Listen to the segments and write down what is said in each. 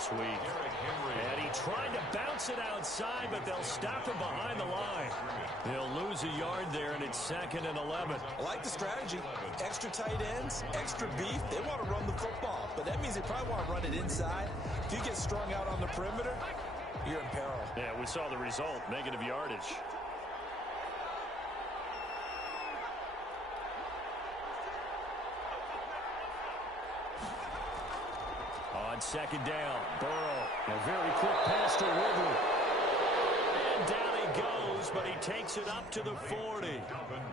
last week. And he tried to bounce it outside, but they'll stop him behind the line. He'll lose a yard there, and it's 2nd and 11. I like the strategy. Extra tight ends, extra beef. They want to run the football, but that means they probably want to run it inside. If you get strung out on the perimeter, you're in peril. Yeah, we saw the result, negative yardage. On 2nd down, Burrow. A very quick pass to Ridley. And down he goes, but he takes it up to the 40.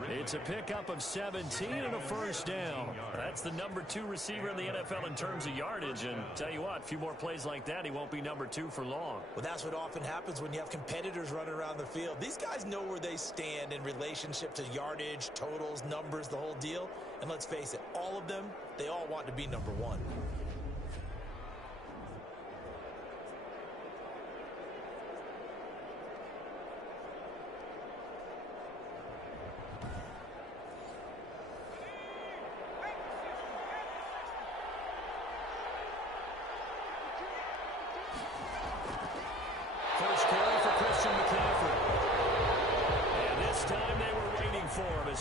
It's a pickup of 17 and a first down. That's the number 2 receiver in the NFL in terms of yardage. And tell you what, a few more plays like that, he won't be number 2 for long. Well, that's what often happens when you have competitors running around the field. These guys know where they stand in relationship to yardage, totals, numbers, the whole deal. And let's face it, all of them, they all want to be number 1.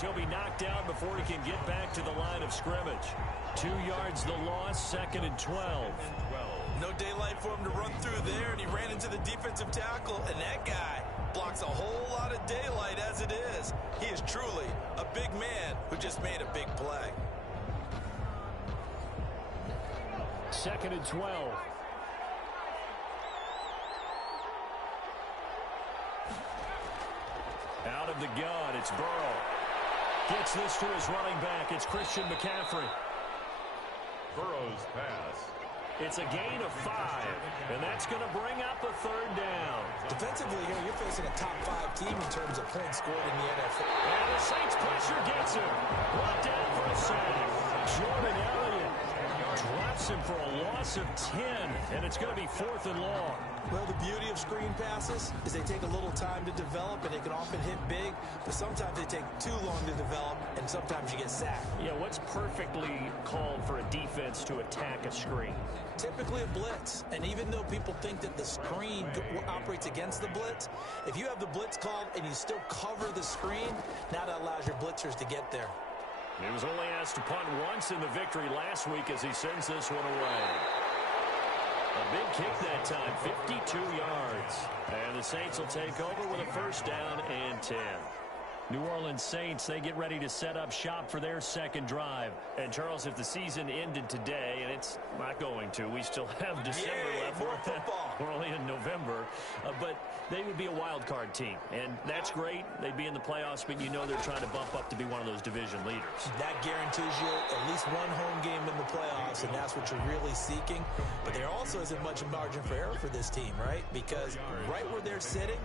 He'll be knocked down before he can get back to the line of scrimmage. 2 yards the loss, 2nd and 12. No daylight for him to run through there, and he ran into the defensive tackle, and that guy blocks a whole lot of daylight as it is. He is truly a big man who just made a big play. 2nd and 12. Out of the gun, it's Burrow. Gets this to his running back. It's Christian McCaffrey. Burrow's pass. It's a gain of 5, and that's going to bring up a 3rd down. Defensively here, you're facing a top 5 team in terms of points scored in the NFL. And the Saints pressure gets him. Brought down for a sack. Jordan Elliott drops him for a loss of 10, and it's going to be 4th and long. Well, the beauty of screen passes is they take a little time to develop, and they can often hit big, but sometimes they take too long to develop, and sometimes you get sacked. Yeah, what's perfectly called for a defense to attack a screen? Typically a blitz, and even though people think that the screen operates against the blitz, if you have the blitz called and you still cover the screen, now that allows your blitzers to get there. He was only asked to punt once in the victory last week as he sends this one away. A big kick that time, 52 yards. And the Saints will take over with a first down and 10. New Orleans Saints, they get ready to set up shop for their 2nd drive. And, Charles, if the season ended today, and it's not going to, we still have December left. More football. We're only in November. But they would be a wild card team. And that's great. They'd be in the playoffs, but you know they're trying to bump up to be one of those division leaders. That guarantees you at least one home game in the playoffs, and that's what you're really seeking. But there also isn't much margin for error for this team, right? Because right where they're sitting,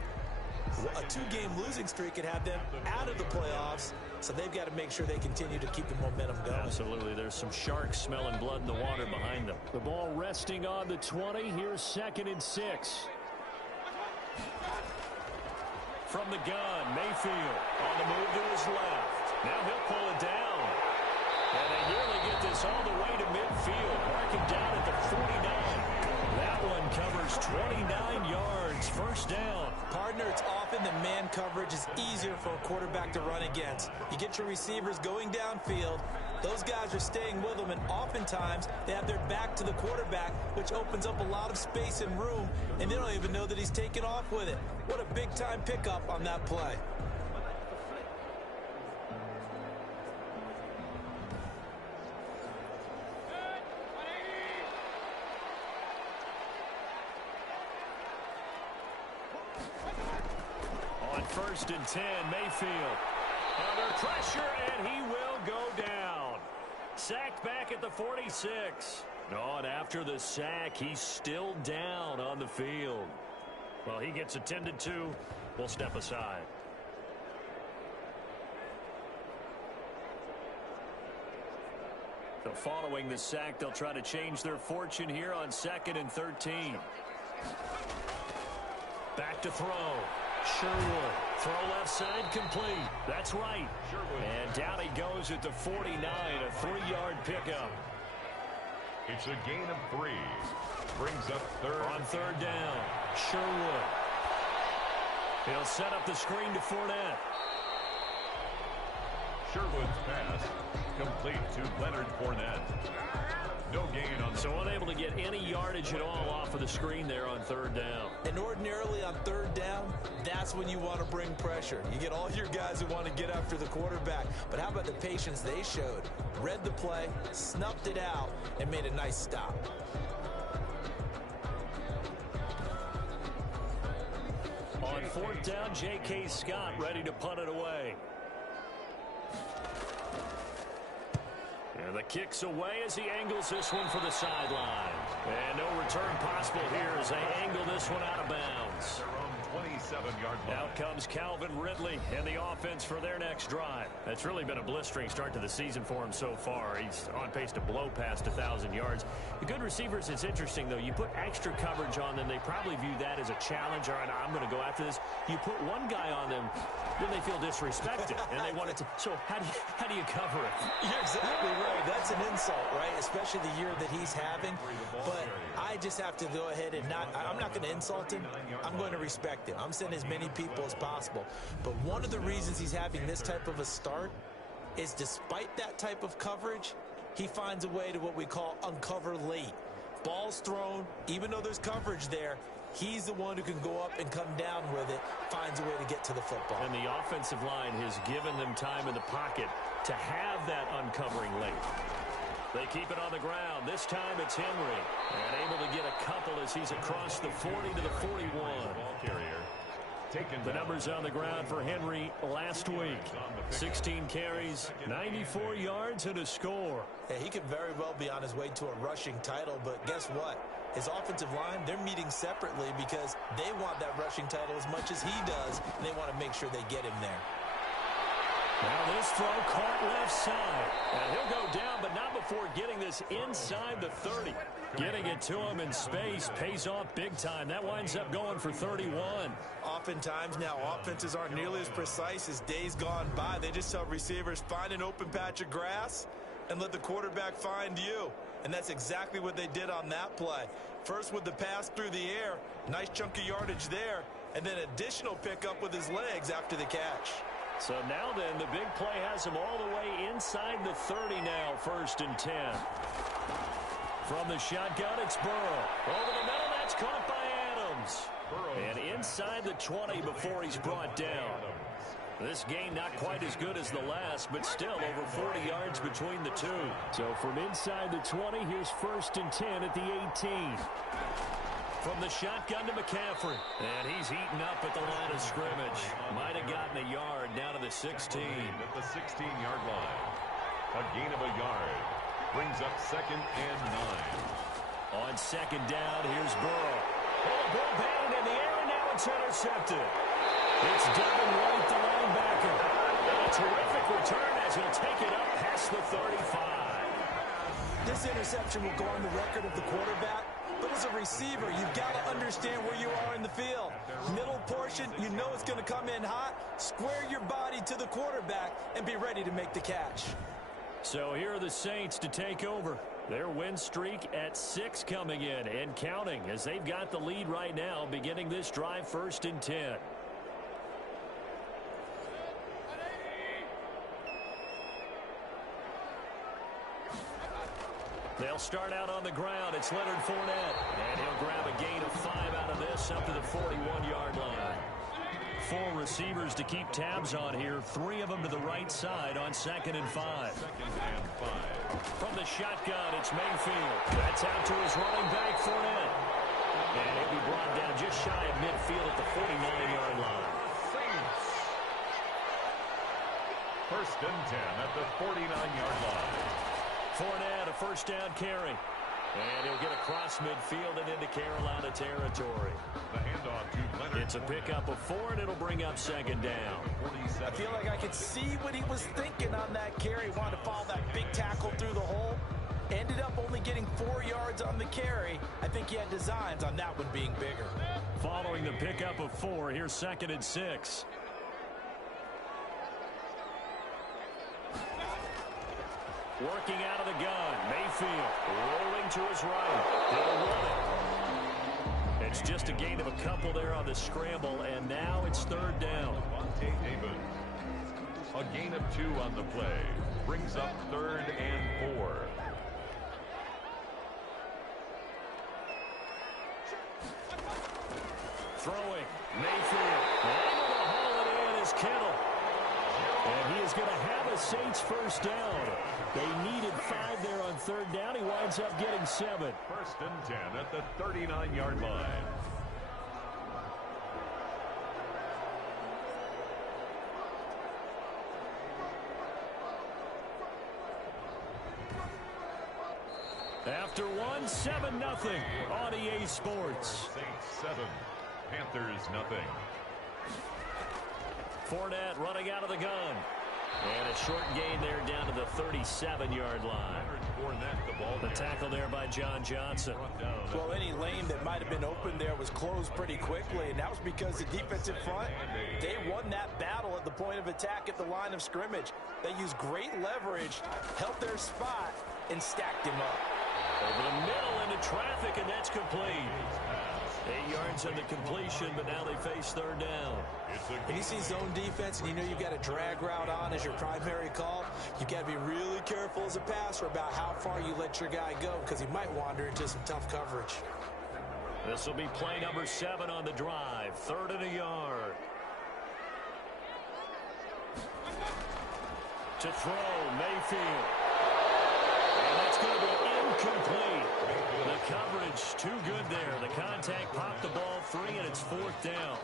a 2-game losing streak could have them out of the playoffs, so they've got to make sure they continue to keep the momentum going. Absolutely. There's some sharks smelling blood in the water behind them. The ball resting on the 20. Here's 2nd and 6. From the gun, Mayfield on the move to his left. Now he'll pull it down. And they nearly get this all the way to midfield. Marking down at the 49. That one covers 29 yards. First down. Partner, it's often the man coverage is easier for a quarterback to run against. You get your receivers going downfield. Those guys are staying with them, and oftentimes they have their back to the quarterback, which opens up a lot of space and room, and they don't even know that he's taken off with it. What a big-time pickup on that play. On 1st and 10, Mayfield under pressure, and he will go down. Sacked back at the 46. Oh, and after the sack, he's still down on the field. Well, he gets attended to. We'll step aside. So following the sack, they'll try to change their fortune here on 2nd and 13. Back to throw. Sherwood. Throw left side complete. That's right. And down he goes at the 49. A 3-yard pickup. It's a gain of 3. Brings up third. On third down, Sherwood. He'll set up the screen to Fournette. Sherwood's pass complete to Leonard Fournette. No gain on the... So unable to get any yardage at all off of the screen there on third down. And ordinarily on third down, that's when you want to bring pressure. You get all your guys who want to get after the quarterback. But how about the patience they showed? Read the play, snuffed it out, and made a nice stop. On fourth down, J.K. Scott ready to punt it away. And the kick's away as he angles this one for the sideline. And no return possible here as they angle this one out of bounds. Their own 27-yard line. Out comes Calvin Ridley and the offense for their next drive. It's really been a blistering start to the season for him so far. He's on pace to blow past 1,000 yards. The good receivers, it's interesting, though. You put extra coverage on them, they probably view that as a challenge. All right, I'm going to go after this. You put one guy on them, then they feel disrespected, and they want it to. So how do you cover it? You're exactly right. That's an insult, right? Especially the year that he's having. But I just have to go ahead and I'm not going to insult him. I'm going to respect him. I'm sending as many people as possible. But one of the reasons he's having this type of a start is despite that type of coverage, he finds a way to what we call uncover late. Ball's thrown, even though there's coverage there, he's the one who can go up and come down with it, finds a way to get to the football. And the offensive line has given them time in the pocket to have that uncovering late. They keep it on the ground. This time it's Henry. And able to get a couple as he's across the 40 to the 41. Ball carrier. The numbers on the ground for Henry last week. 16 carries, 94 yards, and a score. Yeah, he could very well be on his way to a rushing title, but guess what? His offensive line, they're meeting separately because they want that rushing title as much as he does, and they want to make sure they get him there. Now this throw caught left side. And he'll go down, but not before getting this inside the 30. Getting it to him in space pays off big time. That winds up going for 31. Oftentimes now, offenses aren't nearly as precise as days gone by. They just tell receivers, find an open patch of grass and let the quarterback find you. And that's exactly what they did on that play. First with the pass through the air, nice chunk of yardage there, and then additional pickup with his legs after the catch. So now then, the big play has him all the way inside the 30 now, 1st and 10. From the shotgun, it's Burrow. Over the middle, that's caught by Adams. And inside the 20 before he's brought down. This game not quite as good as the last, but still over 40 yards between the two. So from inside the 20, here's 1st and 10 at the 18. From the shotgun to McCaffrey. And he's eaten up at the line of scrimmage. Might have gotten a yard down to the 16. At the 16-yard line. A gain of a yard. Brings up 2nd and 9. On 2nd down, here's Burrow. Oh, ball batted in the air, and now it's intercepted. It's Devin White, the linebacker. A terrific return as he'll take it up past the 35. This interception will go on the record of the quarterback. But as a receiver, you've got to understand where you are in the field. Middle portion, you know it's going to come in hot. Square your body to the quarterback and be ready to make the catch. So here are the Saints to take over. Their win streak at 6 coming in and counting as they've got the lead right now beginning this drive 1st and 10. They'll start out on the ground. It's Leonard Fournette. And he'll grab a gain of 5 out of this up to the 41-yard line. 4 receivers to keep tabs on here. 3 of them to the right side on 2nd and 5. 2nd and 5. From the shotgun, it's Mayfield. That's out to his running back, Fournette. And he'll be brought down just shy of midfield at the 49-yard line. Saints. 1st and 10 at the 49-yard line. Fournette, a 1st down carry. And he'll get across midfield and into Carolina territory. The handoff to Leonard. It's a pickup of 4, and it'll bring up 2nd down. I feel like I could see what he was thinking on that carry. Wanted to follow that big tackle through the hole. Ended up only getting 4 yards on the carry. I think he had designs on that one being bigger. Following the pickup of 4, here's 2nd and 6. Working out of the gun, Mayfield rolling to his right. He'll run it. It's just a gain of a couple there on the scramble, and now it's third down. A gain of 2 on the play. Brings up 3rd and 4. Throwing. Mayfield. Able to haul it in is Kittle. And he is going to have a Saints first down. They needed 5 there on third down. He winds up getting 7. 1st and 10 at the 39-yard line. After 1, 7-0 on EA Sports. Saints 7, Panthers nothing. Fournette running out of the gun. And a short gain there down to the 37-yard line. The tackle there by John Johnson. Well, any lane that might have been open there was closed pretty quickly, and that was because the defensive front, they won that battle at the point of attack at the line of scrimmage. They used great leverage, held their spot, and stacked him up. Over the middle into traffic, and that's complete. 8 yards on the completion, but now they face third down. When you see zone defense and you know you've got a drag route on as your primary call, you've got to be really careful as a passer about how far you let your guy go, because he might wander into some tough coverage. This will be play number 7 on the drive. 3rd and a yard. To throw, Mayfield. And that's going to be incomplete. The coverage too good there. The contact popped the ball free, and it's 4th down.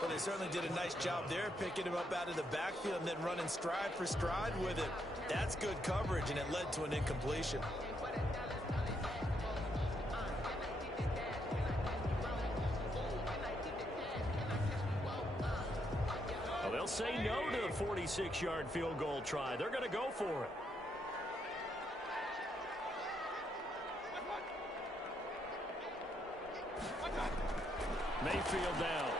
Well, they certainly did a nice job there, picking him up out of the backfield and then running stride for stride with it. That's good coverage, and it led to an incompletion. Well, they'll say no to the 46-yard field goal try. They're going to go for it. Mayfield down.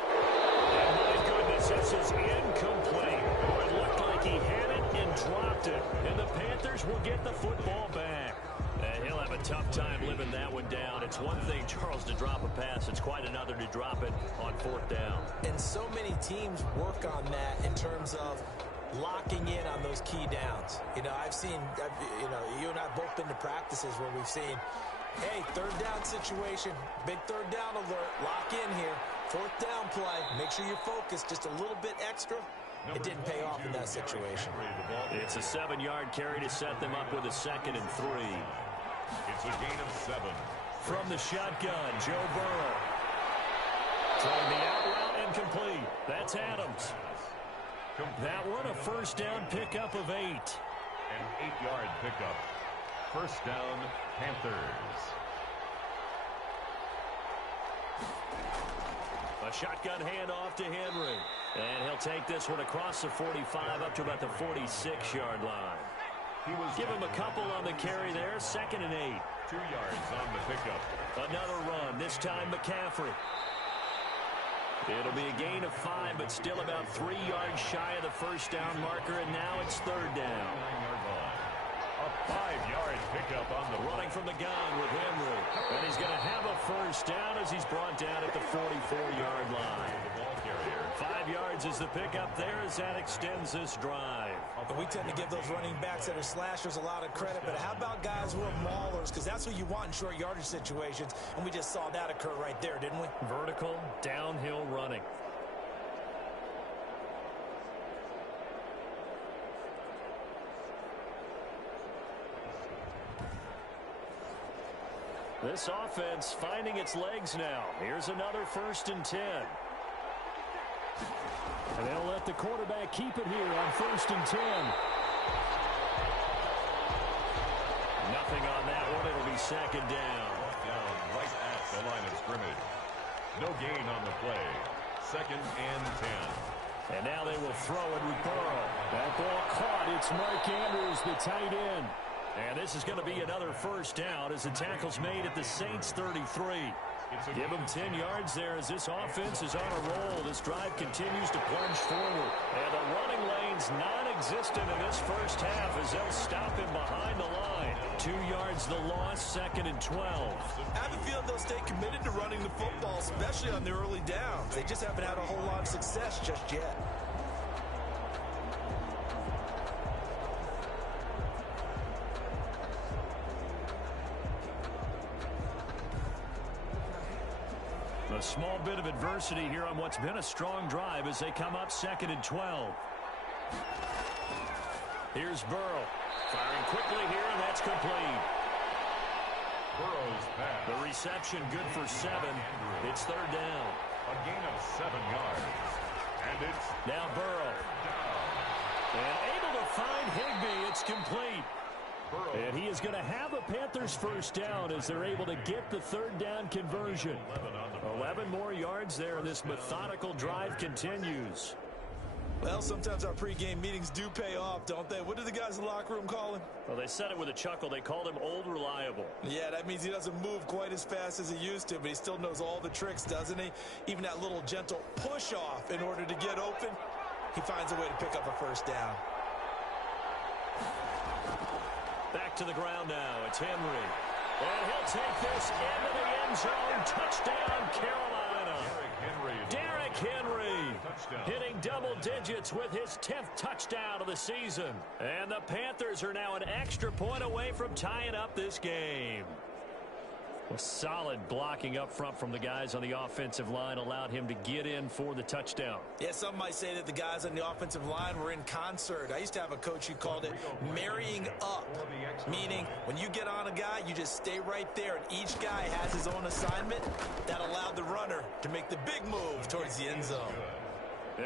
And my goodness, this is incomplete. Boy, it looked like he had it and dropped it. And the Panthers will get the football back. And he'll have a tough time living that one down. It's one thing, Charles, to drop a pass. It's quite another to drop it on 4th down. And so many teams work on that in terms of locking in on those key downs. You know, you and I have both been to practices where we've seen, hey, 3rd down situation, big 3rd down alert, lock in here, 4th down play, make sure you're focused just a little bit extra. It didn't pay off in that situation. It's a 7-yard carry to set them up with a 2nd and 3. It's a gain of 7. From the shotgun, Joe Burrow. Throwing the out route and complete. That's Adams. That one a 1st down pickup of 8. An 8-yard pickup. 1st down, Panthers. A shotgun handoff to Henry. And he'll take this one across the 45 up to about the 46-yard line. Give him a couple on the carry there. 2nd and 8. 2 yards on the pickup. Another run, this time McCaffrey. It'll be a gain of 5, but still about 3 yards shy of the 1st down marker, and now it's 3rd down. A 5-yard pickup on the running from the gun with Henry. And he's going to have a 1st down as he's brought down at the 44-yard line. 5 yards is the pickup there as that extends this drive. And we tend to give those running backs that are slashers a lot of credit, but how about guys who are maulers? Because that's who you want in short yardage situations, and we just saw that occur right there, didn't we? Vertical, downhill running. This offense finding its legs now. Here's another 1st and 10. And they'll let the quarterback keep it here on 1st and 10. Nothing on that one. It'll be 2nd down. Down right at the line of scrimmage. No gain on the play. 2nd and 10. And now they will throw it with Burrow. That ball caught. It's Mark Andrews, the tight end. And this is going to be another 1st down as the tackle's made at the Saints 33. Give them 10 yards there as this offense is on a roll. This drive continues to plunge forward. And the running lane's non-existent in this 1st half as they'll stop him behind the line. 2 yards the loss, 2nd and 12. I have a feeling they'll stay committed to running the football, especially on the early downs. They just haven't had a whole lot of success just yet. A small bit of adversity here on what's been a strong drive as they come up 2nd and 12. Here's Burrow. Firing quickly here, and that's complete. Burrow's pass. The reception good for 7. It's 3rd down. A gain of 7 yards. And it's Now Burrow. And able to find Higbee. It's complete. And he is going to have a Panthers first down as they're able to get the 3rd down conversion. 11 more yards there. This methodical drive continues. Well, sometimes our pregame meetings do pay off, don't they? What do the guys in the locker room call him? Well, they said it with a chuckle. They called him Old Reliable. Yeah, that means he doesn't move quite as fast as he used to, but he still knows all the tricks, doesn't he? Even that little gentle push-off in order to get open, he finds a way to pick up a first down. Back to the ground now. It's Henry. And he'll take this into the end zone. Touchdown, Carolina. Derrick Henry hitting double digits with his 10th touchdown of the season. And the Panthers are now an extra point away from tying up this game. A solid blocking up front from the guys on the offensive line allowed him to get in for the touchdown. Yeah, some might say that the guys on the offensive line were in concert. I used to have a coach who called it marrying up, meaning when you get on a guy, you just stay right there, and each guy has his own assignment. That allowed the runner to make the big move towards the end zone.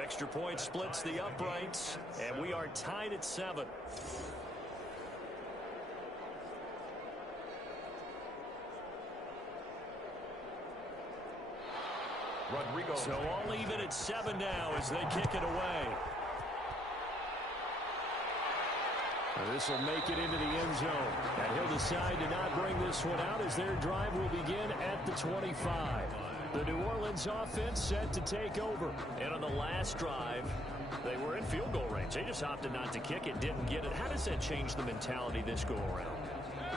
Extra point splits the uprights, and we are tied at 7. Rodrigo. So all even at 7 now as they kick it away. This will make it into the end zone. And he'll decide to not bring this one out as their drive will begin at the 25. The New Orleans offense set to take over. And on the last drive, they were in field goal range. They just opted not to kick it, didn't get it. How does that change the mentality this go around?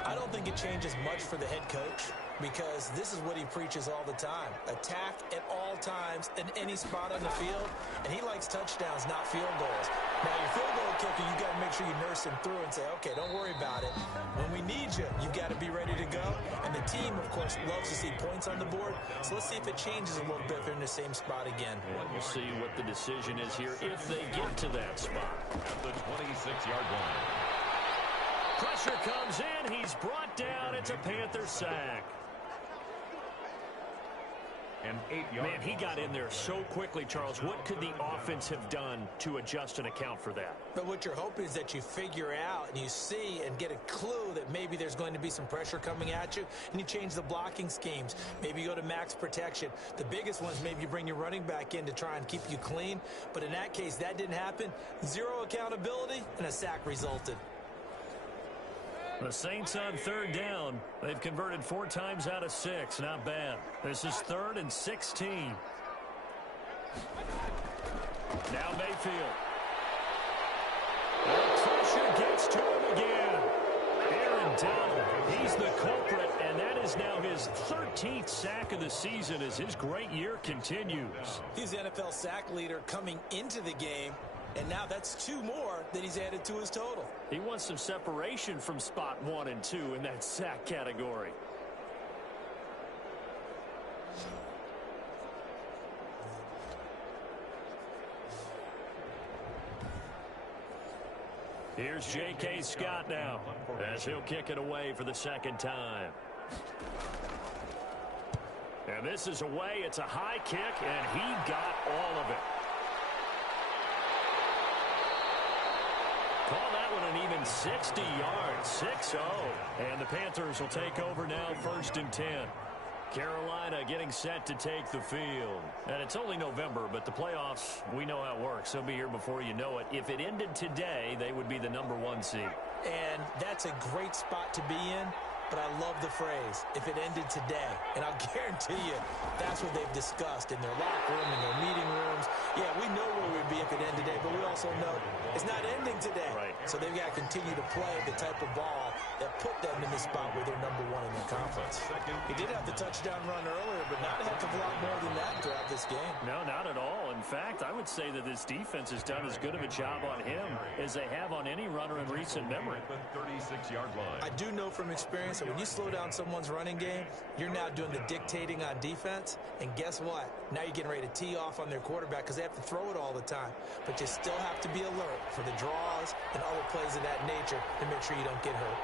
I don't think it changes much for the head coach, because this is what he preaches all the time. Attack at all times in any spot on the field, and he likes touchdowns, not field goals. Now, your field goal kicker, you got to make sure you nurse him through and say, okay, don't worry about it. When we need you, you've got to be ready to go. And the team, of course, loves to see points on the board. So let's see if it changes a little bit if they're in the same spot again. And we'll see what the decision is here if they get to that spot. At the 26-yard line. Pressure comes in. He's brought down. It's a Panther sack. An 8-yard. Man, he got in there so quickly, Charles. What could the offense have done to adjust and account for that? But what you're hoping is that you figure out and you see and get a clue that maybe there's going to be some pressure coming at you, and you change the blocking schemes. Maybe you go to max protection. The biggest one is maybe you bring your running back in to try and keep you clean. But in that case, that didn't happen. Zero accountability, and a sack resulted. The Saints on 3rd down. They've converted 4 times out of 6. Not bad. This is 3rd and 16. Now Mayfield. The pressure gets to him again. Aaron Donald, he's the culprit, and that is now his 13th sack of the season as his great year continues. He's the NFL sack leader coming into the game, and now that's 2 more that he's added to his total. He wants some separation from spot 1 and 2 in that sack category. Here's J.K. Scott now as he'll kick it away for the 2nd time. And this is away. It's a high kick, and he got all of it. Call that one an even 60 yards, 6-0. And the Panthers will take over now, 1st and 10. Carolina getting set to take the field. And it's only November, but the playoffs, we know how it works. They'll be here before you know it. If it ended today, they would be the #1 seed. And that's a great spot to be in. But I love the phrase, if it ended today. And I'll guarantee you, that's what they've discussed in their locker room, in their meeting rooms. Yeah, we know where we'd be if it ended today, but we also know it's not ending today. Right. So they've got to continue to play the type of ball that put them in the spot where they're number one in their conference. He did have the touchdown run earlier, but not a heck of a lot more than that throughout this game. No, not at all. In fact, I would say that this defense has done as good of a job on him as they have on any runner in recent memory. The 36-yard line. I do know from experience that when you slow down someone's running game, you're now doing the dictating on defense. And guess what? Now you're getting ready to tee off on their quarterback because they have to throw it all the time. But you still have to be alert for the draws and other plays of that nature to make sure you don't get hurt.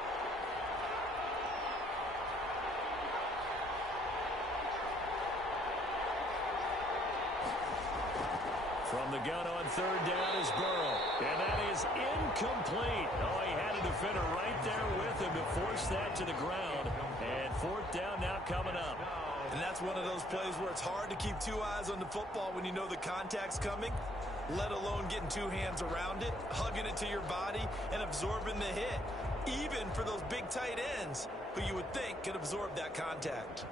From the gun on third down is Burrow. And that is incomplete. Oh, he had a defender right there with him to force that to the ground. And fourth down now coming up. And that's one of those plays where it's hard to keep two eyes on the football when you know the contact's coming, let alone getting two hands around it, hugging it to your body, and absorbing the hit, even for those big tight ends who you would think could absorb that contact.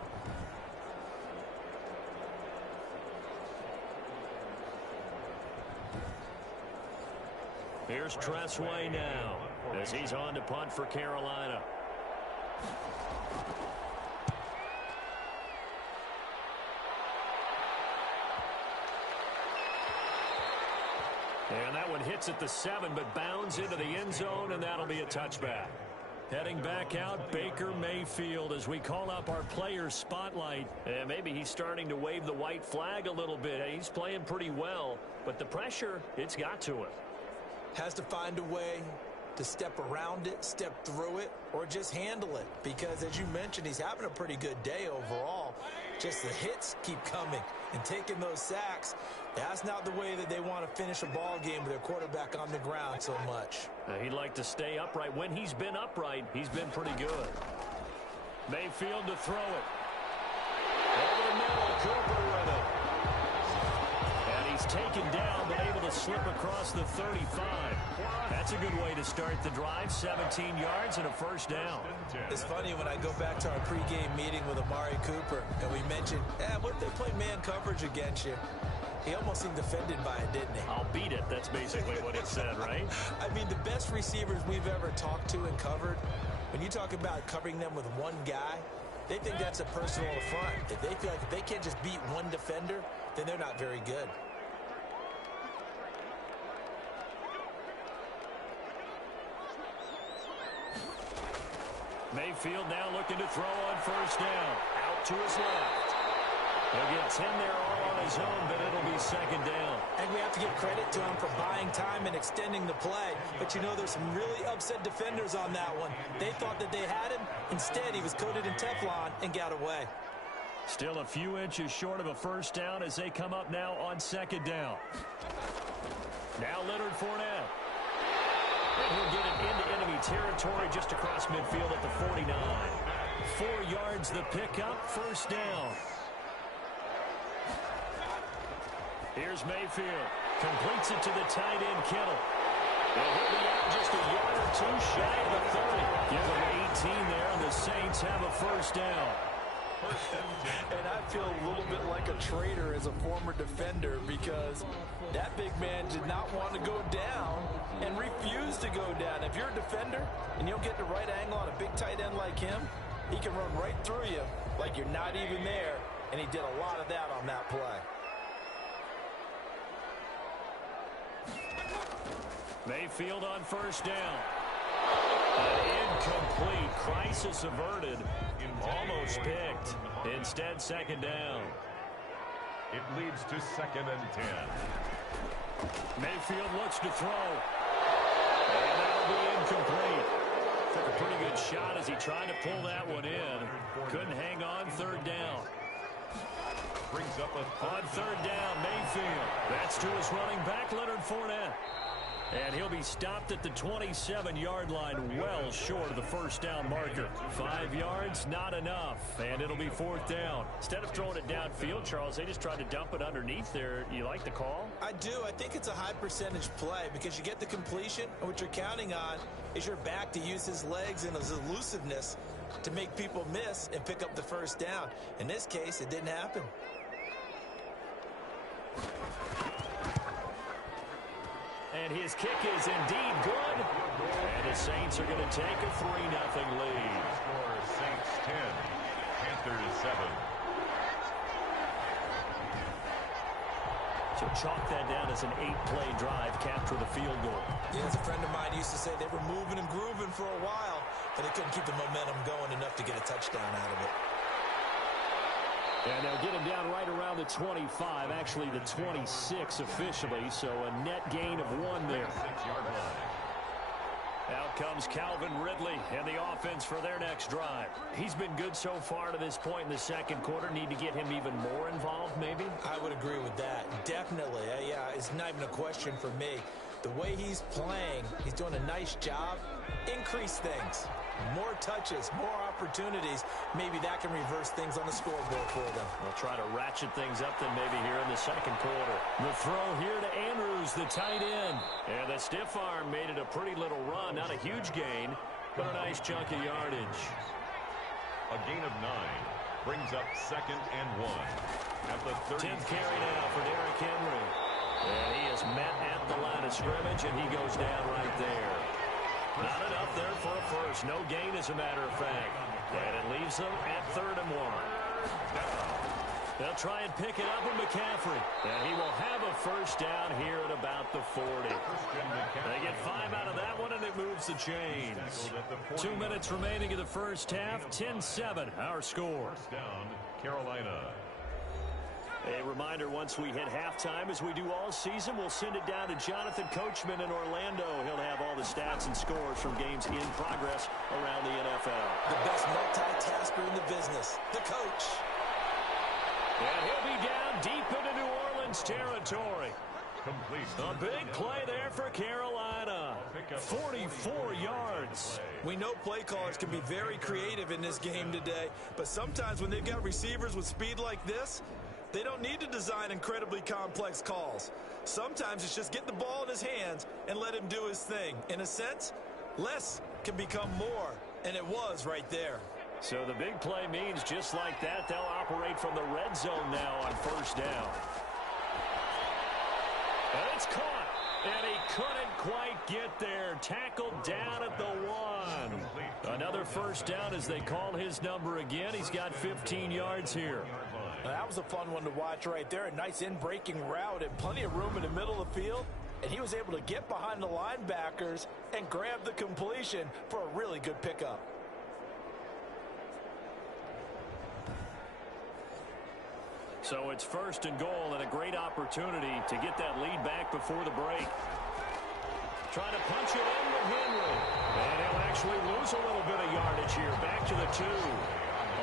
Here's Tressway now as he's on to punt for Carolina. And that one hits at the 7, but bounds into the end zone, and that'll be a touchback. Heading back out, Baker Mayfield, as we call up our player spotlight. And maybe he's starting to wave the white flag a little bit. He's playing pretty well, but the pressure, it's got to him. Has to find a way to step around it, step through it, or just handle it. Because, as you mentioned, he's having a pretty good day overall. Just the hits keep coming and taking those sacks. That's not the way that they want to finish a ball game with their quarterback on the ground so much. He'd like to stay upright. When he's been upright, he's been pretty good. Mayfield to throw it. Over the middle, Cooper with it. And he's taken down, but able to slip across the 35. That's a good way to start the drive. 17 yards and a first down. It's funny when I go back to our pregame meeting with Amari Cooper, and we mentioned, what if they play man coverage against you? He almost seemed offended by it, didn't he? I'll beat it. That's basically what he said, right? I mean, the best receivers we've ever talked to and covered, when you talk about covering them with one guy, they think that's a personal affront. If they feel like if they can't just beat one defender, then they're not very good. Mayfield now looking to throw on first down. Out to his left. He'll get 10 there all on his own, but it'll be second down. And we have to give credit to him for buying time and extending the play. But, you know, there's some really upset defenders on that one. They thought that they had him. Instead, he was coated in Teflon and got away. Still a few inches short of a first down as they come up now on second down. Now Leonard Fournette. And he'll get it into enemy territory just across midfield at the 49. 4 yards the pickup, first down. Here's Mayfield. Completes it to the tight end, Kittle. And he'll be out just a yard or two shy of the 30. Give him 18 there, and the Saints have a first down. And I feel a little bit like a traitor as a former defender because that big man did not want to go down and refused to go down. If you're a defender and you don't get the right angle on a big tight end like him, he can run right through you like you're not even there, and he did a lot of that on that play. Mayfield on first down. Incomplete. Crisis averted. Almost picked. Instead, second down. It leads to 2nd and 10. Mayfield looks to throw. And that'll be incomplete. Took a pretty good shot as he tried to pull that one in. Couldn't hang on, third down. Brings up on third down, Mayfield. That's to his running back, Leonard Fournette. And he'll be stopped at the 27-yard line, well short of the first down marker. 5 yards, not enough, and it'll be fourth down. Instead of throwing it downfield, Charles, they just tried to dump it underneath there. You like the call? I do. I think it's a high percentage play because you get the completion, and what you're counting on is your back to use his legs and his elusiveness to make people miss and pick up the first down. In this case, it didn't happen. And his kick is indeed good. And the Saints are going to take a 3-0 lead. Score Saints 10, Panthers 7. So chalk that down as an 8-play drive, capture the field goal. Yeah, as a friend of mine used to say, they were moving and grooving for a while, but they couldn't keep the momentum going enough to get a touchdown out of it. And they'll get him down right around the 25, actually the 26 officially, so a net gain of 1 there. 6-yard line. Out comes Calvin Ridley and the offense for their next drive. He's been good so far to this point in the second quarter. Need to get him even more involved, maybe? I would agree with that. Definitely. Yeah, it's not even a question for me. The way he's playing, he's doing a nice job. Increase things. More touches, more opportunities. Maybe that can reverse things on the scoreboard for them. We'll try to ratchet things up then maybe here in the second quarter. The throw here to Andrews, the tight end. And the stiff arm made it a pretty little run. Not a huge gain, but a nice chunk of yardage. A gain of 9 brings up 2nd and 1. At the 30. 10th carry now for Derrick Henry. And he is met at the line of scrimmage, and he goes down right there. Not enough there for a first. No gain, as a matter of fact. And it leaves them at 3rd and 1. They'll try and pick it up with McCaffrey. And he will have a first down here at about the 40. They get 5 out of that one, and it moves the chains. 2 minutes remaining in the first half. 10-7, our score. First down, Carolina. A reminder, once we hit halftime, as we do all season, we'll send it down to Jonathan Coachman in Orlando. He'll have all the stats and scores from games in progress around the NFL. The best multitasker in the business, the coach. And he'll be down deep into New Orleans territory. Complete. A big play there for Carolina. 44 yards. We know play callers can be very creative in this game today, but sometimes when they've got receivers with speed like this, they don't need to design incredibly complex calls. Sometimes it's just get the ball in his hands and let him do his thing. In a sense, less can become more, and it was right there. So the big play means just like that, they'll operate from the red zone now on first down. And it's caught, and he couldn't quite get there. Tackled down at the 1. Another first down as they call his number again. He's got 15 yards here. That was a fun one to watch right there. A nice in-breaking route and plenty of room in the middle of the field. And he was able to get behind the linebackers and grab the completion for a really good pickup. So it's 1st and goal and a great opportunity to get that lead back before the break. Trying to punch it in with Henry. And he'll actually lose a little bit of yardage here. Back to the 2.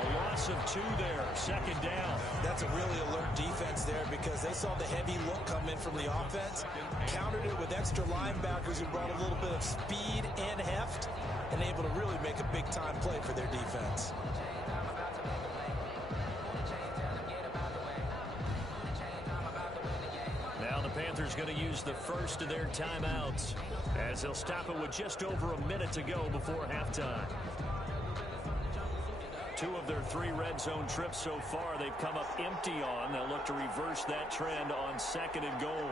A loss of 2 there. 2nd down. That's a really alert defense there because they saw the heavy look come in from the offense, countered it with extra linebackers who brought a little bit of speed and heft, and able to really make a big-time play for their defense. Now the Panthers going to use the first of their timeouts as they'll stop it with just over a minute to go before halftime. 2 of their 3 red zone trips so far they've come up empty on. They'll look to reverse that trend on 2nd and goal.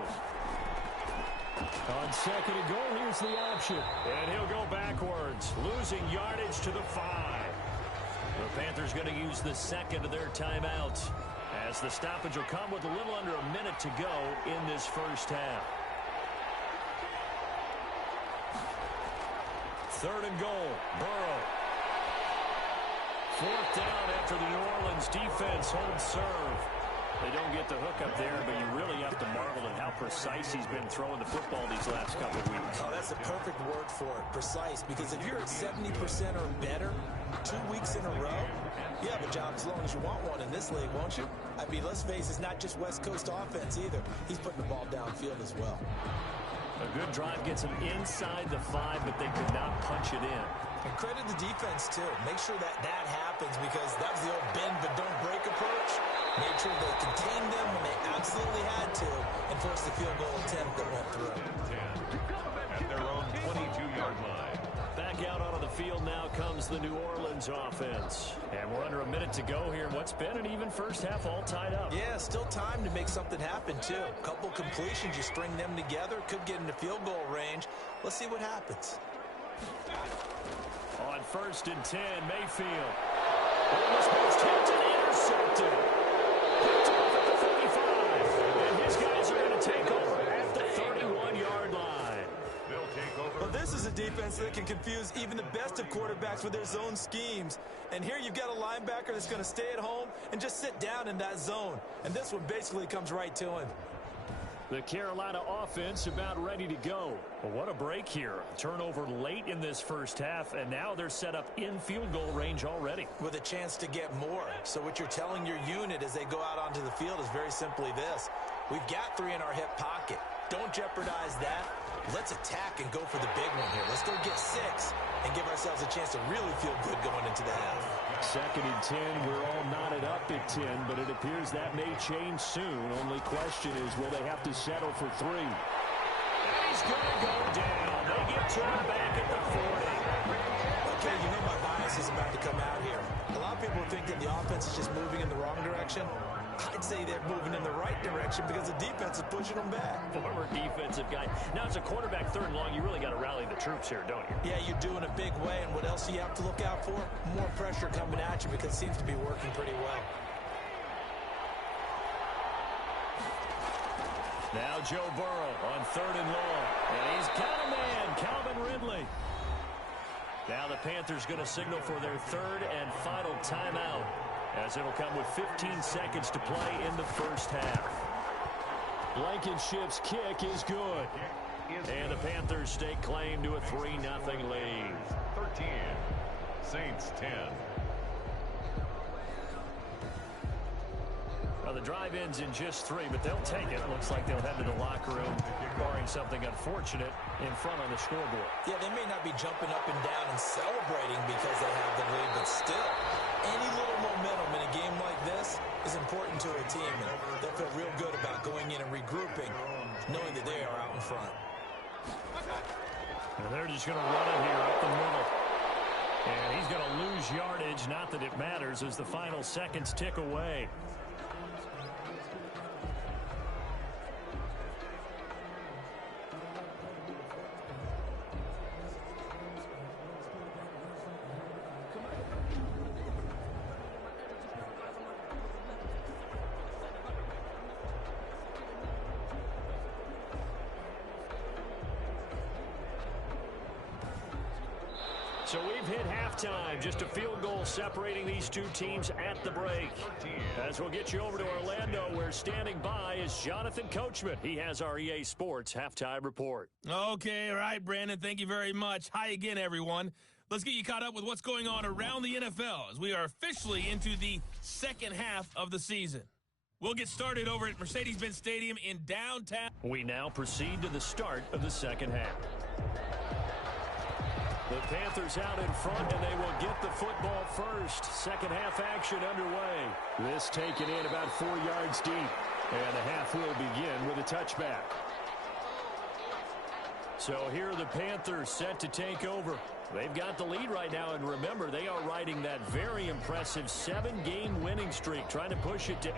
On 2nd and goal, here's the option. And he'll go backwards, losing yardage to the 5. The Panthers going to use the 2nd of their timeouts as the stoppage will come with a little under a minute to go in this first half. 3rd and goal, Burrow. 4th down after the New Orleans defense holds serve. They don't get the hook up there, but you really have to marvel at how precise he's been throwing the football these last couple of weeks. Oh, that's the perfect word for it, precise, because if you're at 70% or better 2 weeks in a row, you have a job as long as you want one in this league, won't you? I mean, let's face it, it's not just West Coast offense either. He's putting the ball downfield as well. A good drive gets him inside the 5, but they could not punch it in. And credit the defense, too. Make sure that happens because that was the old bend but don't break approach. Made sure they contained them when they absolutely had to and forced the field goal attempt that went through. At their own 22-yard line. Back out onto the field now comes the New Orleans offense. And we're under a minute to go here in what's been an even first half, all tied up. Yeah, still time to make something happen, too. A couple completions, you string them together, could get into field goal range. Let's see what happens. On 1st and 10, Mayfield. Almost post hit and intercepted. Picked off at the 45. And his guys are going to take over at the 31-yard line. Well, this is a defense that can confuse even the best of quarterbacks with their zone schemes. And here you've got a linebacker that's going to stay at home and just sit down in that zone. And this one basically comes right to him. The Carolina offense about ready to go. Well, what a break here. Turnover late in this first half, and now they're set up in field goal range already. With a chance to get more. So what you're telling your unit as they go out onto the field is very simply this. We've got 3 in our hip pocket. Don't jeopardize that. Let's attack and go for the big one here. Let's go get 6 and give ourselves a chance to really feel good going into the half. 2nd and 10, we're all knotted up at 10, but it appears that may change soon. Only question is, will they have to settle for 3? And he's going to go down. They get turned back at the 40. Okay, you know my bias is about to come out here. A lot of people think that the offense is just moving in the wrong direction. I'd say they're moving in the right direction because the defense is pushing them back. Former defensive guy. Now, as a quarterback 3rd and long, you really got to rally the troops here, don't you? Yeah, you do in a big way. And what else do you have to look out for? More pressure coming at you because it seems to be working pretty well. Now Joe Burrow on 3rd and long. And he's got a man, Calvin Ridley. Now the Panthers going to signal for their 3rd and final timeout, as it'll come with 15 seconds to play in the first half. Blankenship's kick is good. And the Panthers stake claim to a 3-0 lead. 13. Saints 10. Well, the drive ends in just 3, but they'll take it. Looks like they'll head to the locker room, barring something unfortunate in front on the scoreboard. Yeah, they may not be jumping up and down and celebrating because they have the lead, but still, any little momentum in a game like this is important to a team. And they'll feel real good about going in and regrouping, knowing that they are out in front. And they're just going to run it here up the middle. And he's going to lose yardage, not that it matters, as the final seconds tick away. So we've hit halftime. Just a field goal separating these two teams at the break. As we'll get you over to Orlando, where standing by is Jonathan Coachman. He has our EA Sports halftime report. Okay, all right, Brandon. Thank you very much. Hi again, everyone. Let's get you caught up with what's going on around the NFL as we are officially into the second half of the season. We'll get started over at Mercedes-Benz Stadium in downtown. We now proceed to the start of the second half. The Panthers out in front, and they will get the football first. Second half action underway. This taken in about 4 yards deep. And the half will begin with a touchback. So here are the Panthers set to take over. They've got the lead right now, and remember, they are riding that very impressive 7-game winning streak, trying to push it to 8.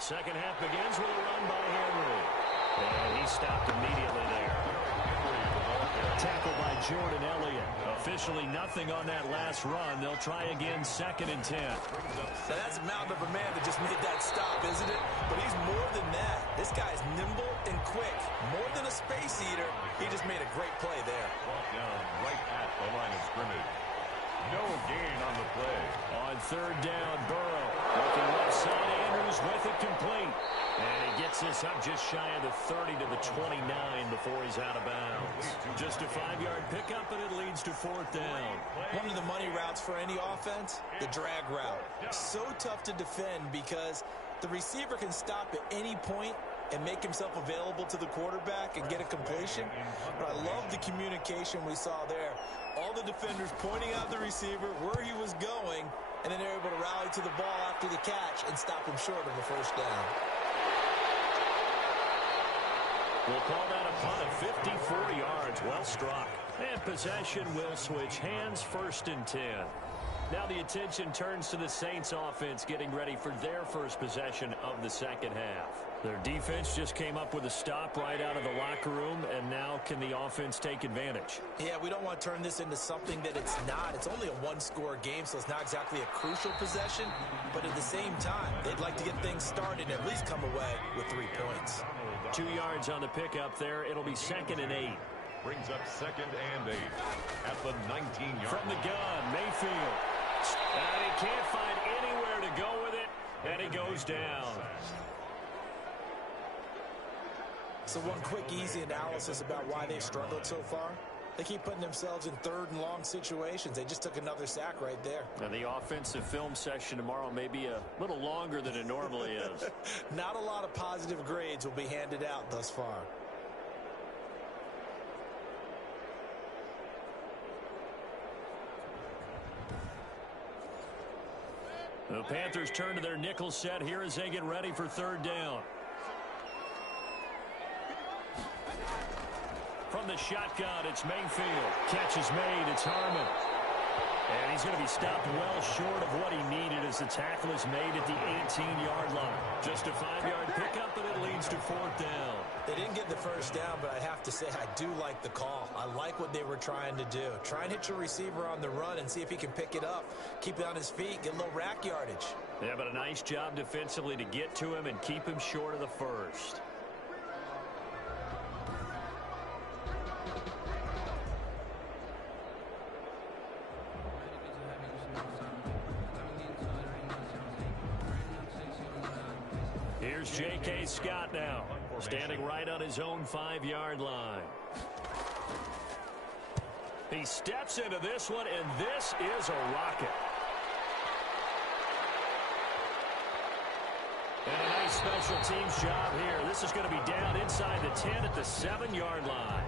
Second half begins with a run by Henry. And he stopped immediately there. Tackled by Jordan Elliott. Officially nothing on that last run. They'll try again, 2nd and 10. Now that's a mountain of a man that just made that stop, isn't it? But he's more than that. This guy's nimble and quick. More than a space eater. He just made a great play there. Brought down right at the line of scrimmage. No gain on the play. On 3rd down, Burrow. Looking left side, Andrews with it complete. And he gets this up just shy of the 30 to the 29 before he's out of bounds. Just a 5-yard pickup, and it leads to 4th down. One of the money routes for any offense, the drag route. So tough to defend because the receiver can stop at any point and make himself available to the quarterback and get a completion. But I love the communication we saw there. All the defenders pointing out the receiver, where he was going, and then they're able to rally to the ball after the catch and stop him short of a first down. We'll call that a punt of 54 yards. Well struck. And possession will switch hands, 1st and 10. Now the attention turns to the Saints offense getting ready for their first possession of the second half. Their defense just came up with a stop right out of the locker room, and now can the offense take advantage? Yeah, we don't want to turn this into something that it's not. It's only a one-score game, so it's not exactly a crucial possession. But at the same time, they'd like to get things started and at least come away with 3 points. 2 yards on the pickup there. It'll be 2nd and 8. Brings up 2nd and 8 at the 19-yard From the gun, Mayfield. And he can't find anywhere to go with it, and he goes down. So one quick, easy analysis about why they've struggled so far. They keep putting themselves in 3rd and long situations. They just took another sack right there. And the offensive film session tomorrow may be a little longer than it normally is. Not a lot of positive grades will be handed out thus far. The Panthers turn to their nickel set here as they get ready for 3rd down. From the shotgun, it's Mayfield. Catch is made. It's Harmon. And he's going to be stopped well short of what he needed as the tackle is made at the 18-yard line. Just a 5-yard pickup, and it leads to 4th down. They didn't get the first down, but I have to say I do like the call. I like what they were trying to do. Try and hit your receiver on the run and see if he can pick it up. Keep it on his feet, get a little rack yardage. Yeah, but a nice job defensively to get to him and keep him short of the first. Here's J.K. Scott now, standing right on his own 5-yard line. He steps into this one, and this is a rocket. And a nice special teams job here. This is going to be down inside the 10 at the 7-yard line.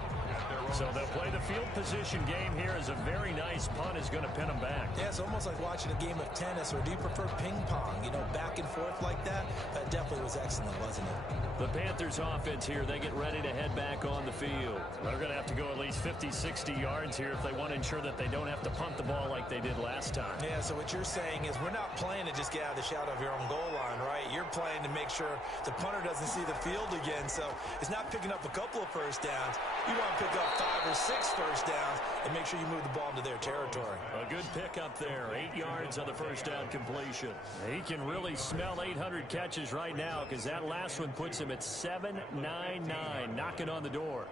So they'll play the field position game here as a very nice punt is going to pin them back. Yeah, it's almost like watching a game of tennis, or do you prefer ping pong? You know, back and forth like that? That definitely was excellent, wasn't it? The Panthers offense here, they get ready to head back on the field. They're going to have to go at least 50, 60 yards here if they want to ensure that they don't have to punt the ball like they did last time. Yeah, so what you're saying is we're not playing to just get out of the shadow of your own goal line, right? You're playing to make sure the punter doesn't see the field again. So it's not picking up a couple of first downs. You want to pick up 5 or 6 first downs and make sure you move the ball into their territory. A good pickup there. 8 yards on the first down completion. He can really smell 800 catches right now because that last one puts him at 799, knocking on the door.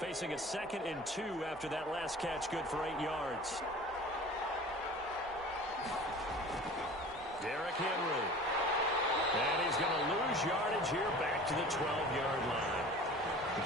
Facing a 2nd and 2 after that last catch, good for 8 yards. Derrick Henry. And he's going to lose yardage here back to the 12-yard line.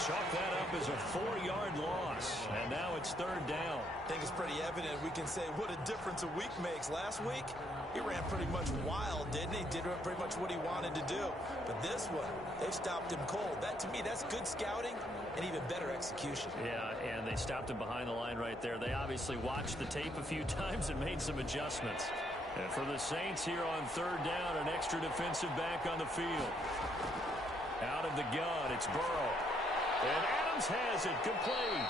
Chalk that up as a 4-yard loss, and now it's 3rd down. I think it's pretty evident. We can say what a difference a week makes. Last week, he ran pretty much wild, didn't he? Did pretty much what he wanted to do. But this one, they stopped him cold. That, to me, that's good scouting and even better execution. Yeah, and they stopped him behind the line right there. They obviously watched the tape a few times and made some adjustments. And for the Saints here on 3rd down, an extra defensive back on the field. Out of the gun, it's Burrow. And Adams has it complete.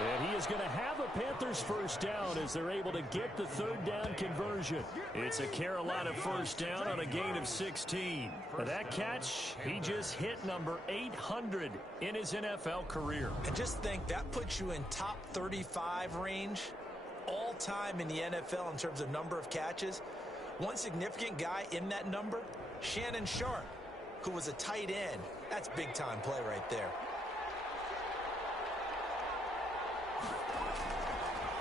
And he is going to have a Panthers first down as they're able to get the 3rd down conversion. It's a Carolina first down on a gain of 16. For that catch, he just hit number 800 in his NFL career. And just think, that puts you in top 35 range all time in the NFL in terms of number of catches. One significant guy in that number, Shannon Sharp, who was a tight end. That's big-time play right there.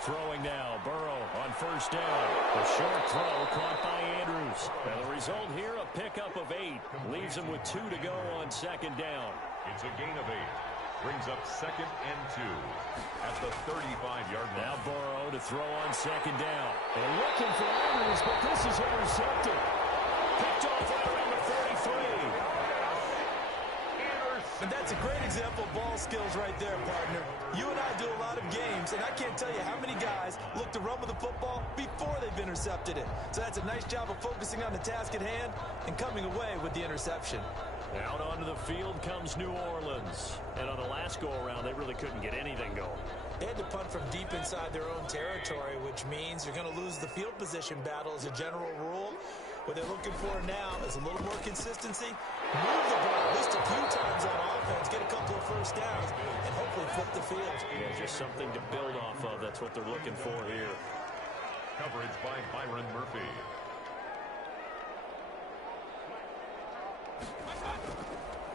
Throwing now, Burrow on first down. The short throw caught by Andrews. And the result here, a pickup of 8. Leaves him with 2 to go on 2nd down. It's a gain of 8. Brings up 2nd and 2 at the 35-yard line. Now Burrow to throw on 2nd down. They're looking for Andrews, but this is intercepted. Picked off right around the 43. And that's a great example of ball skills right there, partner. You and I do a lot of games, and I can't tell you how many guys look to run with the football before they've intercepted it. So that's a nice job of focusing on the task at hand and coming away with the interception. Out onto the field comes New Orleans. And on the last go-around, they really couldn't get anything going. They had to punt from deep inside their own territory, which means you're going to lose the field position battle as a general rule. What they're looking for now is a little more consistency, move the ball at least a few times on offense, get a couple of first downs, and hopefully flip the field. Yeah, just something to build off of. That's what they're looking for here. Coverage by Byron Murphy.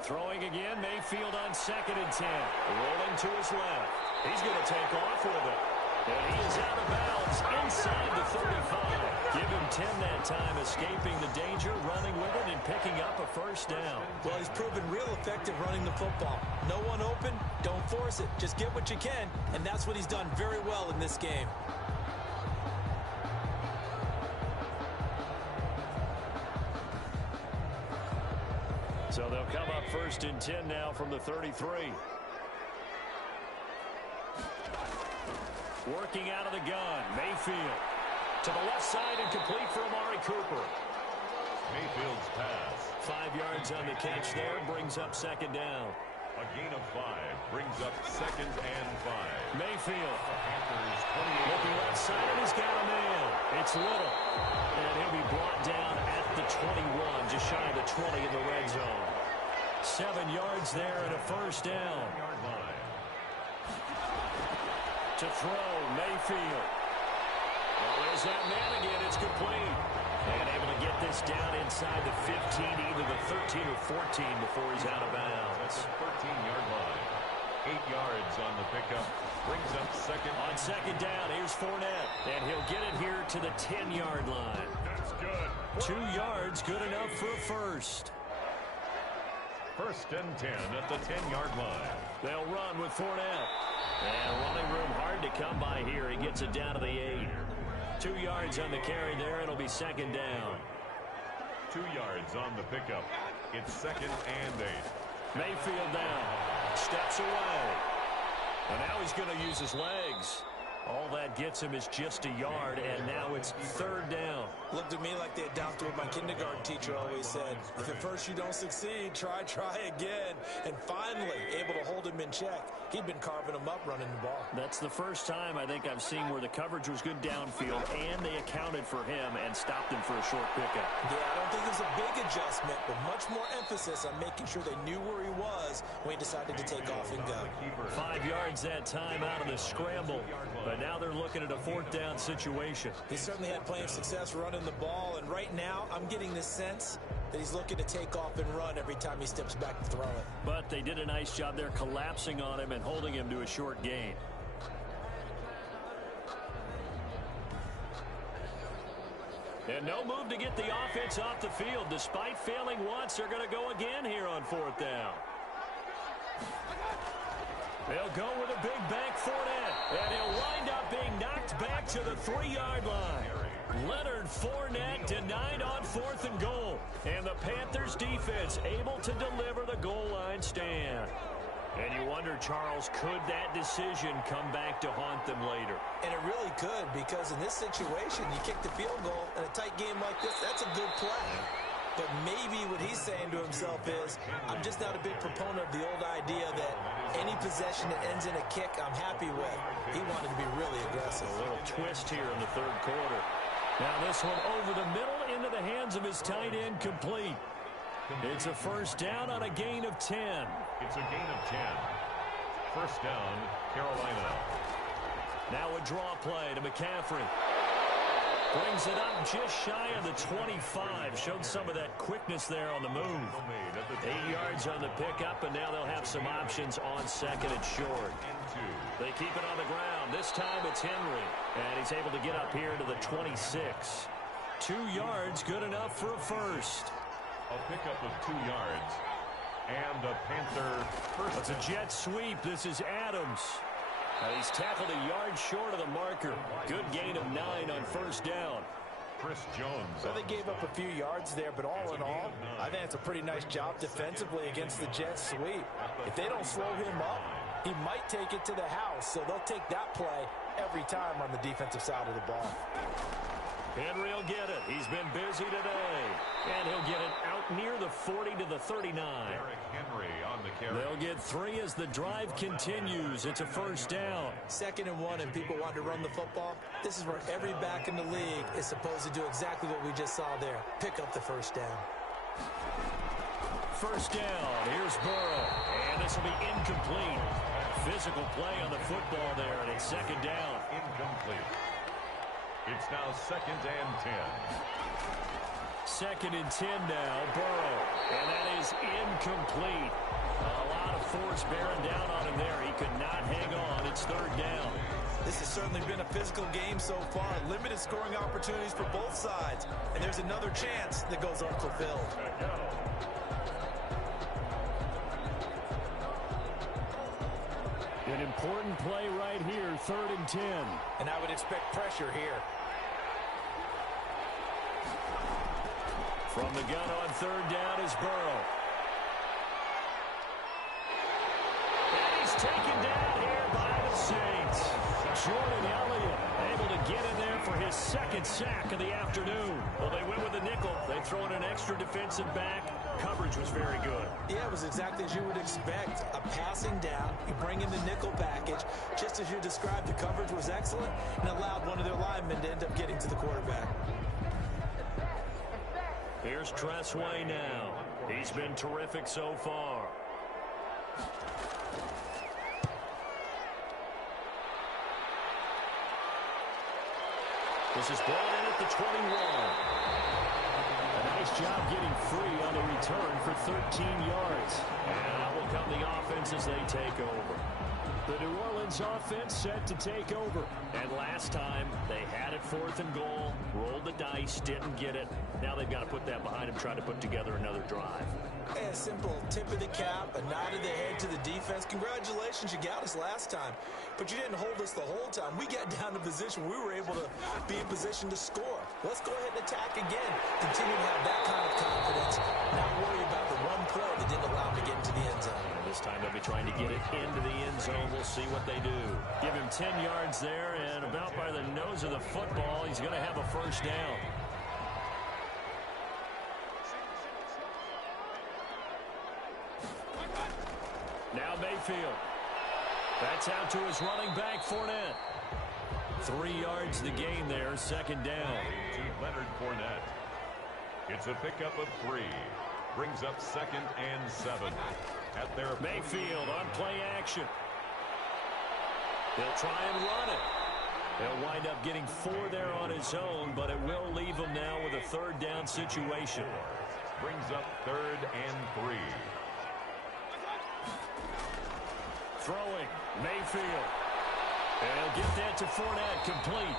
Throwing again, Mayfield on 2nd and 10. Rolling to his left. He's going to take off with it. And he is out of bounds inside the 35. Give him 10 that time, escaping the danger, running with it, and picking up a first down. Well, he's proven real effective running the football. No one open, don't force it. Just get what you can, and that's what he's done very well in this game. So they'll come up 1st and 10 now from the 33. Working out of the gun, Mayfield. To the left side and complete for Amari Cooper. Mayfield's pass. 5 yards on the catch there, brings up 2nd down. A gain of 5 brings up 2nd and 5. Mayfield. Panthers 28. Looking left side, and he's got a man. It's Little. And he'll be brought down at the 21, just shy of the 20 in the red zone. 7 yards there and a first down. Yard line. To throw, Mayfield. Well, there's that man again. It's complete. And able to get this down inside the 15, either the 13 or 14 before he's out of bounds. 13-yard line. 8 yards on the pickup. Brings up 2nd. On 2nd down, here's Fournette. And he'll get it here to the 10-yard line. That's good. 2 yards, good enough for a first. 1st and 10 at the 10-yard line. They'll run with Fournette. And running room hard to come by here. He gets it down to the 8. 2 yards on the carry there. It'll be 2nd down. 2 yards on the pickup. It's 2nd and 8. Mayfield down. Steps away. And now he's going to use his legs. All that gets him is just a yard, and now it's 3rd down. Looked to me like they adopted what my kindergarten teacher always said. If at first you don't succeed, try again. And finally, able to hold him in check. He'd been carving him up running the ball. That's the first time I think I've seen where the coverage was good downfield, and they accounted for him and stopped him for a short pickup. Yeah, I don't think there's a big adjustment, but much more emphasis on making sure they knew where he was when he decided to take off and go. 5 yards that time out of the scramble. But now they're looking at a 4th down situation. He certainly had plenty of success running the ball, and right now I'm getting the sense that he's looking to take off and run every time he steps back to throw it. But they did a nice job there collapsing on him and holding him to a short gain. And no move to get the offense off the field. Despite failing once, they're going to go again here on 4th down. They'll go with a big bank Fournette, and he'll wind up being knocked back to the 3-yard line. Leonard Fournette denied on 4th and goal, and the Panthers defense able to deliver the goal line stand. And you wonder, Charles, could that decision come back to haunt them later? And it really could, because in this situation, you kick the field goal in a tight game like this, that's a good play. But maybe what he's saying to himself is, I'm just not a big proponent of the old idea that any possession that ends in a kick I'm happy with. He wanted to be really aggressive. A little twist here in the 3rd quarter. Now this one over the middle into the hands of his tight end, complete. It's a 1st down on a gain of 10. It's a gain of 10. 1st down, Carolina. Now a draw play to McCaffrey. Brings it up just shy of the 25. Showed some of that quickness there on the move. 8 yards on the pickup, and now they'll have some options on 2nd and short. They keep it on the ground. This time it's Henry, and he's able to get up here to the 26. 2 yards, good enough for a first. A pickup of 2 yards. And a Panther first. It's a jet sweep. This is Adams. He's tackled a yard short of the marker. Good gain of 9 on 1st down. Chris Jones. So they gave up a few yards there, but all in all, I think it's a pretty nice job defensively against the Jets sweep. If they don't slow him up, he might take it to the house, so they'll take that play every time on the defensive side of the ball. Henry will get it. He's been busy today. And he'll get it out near the 40 to the 39. Derrick Henry on the carry. They'll get 3 as the drive continues. It's a first down. 2nd and 1 and people want to run the football. This is where every back in the league is supposed to do exactly what we just saw there. Pick up the first down. First down. Here's Burrow. And this will be incomplete. Physical play on the football there, and it's 2nd down. Incomplete. It's now 2nd and 10. 2nd and 10 now, Burrow. And that is incomplete. A lot of force bearing down on him there. He could not hang on. It's 3rd down. This has certainly been a physical game so far. Limited scoring opportunities for both sides. And there's another chance that goes unfulfilled. An important play right here, 3rd and 10. And I would expect pressure here. From the gun on 3rd down is Burrow. And he's taken down here by the Saints. Jordan Elliott able to get in there for his 2nd sack of the afternoon. Well, they went with a nickel. They throw in an extra defensive back. Coverage was very good. Yeah, it was exactly as you would expect. A passing down, you bring in the nickel package. Just as you described, the coverage was excellent and allowed one of their linemen to end up getting to the quarterback. Here's Tressway now. He's been terrific so far. This is brought in at the 21. A nice job getting free on the return for 13 yards. And out will come the offense as they take over. The New Orleans offense set to take over. And last time, they had it 4th and goal, rolled the dice, didn't get it. Now they've got to put that behind them, try to put together another drive. A simple tip of the cap, a nod of the head to the defense. Congratulations, you got us last time. But you didn't hold us the whole time. We got down to position. We were able to be in position to score. Let's go ahead and attack again. Continue to have that kind of confidence. Not worry about the one play that didn't allow them to get into the end zone. And this time they'll be trying to get it into the end zone. We'll see what they do. Give him 10 yards there, and about by the nose of the football, he's going to have a first down. Now Mayfield. That's out to his running back, Fournette. 3 yards the gain there, 2nd down. To Leonard Fournette. It's a pickup of 3. Brings up 2nd and 7. At their Mayfield on play action. He'll try and run it. He'll wind up getting 4 there on his own, but it will leave him now with a 3rd down situation. Brings up 3rd and 3. Throwing, Mayfield. And he'll get that to Fournette, complete.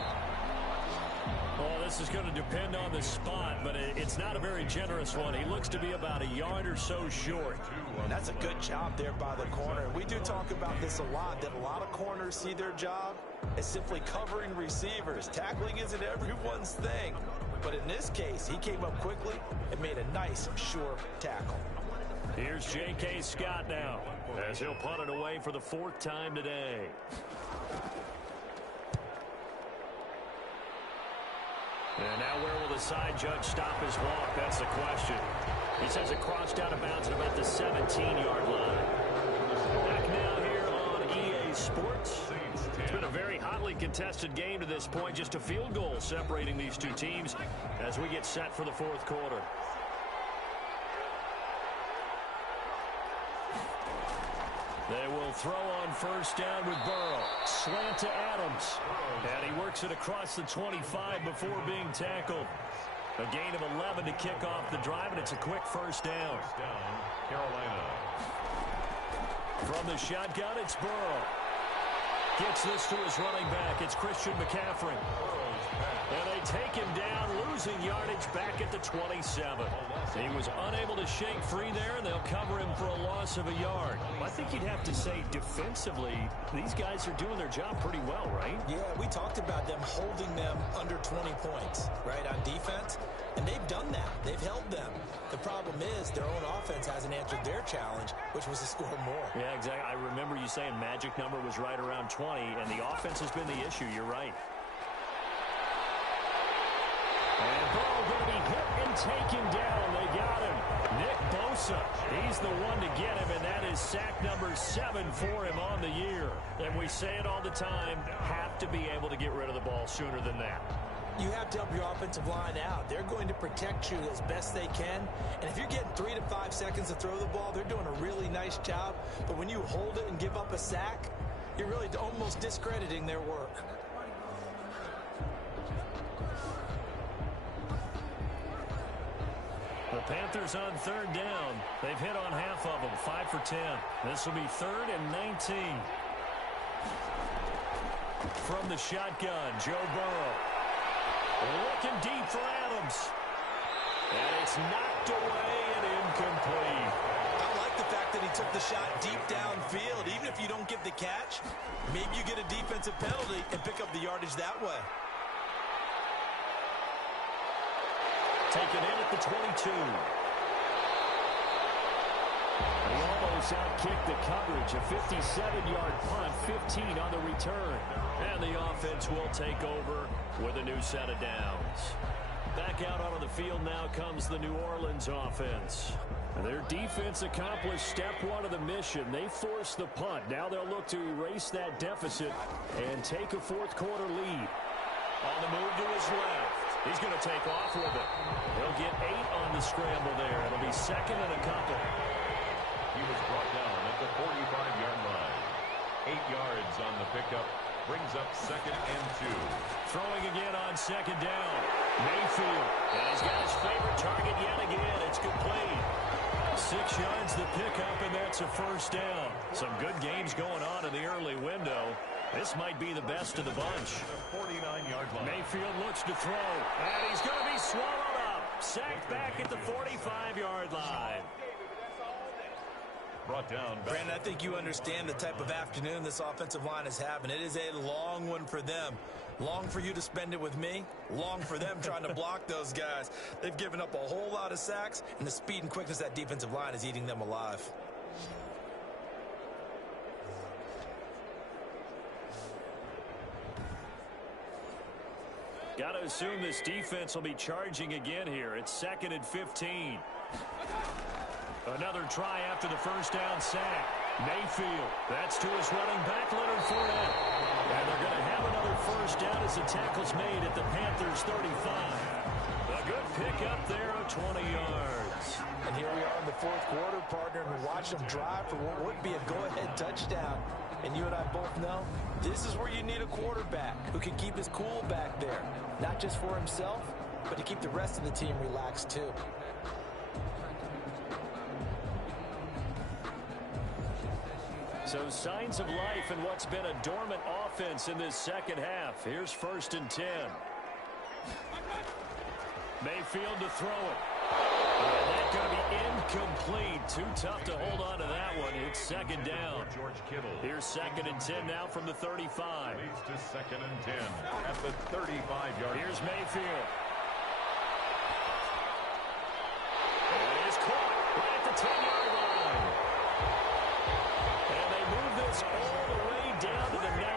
Oh, this is going to depend on the spot, but it's not a very generous one. He looks to be about a yard or so short. And that's a good job there by the corner. We do talk about this a lot, that a lot of corners see their job as simply covering receivers. Tackling isn't everyone's thing. But in this case, he came up quickly and made a nice, sure tackle. Here's J.K. Scott now, as he'll punt it away for the 4th time today. And now where will the side judge stop his walk? That's the question. He says it crossed out of bounds at about the 17-yard line. Back now here on EA Sports. It's been a very hotly contested game to this point. Just a field goal separating these two teams as we get set for the 4th quarter. They will throw on 1st down with Burrow. Slant to Adams. And he works it across the 25 before being tackled. A gain of 11 to kick off the drive, and it's a quick 1st down. Carolina. From the shotgun, it's Burrow. Gets this to his running back. It's Christian McCaffrey. And they take him down, losing yardage back at the 27. He was unable to shake free there, and they'll cover him for a loss of a yard. I think you'd have to say defensively, these guys are doing their job pretty well, right? Yeah, we talked about them holding them under 20 points, right, on defense. And they've done that. They've held them. The problem is their own offense hasn't answered their challenge, which was to score more. Yeah, exactly. I remember you saying magic number was right around 20, and the offense has been the issue. You're right. And ball going to be hit and taken down. They got him. Nick Bosa, he's the one to get him, and that is sack number 7 for him on the year. And we say it all the time, have to be able to get rid of the ball sooner than that. You have to help your offensive line out. They're going to protect you as best they can. And if you're getting 3 to 5 seconds to throw the ball, they're doing a really nice job. But when you hold it and give up a sack, you're really almost discrediting their work. The Panthers on 3rd down. They've hit on half of them, 5 for 10. This will be 3rd and 19. From the shotgun, Joe Burrow. Looking deep for Adams. And it's knocked away and incomplete. I like the fact that he took the shot deep downfield. Even if you don't get the catch, maybe you get a defensive penalty and pick up the yardage that way. Taken in at the 22. He almost outkicked the coverage. A 57-yard punt, 15 on the return. And the offense will take over with a new set of downs. Back out onto the field now comes the New Orleans offense. Their defense accomplished step 1 of the mission. They forced the punt. Now they'll look to erase that deficit and take a fourth-quarter lead. On the move to his left. He's going to take off with it. He'll get 8 on the scramble there. It'll be 2nd and a couple. He was brought down at the 45-yard line. 8 yards on the pickup. Brings up 2nd and 2. Throwing again on 2nd down. Mayfield. And he's got his favorite target yet again. It's complete. 6 yards the pickup, and that's a 1st down. Some good games going on in the early window. This might be the best of the bunch. 49-yard line. Mayfield looks to throw, and he's going to be swallowed up. Sacked back at the 45-yard line. Brought down. Brandon, I think you understand the type of afternoon this offensive line is having. It is a long one for them. Long for you to spend it with me. Long for them trying to block those guys. They've given up a whole lot of sacks, and the speed and quickness of that defensive line is eating them alive. Got to assume this defense will be charging again here. It's 2nd and 15. Another try after the 1st down sack. Mayfield, that's to his running back, Leonard Fournette. And they're going to have another 1st down as the tackle's made at the Panthers' 35. A good pickup there of 20 yards. And here we are in the 4th quarter, partner, and watch them drive for what would be a go-ahead touchdown. And you and I both know this is where you need a quarterback who can keep his cool back there. Not just for himself, but to keep the rest of the team relaxed too. So signs of life in what's been a dormant offense in this 2nd half. Here's 1st and 10. Mayfield to throw it. And that's going to be incomplete. Too tough to hold on to that one. It's 2nd down. George Kittle. Here's 2nd and 10 now from the 35. Leads to 2nd and 10 at the 35-yard line. Here's Mayfield. And it is caught right at the 10-yard line. And they move this all the way down to the 9.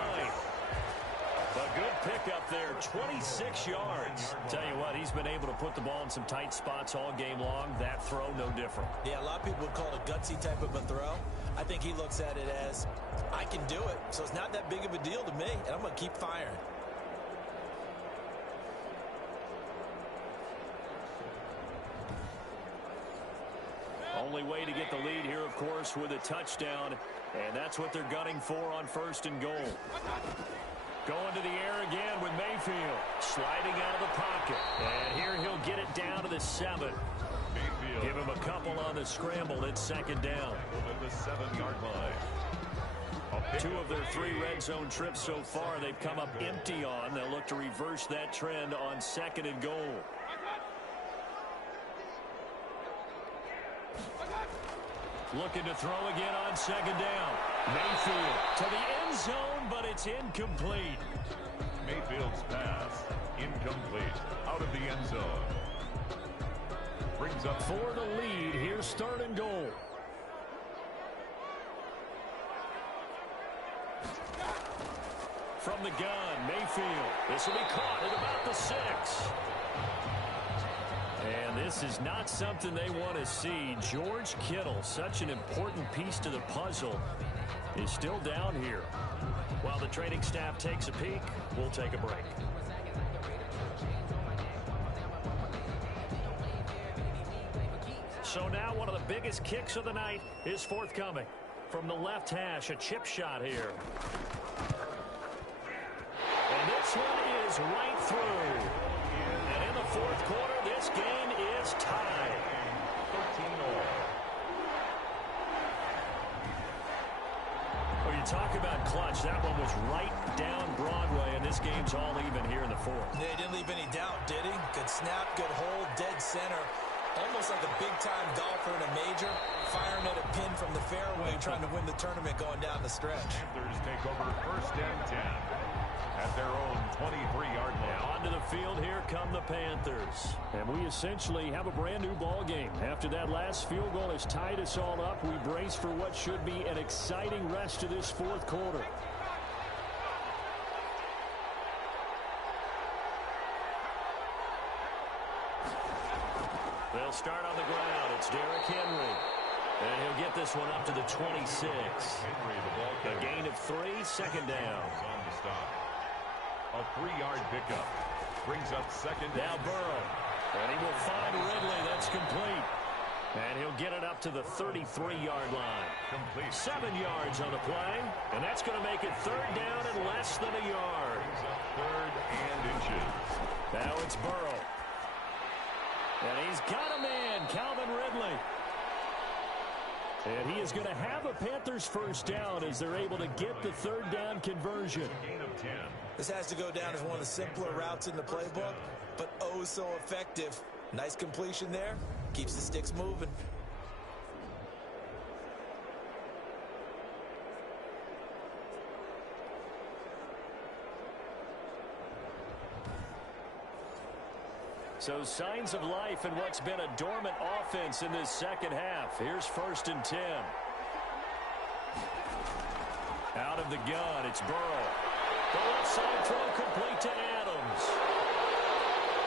A good pickup there, 26 yards. Tell you what, he's been able to put the ball in some tight spots all game long. That throw, no different. Yeah, a lot of people would call it a gutsy type of a throw. I think he looks at it as, I can do it, so it's not that big of a deal to me, and I'm going to keep firing. Only way to get the lead here, of course, with a touchdown, and that's what they're gunning for on 1st and goal. Going to the air again with Mayfield. Sliding out of the pocket. And here he'll get it down to the 7. Mayfield. Give him a couple on the scramble. It's 2nd down. At the 7-yard line. A 2 of their 3 red zone trips so far, they've come up empty on. They'll look to reverse that trend on 2nd and goal. Looking to throw again on 2nd down. Mayfield to the end zone, but it's incomplete. Mayfield's pass, incomplete, out of the end zone. Brings up For the lead, here's 3rd and goal. From the gun, Mayfield. This will be caught at about the 6. And this is not something they want to see. George Kittle, such an important piece to the puzzle, is still down here. While the training staff takes a peek, we'll take a break. So now one of the biggest kicks of the night is forthcoming. From the left hash, a chip shot here. And this one is right through. And in the 4th quarter, this game is tied. 13-all. Well, you talk about clutch. That one was right down Broadway, and this game's all even here in the 4th. They didn't leave any doubt, did he? Good snap, good hold, dead center. Almost like a big-time golfer in a major, firing at a pin from the fairway, trying to win the tournament going down the stretch. Panthers take over 1st and 10 at their own 23-yard line. Now onto the field, here come the Panthers. And we essentially have a brand-new ball game. After that last field goal has tied us all up, we brace for what should be an exciting rest of this 4th quarter. They'll start on the ground. It's Derrick Henry. And he'll get this one up to the 26. Henry, the ball A gain of 3, 2nd down. on the stop. A 3-yard pickup. Brings up 2nd down. Now Burrow. And he will find Ridley. That's complete. And he'll get it up to the 33-yard line. Complete. 7 yards on the play. And that's going to make it 3rd down and less than a yard. Brings up 3rd and inches. Now it's Burrow. And he's got a man, Calvin Ridley. And he is going to have a Panthers 1st down as they're able to get the 3rd down conversion. Gain of 10. This has to go down as one of the simpler routes in the playbook, but oh so effective. Nice completion there. Keeps the sticks moving. So signs of life in what's been a dormant offense in this 2nd half. Here's 1st and 10. Out of the gun, it's Burrow. The left side throw complete to Adams.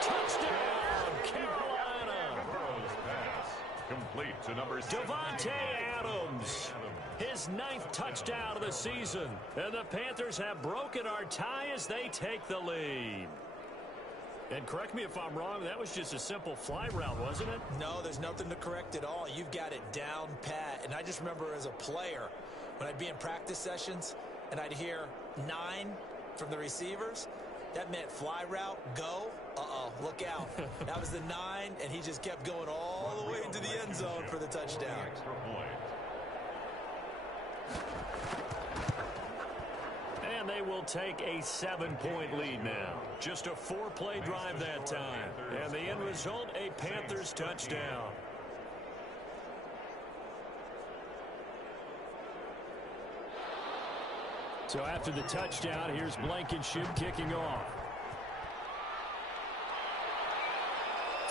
Touchdown, Carolina. Burrow's pass. Complete to number 7. Devontae Adams. His 9th touchdown of the season. And the Panthers have broken our tie as they take the lead. And correct me if I'm wrong, that was just a simple fly route, wasn't it? No, there's nothing to correct at all. You've got it down pat. And I just remember as a player, when I'd be in practice sessions and I'd hear 9 from the receivers, that meant fly route, go. Uh-oh, look out. That was the 9, and he just kept going all the way into the end zone for the touchdown. Extra point. And they will take a 7-point lead now. Just a 4-play drive that time. And the end result, a Panthers touchdown. So after the touchdown, here's Blankenship kicking off.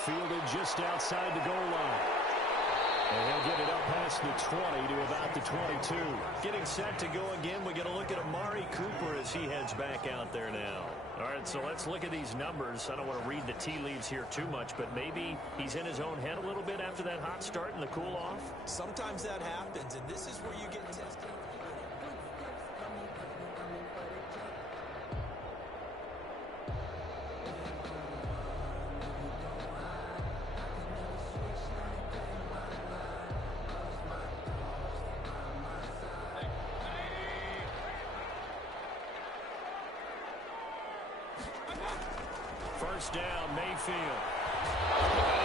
Fielded just outside the goal line. And he'll get it up past the 20 to about the 22. Getting set to go again. We get a look at Amari Cooper as he heads back out there now. All right, so let's look at these numbers. I don't want to read the tea leaves here too much, but maybe he's in his own head a little bit after that hot start and the cool off. Sometimes that happens, and this is where you get tested. First down, Mayfield.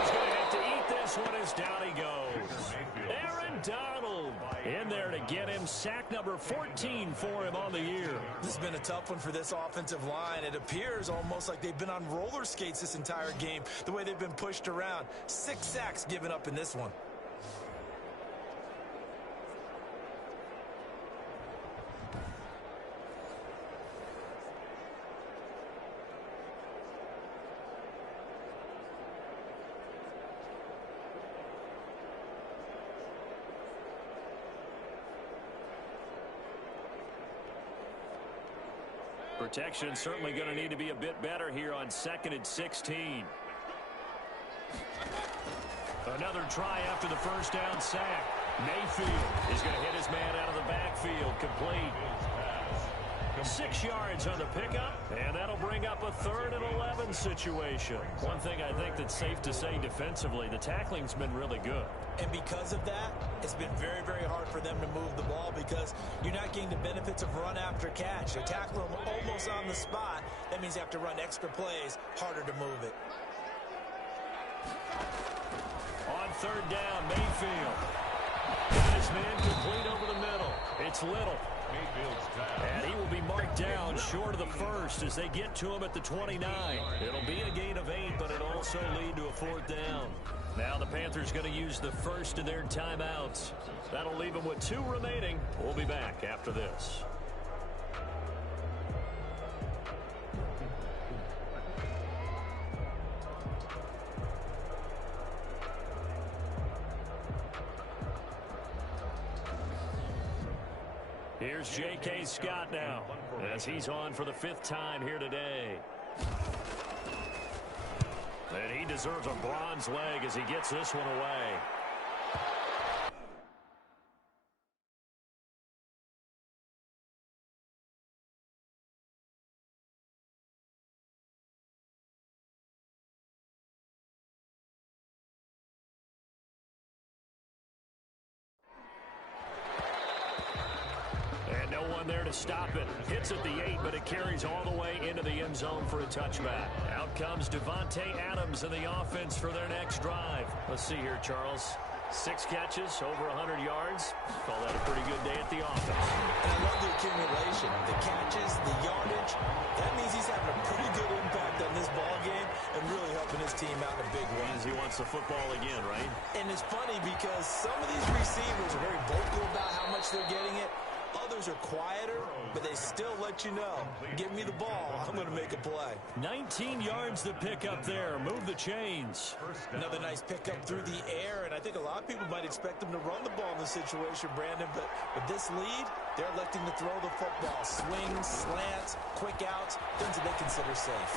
He's going to have to eat this one is down he goes. Aaron Donald in there to get him. Sack number 14 for him on the year. This has been a tough one for this offensive line. It appears almost like they've been on roller skates this entire game, the way they've been pushed around. 6 sacks given up in this one. Protection certainly going to need to be a bit better here on 2nd and 16. Another try after the first down sack. Mayfield is going to hit his man out of the backfield. Complete. 6 yards on the pickup, and that'll bring up a 3rd and 11 situation. One thing I think that's safe to say defensively, the tackling's been really good. And because of that, it's been very, very hard for them to move the ball because you're not getting the benefits of run after catch. They're tackling them almost on the spot. That means you have to run extra plays, harder to move it. On 3rd down, Mayfield. Got his man complete over the middle. It's Little. And he will be marked down short of the first as they get to him at the 29. It'll be a gain of 8, but it'll also lead to a 4th down. Now the Panthers going to use the first of their timeouts. That'll leave them with 2 remaining. We'll be back after this. Here's J.K. Scott now as he's on for the 5th time here today. And he deserves a bronze leg as he gets this one away. There to stop it. Hits at the 8, but it carries all the way into the end zone for a touchback. Out comes Devontae Adams in the offense for their next drive. Let's see here, Charles. 6 catches, over 100 yards. Call that a pretty good day at the office. And I love the accumulation. The catches, the yardage. That means he's having a pretty good impact on this ball game and really helping his team out in a big way. Means he wants the football again, right? And it's funny because some of these receivers are very vocal about how much they're getting it. Others are quieter, but they still let you know, give me the ball, I'm going to make a play. 19 yards to pick up there. Move the chains. Another nice pickup through the air, and I think a lot of people might expect them to run the ball in this situation, Brandon, but with this lead, they're electing to throw the football. Swings, slants, quick outs, things that they consider safe.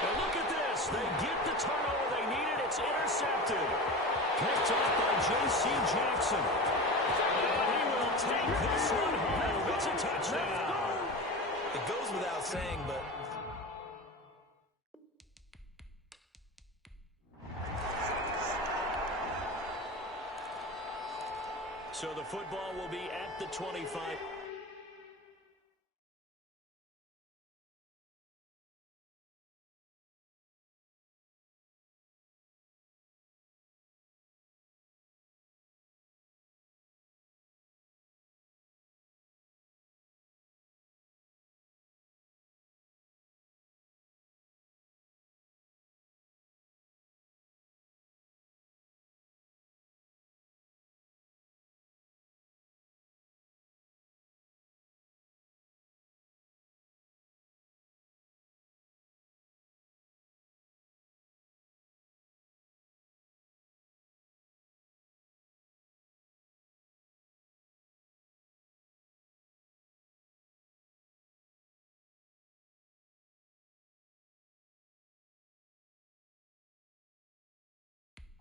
And look at this. They get the turnover they needed. It's intercepted. Picked off by J.C. Jackson. Take this one home. It's a touchdown. It goes without saying, but so the football will be at the 25.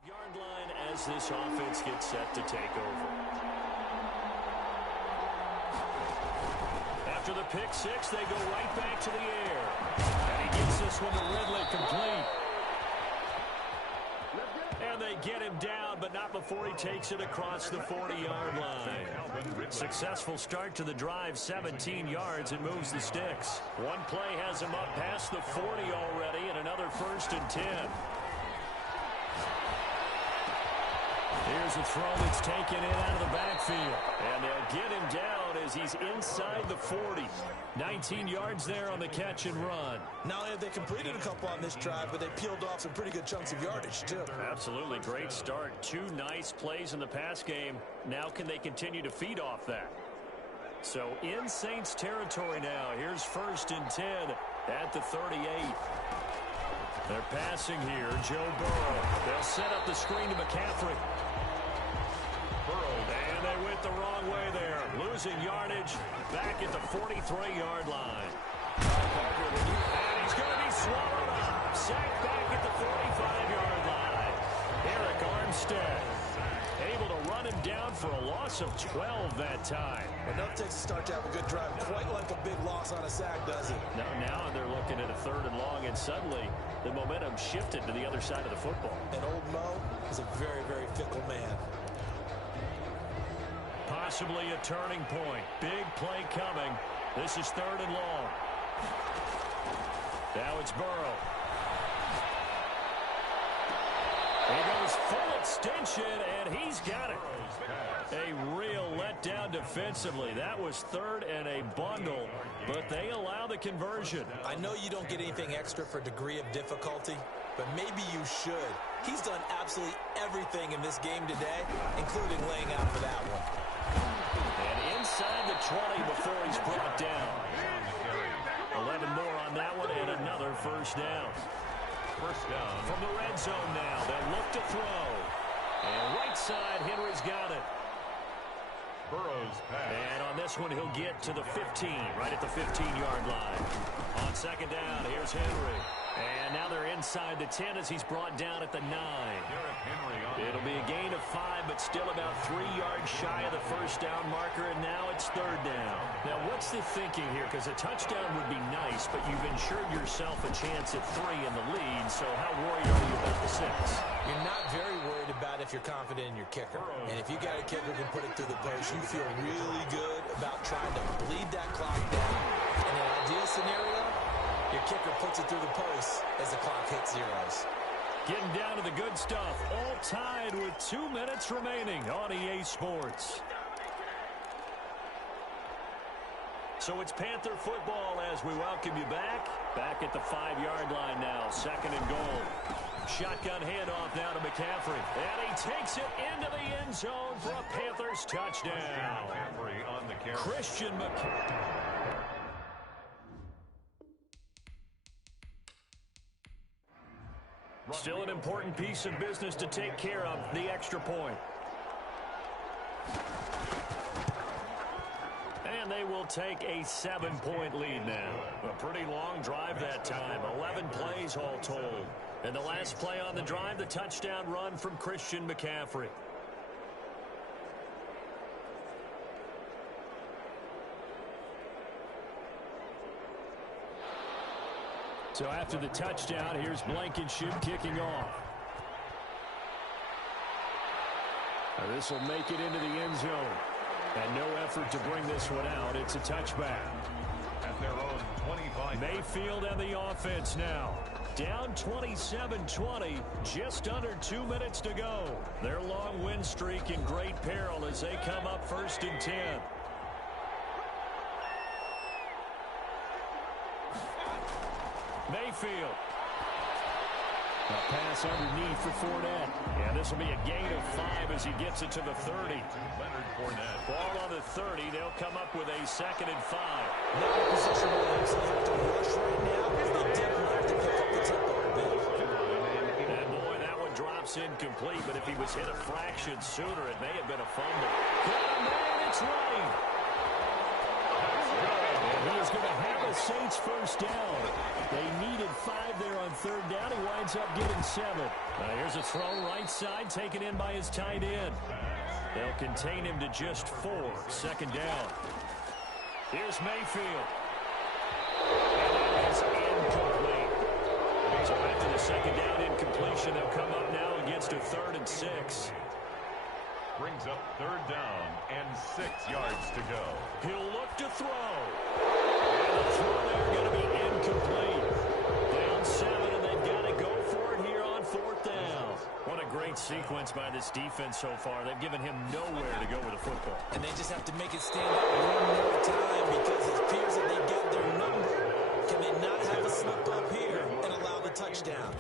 Yard line as this offense gets set to take over. After the pick 6, they go right back to the air. And he gets this one to Ridley complete. And they get him down, but not before he takes it across the 40-yard line. Successful start to the drive, 17 yards, and moves the sticks. One play has him up past the 40 already, and another 1st and 10. Here's a throw that's taken in out of the backfield. And they'll get him down as he's inside the 40. 19 yards there on the catch and run. Not only have they completed a couple on this drive, but they peeled off some pretty good chunks of yardage, too. Absolutely. Great start. 2 nice plays in the pass game. Now can they continue to feed off that? So in Saints territory now. Here's 1st and 10 at the 38. They're passing here. Joe Burrow. They'll set up the screen to McCaffrey. Burrow. And they went the wrong way there. Losing yardage back at the 43-yard line. And he's going to be swallowed up. Sacked back at the 45-yard line. Eric Armstead able to run him down for a loss of 12 that time. Enough takes a start to have a good drive. Quite like a big loss on a sack, does it? Now they're looking at a 3rd and long, and suddenly the momentum shifted to the other side of the football. And old Mo is a very, very fickle man. Possibly a turning point. Big play coming. This is 3rd and long. Now it's Burrow. He goes full extension, and he's got it. A real letdown defensively. That was 3rd and a bundle, but they allow the conversion. I know you don't get anything extra for degree of difficulty, but maybe you should. He's done absolutely everything in this game today, including laying out for that one. And inside the 20 before he's brought down. 11 more on that one, and another 1st down. 1st down. From the red zone now, they'll look to throw. And right side, Henry's got it. Burrow's pass. And on this one, he'll get to the 15, right at the 15-yard line. On 2nd down, here's Henry. And now they're inside the 10 as he's brought down at the 9. It'll be a gain of 5, but still about 3 yards shy of the 1st down marker, and now it's 3rd down. Now, what's the thinking here? Because a touchdown would be nice, but you've ensured yourself a chance at 3 in the lead, so how worried are you about the 6? You're not very worried about if you're confident in your kicker. And if you got a kicker who can put it through the post, you feel really good about trying to bleed that clock down. In an ideal scenario, your kicker puts it through the post as the clock hits zeros. Getting down to the good stuff. All tied with 2 minutes remaining on EA Sports. So it's Panther football as we welcome you back. Back at the 5-yard line now. 2nd and goal. Shotgun handoff now to McCaffrey. And he takes it into the end zone for a Panthers touchdown. McCaffrey on the carry. Christian McCaffrey. Still an important piece of business to take care of, the extra point. And they will take a 7-point lead now. A pretty long drive that time. 11 plays all told. And the last play on the drive, the touchdown run from Christian McCaffrey. So after the touchdown, here's Blankenship kicking off. Now this will make it into the end zone. And no effort to bring this one out. It's a touchback. At their own 25. Mayfield and the offense now. Down 27-20, just under 2 minutes to go. Their long win streak in great peril as they come up 1st and 10. Mayfield. A pass underneath for Fournette. And this will be a gain of 5 as he gets it to the 30. Leonard Fournette. Ball on the 30. They'll come up with a 2nd and 5. Not a position where they absolutely have to rush right now. They definitely have to pick up the tempo a bit. And boy, that one drops incomplete. But if he was hit a fraction sooner, it may have been a fumble. Got a man, it's right. And he is going to have a Saints 1st down. They needed 5 there on 3rd down. He winds up getting 7. Here's a throw right side taken in by his tight end. They'll contain him to just 4. 2nd down. Here's Mayfield. And that is incomplete. So after the 2nd down incompletion, they'll come up now against a 3rd and 6. Brings up 3rd down and 6 yards to go. He'll look to throw. And the throw there going to be incomplete. Down 7, and they've got to go for it here on 4th down. What a great sequence by this defense so far. They've given him nowhere to go with the football. And they just have to make it stand up one more time because it appears that they got their number. Can they not have a slip up here and allow the touchdown?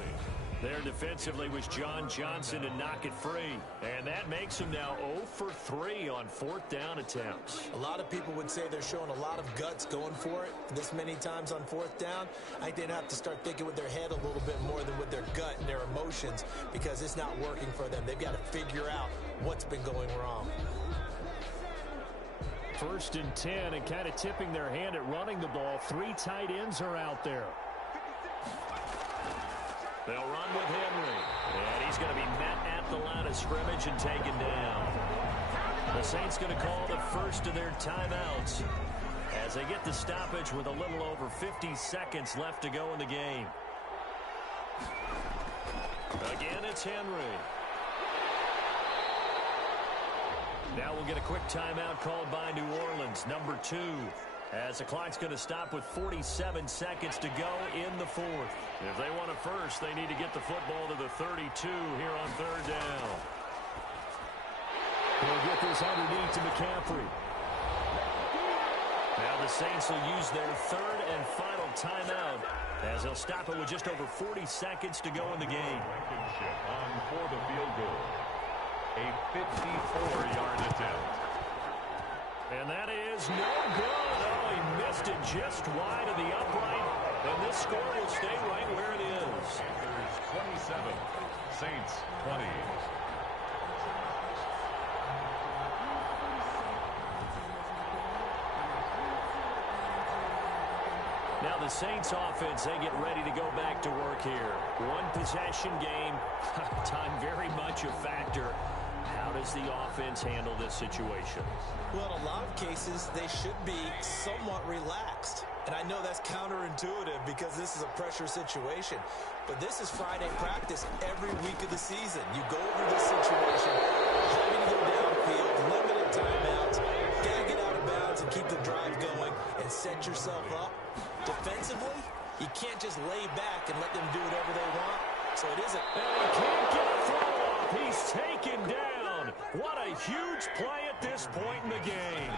There defensively was John Johnson to knock it free. And that makes him now 0 for 3 on 4th down attempts. A lot of people would say they're showing a lot of guts going for it this many times on 4th down. I think they'd have to start thinking with their head a little bit more than with their gut and their emotions because it's not working for them. They've got to figure out what's been going wrong. 1st and 10 and kind of tipping their hand at running the ball. 3 tight ends are out there. They'll run with Henry. And he's going to be met at the line of scrimmage and taken down. The Saints going to call the first of their timeouts as they get the stoppage with a little over 50 seconds left to go in the game. Again, it's Henry. Now we'll get a quick timeout called by New Orleans, number 2. As the clock's going to stop with 47 seconds to go in the 4th. If they want it first, they need to get the football to the 32 here on 3rd down. They'll get this underneath to McCaffrey. Now the Saints will use their 3rd and final timeout as they'll stop it with just over 40 seconds to go in the game. On for the field goal. A 54-yard attempt. And that is no good. Oh, he missed it just wide of the upright. And this score will stay right where it is. Panthers 27, Saints 20. Now the Saints offense, they get ready to go back to work here. One possession game. Time very much a factor. How does the offense handle this situation? Well, in a lot of cases, they should be somewhat relaxed. And I know that's counterintuitive because this is a pressure situation. But this is Friday practice every week of the season. You go over this situation, having to go downfield, limited timeouts, got to get out of bounds and keep the drive going and set yourself up. Defensively, you can't just lay back and let them do whatever they want. So it isn't. And he can't get a throw off. He's taken down. What a huge play at this point in the game.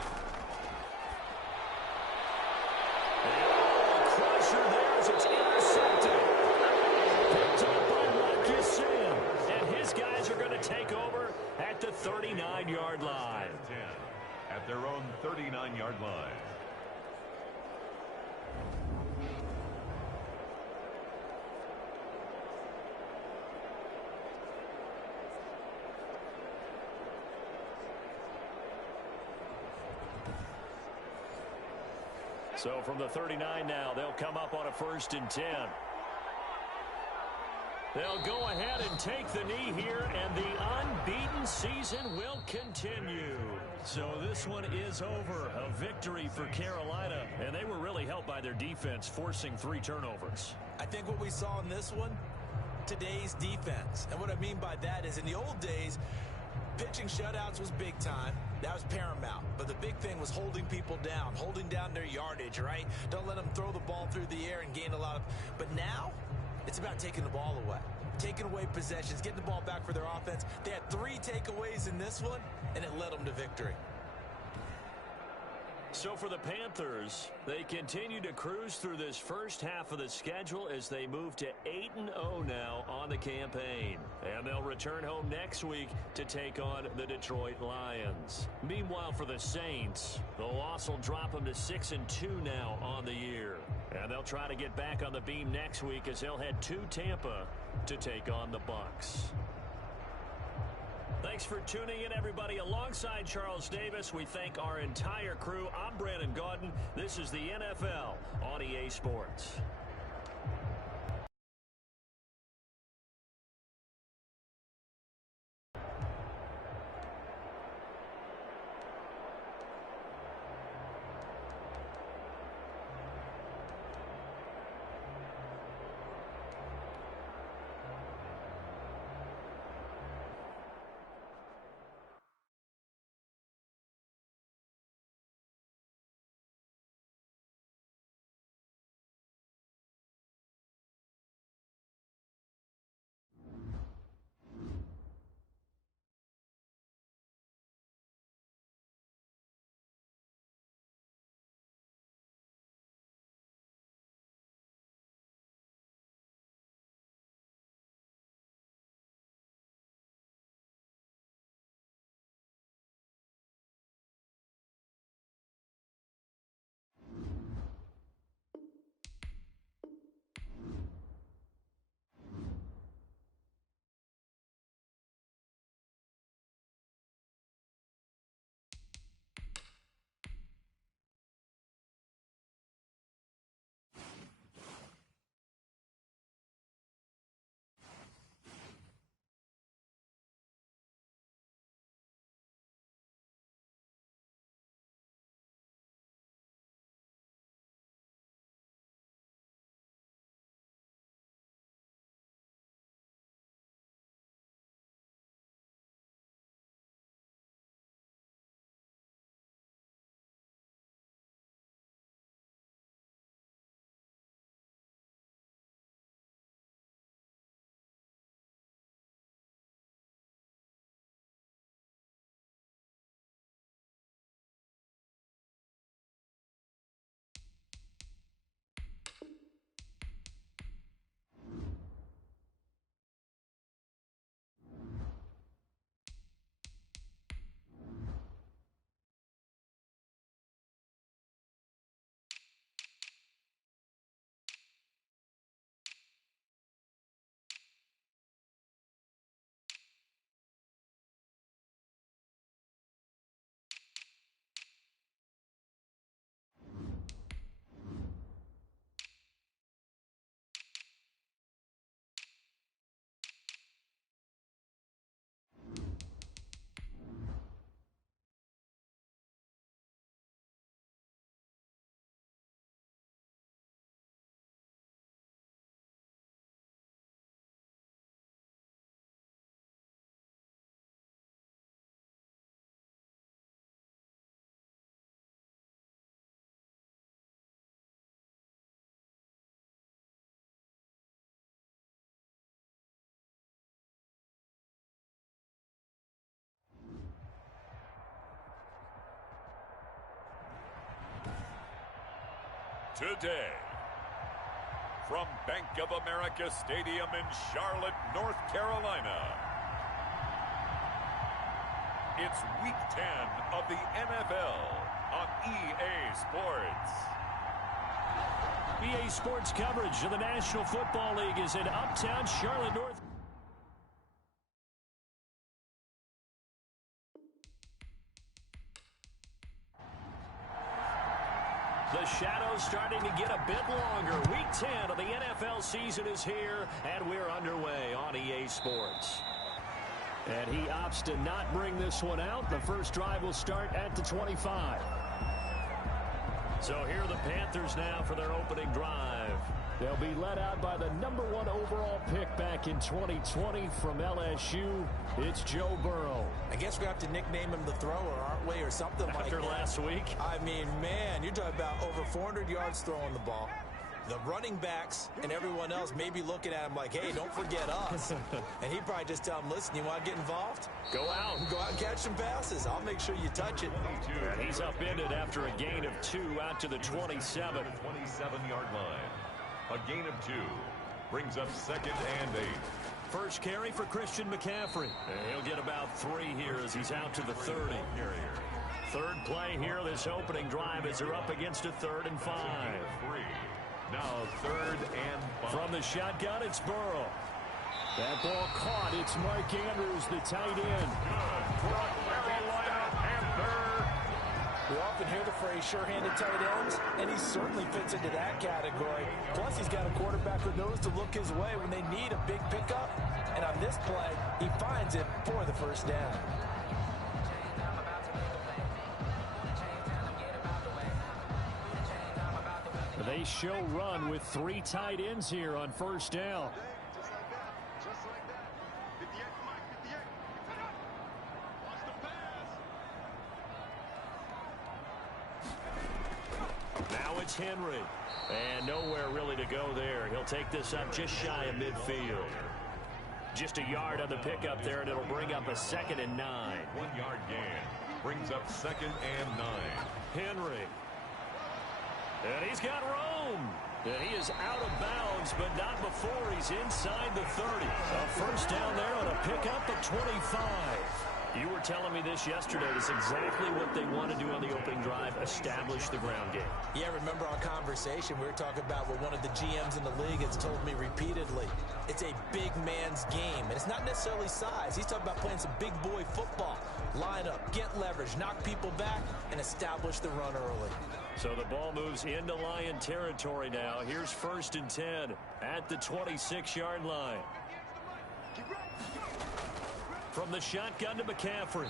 And a crusher there as it's intercepted. Picked up by Marcus Sim. And his guys are going to take over at the 39-yard line. 10 at their own 39-yard line. So from the 39 now, they'll come up on a 1st and 10. They'll go ahead and take the knee here, and the unbeaten season will continue. So this one is over. A victory for Carolina, and they were really helped by their defense, forcing 3 turnovers. I think what we saw in this one, today's defense. And what I mean by that is in the old days, pitching shutouts was big time. That was paramount. But the big thing was holding people down, holding down their yardage, right? Don't let them throw the ball through the air and gain a lot of... But now, it's about taking the ball away. Taking away possessions, getting the ball back for their offense. They had 3 takeaways in this one, and it led them to victory. So for the Panthers, they continue to cruise through this first half of the schedule as they move to 8-0 now on the campaign. And they'll return home next week to take on the Detroit Lions. Meanwhile, for the Saints, the loss will drop them to 6-2 now on the year. And they'll try to get back on the beam next week as they'll head to Tampa to take on the Bucs. Thanks for tuning in, everybody. Alongside Charles Davis, we thank our entire crew. I'm Brandon Gaudin. This is the NFL on EA Sports. today. From Bank of America Stadium in Charlotte, North Carolina, it's Week 10 of the NFL on EA Sports. EA Sports coverage of the National Football League is in uptown Charlotte, North. The shadow's starting to get a bit longer. Week 10 of the NFL season is here, and we're underway on EA Sports. And he opts to not bring this one out. The first drive will start at the 25. So here are the Panthers now for their opening drive. They'll be led out by the #1 overall pick back in 2020 from LSU. It's Joe Burrow. I guess we have to nickname him the thrower, aren't we, or something like that. After last week? I mean, man, you're talking about over 400 yards throwing the ball. The running backs and everyone else may be looking at him like, hey, don't forget us. And he'd probably just tell him, listen, you want to get involved? Go out. Go out and catch some passes. I'll make sure you touch it. And he's upended after a gain of 2 out to the 27. 27-yard line. A gain of 2 brings up 2nd and 8. First carry for Christian McCaffrey. And he'll get about 3 here as he's out to the 30. Third play here, this opening drive as they're up against a 3rd and 5. Now 3rd and 5. From the shotgun, it's Burrow. That ball caught. It's Mark Andrews, the tight end. We often hear the phrase sure-handed tight ends, and he certainly fits into that category. Plus, he's got a quarterback who knows to look his way when they need a big pickup. And on this play, he finds it for the first down. They show run with 3 tight ends here on first down. Now it's Henry. And nowhere really to go there. He'll take this up just shy of midfield. Just a yard on the pickup there, and it'll bring up a 2nd and 9. 1-yard gain brings up 2nd and 9. Henry. And he's got room. And he is out of bounds, but not before he's inside the 30. A first down there on a pickup at 25. You were telling me this yesterday. That's exactly what they want to do on the opening drive, establish the ground game. Yeah, remember our conversation? We were talking about what one of the GMs in the league has told me repeatedly. It's a big man's game, and it's not necessarily size. He's talking about playing some big boy football. Line up, get leverage, knock people back, and establish the run early. So the ball moves into Lion territory now. Here's 1st and 10 at the 26-yard line. From the shotgun to McCaffrey.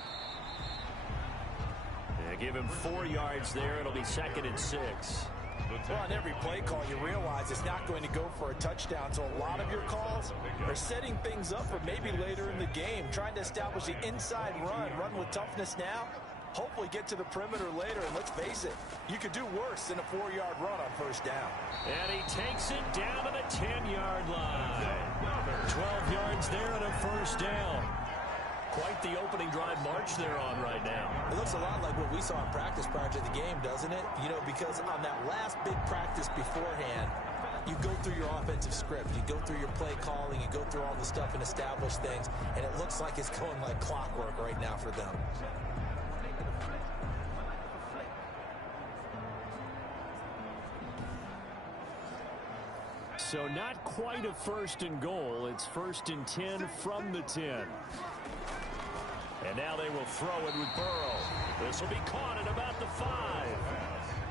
They give him 4 yards there. It'll be 2nd and 6. Well, on every play call, you realize it's not going to go for a touchdown. So a lot of your calls are setting things up for maybe later in the game, trying to establish the inside run with toughness now. Hopefully get to the perimeter later, and let's face it, you could do worse than a 4-yard run on first down. And he takes it down to the 10-yard line. 12 yards there and a first down. Quite the opening drive march they're on right now. It looks a lot like what we saw in practice prior to the game, doesn't it? You know, because on that last big practice beforehand, you go through your offensive script, you go through your play calling, you go through all the stuff and establish things, and it looks like it's going like clockwork right now for them. So not quite a 1st and goal. It's 1st and 10 from the 10. And now they will throw it with Burrow. This will be caught at about the 5.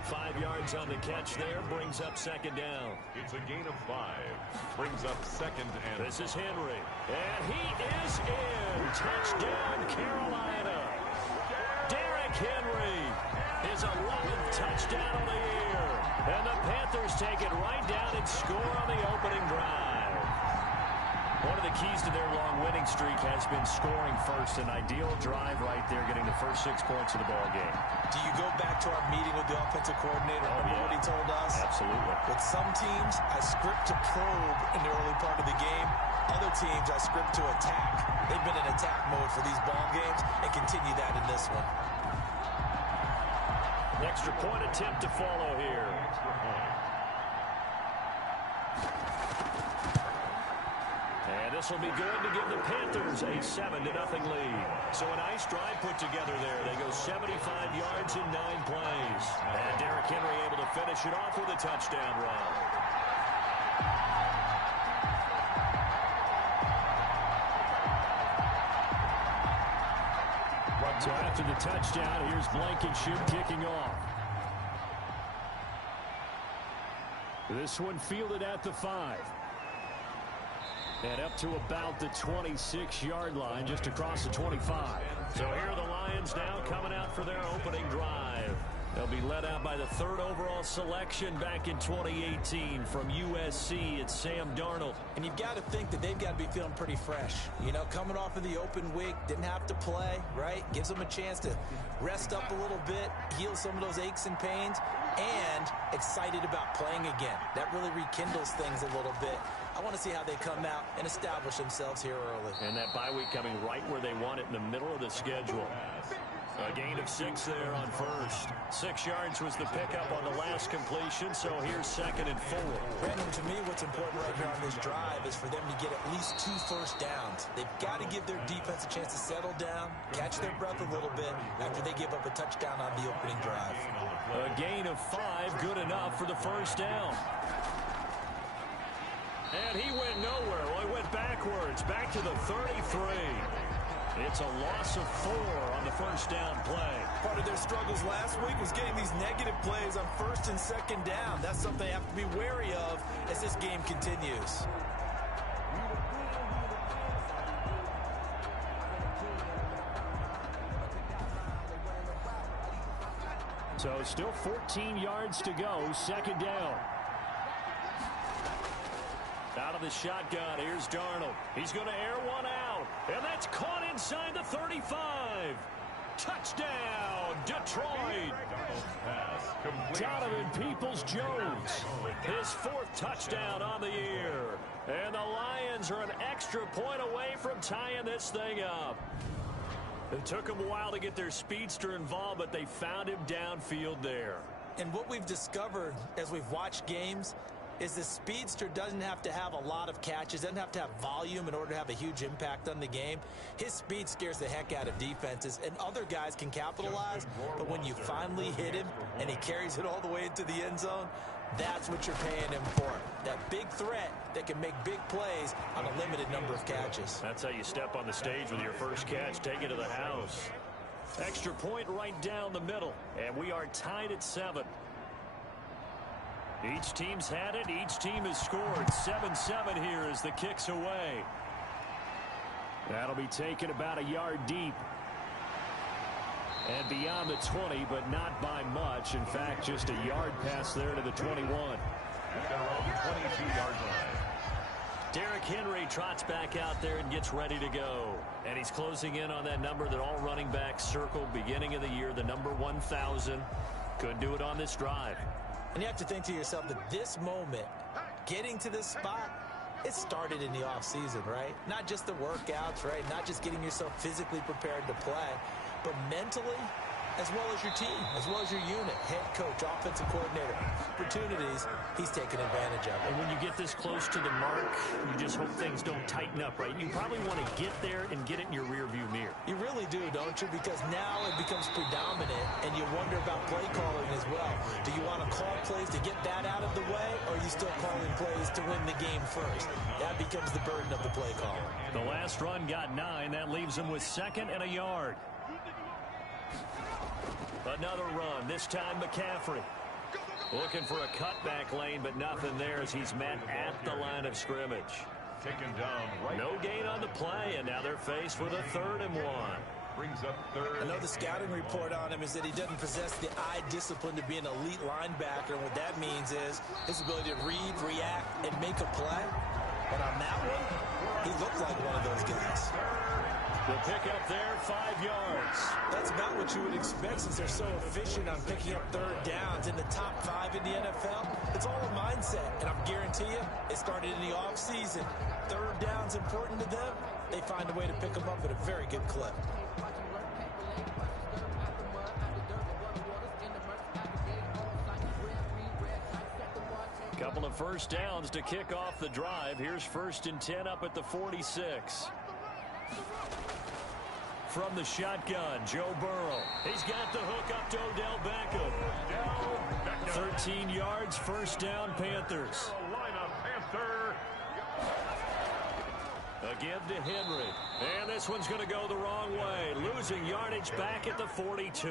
5 yards on the catch there, brings up 2nd down. It's a gain of 5. Brings up 2nd and... This is Henry. And he is in. Touchdown, Carolina. Derrick Henry. His 11th touchdown of the year. And the Panthers take it right down and score on the opening drive. One of the keys to their long winning streak has been scoring first. An ideal drive right there, getting the first 6 points of the ball game. Do you go back to our meeting with the offensive coordinator? Remember what he told us? Absolutely. With some teams, I script to probe in the early part of the game. Other teams, I script to attack. They've been in attack mode for these ball games and continue that in this one. Extra point attempt to follow here. And this will be good to give the Panthers a 7-0 lead. So a nice drive put together there. They go 75 yards in 9 plays. And Derrick Henry able to finish it off with a touchdown run. So after the touchdown, here's Blankenship kicking off. This one fielded at the 5. And up to about the 26-yard line, just across the 25. So here are the Lions now coming out for their opening drive. They'll be led out by the 3rd overall selection back in 2018 from USC. It's Sam Darnold. And you've got to think that they've got to be feeling pretty fresh. You know, coming off of the open week, didn't have to play, right? Gives them a chance to rest up a little bit, heal some of those aches and pains, and excited about playing again. That really rekindles things a little bit. I want to see how they come out and establish themselves here early. And that bye week coming right where they want it, in the middle of the schedule. A gain of 6 there on first. 6 yards was the pickup on the last completion, so here's 2nd and 4. Brandon, to me, what's important right here on this drive is for them to get at least 2 first downs. They've got to give their defense a chance to settle down, catch their breath a little bit after they give up a touchdown on the opening drive. A gain of 5, good enough for the first down. And he went nowhere. Well, he went backwards, back to the 33. It's a loss of 4 on the first down play. Part of their struggles last week was getting these negative plays on 1st and 2nd down. That's something they have to be wary of as this game continues. So still 14 yards to go, 2nd down. Out of the shotgun, here's Darnold. He's going to air one out, and that's caught inside the 35. Touchdown, Detroit. Donovan Peoples-Jones, his 4th touchdown on the year. And the Lions are an extra point away from tying this thing up. It took them a while to get their speedster involved, but they found him downfield there. And what we've discovered as we've watched games is the speedster doesn't have to have a lot of catches, doesn't have to have volume in order to have a huge impact on the game. His speed scares the heck out of defenses, and other guys can capitalize, but when you finally hit him and he carries it all the way into the end zone, that's what you're paying him for. That big threat that can make big plays on a limited number of catches. That's how you step on the stage with your first catch, take it to the house. Extra point right down the middle, and we are tied at 7. Each team's had it. Each team has scored. 7-7 here as the kick's away. That'll be taken about a yard deep. And beyond the 20, but not by much. In fact, just a yard pass there to the 21. At their own 22-yard line. Derrick Henry trots back out there and gets ready to go. And he's closing in on that number that all running backs circled beginning of the year, the number 1,000. Could do it on this drive. And you have to think to yourself that this moment, getting to this spot, it started in the offseason, right? Not just the workouts, right? Not just getting yourself physically prepared to play, but mentally, as well as your team, as well as your unit, head coach, offensive coordinator, opportunities, he's taking advantage of it. And when you get this close to the mark, you just hope things don't tighten up, right? You probably want to get there and get it in your rearview mirror. You really do, don't you? Because now it becomes predominant, and you wonder about play calling as well. Do you want to call plays to get that out of the way, or are you still calling plays to win the game first? That becomes the burden of the play caller. The last run got 9. That leaves him with 2nd and a yard. Another run, this time McCaffrey. Looking for a cutback lane, but nothing there as he's met at the line of scrimmage. Taken down right. No gain on the play, and now they're faced with a 3rd and 1. Brings up 3rd. I know the scouting report on him is that he doesn't possess the eye discipline to be an elite linebacker, and what that means is his ability to read, react, and make a play. But on that one, he looked like one of those guys. The pickup there, 5 yards. That's about what you would expect since they're so efficient on picking up 3rd downs in the top 5 in the NFL. It's all a mindset, and I guarantee you, it started in the offseason. 3rd down's important to them. They find a way to pick them up at a very good clip. Couple couple of first downs to kick off the drive. Here's 1st and 10 up at the 46. From the shotgun, Joe Burrow. He's got the hook up to Odell Beckham. 13 yards, first down, Panthers. A give to Henry. And this one's going to go the wrong way. Losing yardage back at the 42.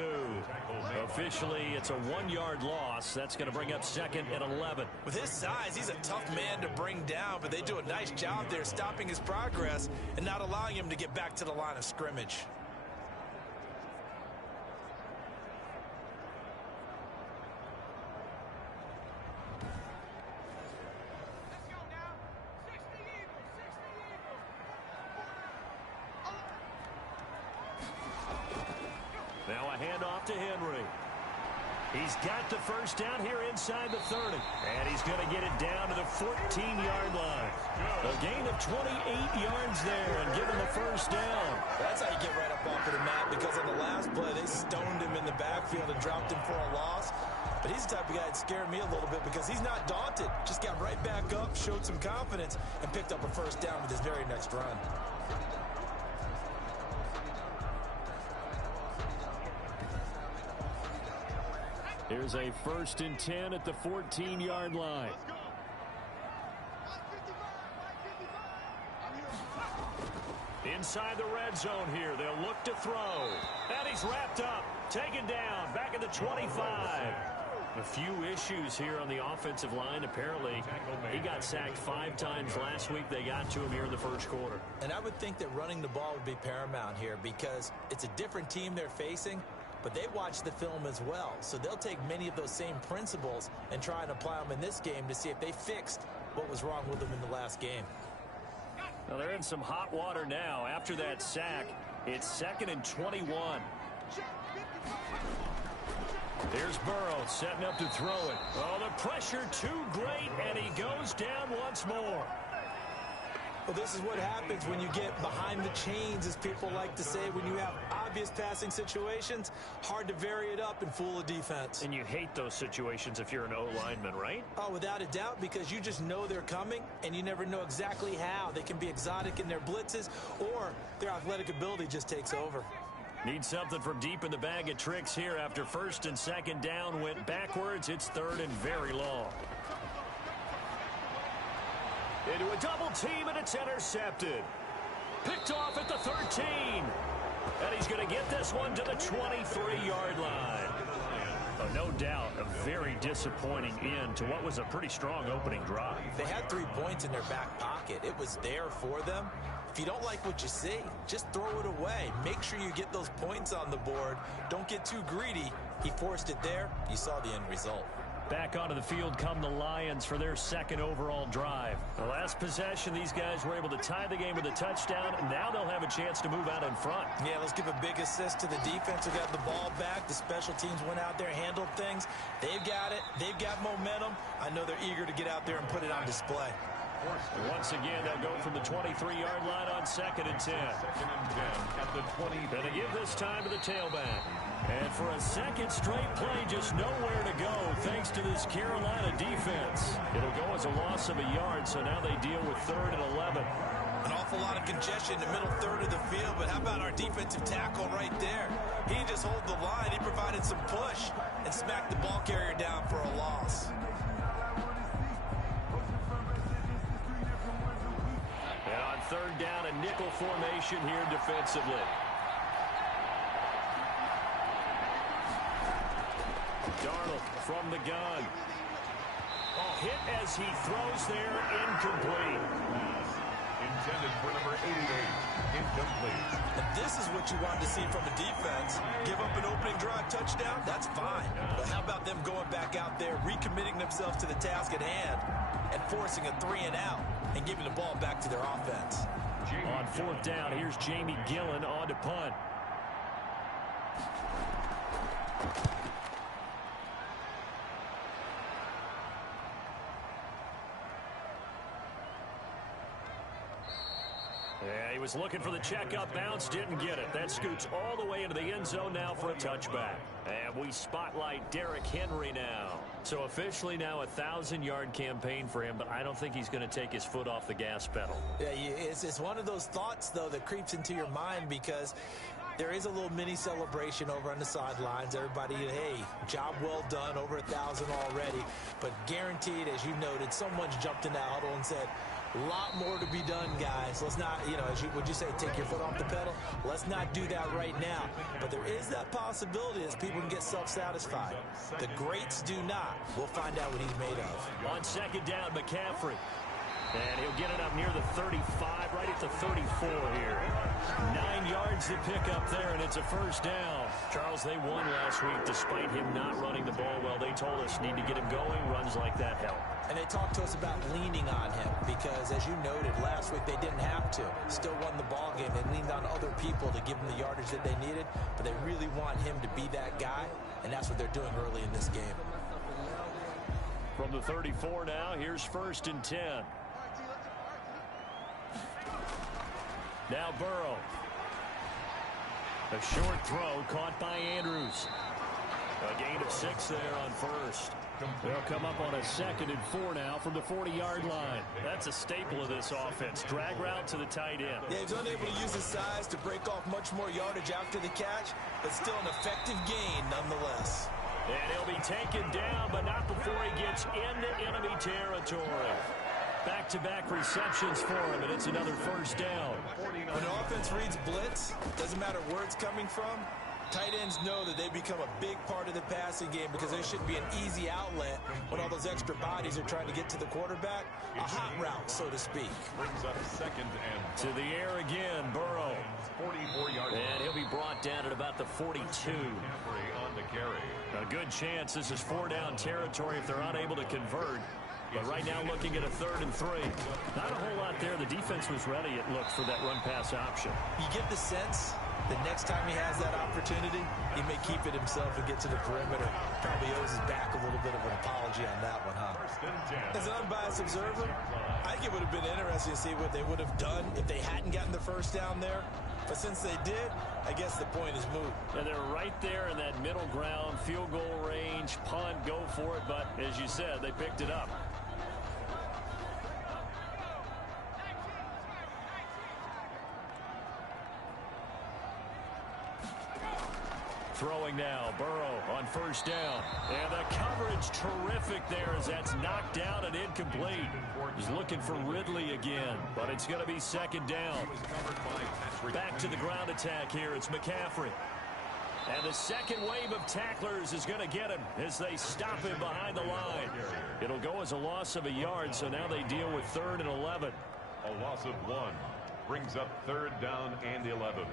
Officially, it's a 1-yard loss. That's going to bring up 2nd and 11. With his size, he's a tough man to bring down, but they do a nice job there stopping his progress and not allowing him to get back to the line of scrimmage. Now a handoff to Henry. He's got the first down here inside the 30. And he's going to get it down to the 14-yard line. A gain of 28 yards there and give him the first down. That's how you get right up off of the mat, because on the last play, they stoned him in the backfield and dropped him for a loss. But he's the type of guy that scared me a little bit because he's not daunted. Just got right back up, showed some confidence, and picked up a first down with his very next run. Here's a 1st and 10 at the 14-yard line. Inside the red zone here. They'll look to throw. And he's wrapped up. Taken down. Back at the 25. A few issues here on the offensive line. Apparently, he got sacked 5 times last week. They got to him here in the first quarter. And I would think that running the ball would be paramount here because it's a different team they're facing. But they watch the film as well, so they'll take many of those same principles and try and apply them in this game to see if they fixed what was wrong with them in the last game. Well, they're in some hot water now. After that sack, it's 2nd and 21. Here's Burrow setting up to throw it. Oh, the pressure too great, and he goes down once more. Well, this is what happens when you get behind the chains, as people like to say. When you have obvious passing situations, hard to vary it up and fool a defense. And you hate those situations if you're an O-lineman, right? Oh, without a doubt, because you just know they're coming, and you never know exactly how. They can be exotic in their blitzes, or their athletic ability just takes over. Need something from deep in the bag of tricks here after 1st and 2nd down went backwards. It's 3rd and very long. Into a double team, and it's intercepted. Picked off at the 13. And he's going to get this one to the 23-yard line. Oh, no doubt, a very disappointing end to what was a pretty strong opening drive. They had 3 points in their back pocket. It was there for them. If you don't like what you see, just throw it away. Make sure you get those points on the board. Don't get too greedy. He forced it there. You saw the end result. Back onto the field come the Lions for their 2nd overall drive. The last possession, these guys were able to tie the game with a touchdown, and now they'll have a chance to move out in front. Yeah, let's give a big assist to the defense who got the ball back. The special teams went out there, handled things. They've got it. They've got momentum. I know they're eager to get out there and put it on display. Once again, they'll go from the 23-yard line on 2nd and 10. 2nd and 10 at the 20. And they give this time to the tailback. And for a second straight play, just nowhere to go thanks to this Carolina defense. It'll go as a loss of a yard, so now they deal with 3rd and 11. An awful lot of congestion in the middle third of the field, but how about our defensive tackle right there? He didn't just hold the line. He provided some push and smacked the ball carrier down for a loss. And on 3rd down, a nickel formation here defensively. Darnold from the gun. Oh, hit as he throws there, incomplete. Intended for number 88, incomplete. And this is what you want to see from a defense. Give up an opening drive touchdown, that's fine. But how about them going back out there, recommitting themselves to the task at hand, and forcing a 3 and out, and giving the ball back to their offense. On 4th down, here's Jamie Gillen on to punt. Yeah, he was looking for the checkup bounce, didn't get it. That scoots all the way into the end zone now for a touchback. And we spotlight Derrick Henry now. So officially now a 1,000-yard campaign for him, but I don't think he's going to take his foot off the gas pedal. Yeah, it's one of those thoughts, though, that creeps into your mind because there is a little mini celebration over on the sidelines. Everybody, hey, job well done, over 1,000 already. But guaranteed, as you noted, someone's jumped in that huddle and said, a lot more to be done, guys. Let's not, would you say, take your foot off the pedal? Let's not do that right now. But there is that possibility as people can get self-satisfied. The greats do not. We'll find out what he's made of. On second down, McCaffrey. And he'll get it up near the 35, right at the 34 here. 9 yards to pick up there, and it's a first down. Charles, they won last week despite him not running the ball well. They told us need to get him going. Runs like that help. And they talked to us about leaning on him because, as you noted, last week they didn't have to. Still won the ball game. They leaned on other people to give them the yardage that they needed, but they really want him to be that guy, and that's what they're doing early in this game. From the 34 now, here's 1st and 10. Now Burrow. A short throw caught by Andrews. A gain of 6 there on first. They'll come up on a 2nd and 4 now from the 40-yard line. That's a staple of this offense. Drag route to the tight end. Yeah, he's unable to use his size to break off much more yardage after the catch, but still an effective gain nonetheless. And he'll be taken down, but not before he gets into enemy territory. Back-to-back receptions for him, and it's another first down. When the offense reads blitz, doesn't matter where it's coming from, tight ends know that they become a big part of the passing game because there should be an easy outlet when all those extra bodies are trying to get to the quarterback. A hot route, so to speak. Brings up 2nd and to the air again, Burrow. 44-yard line. And he'll be brought down at about the 42. On the carry. A good chance this is 4-down territory if they're unable to convert. But right now looking at a 3rd and 3. Not a whole lot there. The defense was ready, it looked, for that run-pass option. You get the sense that next time he has that opportunity, he may keep it himself and get to the perimeter. Probably owes his back a little bit of an apology on that one, huh? As an unbiased observer, I think it would have been interesting to see what they would have done if they hadn't gotten the first down there. But since they did, I guess the point is moot. And they're right there in that middle ground, field goal range, punt, go for it. But as you said, they picked it up. Throwing now, Burrow on first down. And the coverage terrific there as that's knocked down and incomplete. He's looking for Ridley again, but it's going to be 2nd down. Back to the ground attack here. It's McCaffrey. And the second wave of tacklers is going to get him as they stop him behind the line. It'll go as a loss of a yard, so now they deal with 3rd and 11. A loss of 1 brings up 3rd down and 11.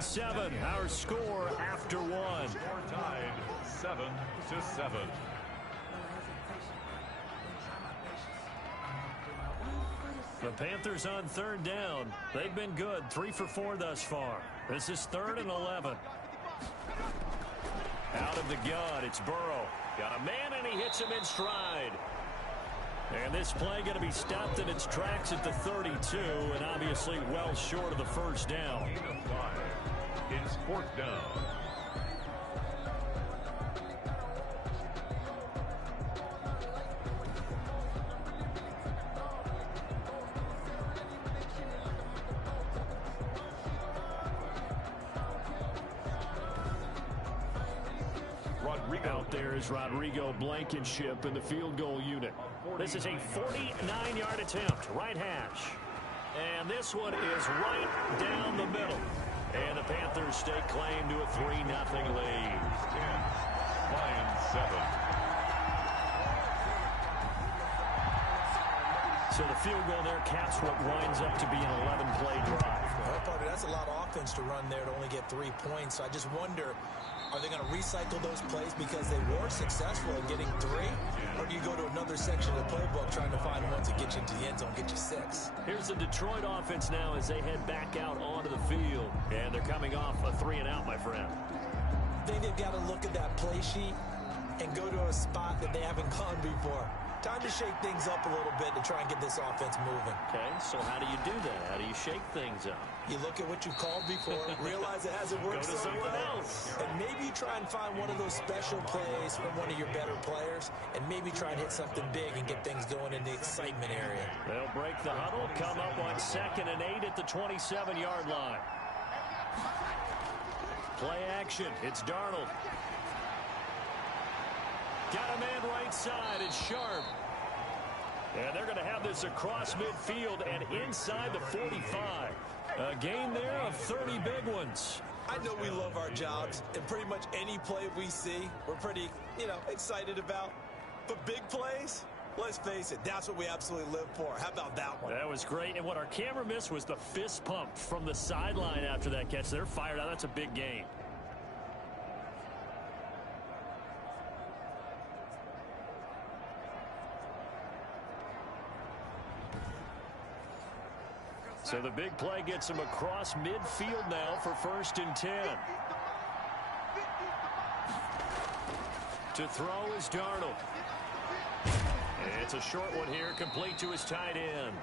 Seven, our score after 1. Score tied 7-7. The Panthers on 3rd down. They've been good, 3 for 4 thus far. This is 3rd and 11. Out of the gun, it's Burrow. Got a man, and he hits him in stride. And this play going to be stopped in its tracks at the 32, and obviously well short of the first down. It's 4th down. Out there is Rodrigo Blankenship in the field goal unit. This is a 49-yard attempt, right hash. And this one is right down the middle. And the Panthers stake claim to a 3-0 lead. 10, Lions 7. So the field goal there caps what winds up to be an 11-play drive. Well, partner, that's a lot of offense to run there to only get 3 points. So I just wonder, Are they going to recycle those plays because they were successful in getting 3? Or do you go to another section of the playbook trying to find ones that get you into the end zone, get you 6? Here's the Detroit offense now as they head back out onto the field. And they're coming off a 3-and-out, my friend. I think they've got to look at that play sheet and go to a spot that they haven't gone before. Time to shake things up a little bit to try and get this offense moving. Okay, so how do you do that? How do you shake things up? You look at what you called before, realize it hasn't worked so well, and maybe you try and find one of those special plays from one of your better players, and maybe try and hit something big and get things going in the excitement area. They'll break the huddle, come up on 2nd and 8 at the 27-yard line. Play action, it's Darnold. Got a man right side, it's Sharp. And they're going to have this across midfield and inside the 45. A gain there of 30 big ones. I know we love our jobs, and pretty much any play we see, we're pretty, excited about. But big plays, let's face it, that's what we absolutely live for. How about that one? That was great. And what our camera missed was the fist pump from the sideline after that catch. They're fired out. That's a big gain. So the big play gets him across midfield now for 1st and 10. To throw is Darnold. It's a short one here, complete to his tight end.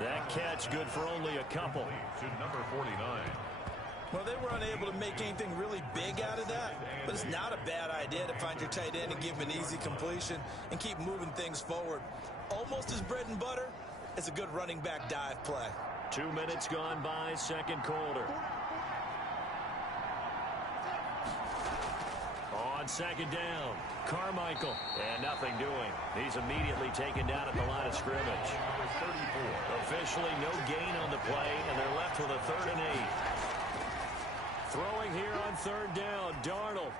That catch good for only a couple. To number 49. Well, they were unable to make anything really big out of that, but it's not a bad idea to find your tight end and give him an easy completion and keep moving things forward. Almost as bread and butter. It's a good running back dive play. 2 minutes gone by, 2nd quarter. On 2nd down, Carmichael. And nothing doing. He's immediately taken down at the line of scrimmage. Number 34. Officially no gain on the play, and they're left with a 3rd and 8. Throwing here on 3rd down, Darnold.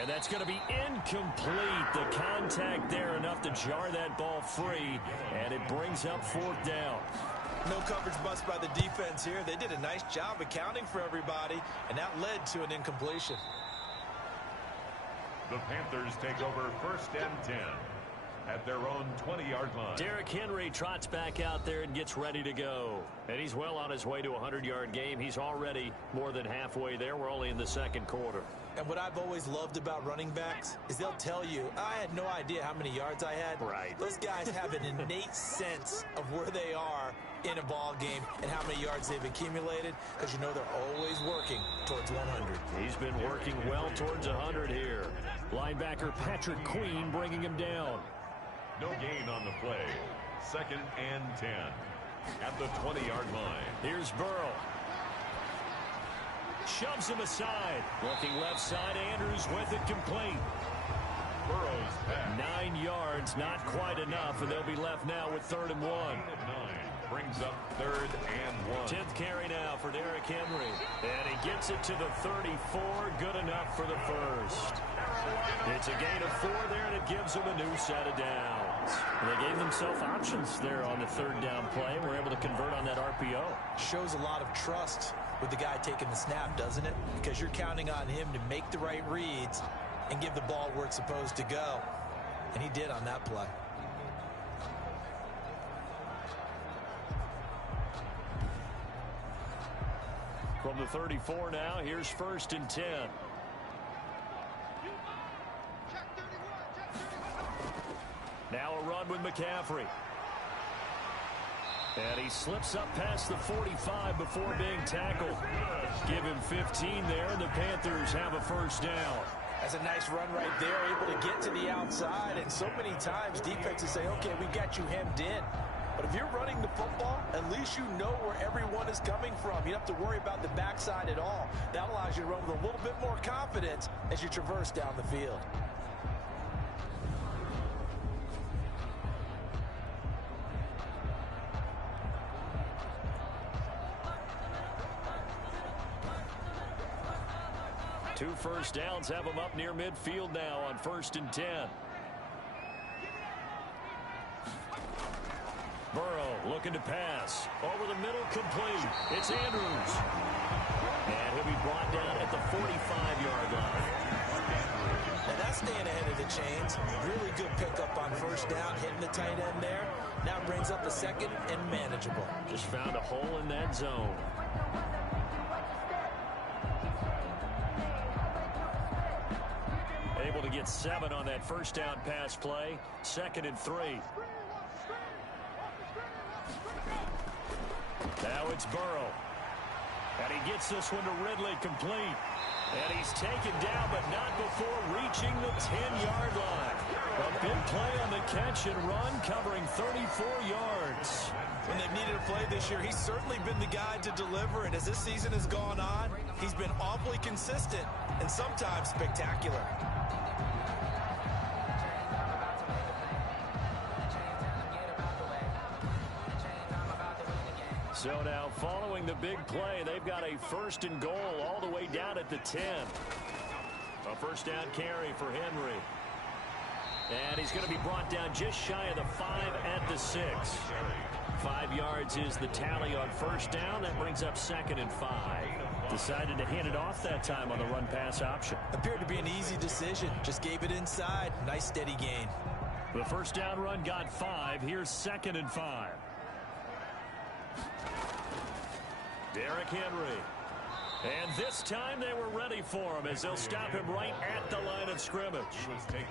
And that's going to be incomplete. The contact there enough to jar that ball free, and it brings up 4th down. No coverage bust by the defense here. They did a nice job accounting for everybody, and that led to an incompletion. The Panthers take over 1st and 10 at their own 20-yard line. Derrick Henry trots back out there and gets ready to go. And he's well on his way to a 100-yard game. He's already more than halfway there. We're only in the 2nd quarter. And what I've always loved about running backs is they'll tell you, I had no idea how many yards I had. Right. Those guys have an innate sense of where they are in a ball game and how many yards they've accumulated, because you know they're always working towards 100. He's been working well towards 100 here. Linebacker Patrick Queen bringing him down. No gain on the play. 2nd and 10 at the 20-yard line. Here's Burrow. Shoves him aside. Looking left side, Andrews with it complete. Burrow's pass. 9 yards, not quite enough, and they'll be left now with 3rd and 1. 9 brings up 3rd and 1. 10th carry now for Derrick Henry. And he gets it to the 34. Good enough for the first. It's a gain of 4 there, and it gives them a new set of downs. They gave themselves options there on the 3rd down play. We're able to convert on that RPO. Shows a lot of trust with the guy taking the snap, doesn't it? Because you're counting on him to make the right reads and give the ball where it's supposed to go. And he did on that play. From the 34 now, here's 1st and 10. Now a run with McCaffrey. And he slips up past the 45 before being tackled. Give him 15 there, and the Panthers have a 1st down. That's a nice run right there, able to get to the outside. And so many times defenses say, okay, we got you hemmed in. But if you're running the football, at least you know where everyone is coming from. You don't have to worry about the backside at all. That allows you to run with a little bit more confidence as you traverse down the field. Two 1st downs have them up near midfield now on 1st and 10. Burrow Looking to pass. Over the middle, complete. It's Andrews. And he'll be brought down at the 45-yard line. Now that's staying ahead of the chains. Really good pickup on first down, hitting the tight end there. Now brings up a second and manageable. Just found a hole in that zone. Able to get 7 on that first down pass play. 2nd and 3. Now it's Burrow. And he gets this one to Ridley, complete. And he's taken down, but not before reaching the 10-yard line. A big play on the catch and run, covering 34 yards. When they've needed a play this year, he's certainly been the guy to deliver. And as this season has gone on, he's been awfully consistent and sometimes spectacular. So now following the big play, they've got a 1st and goal all the way down at the 10. A first down carry for Henry. And he's going to be brought down just shy of the 5 at the 6. 5 yards is the tally on first down. That brings up 2nd and 5. Decided to hand it off that time on the run-pass option. Appeared to be an easy decision. Just gave it inside. Nice steady gain. The first down run got 5. Here's 2nd and 5. Derrick Henry. And this time they were ready for him as they'll stop him right at the line of scrimmage.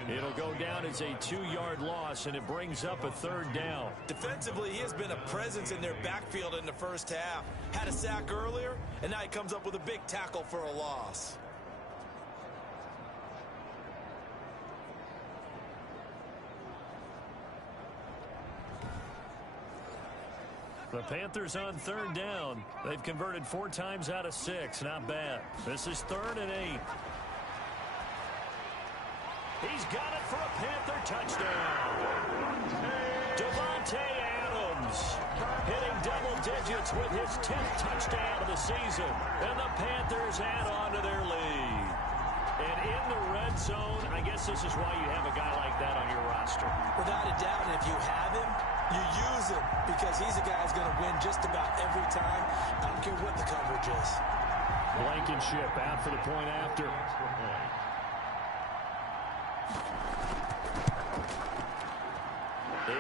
It'll go down as a 2-yard loss, and it brings up a 3rd down. Defensively, he has been a presence in their backfield in the first half. Had a sack earlier, and now he comes up with a big tackle for a loss. The Panthers on 3rd down. They've converted 4 times out of 6. Not bad. This is 3rd and 8. He's got it for a Panther touchdown. Devontae Adams hitting double digits with his 10th touchdown of the season. And the Panthers add on to their lead. And in the red zone, I guess this is why you have a guy like that on your roster. Without a doubt, and if you have him, you use him because he's a guy who's going to win just about every time. I don't care what the coverage is. Blankenship out for the point after.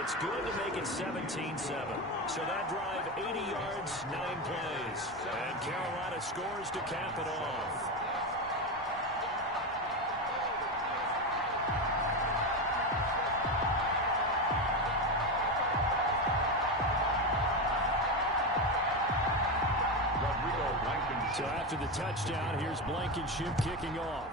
It's good to make it 17-7. So that drive, 80 yards, 9 plays. And Carolina scores to cap it off. So after the touchdown, here's Blankenship kicking off.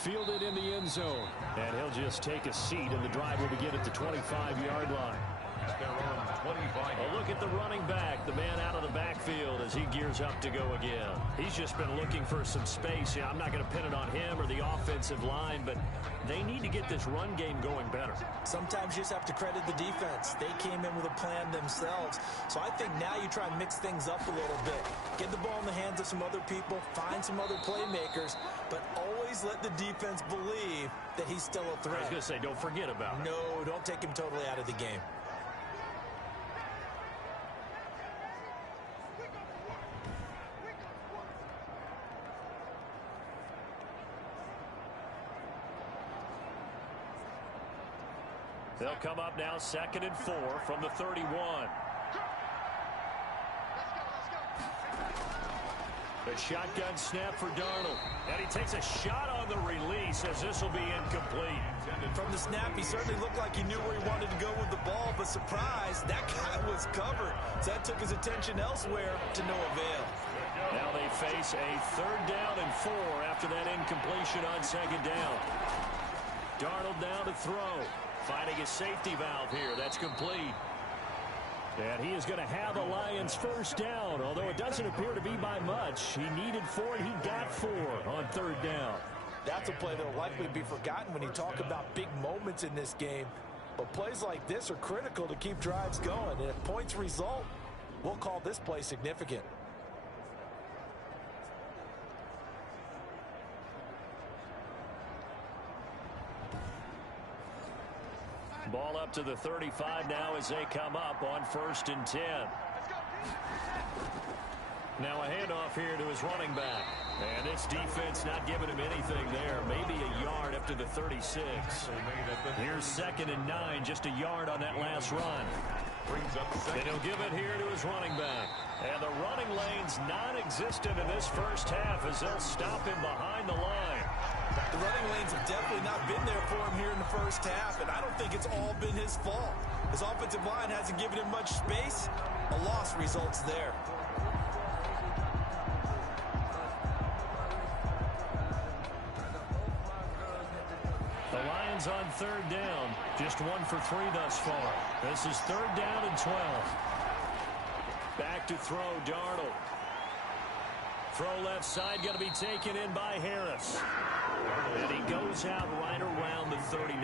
Fielded in the end zone. And he'll just take a seat, and the drive will begin at the 25-yard line. A look at the running back, the man out of the backfield as he gears up to go again. He's just been looking for some space. I'm not going to pin it on him or the offensive line, but they need to get this run game going better. Sometimes you just have to credit the defense. They came in with a plan themselves. So I think now you try and mix things up a little bit. Get the ball in the hands of some other people, find some other playmakers, but always let the defense believe that he's still a threat. I was going to say, don't forget about it. No, don't take him totally out of the game. They'll come up now 2nd and 4 from the 31. The shotgun snap for Darnold. And he takes a shot on the release as this will be incomplete. From the snap, he certainly looked like he knew where he wanted to go with the ball, but surprise, that guy was covered. So that took his attention elsewhere to no avail. Now they face a 3rd down and 4 after that incompletion on 2nd down. Darnold now to throw. Finding a safety valve here. That's complete. And he is going to have the Lions first down, although it doesn't appear to be by much. He needed 4, and he got 4 on 3rd down. That's a play that will likely be forgotten when you talk about big moments in this game. But plays like this are critical to keep drives going. And if points result, we'll call this play significant. Ball up to the 35 now as they come up on 1st and 10. Now a handoff here to his running back. And this defense not giving him anything there. Maybe a yard up to the 36. Here's 2nd and 9, just a yard on that last run. And he'll give it here to his running back. And the running lane's non-existent in this first half as they'll stop him behind the line. The running lanes have definitely not been there for him here in the first half, and I don't think it's all been his fault. His offensive line hasn't given him much space. A loss results there. The Lions on 3rd down. Just 1 for 3 thus far. This is 3rd down and 12. Back to throw, Darnold. Throw left side, going to be taken in by Harris. And he goes out right around the 39.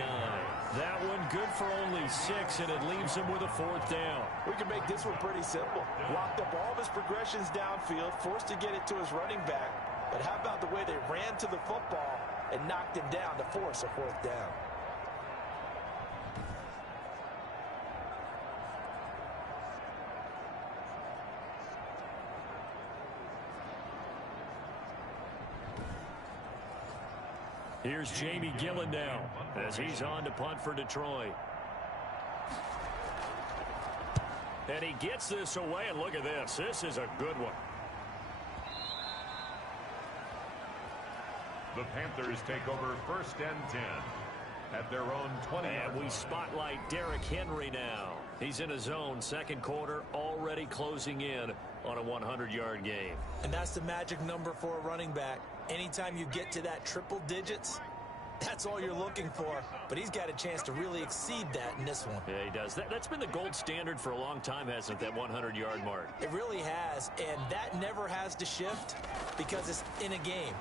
That one good for only 6, and it leaves him with a 4th down. We can make this one pretty simple. Locked up all of his progressions downfield, forced to get it to his running back. But how about the way they ran to the football and knocked him down to force a 4th down? Here's Jamie Gillen now as he's on to punt for Detroit. And he gets this away, and look at this. This is a good one. The Panthers take over 1st and 10 at their own 20. And we spotlight Derrick Henry now. He's in his own 2nd quarter, already closing in on a 100-yard game. And that's the magic number for a running back. Anytime you get to that triple digits, that's all you're looking for. But he's got a chance to really exceed that in this one. Yeah, he does. That's been the gold standard for a long time, hasn't it, that 100-yard mark? It really has, and that never has to shift because it's in a game.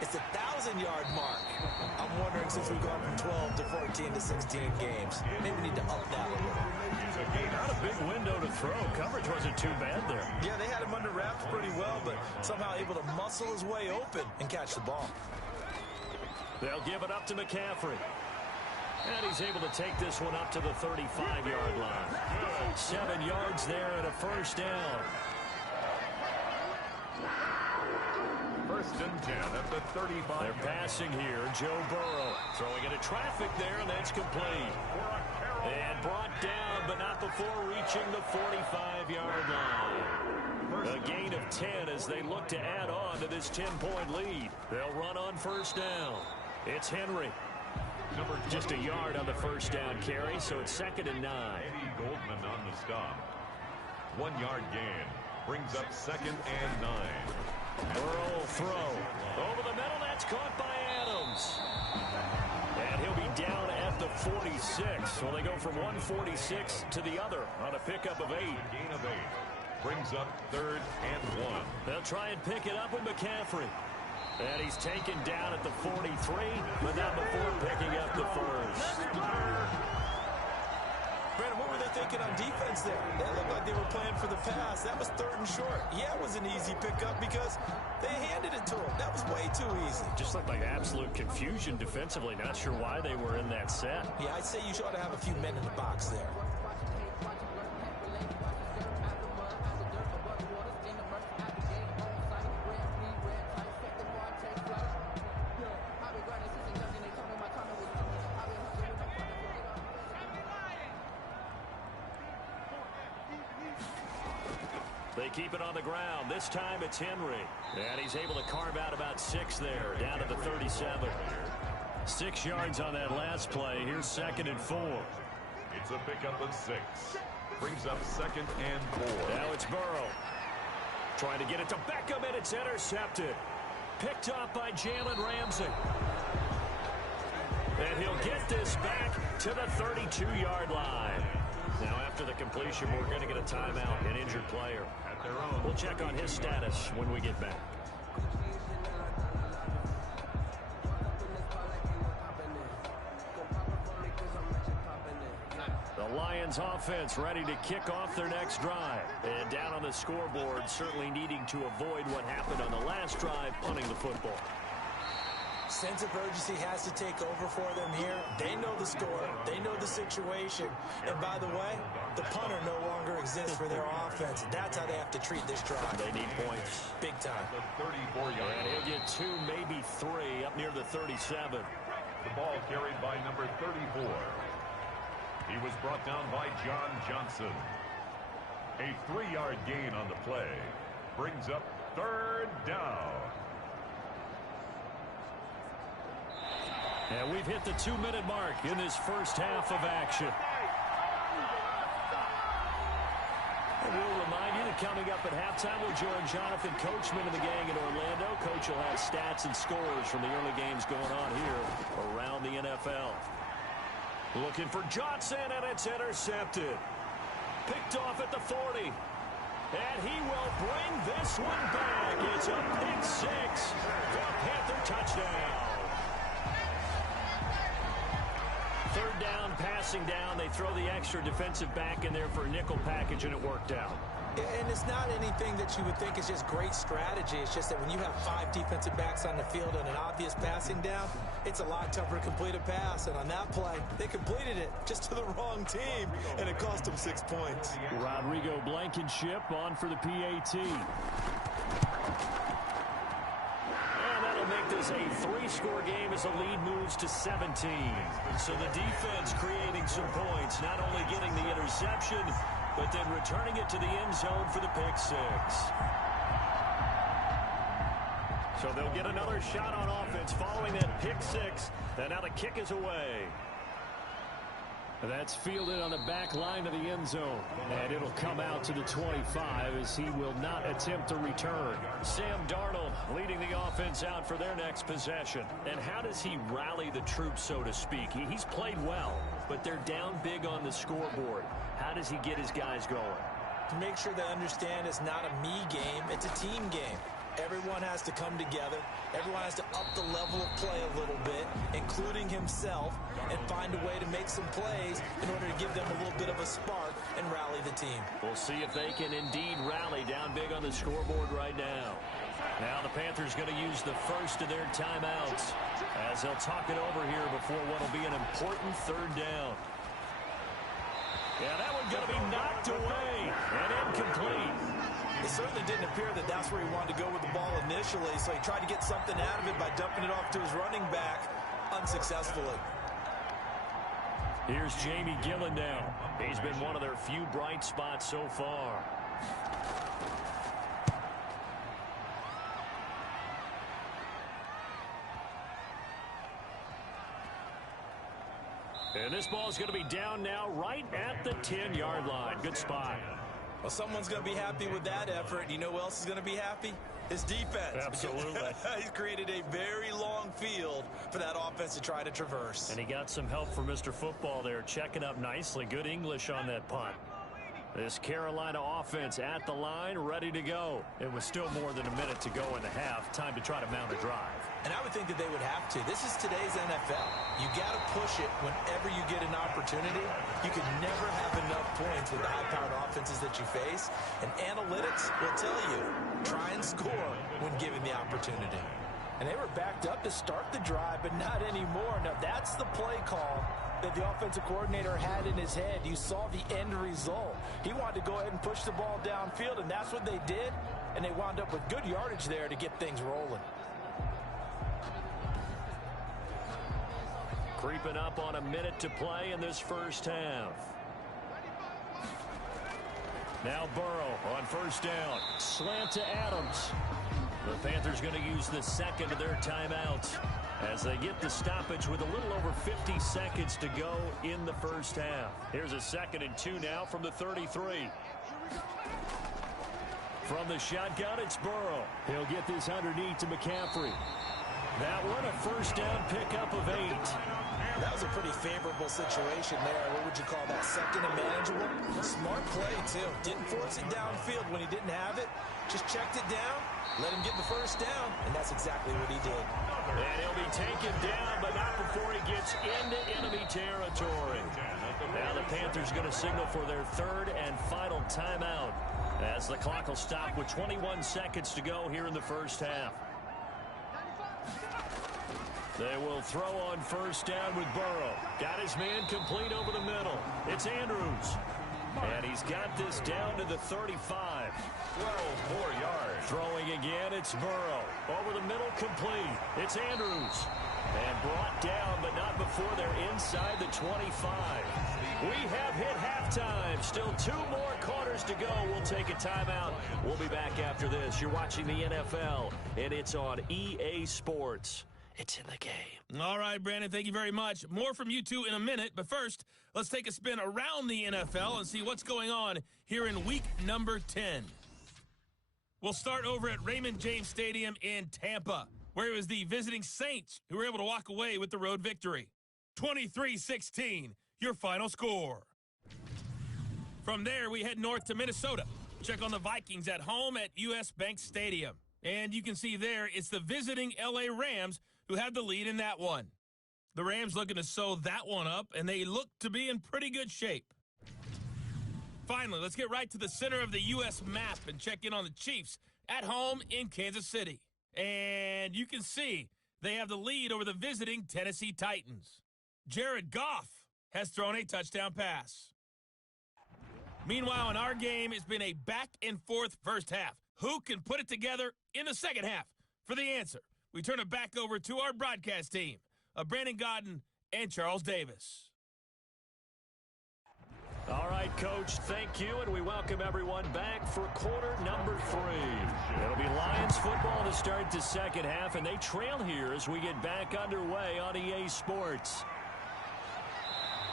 It's a 1,000-yard mark. I'm wondering, since we've gone from 12 to 14 to 16 games, maybe we need to up that a little. Not a big window to throw. Coverage wasn't too bad there. Yeah, they had him under wraps pretty well, but somehow able to muscle his way open and catch the ball. They'll give it up to McCaffrey. And he's able to take this one up to the 35-yard line. 7 yards there and a 1st down. 1st and 10 at the 35. They're passing here. Joe Burrow throwing into traffic there, and that's complete. And brought down, but not before reaching the 45-yard line. A gain of 10 as they look to add on to this 10-point lead. They'll run on 1st down. It's Henry. Just a yard on the 1st down carry, so it's 2nd and 9. Eddie Goldman on the stop. 1-yard gain. Brings up 2nd and 9. Burrow throw. Over the middle, that's caught by Adams. And he'll be down at the 46. Well, they go from 146 to the other on a pickup of 8. Gain of 8. Brings up 3rd and 1. They'll try and pick it up with McCaffrey. And he's taken down at the 43, but not before picking up the 1st. Brandon, what were they thinking on defense there? They looked like they were playing for the pass. That was 3rd and short. Yeah, it was an easy pickup because they handed it to him. That was way too easy. Just looked like absolute confusion defensively. Not sure why they were in that set. Yeah, I'd say you ought to have a few men in the box there. They keep it on the ground. This time it's Henry. And he's able to carve out about 6 there, down to the 37. 6 yards on that last play. Here's 2nd and 4. It's a pickup of 6. Brings up 2nd and 4. Now it's Burrow. Trying to get it to Beckham, and it's intercepted. Picked up by Jalen Ramsey. And he'll get this back to the 32-yard line. Now, after the completion, we're going to get a timeout, an injured player. At their own. We'll check on his status when we get back. The Lions offense ready to kick off their next drive. And down on the scoreboard, certainly needing to avoid what happened on the last drive, punting the football. sense of urgency has to take over for them here. They know the score. They know the situation. And by the way, the punter no longer exists for their offense. That's how they have to treat this drive. They need points. Big time. The 34-yard. And he'll get 2, maybe 3 up near the 37. The ball carried by number 34. He was brought down by John Johnson. A 3-yard gain on the play. Brings up 3rd down. And we've hit the 2-minute mark in this first half of action. And we'll remind you that coming up at halftime, we'll join Jonathan Coachman and the gang in Orlando. Coach will have stats and scores from the early games going on here around the NFL. Looking for Johnson, and it's intercepted. Picked off at the 40. And he will bring this one back. It's a pick 6 for a Panther touchdown. 3rd down, passing down. They throw the extra defensive back in there for a nickel package, and it worked out. And it's not anything that you would think is just great strategy. It's just that when you have 5 defensive backs on the field and an obvious passing down, it's a lot tougher to complete a pass. And on that play, they completed it just to the wrong team, and it cost them 6 points. Rodrigo Blankenship on for the PAT. And that'll make this a 3-score game as the lead moves to 17. So the defense creating some points, not only getting the interception, but then returning it to the end zone for the pick 6. So they'll get another shot on offense following that pick 6. And now the kick is away. That's fielded on the back line of the end zone. And it'll come out to the 25 as he will not attempt to return. Sam Darnold leading the offense out for their next possession. And how does he rally the troops, so to speak? He's played well, but they're down big on the scoreboard. How does he get his guys going? To make sure they understand it's not a me game, it's a team game. Everyone has to come together. Everyone has to up the level of play a little bit, including himself, and find a way to make some plays in order to give them a little bit of a spark and rally the team. We'll see if they can indeed rally down big on the scoreboard right now. Now the Panthers going to use the first of their timeouts as they'll talk it over here before what will be an important 3rd down. Yeah, that one's going to be knocked away and incomplete. It certainly didn't appear that that's where he wanted to go with the ball initially, so he tried to get something out of it by dumping it off to his running back unsuccessfully. Here's Jamie Gillen now. He's been one of their few bright spots so far. And this ball is going to be down now right at the 10-yard line. Good spot. Well, someone's going to be happy with that effort. You know who else is going to be happy? His defense. Absolutely. He's created a very long field for that offense to try to traverse. And he got some help from Mr. Football there, checking up nicely. Good English on that punt. This Carolina offense at the line, ready to go. It was still more than a minute to go in the half. Time to try to mount a drive. And I would think that they would have to. This is today's NFL. You got to push it whenever you get an opportunity. You can never have enough points with the high-powered offenses that you face. And analytics will tell you, try and score when given the opportunity. And they were backed up to start the drive, but not anymore. Now, that's the play call that the offensive coordinator had in his head. You saw the end result. He wanted to go ahead and push the ball downfield, and that's what they did. And they wound up with good yardage there to get things rolling. Creeping up on a minute to play in this first half. Now Burrow on 1st down. Slant to Adams. The Panthers going to use the second of their timeouts as they get the stoppage with a little over 50 seconds to go in the first half. Here's a 2nd and 2 now from the 33. From the shotgun, it's Burrow. He'll get this underneath to McCaffrey. That one, a 1st down pickup of 8. That was a pretty favorable situation there. What would you call that? 2nd and manageable? A smart play, too. Didn't force it downfield when he didn't have it. Just checked it down, let him get the 1st down, and that's exactly what he did. And he'll be taken down, but not before he gets into enemy territory. Now the Panthers going to signal for their 3rd and final timeout as the clock will stop with 21 seconds to go here in the first half. They will throw on first down with Burrow. Got his man complete over the middle. It's Andrews. And he's got this down to the 35. 12 more yards. Throwing again, it's Burrow. Over the middle, complete. It's Andrews. And brought down, but not before they're inside the 25. We have hit halftime. Still 2 more quarters to go. We'll take a timeout. We'll be back after this. You're watching the NFL, and it's on EA Sports. It's in the game. All right, Brandon, thank you very much. More from you two in a minute, but first, let's take a spin around the NFL and see what's going on here in week number 10. We'll start over at Raymond James Stadium in Tampa, where it was the visiting Saints who were able to walk away with the road victory. 23-16, your final score. From there, we head north to Minnesota. Check on the Vikings at home at US Bank Stadium. And you can see there, it's the visiting LA Rams who had the lead in that one. The Rams looking to sew that one up, and they look to be in pretty good shape. Finally, let's get right to the center of the U.S. map and check in on the Chiefs at home in Kansas City. And you can see they have the lead over the visiting Tennessee Titans. Jared Goff has thrown a touchdown pass. Meanwhile, in our game, it's been a back-and-forth first half. Who can put it together in the second half? For the answer, we turn it back over to our broadcast team of Brandon Godden and Charles Davis. All right, Coach, thank you, and we welcome everyone back for quarter number 3. It'll be Lions football to start the second half, and they trail here as we get back underway on EA Sports.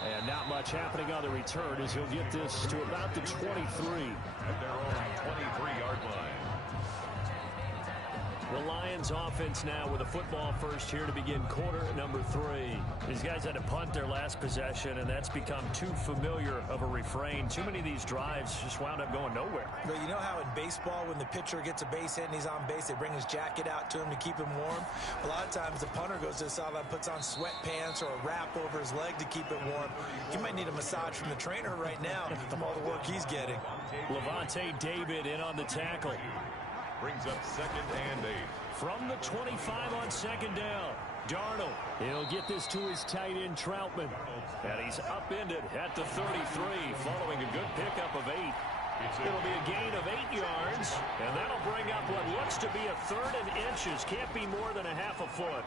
And not much happening on the return as he'll get this to about the 23. At their own 23-yard line. The Lions offense now with a football first here to begin quarter number 3. These guys had to punt their last possession, and that's become too familiar of a refrain. Too many of these drives just wound up going nowhere. But you know how in baseball, when the pitcher gets a base hit and he's on base, they bring his jacket out to him to keep him warm? A lot of times the punter goes to the sideline, puts on sweatpants or a wrap over his leg to keep it warm. He might need a massage from the trainer right now from all the work he's getting. Levante David in on the tackle. Brings up 2nd and 8. From the 25 on second down, Darnold. He'll get this to his tight end, Troutman. And he's upended at the 33, following a good pickup of 8. It'll be a gain of 8 yards, and that'll bring up what looks to be a 3rd and inches. Can't be more than a half a foot.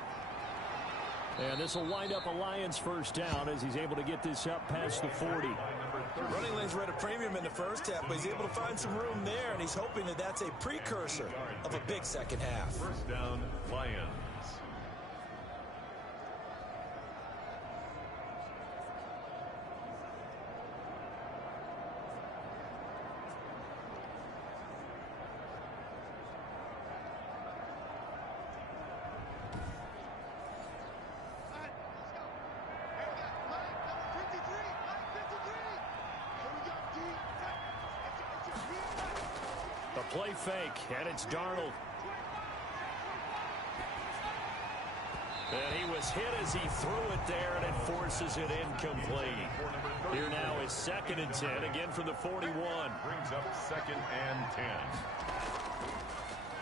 And this will wind up a Lions first down as he's able to get this up past the 40. Running lanes were at a premium in the first half, but he's able to find some room there, and he's hoping that that's a precursor of a big second half. First down, Lions. A play fake, and it's Darnold. And he was hit as he threw it there, and it forces it incomplete. Here now is 2nd and 10, again from the 41. Brings up 2nd and 10.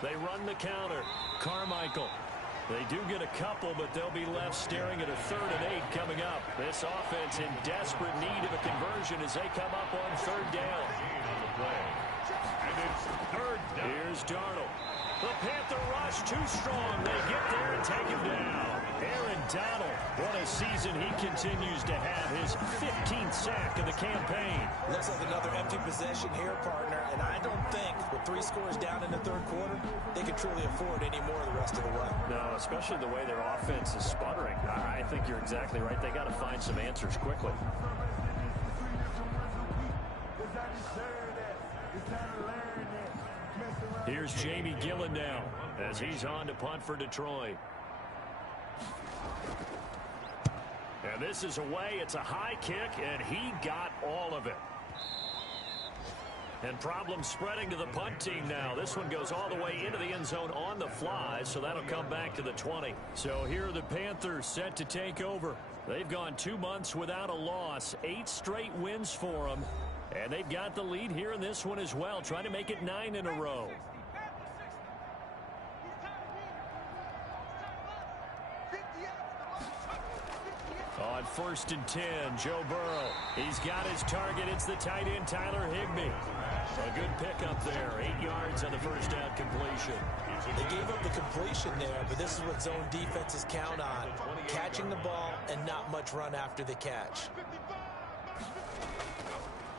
They run the counter. Carmichael. They do get a couple, but they'll be left staring at a 3rd and 8 coming up. This offense in desperate need of a conversion as they come up on 3rd down. On the play. And it's 3rd down. Here's Darnold. The Panther rush too strong. They get there and take him down. Aaron Donald, what a season he continues to have. His 15th sack of the campaign. Looks like another empty possession here, partner, and I don't think with 3 scores down in the 3rd quarter, they can truly afford any more the rest of the way. No, especially the way their offense is sputtering. I think you're exactly right. They got to find some answers quickly. Here's Jamie Gillen now as he's on to punt for Detroit. And this is away. It's a high kick, and he got all of it. And problems spreading to the punt team now. This one goes all the way into the end zone on the fly, so that'll come back to the 20. So here are the Panthers set to take over. They've gone 2 months without a loss, 8 straight wins for them. And they've got the lead here in this one as well, trying to make it 9 in a row. On 1st and 10, Joe Burrow. He's got his target. It's the tight end, Tyler Higbee. A good pickup there. 8 yards on the first down completion. They gave up the completion there, but this is what zone defenses count on. Catching the ball and not much run after the catch.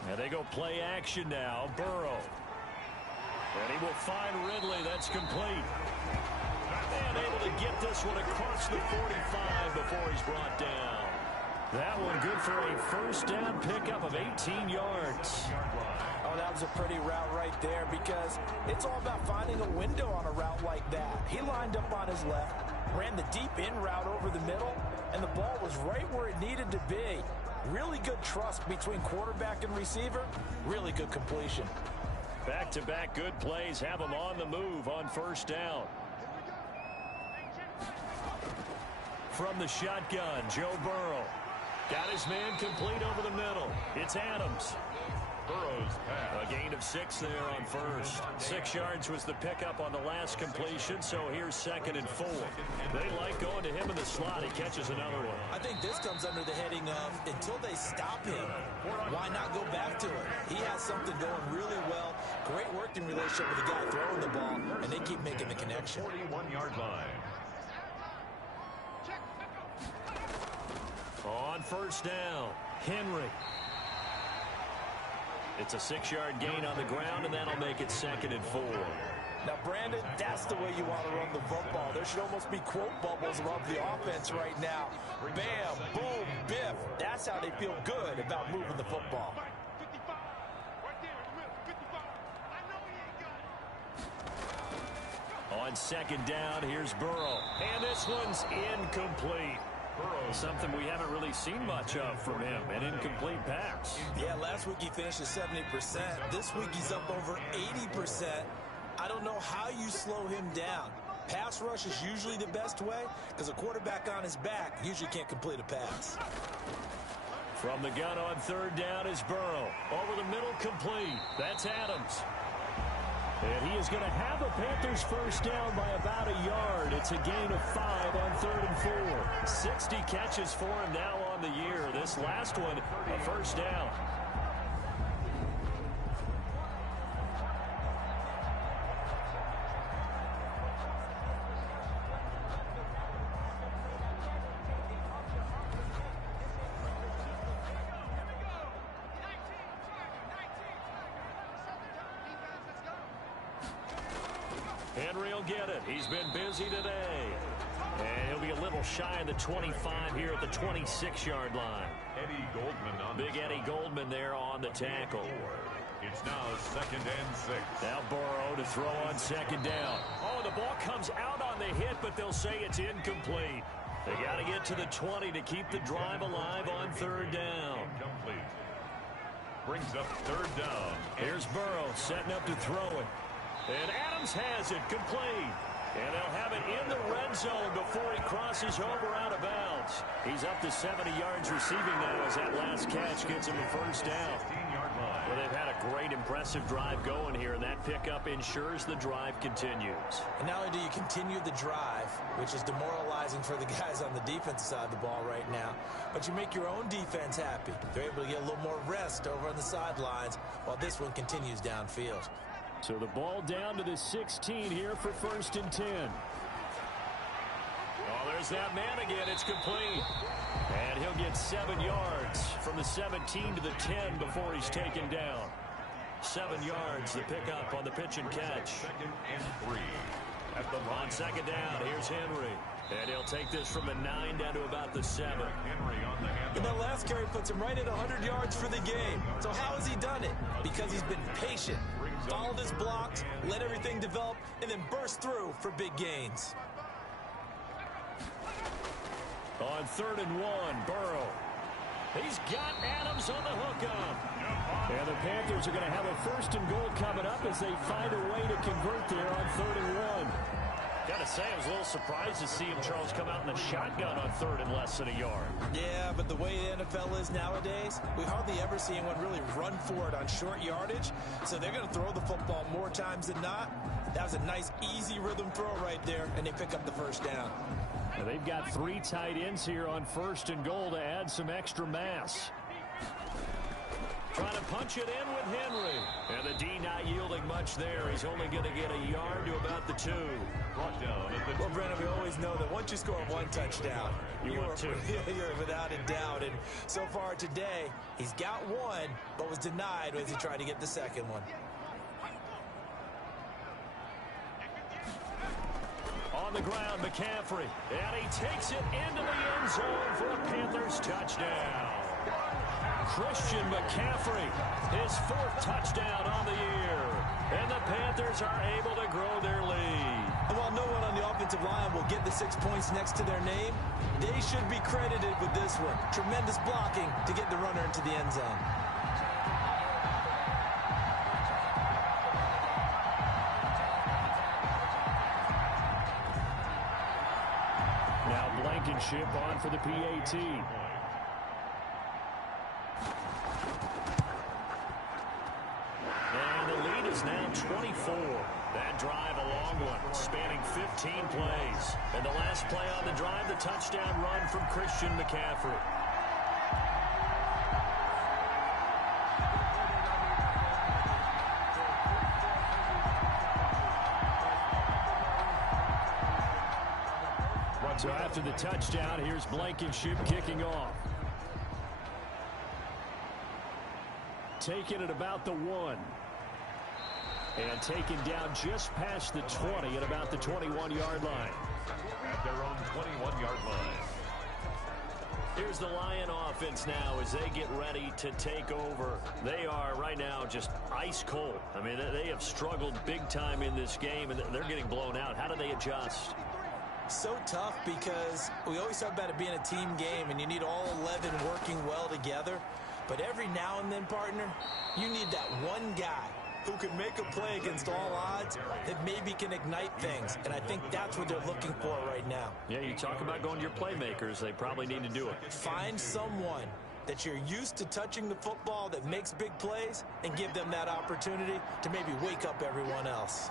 And they go play action now. Burrow. And he will find Ridley. That's complete. And able to get this one across the 45 before he's brought down. That one good for a first down pickup of 18 yards. Oh, that was a pretty route right there because it's all about finding a window on a route like that. He lined up on his left, ran the deep in route over the middle, and the ball was right where it needed to be. Really good trust between quarterback and receiver. Really good completion. Back-to-back good plays have him on the move on first down. From the shotgun, Joe Burrow. Got his man complete over the middle. It's Adams. Burrow's pass. A gain of 6 there on first. 6 yards was the pickup on the last completion, so here's 2nd and 4. They like going to him in the slot. He catches another one. I think this comes under the heading of until they stop him, why not go back to it? He has something going really well. Great working relationship with the guy throwing the ball, and they keep making the connection. 41-yard line. On first down, Henry. It's a 6-yard gain on the ground, and that'll make it 2nd and 4. Now, Brandon, that's the way you want to run the football. There should almost be quote bubbles above the offense right now. Bam, boom, biff. That's how they feel good about moving the football. On 2nd down, here's Burrow. And this one's incomplete. Something we haven't really seen much of from him, an incomplete pass. Yeah, last week he finished at 70%. This week he's up over 80%. I don't know how you slow him down. Pass rush is usually the best way because a quarterback on his back usually can't complete a pass. From the gun on 3rd down is Burrow. Over the middle, complete. That's Adams. And he is going to have the Panthers first down by about a yard. It's a gain of 5 on 3rd and 4. 60 catches for him now on the year. This last one, a first down. Henry will get it. He's been busy today. And he'll be a little shy of the 25 here at the 26-yard line. Eddie Goldman on Big Eddie Goldman there on the tackle. It's now 2nd and 6. Now Burrow to throw on 2nd down. Oh, the ball comes out on the hit, but they'll say it's incomplete. They got to get to the 20 to keep the drive alive on 3rd down. Incomplete. Brings up 3rd down. Here's Burrow setting up to throw it. And Adams has it complete. And they'll have it in the red zone before he crosses over out of bounds. He's up to 70 yards receiving now as that last catch gets him a first down. 16-yard line. Well, they've had a great, impressive drive going here, and that pickup ensures the drive continues. And not only do you continue the drive, which is demoralizing for the guys on the defensive side of the ball right now, but you make your own defense happy. They're able to get a little more rest over on the sidelines while this one continues downfield. So the ball down to the 16 here for 1st and 10. Oh, there's that man again. It's complete. And he'll get 7 yards from the 17 to the 10 before he's taken down. 7 yards, the pickup on the pitch and catch. 2nd and 3. At the On 2nd down, here's Henry. And he'll take this from the 9 down to about the 7. Henry on the handoff. And that last carry puts him right at 100 yards for the game. So how has he done it? Because he's been patient. Followed his blocks, let everything develop, and then burst through for big gains. On 3rd and 1, Burrow. He's got Adams on the hookup. And the Panthers are going to have a 1st and goal coming up as they find a way to convert there on 3rd and 1. Gotta say, I was a little surprised to see him, Charles, come out in the shotgun on 3rd and less than a yard. Yeah, but the way the NFL is nowadays, we hardly ever see anyone really run for it on short yardage. So they're going to throw the football more times than not. That was a nice, easy rhythm throw right there, and they pick up the first down. And they've got 3 tight ends here on 1st and goal to add some extra mass. Trying to punch it in with Henry. And the D not yielding much there. He's only going to get a yard to about the 2. Brought down at the Well, Brandon, we always know that once you score 1 touchdown, you're without a doubt. And so far today, he's got 1, but was denied as he tried to get the second one. On the ground, McCaffrey. And he takes it into the end zone for a Panthers touchdown. Christian McCaffrey, his 4th touchdown on the year. And the Panthers are able to grow their lead. And while no one on the offensive line will get the 6 points next to their name, they should be credited with this one. Tremendous blocking to get the runner into the end zone. Now Blankenship on for the PAT. And the lead is now 24. That drive, a long one, spanning 15 plays. And the last play on the drive, the touchdown run from Christian McCaffrey. So after the touchdown, here's Blankenship kicking off. Taken at about the 1. And taken down just past the 20 at about the 21-yard line. At their own 21-yard line. Here's the Lion offense now as they get ready to take over. They are right now just ice cold. I mean, they have struggled big time in this game, and they're getting blown out. How do they adjust? So tough because we always talk about it being a team game, and you need all 11 working well together. But every now and then, partner, you need that one guy who can make a play against all odds that maybe can ignite things. And I think that's what they're looking for right now. Yeah, you talk about going to your playmakers. They probably need to do it. Find someone that you're used to touching the football that makes big plays and give them that opportunity to maybe wake up everyone else.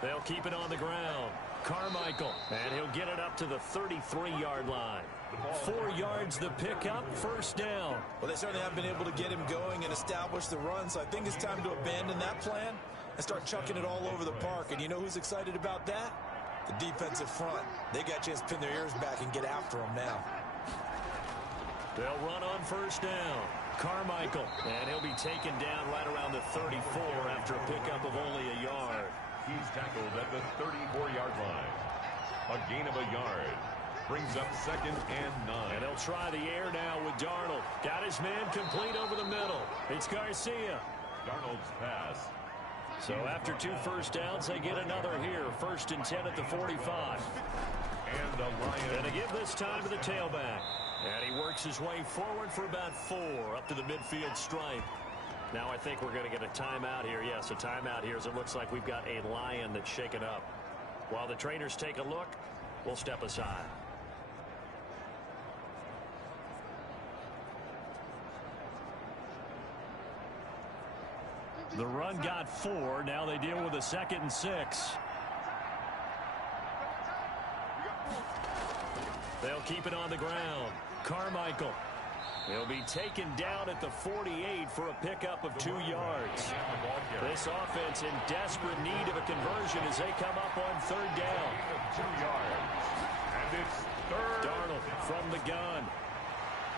They'll keep it on the ground. Carmichael, and he'll get it up to the 33-yard line. 4 yards the pickup, 1st down. Well, they certainly haven't been able to get him going and establish the run, so I think it's time to abandon that plan and start chucking it all over the park. And you know who's excited about that? The defensive front. They got a chance to pin their ears back and get after him now. They'll run on 1st down. Carmichael, and he'll be taken down right around the 34 after a pickup of only a yard. He's tackled at the 34-yard line. A gain of a yard. Brings up 2nd and 9. And they'll try the air now with Darnold. Got his man complete over the middle. It's Garcia. Darnold's pass. So after 2 first downs, they get another here. 1st and 10 at the 45. And a Lion. And to give this time to the tailback. And he works his way forward for about 4 up to the midfield stripe. Now I think we're going to get a timeout here. Yes, a timeout here as it looks like we've got a Lion that's shaken up. While the trainers take a look, we'll step aside. The run got 4. Now they deal with a 2nd and 6. They'll keep it on the ground. Carmichael. He'll be taken down at the 48 for a pickup of 2 yards. This offense in desperate need of a conversion as they come up on 3rd down. 2 yards. And it's 3rd. Darnold from the gun.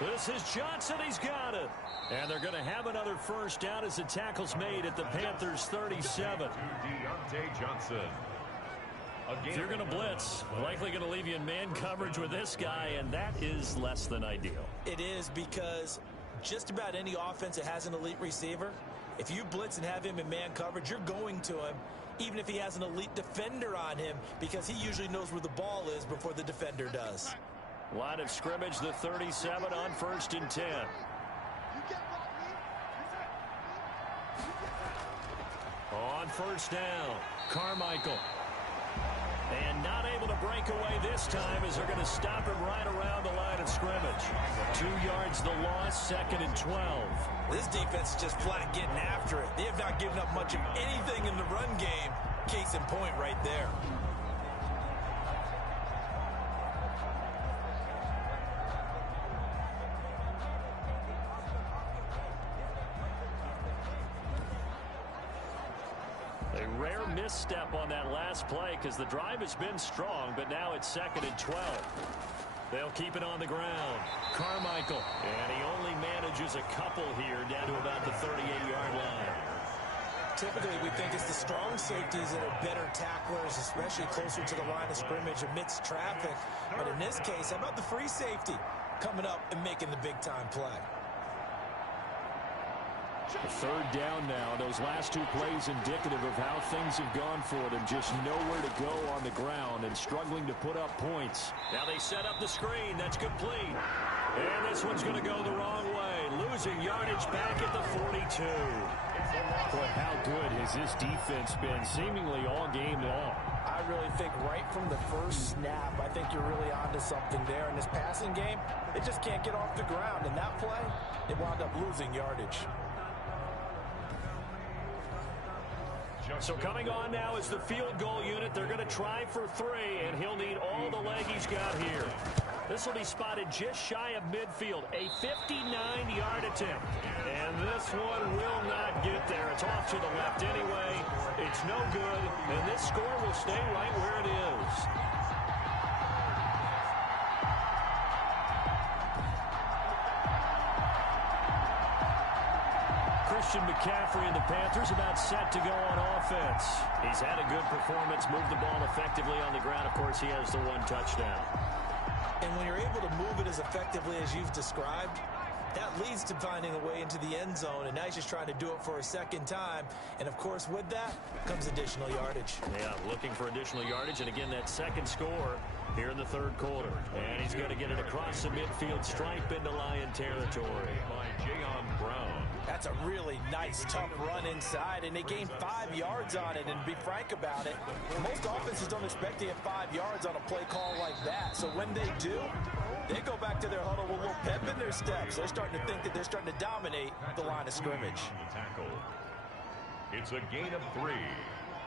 This is Johnson. He's got it. And they're going to have another 1st down as the tackle's made at the Panthers' 37. To Deontay Johnson. If you're going to blitz, likely going to leave you in man coverage with this guy, and that is less than ideal. It is because just about any offense that has an elite receiver, if you blitz and have him in man coverage, you're going to him, even if he has an elite defender on him, because he usually knows where the ball is before the defender does. Line of scrimmage, the 37 on 1st and 10. On 1st down, Carmichael. And not able to break away this time as they're going to stop him right around the line of scrimmage. 2 yards the loss, 2nd and 12. This defense is just flat getting after it. They have not given up much of anything in the run game. Case in point right there. misstep on that last play because the drive has been strong, but now it's 2nd and 12. They'll keep it on the ground. Carmichael, and he only manages a couple here down to about the 38-yard line. Typically, we think it's the strong safeties that are better tacklers, especially closer to the line of scrimmage amidst traffic. But in this case, how about the free safety coming up and making the big-time play? 3rd down now. Those last 2 plays indicative of how things have gone for them. Just nowhere to go on the ground and struggling to put up points. Now they set up the screen. That's complete. And this one's going to go the wrong way. Losing yardage back at the 42. Boy, how good has this defense been seemingly all game long? I really think right from the first snap, I think you're really onto something there. In this passing game, they just can't get off the ground. In that play, they wound up losing yardage. So coming on now is the field goal unit. They're going to try for 3, and he'll need all the leg he's got here. This will be spotted just shy of midfield. A 59-yard attempt. And this one will not get there. It's off to the left anyway. It's no good, and this score will stay right where it is. Christian McCaffrey and the Panthers about set to go on offense. He's had a good performance, moved the ball effectively on the ground. Of course, he has the 1 touchdown. And when you're able to move it as effectively as you've described, that leads to finding a way into the end zone, and now he's just trying to do it for a 2nd time. And, of course, with that comes additional yardage. Yeah, looking for additional yardage, and again, that 2nd score here in the 3rd quarter. And he's going to get it across the midfield stripe into Lion territory. By Jayon Brown. That's a really nice, tough run inside, and they gained 5 yards on it. And to be frank about it, most offenses don't expect to get 5 yards on a play call like that. So when they do, they go back to their huddle with a little pep in their steps. They're starting to think that they're starting to dominate the line of scrimmage. It's a gain of 3.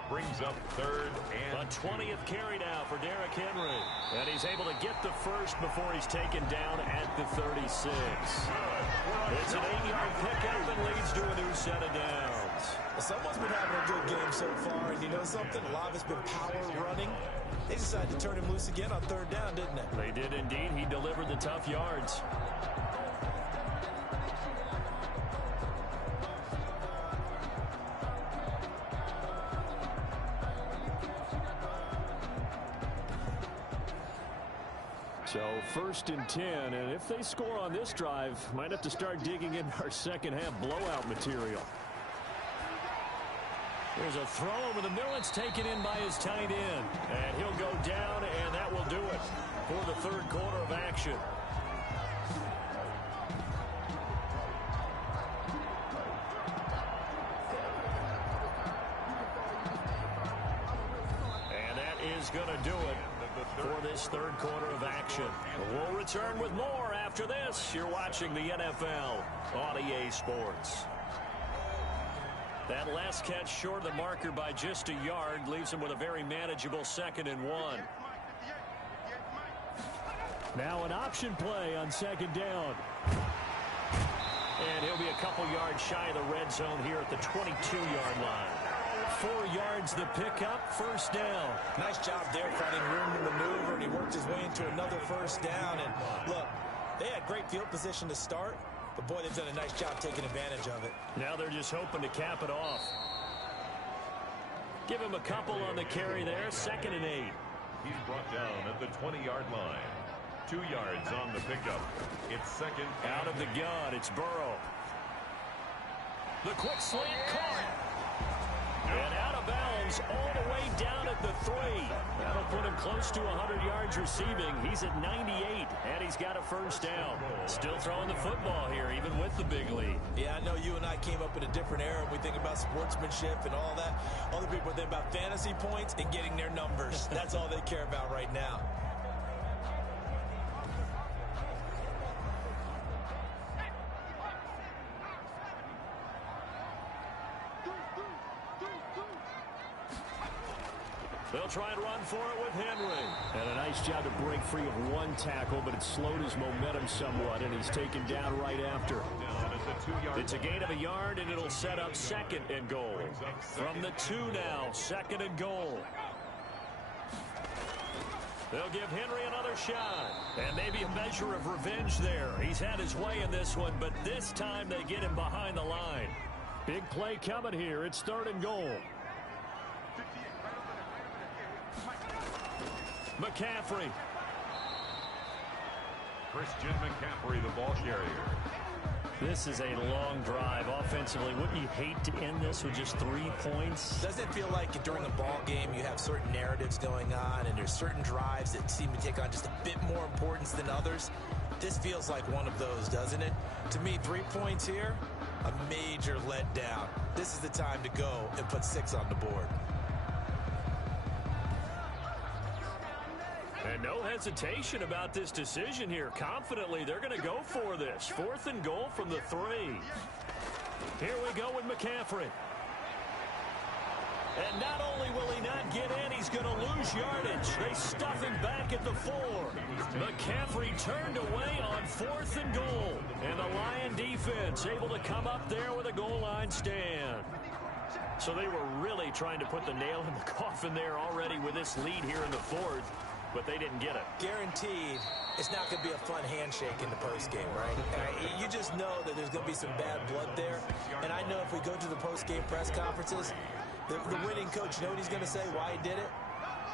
Brings up 3rd and the 20th carry now for Derrick Henry. And he's able to get the first before he's taken down at the 36. It's an 8-yard pickup and leads to a new set of downs. Well, someone's been having a good game so far, and you know something? A lot of it's been power running. They decided to turn him loose again on 3rd down, didn't they? They did indeed. He delivered the tough yards. So 1st and 10, and if they score on this drive, might have to start digging in our 2nd half blowout material. There's a throw over the middle. It's taken in by his tight end. And he'll go down, and that will do it for the 3rd quarter of action. And that is going to do it for this 3rd quarter of action. We'll return with more after this. You're watching the NFL on EA Sports. That last catch short of the marker by just a yard leaves him with a very manageable 2nd and 1. Now an option play on 2nd down. And he'll be a couple yards shy of the red zone here at the 22-yard line. 4 yards the pickup, 1st down. Nice job there finding room to maneuver, and he worked his way into another 1st down. And look, they had great field position to start, but boy, they've done a nice job taking advantage of it. Now they're just hoping to cap it off. Give him a couple on the carry there, 2nd and 8. He's brought down at the 20-yard line. 2 yards on the pickup. It's 2nd. Out of the gun, it's Burrow. The quick slant caught. And out of bounds all the way down at the 3. That'll put him close to 100 yards receiving. He's at 98, and he's got a 1st down. Still throwing the football here, even with the big lead. Yeah, I know you and I came up in a different era. We think about sportsmanship and all that. Other people think about fantasy points and getting their numbers. That's all they care about right now. They'll try and run for it with Henry. And a nice job to break free of 1 tackle, but it slowed his momentum somewhat, and he's taken down right after. Down at the 2-yard It's a gain of a yard, and it'll set up 2nd and goal. From the 2 now, 2nd and goal. They'll give Henry another shot. And maybe a measure of revenge there. He's had his way in this one, but this time they get him behind the line. Big play coming here. It's 3rd and goal. McCaffrey. Christian McCaffrey, the ball carrier. This is a long drive offensively. Wouldn't you hate to end this with just 3 points? Doesn't it feel like during a ball game you have certain narratives going on and there's certain drives that seem to take on just a bit more importance than others? This feels like one of those, doesn't it? To me, 3 points here, a major letdown. This is the time to go and put 6 on the board. And no hesitation about this decision here. Confidently, they're going to go for this. 4th and goal from the 3. Here we go with McCaffrey. And not only will he not get in, he's going to lose yardage. They stuff him back at the 4. McCaffrey turned away on 4th and goal. And the Lion defense able to come up there with a goal line stand. So they were really trying to put the nail in the coffin there already with this lead here in the 4th. But they didn't get it. Guaranteed, it's not going to be a fun handshake in the postgame, right? You just know that there's going to be some bad blood there. And I know if we go to the postgame press conferences, the winning coach, you know what he's going to say, why he did it?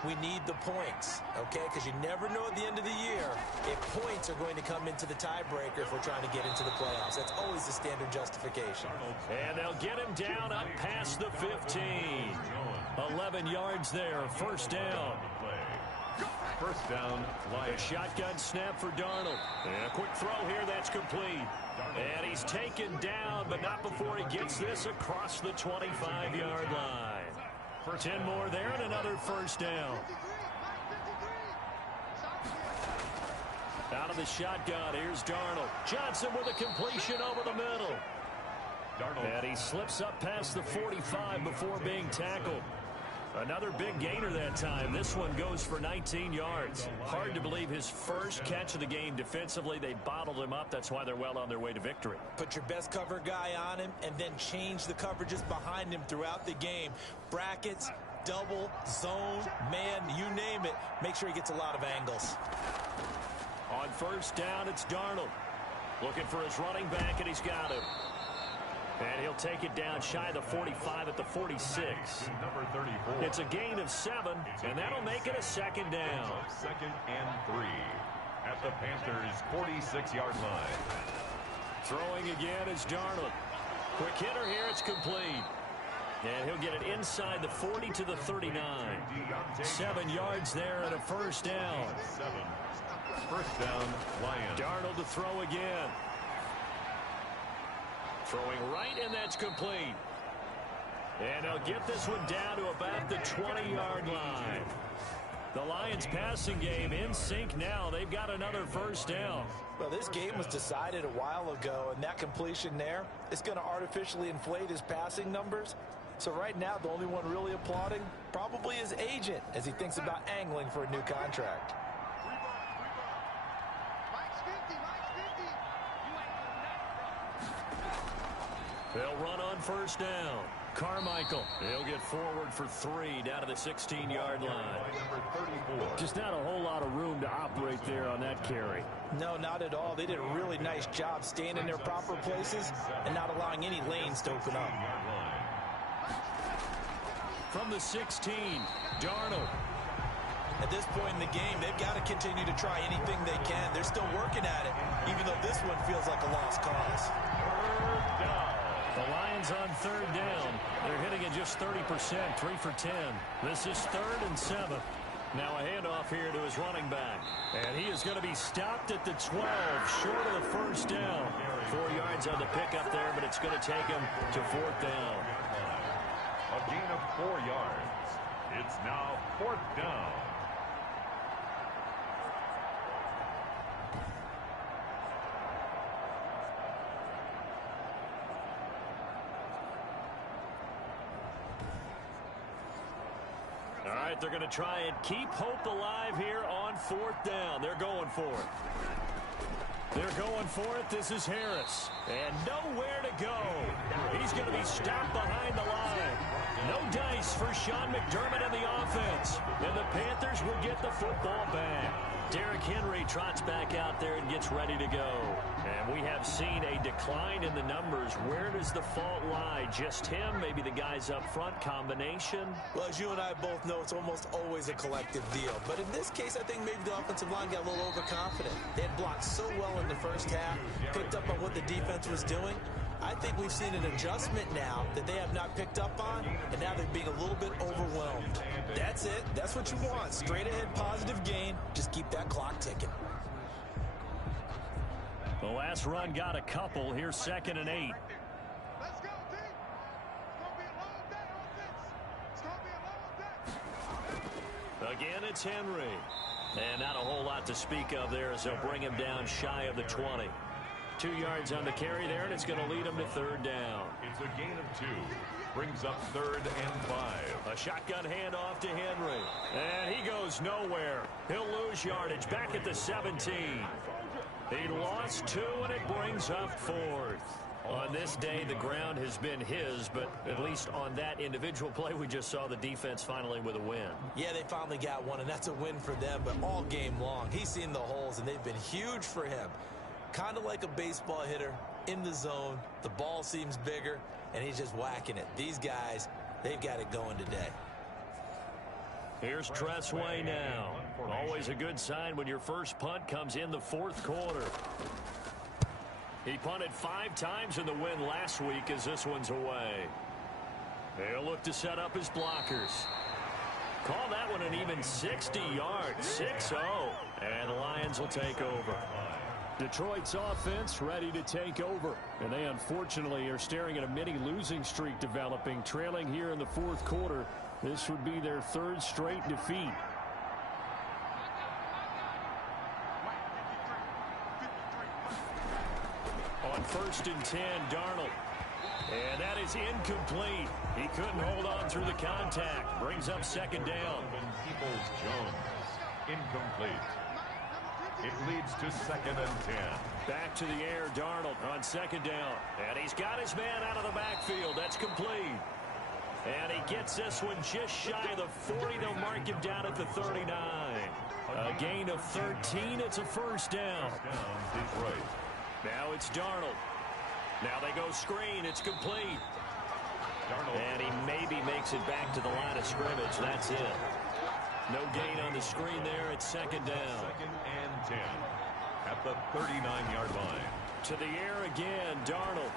We need the points, okay? Because you never know at the end of the year if points are going to come into the tiebreaker if we're trying to get into the playoffs. That's always the standard justification. And they'll get him down up past the 15. 11 yards there, 1st down. 1st down, Lions. A shotgun snap for Darnold. And a quick throw here, that's complete. And he's taken down, but not before he gets this across the 25-yard line. 10 more there and another 1st down. Out of the shotgun, here's Darnold. Johnson with a completion over the middle. And he slips up past the 45 before being tackled. Another big gainer that time. This one goes for 19 yards. Hard to believe his first catch of the game defensively. They bottled him up. That's why they're well on their way to victory. Put your best cover guy on him and then change the coverages behind him throughout the game. Brackets, double, zone, man, you name it. Make sure he gets a lot of angles. On 1st down, it's Darnold. Looking for his running back, and he's got him. And he'll take it down shy of the 45 at the 46. Number 34. It's a gain of 7, and that'll make it a 2nd down. 2nd and 3 at the Panthers' 46-yard line. Throwing again is Darnold. Quick hitter here, it's complete. And he'll get it inside the 40 to the 39. 7 yards there and a 1st down. 1st down, Lions. Darnold to throw again. Throwing right, and that's complete. And they'll get this one down to about the 20-yard line. The Lions passing game in sync now. They've got another 1st down. Well, this game was decided a while ago, and that completion there is going to artificially inflate his passing numbers. So right now, the only one really applauding probably his agent as he thinks about angling for a new contract. They'll run on 1st down. Carmichael, he'll get forward for 3 down to the 16-yard line. Just not a whole lot of room to operate there on that carry. No, not at all. They did a really nice job staying in their proper places and not allowing any lanes to open up. From the 16, Darnold. At this point in the game, they've got to continue to try anything they can. They're still working at it, even though this one feels like a lost cause. The Lions on 3rd down. They're hitting it just 30%, 3 for 10. This is 3rd and 7. Now a handoff here to his running back. And he is going to be stopped at the 12, short of the 1st down. 4 yards on the pickup there, but it's going to take him to 4th down. A gain of 4 yards. It's now 4th down. All right, they're going to try and keep hope alive here on 4th down. They're going for it. They're going for it. This is Harris. And nowhere to go. He's going to be stopped behind the line. No dice for Sean McDermott and the offense. And the Panthers will get the football back. Derrick Henry trots back out there and gets ready to go. And we have seen a decline in the numbers. Where does the fault lie? Just him? Maybe the guys up front? Combination? Well, as you and I both know, it's almost always a collective deal. But in this case, I think maybe the offensive line got a little overconfident. They had blocked so well in the first half, picked up on what the defense was doing. I think we've seen an adjustment now that they have not picked up on, and now they're being a little bit overwhelmed. That's it. That's what you want. Straight ahead, positive gain. Just keep that clock ticking. The last run got a couple. Here's 2nd and 8. Let's go, team. It's going to be a long day on this. It's going to be a long day. Again, it's Henry. And not a whole lot to speak of there as they'll bring him down shy of the 20. 2 yards on the carry there, and it's going to lead him to 3rd down. It's a gain of 2. Brings up 3rd and 5. A shotgun handoff to Henry. And he goes nowhere. He'll lose yardage back at the 17. He lost 2, and it brings up 4th. On this day, the ground has been his, but at least on that individual play, we just saw the defense finally with a win. Yeah, they finally got one, and that's a win for them, but all game long, he's seen the holes, and they've been huge for him. Kind of like a baseball hitter in the zone. The ball seems bigger, and he's just whacking it. These guys, they've got it going today. Here's Tressway now. Always a good sign when your first punt comes in the 4th quarter. He punted 5 times in the win last week as this one's away. They'll look to set up his blockers. Call that one an even 60 yards, 6-0. And the Lions will take over. Detroit's offense ready to take over. And they unfortunately are staring at a mini losing streak developing, trailing here in the 4th quarter. This would be their 3rd straight defeat. On 1st and 10, Darnold. And that is incomplete. He couldn't hold on through the contact. Brings up 2nd down. Peoples-Jones. Incomplete. It leads to 2nd and 10. Back to the air, Darnold on 2nd down. And he's got his man out of the backfield. That's complete. And he gets this one just shy of the 40. They'll mark him down at the 39. A gain of 13. It's a 1st down. Detroit. Now it's Darnold. Now they go screen. It's complete. And he maybe makes it back to the line of scrimmage. That's it. No gain on the screen there. It's 2nd down. 2nd and 10 at the 39-yard line. To the air again, Darnold.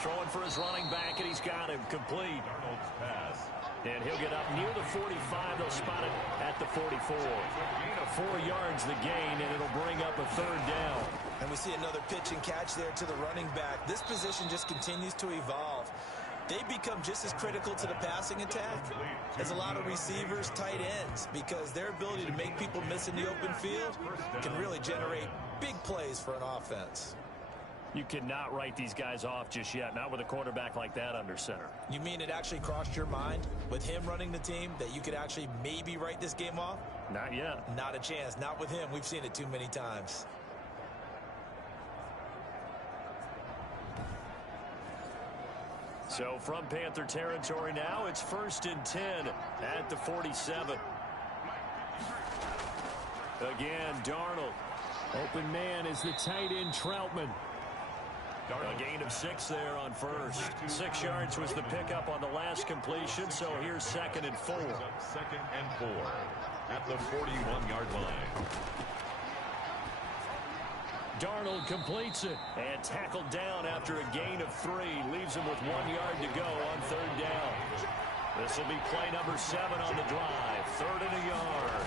Throwing for his running back, and he's got him complete. Darnold's pass. And he'll get up near the 45. They'll spot it at the 44. 4 yards the gain, and it'll bring up a 3rd down. And we see another pitch and catch there to the running back. This position just continues to evolve. They become just as critical to the passing attack as a lot of receivers, tight ends, because their ability to make people miss in the open field can really generate big plays for an offense. You cannot write these guys off just yet, not with a quarterback like that under center. You mean it actually crossed your mind with him running the team that you could actually maybe write this game off? Not yet. Not a chance. Not with him. We've seen it too many times. So from Panther territory now, it's 1st and 10 at the 47. Again, Darnold. Open man is the tight end Troutman. A gain of 6 there on 1st. 6 yards was the pickup on the last completion, so here's 2nd and 4. 2nd and 4 at the 41-yard line. Darnold completes it and tackled down after a gain of 3. Leaves him with 1 yard to go on 3rd down. This will be play number 7 on the drive. 3rd and a yard.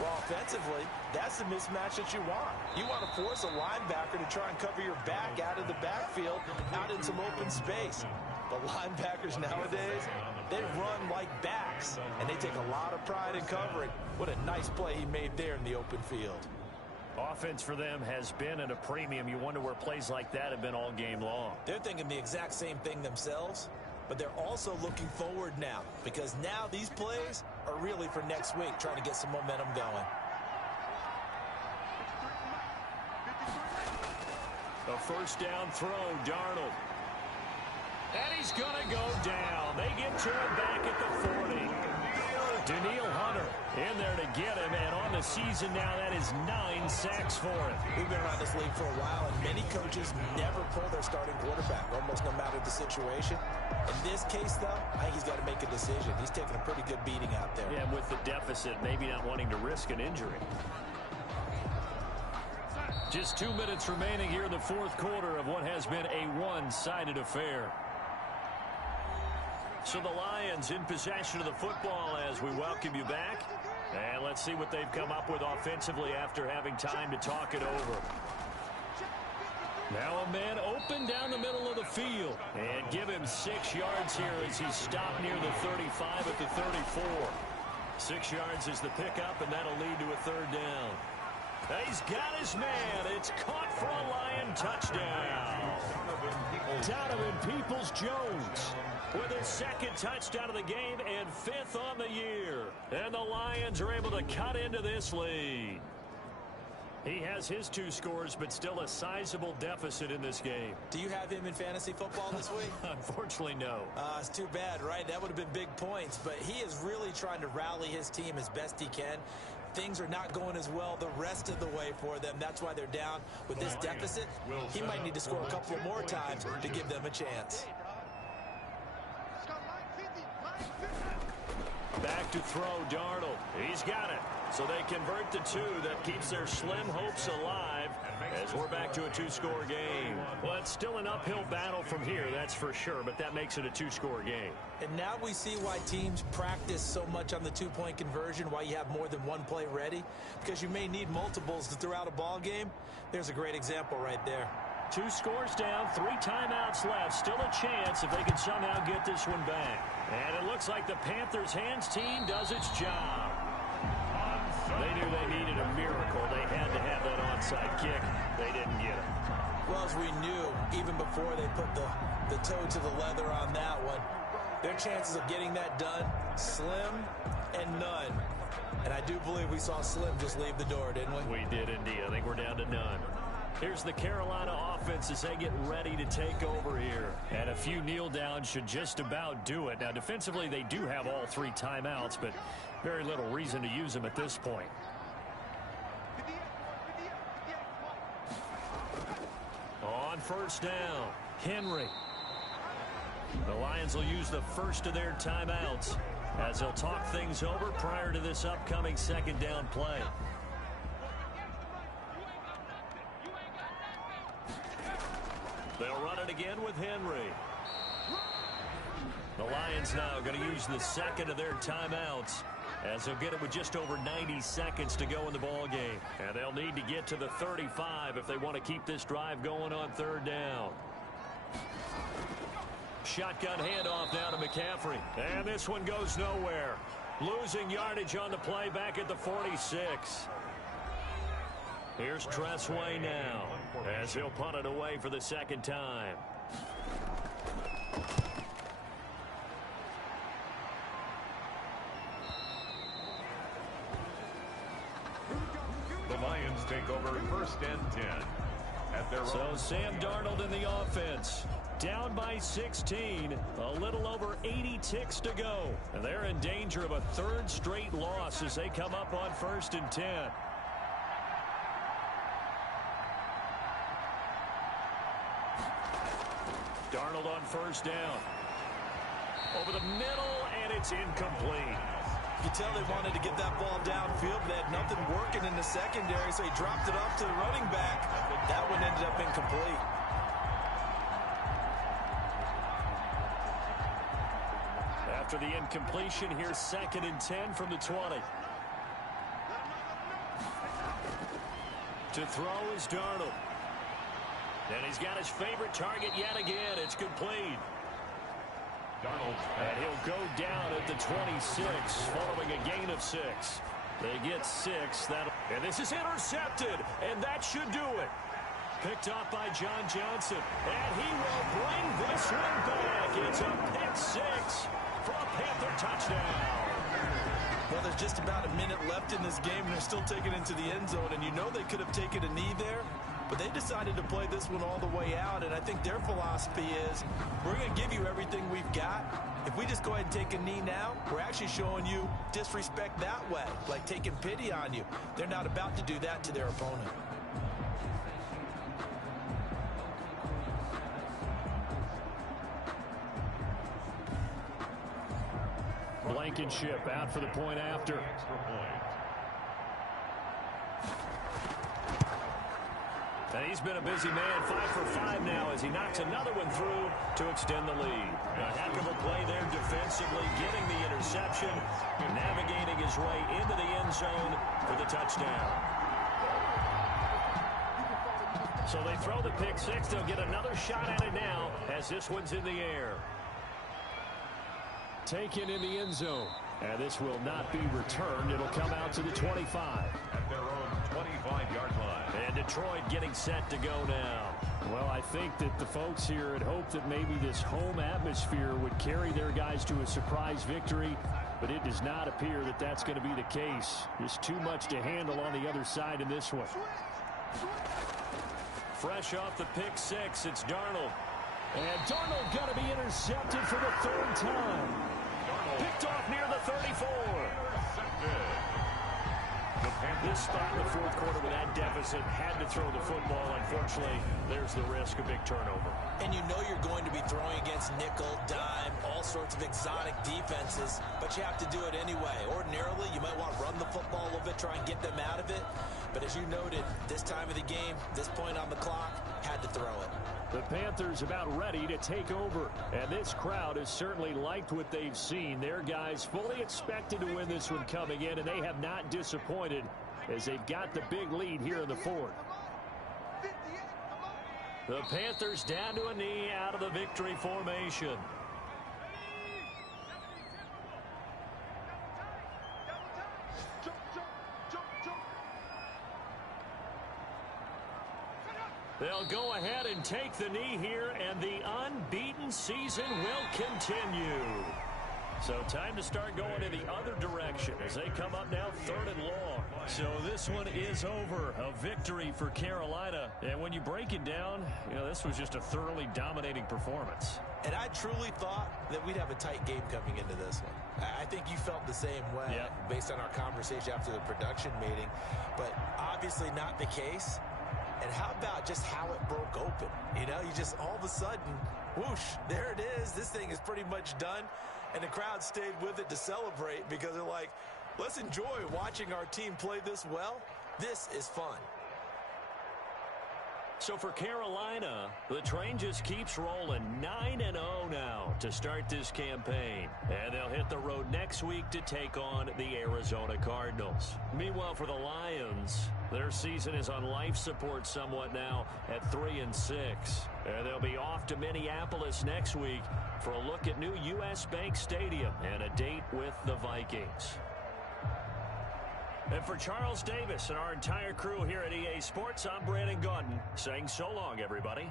Well, offensively, that's the mismatch that you want. You want to force a linebacker to try and cover your back out of the backfield, out in some open space. But linebackers nowadays, they run like backs, and they take a lot of pride in covering. What a nice play he made there in the open field. Offense for them has been at a premium. You wonder where plays like that have been all game long. They're thinking the exact same thing themselves, but they're also looking forward now, because now these plays are really for next week, trying to get some momentum going. A first down throw, Darnold. And he's going to go down. They get to him back at the 40. Daniil Hunter in there to get him, and on the season now, that is 9 sacks for him. We've been around this league for a while, and many coaches never pull their starting quarterback, almost no matter the situation. In this case, though, I think he's got to make a decision. He's taking a pretty good beating out there. Yeah, with the deficit, maybe not wanting to risk an injury. Just 2 minutes remaining here in the fourth quarter of what has been a one-sided affair. So the Lions in possession of the football as we welcome you back. And let's see what they've come up with offensively after having time to talk it over. Now a man open down the middle of the field. And give him 6 yards here as he's stopped near the 35 at the 34. 6 yards is the pickup, and that'll lead to a third down. He's got his man. It's caught for a Lion touchdown. Donovan Peoples-Jones with his second touchdown of the game and 5th on the year. And the Lions are able to cut into this lead. He has his 2 scores, but still a sizable deficit in this game. Do you have him in fantasy football this week? Unfortunately, no. It's too bad, right? That would have been big points, but he is really trying to rally his team as best he can. Things are not going as well the rest of the way for them. That's why they're down with this deficit. He might need to score a couple more times to give them a chance. Back to throw, Darnold. He's got it. So they convert the 2. That keeps their slim hopes alive as we're back to a 2-score game. Well, it's still an uphill battle from here, that's for sure, but that makes it a 2-score game. And now we see why teams practice so much on the 2-point conversion, why you have more than one play ready, because you may need multiples to throw out a ball game. There's a great example right there. 2 scores down, 3 timeouts left. Still a chance if they can somehow get this one back. And it looks like the Panthers' hands team does its job. They knew they needed a miracle. They had to have that onside kick. They didn't get it. Well, as we knew, even before they put the toe to the leather on that one, their chances of getting that done, slim and none. And I do believe we saw Slim just leave the door, didn't we? We did indeed. I think we're down to none. Here's the Carolina offense as they get ready to take over here. And a few kneel downs should just about do it. Now, defensively, they do have all 3 timeouts, but very little reason to use them at this point. On first down, Henry. The Lions will use the first of their timeouts as they'll talk things over prior to this upcoming second down play. They'll run it again with Henry. The Lions now going to use the second of their timeouts as they'll get it with just over 90 seconds to go in the ball game. And they'll need to get to the 35 if they want to keep this drive going on third down. Shotgun handoff now to McCaffrey. And this one goes nowhere. Losing yardage on the play back at the 46. Here's Tressway now as he'll punt it away for the second time. The Lions take over first and 10 at their So own. Sam Darnold in the offense. Down by 16. A little over 80 ticks to go. And they're in danger of a 3rd straight loss as they come up on first and 10. Darnold on first down. Over the middle, and it's incomplete. You can tell they wanted to get that ball downfield, but they had nothing working in the secondary, so he dropped it off to the running back. That one ended up incomplete. After the incompletion, here's 2nd and 10 from the 20. To throw is Darnold. And he's got his favorite target yet again. It's complete. Darnold. And he'll go down at the 26, following a gain of 6. They get 6. And this is intercepted, and that should do it. Picked off by John Johnson. And he will bring this one back. It's a pick 6 for a Panther touchdown. Well, there's just about a minute left in this game, and they're still taking it into the end zone. And you know they could have taken a knee there, But they decided to play this one all the way out, and I think their philosophy is we're going to give you everything we've got. If we just go ahead and take a knee now, we're actually showing you disrespect that way, like taking pity on you. They're not about to do that to their opponent. Blankenship out for the point after. Extra point. And he's been a busy man, 5 for 5 now as he knocks another one through to extend the lead. A heck of a play there defensively, getting the interception, navigating his way into the end zone for the touchdown. So they throw the pick six. They'll get another shot at it now as this one's in the air. Taken in the end zone. And this will not be returned. It'll come out to the 25. At their own 25-yard line. And Detroit getting set to go now. Well, I think that the folks here had hoped that maybe this home atmosphere would carry their guys to a surprise victory, but it does not appear that that's going to be the case. There's too much to handle on the other side in this one. Fresh off the pick six, it's Darnold. And Darnold got to be intercepted for the third time. Picked off near the 34. This spot in the fourth quarter with that deficit had to throw the football. Unfortunately, there's the risk of big turnover. And you know you're going to be throwing against nickel, dime, all sorts of exotic defenses, but you have to do it anyway. Ordinarily, you might want to run the football a little bit, try and get them out of it. But as you noted, this time of the game, this point on the clock, had to throw it. The Panthers about ready to take over. And this crowd has certainly liked what they've seen. Their guys fully expected to win this one coming in, and they have not disappointed as they've got the big lead here in the fourth. The Panthers down to a knee out of the victory formation. They'll go ahead and take the knee here, and the unbeaten season will continue. So time to start going in the other direction as they come up now 3rd and long. So this one is over. A victory for Carolina. And when you break it down, you know, this was just a thoroughly dominating performance. And I truly thought that we'd have a tight game coming into this one. I think you felt the same way based on our conversation after the production meeting. But obviously not the case. And how about just how it broke open? You know, you just all of a sudden, whoosh, there it is. This thing is pretty much done. And the crowd stayed with it to celebrate because they're like, let's enjoy watching our team play this well. This is fun. So for Carolina, the train just keeps rolling. 9-0 now to start this campaign. And they'll hit the road next week to take on the Arizona Cardinals. Meanwhile, for the Lions, their season is on life support somewhat now at 3-6. And they'll be off to Minneapolis next week for a look at new U.S. Bank Stadium and a date with the Vikings. And for Charles Davis and our entire crew here at EA Sports, I'm Brandon Gaudin saying so long, everybody.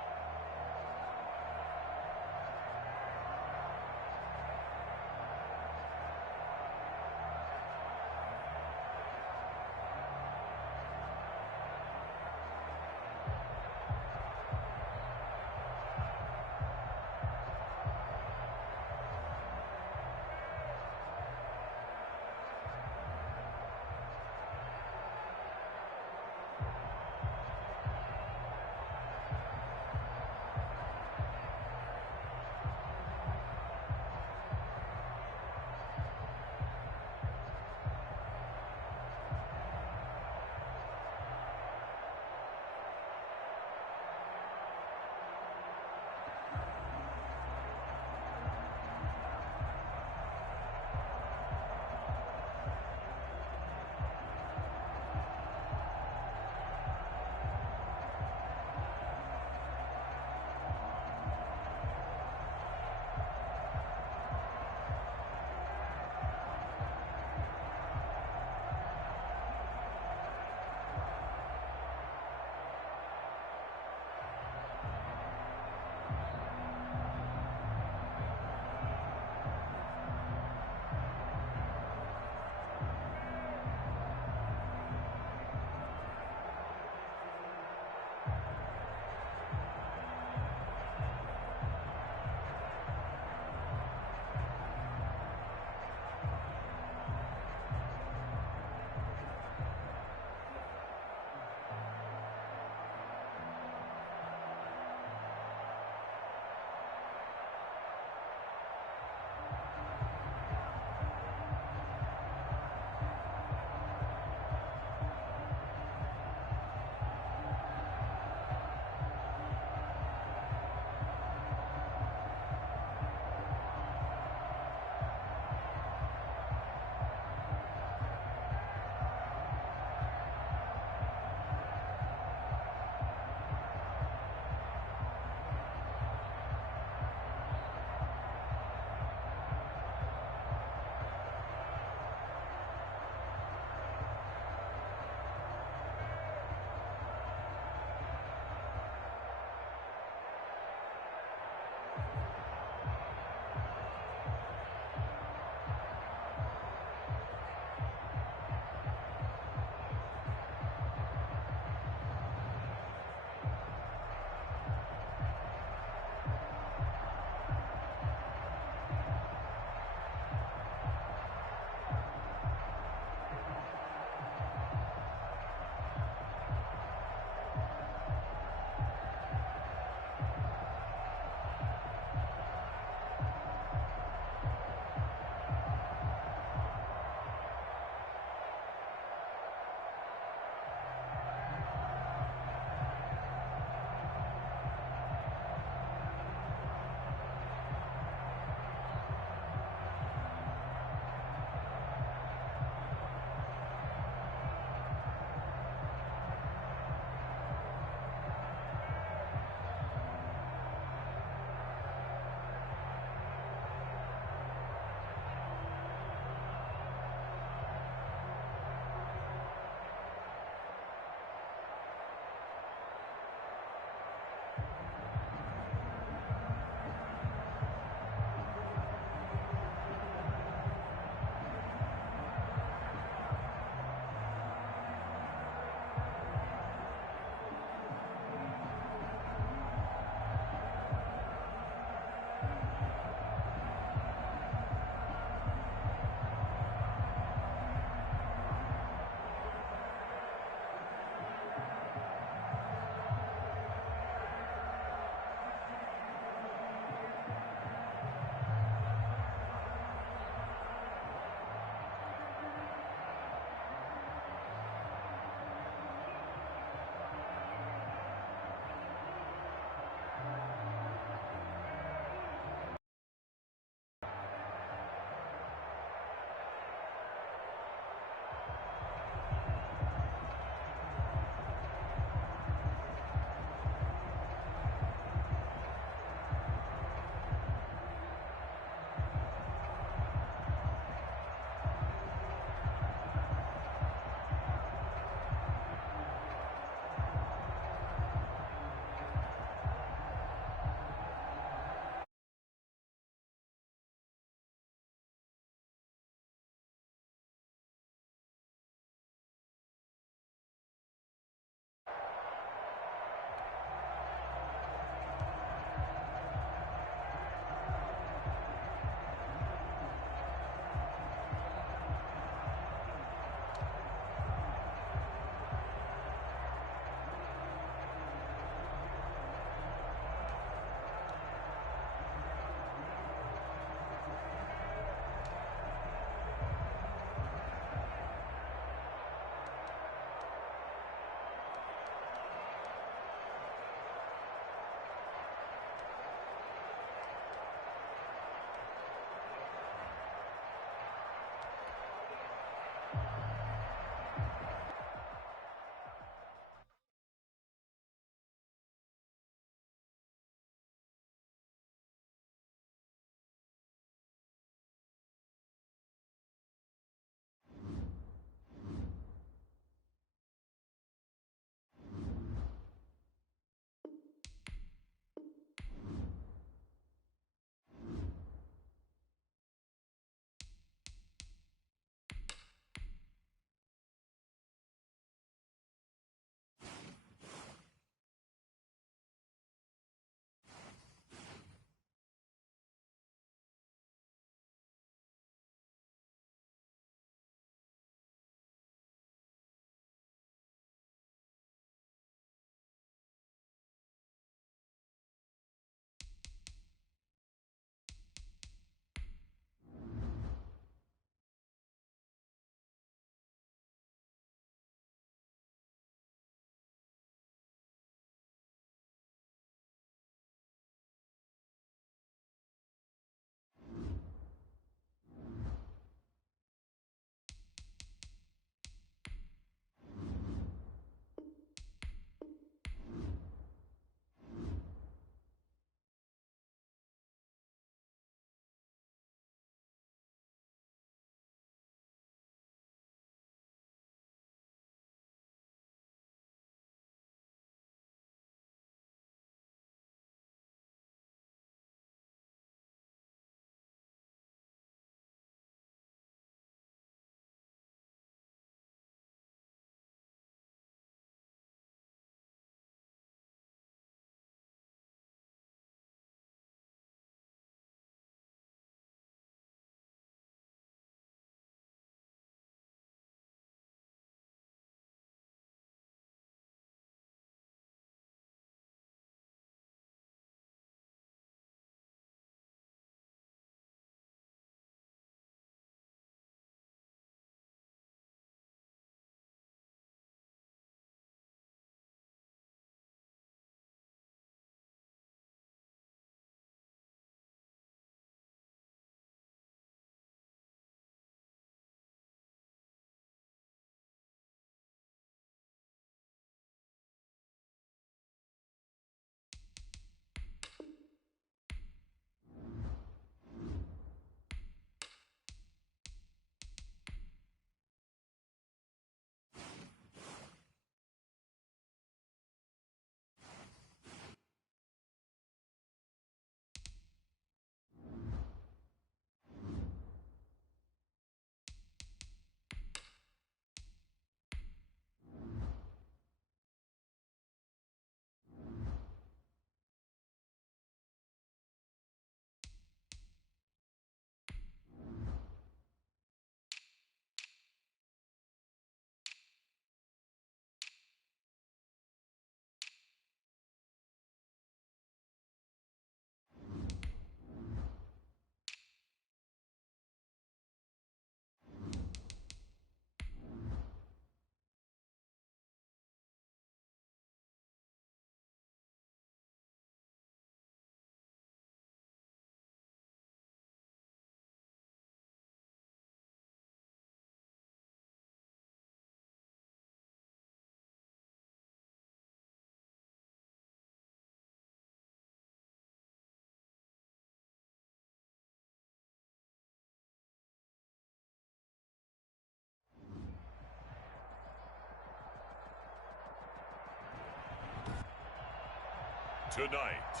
Tonight,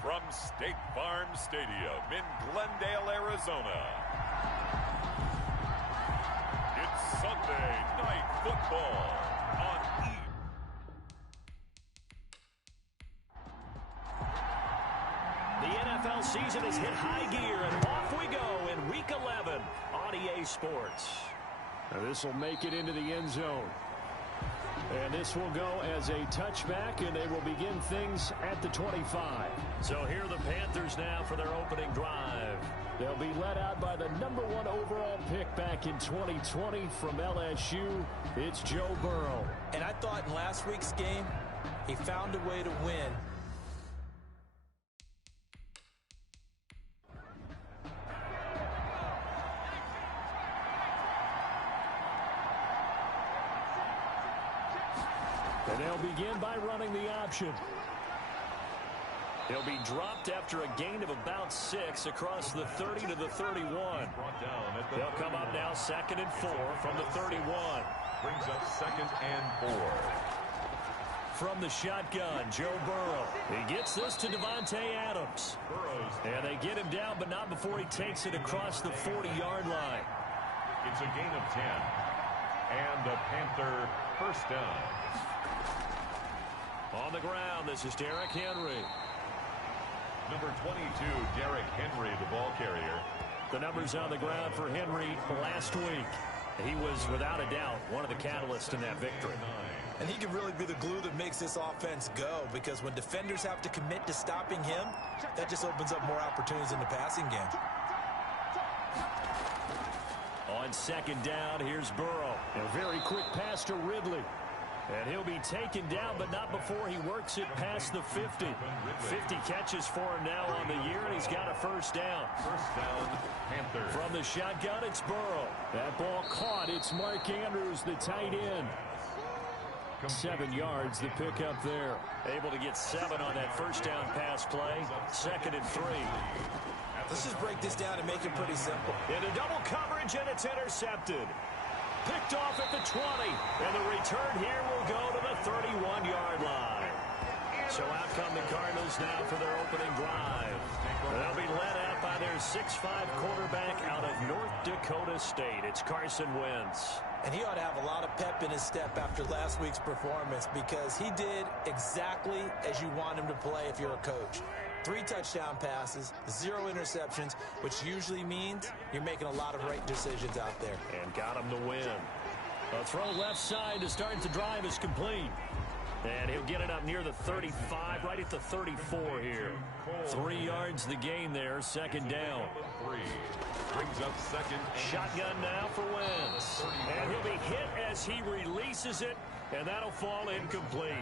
from State Farm Stadium in Glendale, Arizona, it's Sunday Night Football on E! The NFL season has hit high gear, and off we go in Week 11 on EA Sports. Now this will make it into the end zone. And this will go as a touchback, and they will begin things at the 25. So here are the Panthers now for their opening drive. They'll be led out by the #1 overall pick back in 2020 from LSU. It's Joe Burrow. And I thought in last week's game, he found a way to win. And they'll begin by running the option. He'll be dropped after a gain of about 6 across the 30 to the 31. They'll come up now 2nd and 4 from the 31. Brings up 2nd and 4. From the shotgun, Joe Burrow. He gets this to Devontae Adams. And they get him down, but not before he takes it across the 40-yard line. It's a gain of 10. And a Panther first down. On the ground, this is Derrick Henry. Number 22, Derrick Henry, the ball carrier. The numbers on the ground for Henry last week. He was, without a doubt, one of the catalysts in that victory. And he can really be the glue that makes this offense go, because when defenders have to commit to stopping him, that just opens up more opportunities in the passing game. On 2nd down, here's Burrow. A very quick pass to Ridley. And he'll be taken down, but not before he works it past the 50. 50 catches for him now on the year, and he's got a first down. First down, Panthers. From the shotgun, it's Burrow. That ball caught. It's Mark Andrews, the tight end. 7 yards, the pickup there. Able to get 7 on that first down pass play. 2nd and 3. Let's just break this down and make it pretty simple. Into double coverage, and it's intercepted. Picked off at the 20, and the return here will go to the 31-yard line. So out come the Cardinals now for their opening drive. They'll be led out by their 6'5 quarterback out of North Dakota State. It's Carson Wentz. And he ought to have a lot of pep in his step after last week's performance, because he did exactly as you want him to play if you're a coach. 3 touchdown passes, 0 interceptions, which usually means you're making a lot of right decisions out there. And got him to win. A throw left side to start the drive is complete. And he'll get it up near the 35, right at the 34 here. 3 yards the gain there, 2nd down. 3. Brings up 2nd. Shotgun now for Wentz. And he'll be hit as he releases it, and that'll fall incomplete.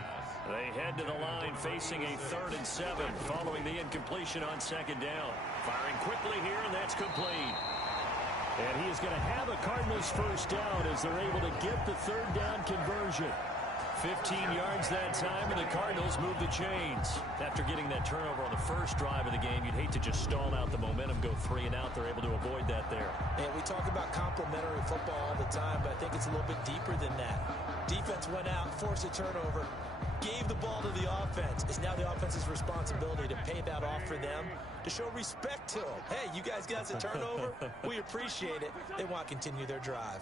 They head to the line facing a 3rd and 7 following the incompletion on 2nd down. Firing quickly here, and that's complete. And he is going to have a Cardinals first down as they're able to get the 3rd down conversion. 15 yards that time, and the Cardinals move the chains. After getting that turnover on the first drive of the game, you'd hate to just stall out the momentum, go 3 and out. They're able to avoid that there. And we talk about complementary football all the time, but I think it's a little bit deeper than that. Defense went out, forced a turnover, gave the ball to the offense. It's now the offense's responsibility to pay that off for them, to show respect to them. Hey, you guys got a turnover? We appreciate it. They want to continue their drive.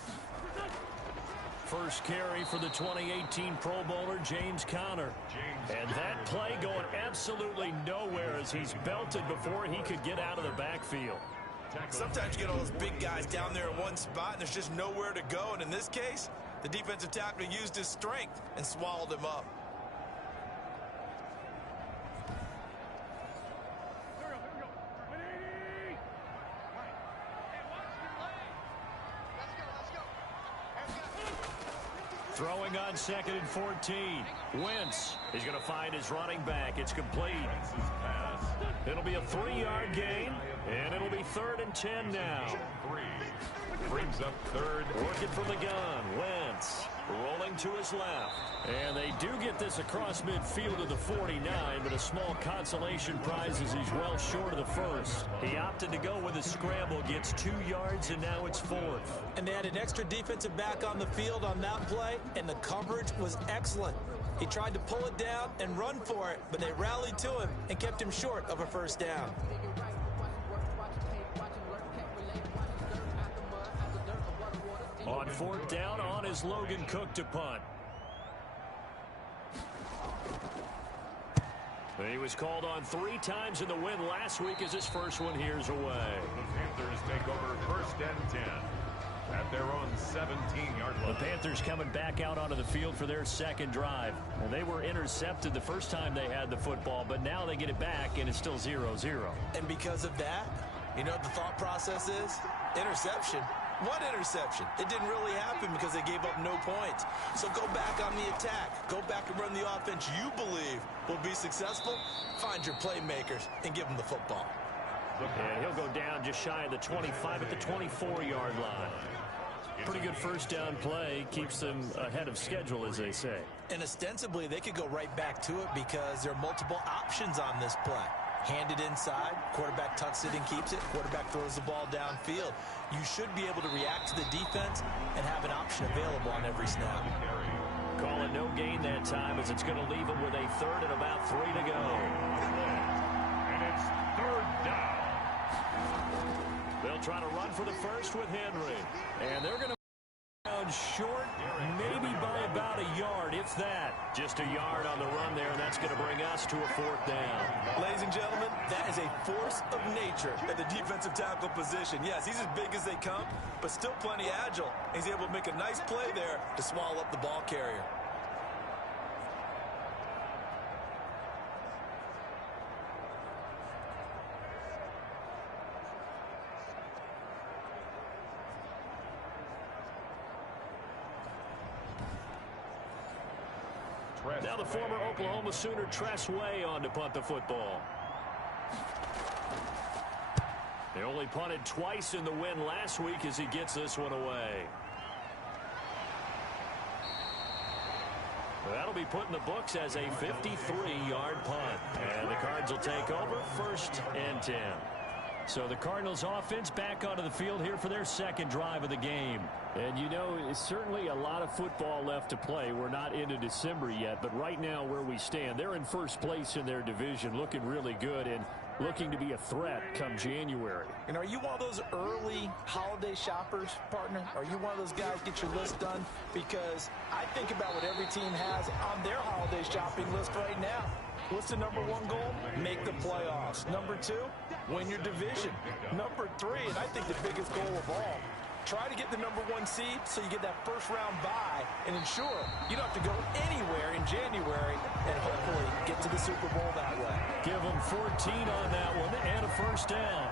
First carry for the 2018 Pro Bowler, James Conner. And that play going absolutely nowhere as he's belted before he could get out of the backfield. Sometimes you get all those big guys down there in one spot, and there's just nowhere to go. And in this case, the defensive tackle used his strength and swallowed him up. Throwing on 2nd and 14. Wentz is going to find his running back. It's complete. It'll be a 3-yard gain, and it'll be 3rd and 10 now. 3. Brings up 3rd. Working from the gun. Wentz rolling to his left. And they do get this across midfield to the 49, but a small consolation prize as he's well short of the first. He opted to go with a scramble, gets 2 yards, and now it's 4th. And they had an extra defensive back on the field on that play, and the coverage was excellent. He tried to pull it down and run for it, but they rallied to him and kept him short of a first down. On fourth down, on is Logan Cook to punt. He was called on 3 times in the win last week as his first one here's away. The Panthers take over first and 10 at their own 17-yard line. The Panthers coming back out onto the field for their second drive. Well, they were intercepted the first time they had the football, but now they get it back, and it's still 0-0. And because of that, you know what the thought process is? Interception. What interception? It didn't really happen because they gave up no points. So go back on the attack. Go back and run the offense you believe will be successful. Find your playmakers and give them the football. And he'll go down just shy of the 25 at the 24-yard line. Pretty good first down play. Keeps them ahead of schedule, as they say. And ostensibly, they could go right back to it because there are multiple options on this play. Hand it inside, quarterback tucks it and keeps it, quarterback throws the ball downfield. You should be able to react to the defense and have an option available on every snap. Calling no gain that time as it's going to leave them with a third and about 3 to go. And it's third down. They'll try to run for the first with Henry. And they're going to down short, maybe by about a yard, if that. Just a yard on the run there, and that's going to bring us to a fourth down. Ladies and gentlemen, that is a force of nature at the defensive tackle position. Yes, he's as big as they come, but still plenty agile. He's able to make a nice play there to swallow up the ball carrier. Now the former Oklahoma Sooner Tress Way on to punt the football. They only punted twice in the win last week as he gets this one away. That'll be put in the books as a 53-yard punt. And the Cards will take over first and 10. So the Cardinals offense back onto the field here for their second drive of the game. And you know, it's certainly a lot of football left to play. We're not into December yet, but right now where we stand, they're in first place in their division, looking really good and looking to be a threat come January. And are you one of those early holiday shoppers, partner? Are you one of those guys get your list done? Because I think about what every team has on their holiday shopping list right now. What's the number one goal? Make the playoffs. Number 2, win your division. Number 3, and I think the biggest goal of all, try to get the number 1 seed so you get that first round bye and ensure you don't have to go anywhere in January and hopefully get to the Super Bowl that way. Give them 14 on that one and a first down.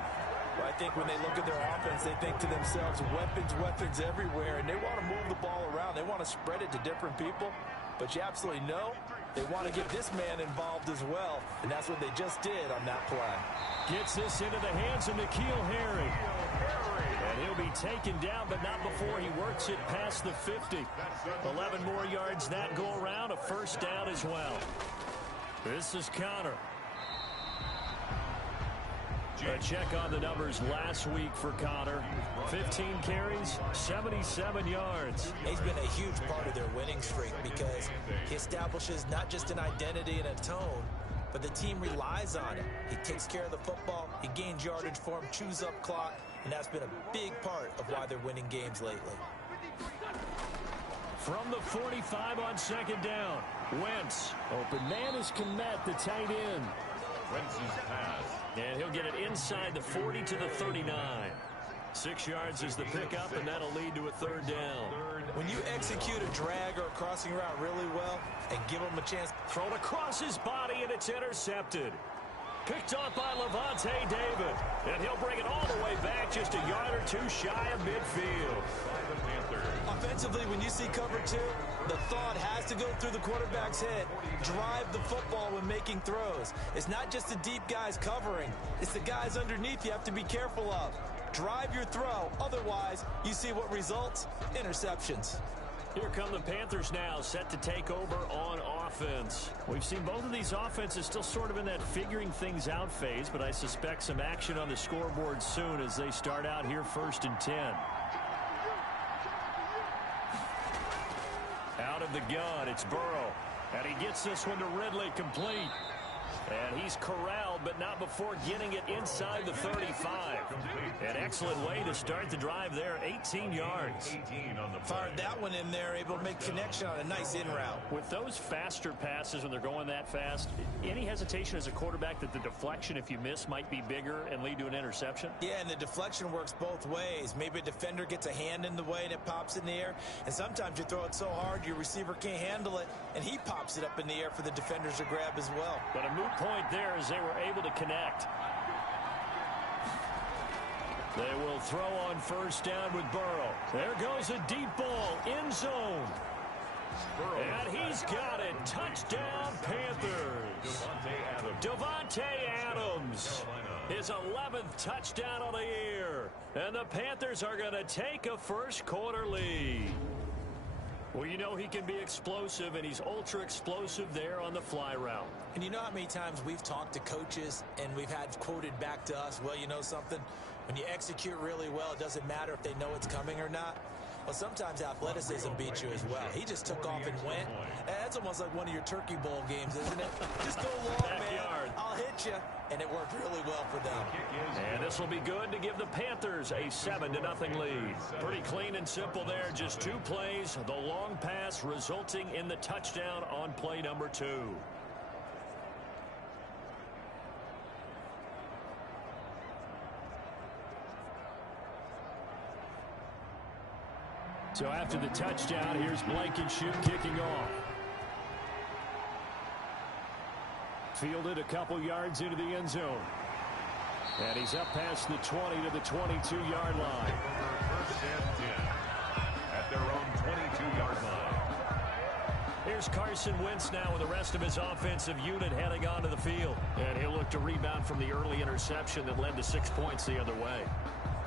Well, I think when they look at their offense, they think to themselves, weapons everywhere, and they want to move the ball around. They want to spread it to different people, but you absolutely know they want to get this man involved as well, and that's what they just did on that play. Gets this into the hands of N'Keal Harry. And he'll be taken down, but not before he works it past the 50. 11 more yards that go around, a first down as well. This is Connor. A check on the numbers last week for Connor. 15 carries, 77 yards. He's been a huge part of their winning streak because he establishes not just an identity and a tone, but the team relies on it. He takes care of the football, he gains yardage for him, chews up clock, and that's been a big part of why they're winning games lately. From the 45 on second down, Wentz. Open man is Kmet, the tight end. Wentz's pass. And he'll get it inside the 40 to the 39. 6 yards is the pickup, and that'll lead to a third down. When you execute a drag or a crossing route really well and give him a chance. Thrown across his body, and it's intercepted. Picked off by Levante David. And he'll bring it all the way back just a yard or two shy of midfield. Offensively, when you see cover 2, the thought has to go through the quarterback's head. Drive the football when making throws. It's not just the deep guys covering. It's the guys underneath you have to be careful of. Drive your throw. Otherwise, you see what results? Interceptions. Here come the Panthers now, set to take over on offense. We've seen both of these offenses still sort of in that figuring things out phase, but I suspect some action on the scoreboard soon as they start out here first and 10. Out of the gun, it's Burrow. And he gets this one to Ridley, complete. And he's corralled, but not before getting it inside the 35. An excellent way to start the drive there, 18 yards. Fired that one in there, able to make connection on a nice in route. With those faster passes when they're going that fast, any hesitation as a quarterback that the deflection, if you miss, might be bigger and lead to an interception? Yeah, and the deflection works both ways. Maybe a defender gets a hand in the way and it pops in the air. And sometimes you throw it so hard your receiver can't handle it, and he pops it up in the air for the defenders to grab as well. But a moot point there as they were able to connect. They will throw on first down with Burrow. There goes a deep ball, end zone. And he's got it. Touchdown, Panthers. Davante Adams. His 11th touchdown of the year. And the Panthers are going to take a first quarter lead. Well, you know he can be explosive, and he's ultra explosive there on the fly route. And you know how many times we've talked to coaches and we've had quoted back to us, well, you know something? When you execute really well, it doesn't matter if they know it's coming or not. Well, sometimes athleticism beats you as well. He just took off and went. That's almost like one of your Turkey Bowl games, isn't it? Just go long, man. I'll hit you. And it worked really well for them. And this will be good to give the Panthers a 7-0 lead. Pretty clean and simple there. Just 2 plays. The long pass resulting in the touchdown on play number 2. So after the touchdown, here's Blankenship kicking off. Fielded a couple yards into the end zone. And he's up past the 20 to the 22-yard line. First and 10 at their own 22-yard line. Here's Carson Wentz now with the rest of his offensive unit heading onto the field. And he'll look to rebound from the early interception that led to 6 points the other way.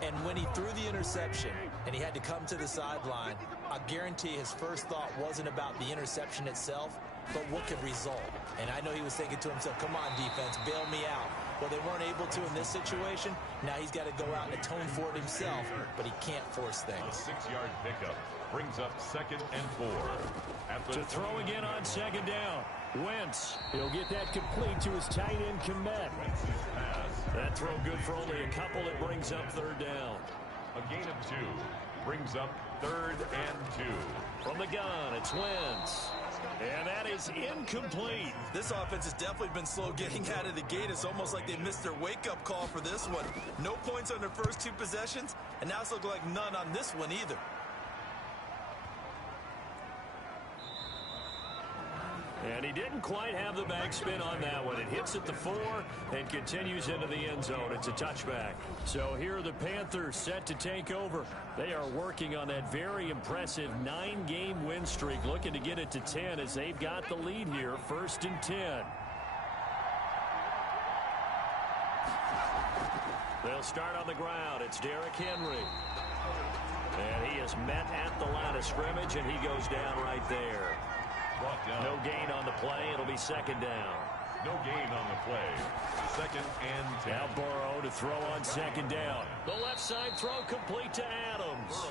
And when he threw the interception and he had to come to the sideline, I guarantee his first thought wasn't about the interception itself, but what could result. And I know he was thinking to himself, come on, defense, bail me out. Well, they weren't able to in this situation. Now he's got to go out and atone for it himself, but he can't force things. A 6-yard pickup brings up 2nd and 4. To throw again on 2nd down. Wentz, he'll get that complete to his tight end, Komet. That throw good for only a couple. It brings up 3rd down. A gain of 2 brings up 3rd and 2. From the gun, it's Wentz. And that is incomplete. This offense has definitely been slow getting out of the gate. It's almost like they missed their wake-up call for this one. No points on their first 2 possessions, and now it's looking like none on this one either. And he didn't quite have the backspin on that one. It hits at the 4 and continues into the end zone. It's a touchback. So here are the Panthers set to take over. They are working on that very impressive 9-game win streak, looking to get it to 10 as they've got the lead here, 1st and 10. They'll start on the ground. It's Derrick Henry. And he is met at the line of scrimmage, and he goes down right there. No gain on the play. It'll be 2nd down. No gain on the play. 2nd and 10. Now Burrow to throw on 2nd down. The left side throw complete to Adams.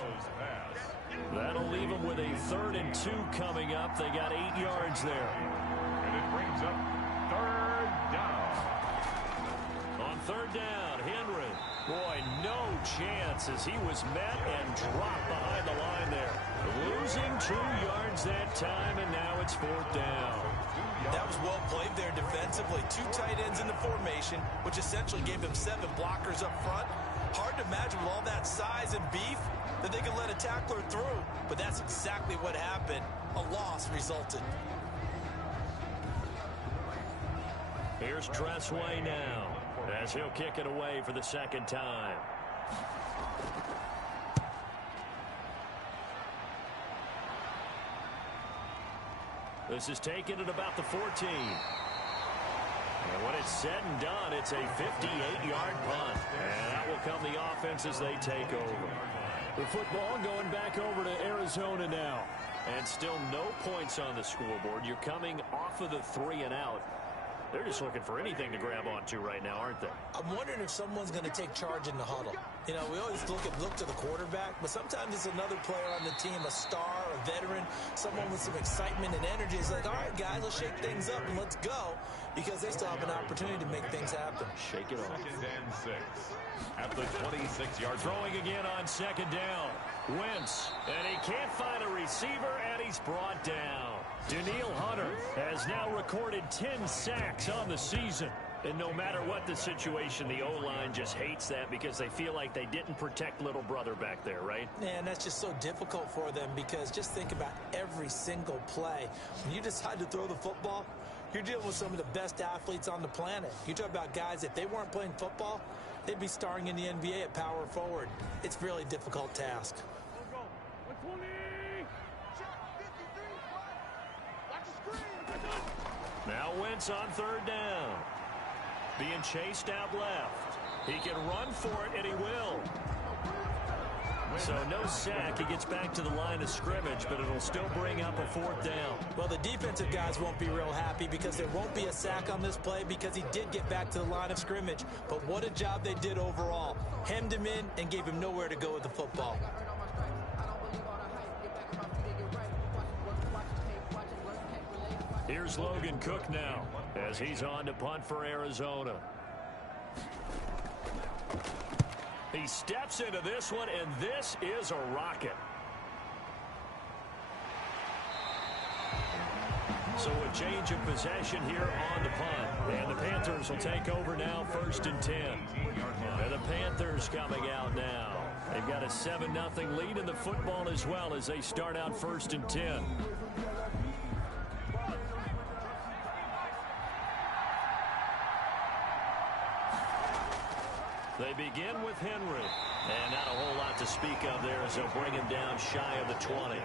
That'll leave them with a 3rd and 2 coming up. They got 8 yards there. And it brings up 3rd down. On 3rd down, Henry. Boy, no chance as he was met and dropped behind the line there. Losing 2 yards that time, and now it's 4th down. That was well played there defensively. 2 tight ends in the formation, which essentially gave them 7 blockers up front. Hard to imagine with all that size and beef that they could let a tackler through, but that's exactly what happened. A loss resulted. Here's Tressway now as he'll kick it away for the 2nd time. This is taken at about the 14. And when it's said and done, it's a 58-yard punt. And that will come the offense as they take over. The football going back over to Arizona now. And still no points on the scoreboard. You're coming off of the 3 and out. They're just looking for anything to grab onto right now, aren't they? I'm wondering if someone's going to take charge in the huddle. You know, we always look to the quarterback, but sometimes it's another player on the team, a star, a veteran, someone with some excitement and energy. It's like, all right, guys, let's shake things up and let's go, because they still have an opportunity to make things happen. Shake it off. 2nd and 6 at the 26-yard Throwing again on 2nd down. Wentz, and he can't find a receiver, and he's brought down. Danielle Hunter has now recorded 10 sacks on the season. And no matter what the situation, the O-line just hates that because they feel like they didn't protect little brother back there, right? And that's just so difficult for them, because just think about every single play. When you decide to throw the football, you're dealing with some of the best athletes on the planet. You talk about guys, if they weren't playing football, they'd be starring in the NBA at power forward. It's a really difficult task. Now Wentz on 3rd down. Being chased out left. He can run for it, and he will. So no sack. He gets back to the line of scrimmage, but it'll still bring up a 4th down. Well, the defensive guys won't be real happy because there won't be a sack on this play because he did get back to the line of scrimmage. But what a job they did overall. Hemmed him in and gave him nowhere to go with the football. Here's Logan Cook now as he's on to punt for Arizona. He steps into this one, and this is a rocket. So a change of possession here on the punt. And the Panthers will take over now, 1st and 10. And the Panthers coming out now. They've got a 7-0 lead in the football as well as they start out 1st and 10. They begin with Henry. And not a whole lot to speak of there as they'll bring him down shy of the 20.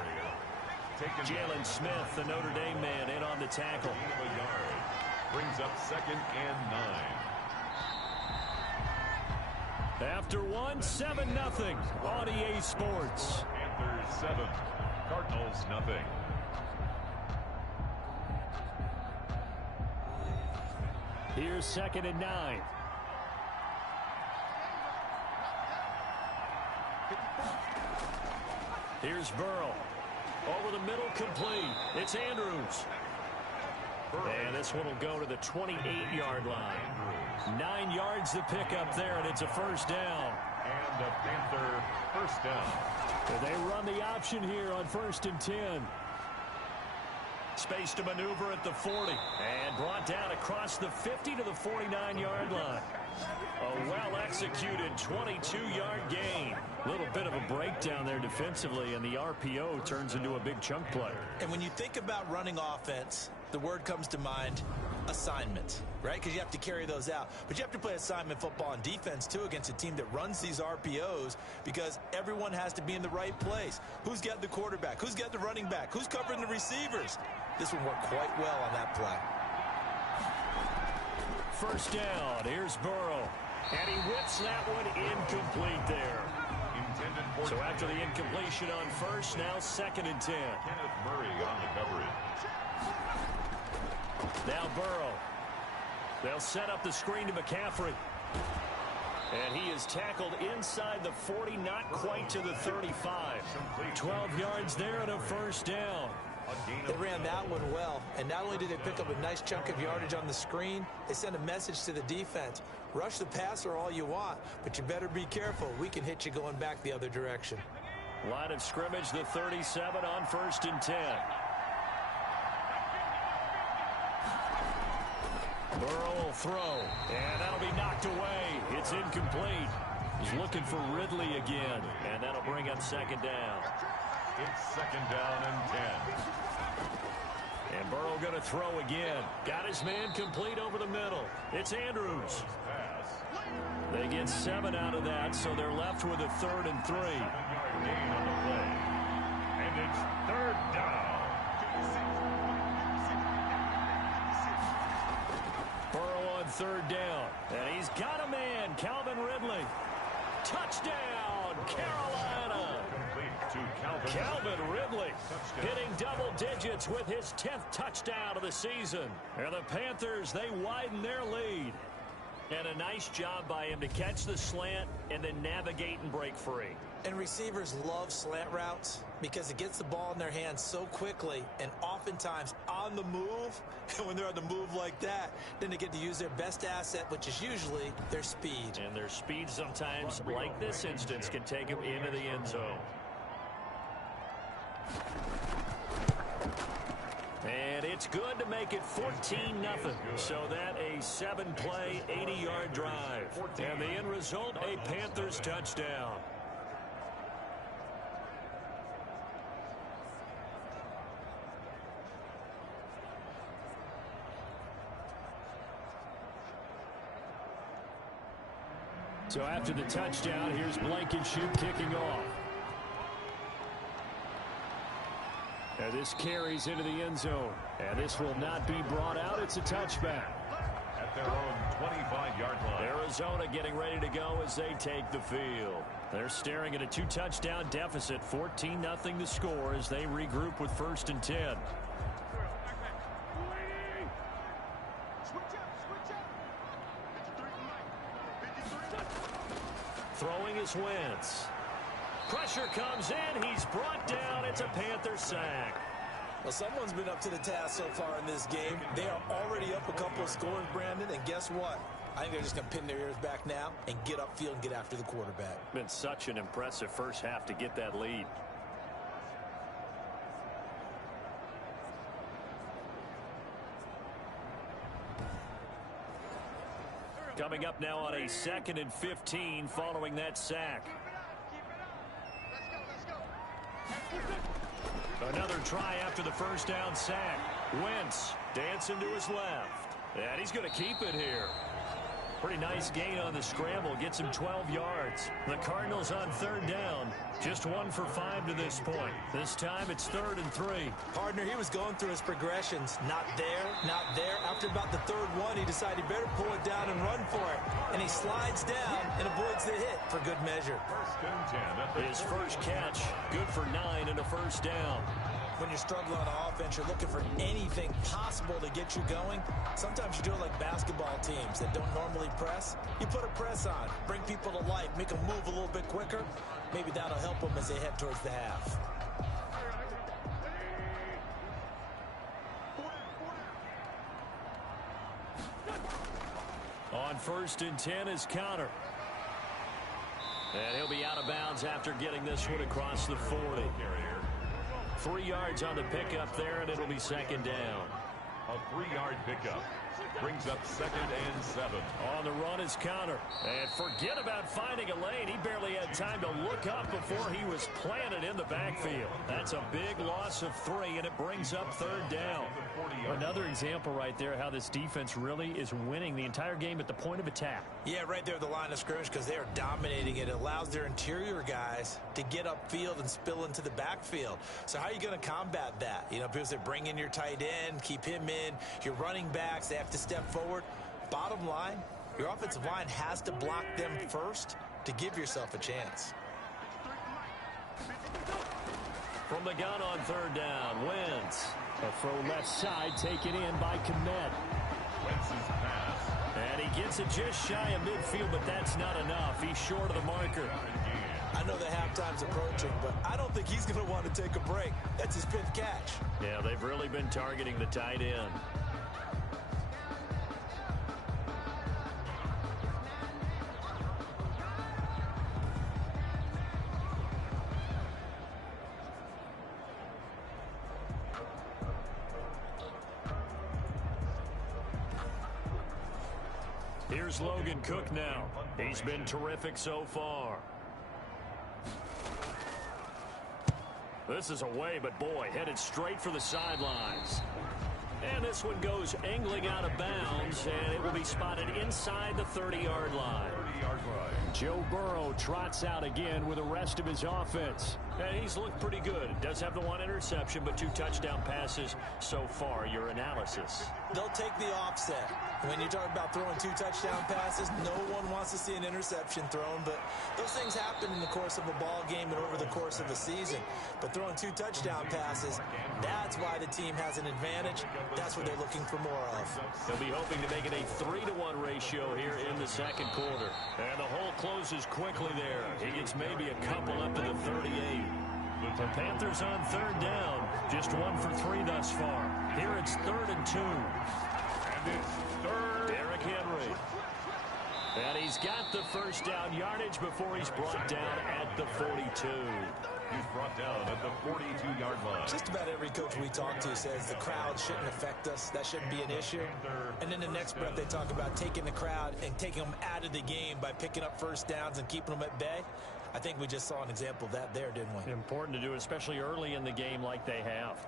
Jalen Smith, the Notre Dame man, in on the tackle. Brings up 2nd and 9. After one, 7-0 on EA Sports. Panthers 7, Cardinals nothing. Here's 2nd and 9. Here's Burrow. Over the middle, complete. It's Andrews. And this one will go to the 28-yard line. 9 yards to pick up there, and it's a 1st down. And a Panther 1st down. And they run the option here on 1st and 10. Space to maneuver at the 40. And brought down across the 50 to the 49-yard line. A well-executed 22-yard gain. A little bit of a breakdown there defensively, and the RPO turns into a big chunk play. And when you think about running offense, the word comes to mind, assignment, right? Because you have to carry those out. But you have to play assignment football on defense, too, against a team that runs these RPOs, because everyone has to be in the right place. Who's got the quarterback? Who's got the running back? Who's covering the receivers? This will work quite well on that play. 1st down. Here's Burrow. And he whips that one incomplete there. So after the incompletion on 1st, now 2nd and 10. Kenneth Murray on the coverage. Now Burrow. They'll set up the screen to McCaffrey. And he is tackled inside the 40, not quite to the 35. 12 yards there and a 1st down. They ran that one well, and not only did they pick up a nice chunk of yardage on the screen, they sent a message to the defense. Rush the passer all you want, but you better be careful. We can hit you going back the other direction. Line of scrimmage, the 37 on 1st and 10. Burrow will throw, and that'll be knocked away. It's incomplete. He's looking for Ridley again, and that'll bring up 2nd down. It's 2nd down and 10. And Burrow going to throw again. Got his man complete over the middle. It's Andrews. They get 7 out of that, so they're left with a 3rd and 3. 7-yard gain on the play. And it's 3rd down. Burrow on 3rd down. And he's got a man, Calvin Ridley. Touchdown, Carolina. Calvin Ridley hitting double digits with his 10th touchdown of the season. And the Panthers, they widen their lead. And a nice job by him to catch the slant and then navigate and break free. And receivers love slant routes because it gets the ball in their hands so quickly and oftentimes on the move. And when they're on the move like that, then they get to use their best asset, which is usually their speed. And their speed sometimes, like this instance, can take them into the end zone. And it's good to make it 14-0. So that a 7-play, 80-yard drive. And the end result, a Panthers touchdown. So after the touchdown, here's Blankenship kicking off. And this carries into the end zone. And this will not be brought out. It's a touchback. At their own 25-yard line. Arizona getting ready to go as they take the field. They're staring at a 2-touchdown deficit. 14-0 the score as they regroup with 1st and 10. Throwing is Wentz. Pressure comes in. He's brought down. It's a Panther sack. Well, someone's been up to the task so far in this game. They are already up a couple of scores, Brandon, and guess what? I think they're just going to pin their ears back now and get upfield and get after the quarterback. Been such an impressive first half to get that lead. Coming up now on a 2nd and 15 following that sack. Another try after the first down sack. Wentz dancing to his left. And he's going to keep it here. Pretty nice gain on the scramble. Gets him 12 yards. The Cardinals on 3rd down. Just 1 for 5 to this point. This time it's 3rd and 3. Partner, he was going through his progressions. Not there, not there. After about the 3rd one, he decided he better pull it down and run for it. And he slides down and avoids the hit for good measure. 1st and 10. His first catch, good for 9 and a first down. When you're struggling on offense, you're looking for anything possible to get you going. Sometimes you do it like basketball teams that don't normally press. You put a press on, bring people to life, make them move a little bit quicker. Maybe that'll help them as they head towards the half. On 1st and 10 is Counter. And he'll be out of bounds after getting this one across the 40. 3 yards on the pickup there, and it'll be 2nd down. A 3-yard pickup. Brings up 2nd and 7. On the run is Counter. And forget about finding a lane. He barely had time to look up before he was planted in the backfield. That's a big loss of 3, and it brings up 3rd down. Another example right there how this defense really is winning the entire game at the point of attack. Yeah, right there at the line of scrimmage because they are dominating it. It allows their interior guys to get upfield and spill into the backfield. So how are you going to combat that? You know, because they bring in your tight end, keep him in. Your running backs, they have to step forward. Bottom line, your offensive line has to block them first to give yourself a chance. From the gun on 3rd down, Wentz. A throw left side taken in by Kmet. Wentz's pass. And he gets it just shy of midfield, but that's not enough. He's short of the marker. I know the halftime's approaching, but I don't think he's going to want to take a break. That's his 5th catch. Yeah, they've really been targeting the tight end. Here's Logan Cook now. He's been terrific so far. This is away, but boy, headed straight for the sidelines. And this one goes angling out of bounds, and it will be spotted inside the 30-yard line. Joe Burrow trots out again with the rest of his offense. And he's looked pretty good. Does have the 1 interception, but 2 touchdown passes so far. Your analysis? they'll take the offset. When you talk about throwing 2 touchdown passes, no one wants to see an interception thrown, but those things happen in the course of a ball game and over the course of a season. But throwing 2 touchdown passes, that's why the team has an advantage. That's what they're looking for more of. They'll be hoping to make it a 3-to-1 ratio here in the second quarter. And the hole closes quickly there. He gets maybe a couple up to the 38. The Panthers on 3rd down. Just 1 for 3 thus far. Here it's 3rd and 2. And it's 3rd. Derrick Henry. And he's got the first down yardage before he's brought down at the 42. He's brought down at the 42-yard line. Just about every coach we talk to says the crowd shouldn't affect us. That shouldn't be an issue. And then the next breath they talk about taking the crowd and taking them out of the game by picking up first downs and keeping them at bay. I think we just saw an example of that there, didn't we? Important to do, especially early in the game like they have.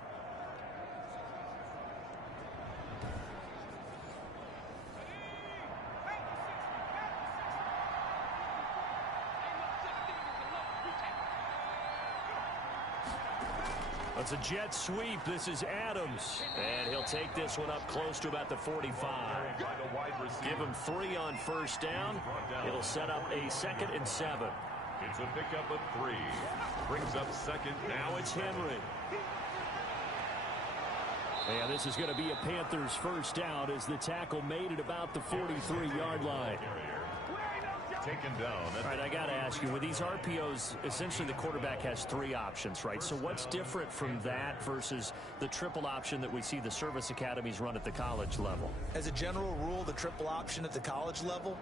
It's a jet sweep. This is Adams. And he'll take this one up close to about the 45. Give him 3 on first down. It'll set up a 2nd and 7. It's a pickup of 3. Brings up 2nd. Now it's Henry. And this is going to be a Panthers first down as the tackle made it about the 43-yard line. Taken down. All right, I got to ask you, with these RPOs, essentially the quarterback has 3 options, right? So what's different from that versus the triple option that we see the service academies run at the college level? As a general rule, the triple option at the college level,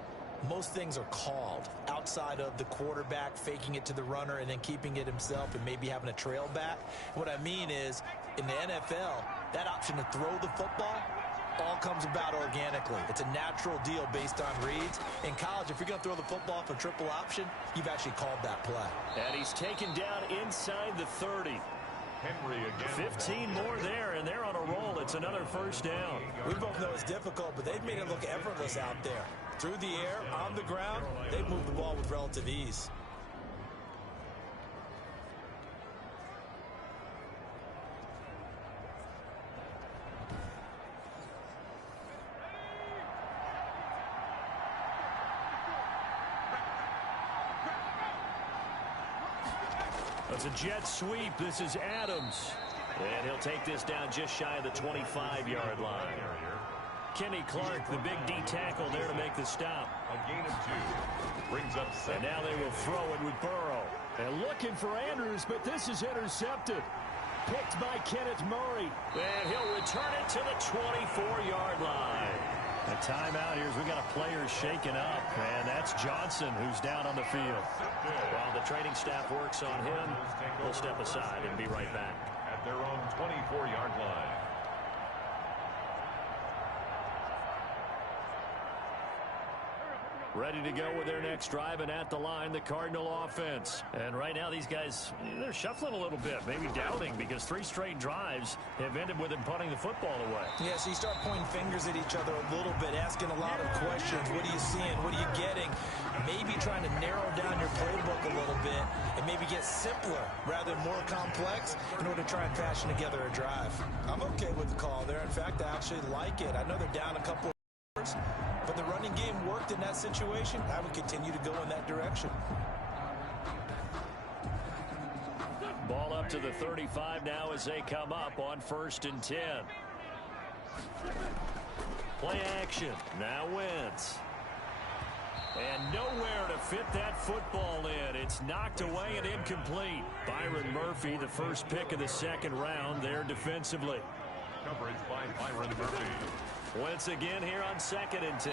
most things are called outside of the quarterback faking it to the runner and then keeping it himself and maybe having a trail back. What I mean is, in the NFL, that option to throw the football all comes about organically. It's a natural deal based on reads. In college, if you're going to throw the football for triple option, you've actually called that play. And he's taken down inside the 30. Henry again. 15 more there, and they're on a roll. It's another first down. We both know it's difficult, but they've made it look effortless out there. Through the air, on the ground, they've moved the ball with relative ease. It's a jet sweep. This is Adams. And he'll take this down just shy of the 25-yard line. Kenny Clark, the big D tackle there to make the stop. A gain of 2. Brings up 7. And now they will throw it with Burrow. And looking for Andrews, but this is intercepted. Picked by Kenneth Murray. And he'll return it to the 24-yard line. A timeout here as we got a player shaken up, and that's Johnson who's down on the field. While the training staff works on him, we'll step aside and be right back. At their own 24-yard line. Ready to go with their next drive, and at the line, the Cardinal offense. And right now, these guys, they're shuffling a little bit, maybe doubting, because 3 straight drives have ended with them punting the football away. Yeah, so you start pointing fingers at each other a little bit, asking a lot of questions. What are you seeing? What are you getting? Maybe trying to narrow down your playbook a little bit and maybe get simpler rather than more complex in order to try and fashion together a drive. I'm okay with the call there. In fact, I actually like it. I know they're down a couple of yards, but the running game worked in that situation. I would continue to go in that direction. Ball up to the 35 now as they come up on 1st and 10. Play action. Now Wentz. And nowhere to fit that football in. It's knocked away and incomplete. Byron Murphy, the first pick of the 2nd round there defensively. Coverage by Byron Murphy. Wentz again here on 2nd and 10.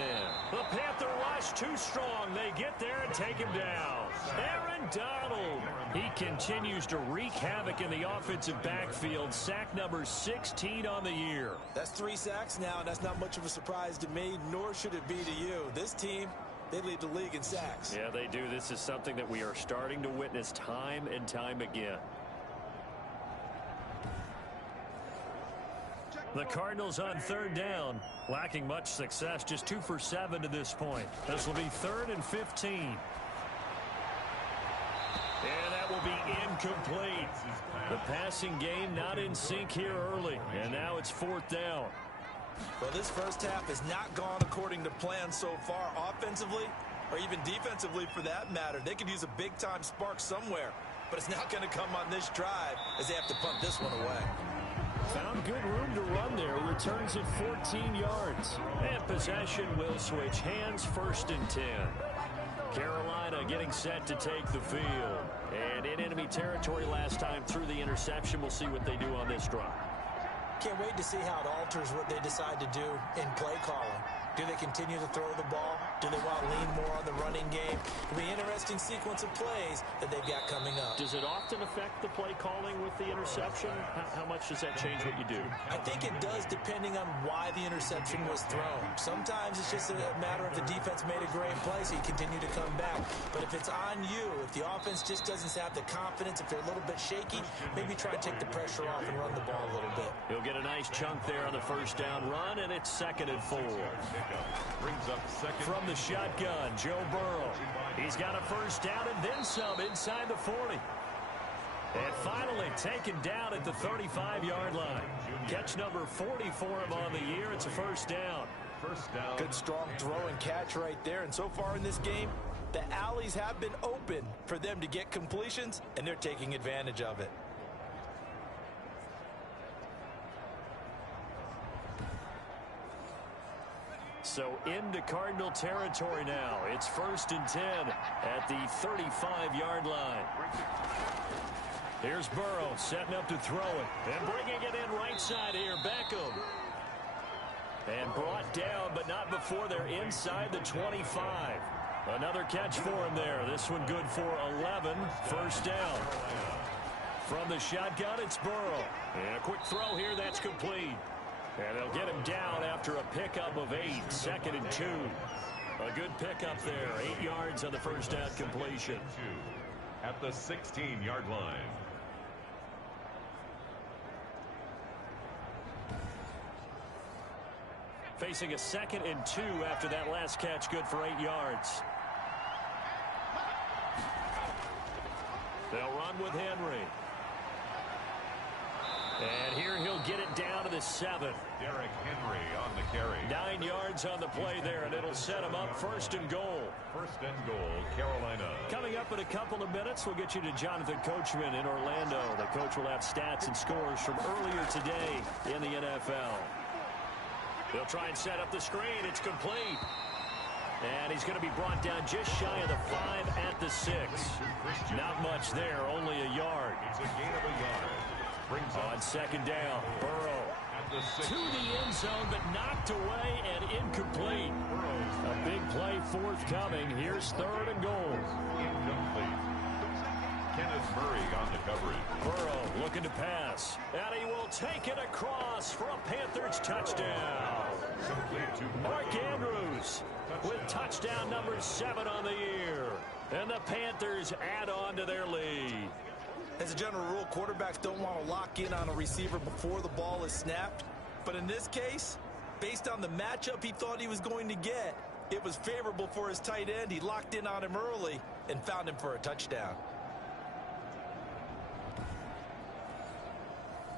The Panther rush too strong. They get there and take him down. Aaron Donald. He continues to wreak havoc in the offensive backfield. Sack number 16 on the year. That's 3 sacks now, and that's not much of a surprise to me, nor should it be to you. This team, they lead the league in sacks. Yeah, they do. This is something that we are starting to witness time and time again. The Cardinals on 3rd down, lacking much success, just 2 for 7 to this point. This will be 3rd and 15. And that will be incomplete. The passing game not in sync here early, and now it's 4th down. Well, this first half has not gone according to plan so far offensively or even defensively for that matter. They could use a big-time spark somewhere, but it's not going to come on this drive as they have to punt this one away. Found good room to run there. Returns at 14 yards. And possession will switch hands, 1st and 10. Carolina getting set to take the field. And in enemy territory last time through the interception. We'll see what they do on this drive. Can't wait to see how it alters what they decide to do in play calling. Do they continue to throw the ball? Do they want to lean more on the running game? It'll be an interesting sequence of plays that they've got coming up. Does it often affect the play calling with the interception? How much does that change what you do? I think it does depending on why the interception was thrown. Sometimes it's just a matter of the defense made a great play, so you continue to come back. But if it's on you, if the offense just doesn't have the confidence, if they're a little bit shaky, maybe try and take the pressure off and run the ball a little bit. He'll get a nice chunk there on the 1st down run, and it's 2nd and 4. Brings up second. From the shotgun, Joe Burrow. He's got a 1st down and then some inside the 40. And finally taken down at the 35-yard line. Catch number 40 for him on the year. It's a 1st down. Good strong throw and catch right there. And so far in this game, the alleys have been open for them to get completions, and they're taking advantage of it. So into Cardinal territory now. It's 1st and 10 at the 35-yard line. Here's Burrow setting up to throw it. And bringing it in right side here, Beckham. And brought down, but not before they're inside the 25. Another catch for him there. This one good for 11. 1st down. From the shotgun, it's Burrow. And a quick throw here, that's complete. And they'll get him down after a pickup of 8. 2nd and 2. A good pickup there. 8 yards on the 1st down completion. At the 16-yard line. Facing a 2nd and 2 after that last catch, good for 8 yards. They'll run with Henry. And here he'll get it down to the 7. Derrick Henry on the carry. 9 yards on the play there, and it'll set him up 1st and goal. 1st and goal, Carolina. Coming up in a couple of minutes, we'll get you to Jonathan Coachman in Orlando. The coach will have stats and scores from earlier today in the NFL. They'll try and set up the screen. It's complete. And he's going to be brought down just shy of the 5 at the 6. Not much there, only a yard. It's a gain of a yard. On 2nd down, Burrow to the end zone, but knocked away and incomplete. A big play forthcoming. Here's 3rd and goal. Incomplete. Kenneth Murray on the coverage. Burrow looking to pass. And he will take it across for a Panthers touchdown. Mark Andrews with touchdown number 7 on the year. And the Panthers add on to their lead. As a general rule, quarterbacks don't want to lock in on a receiver before the ball is snapped. But in this case, based on the matchup he thought he was going to get, it was favorable for his tight end. He locked in on him early and found him for a touchdown.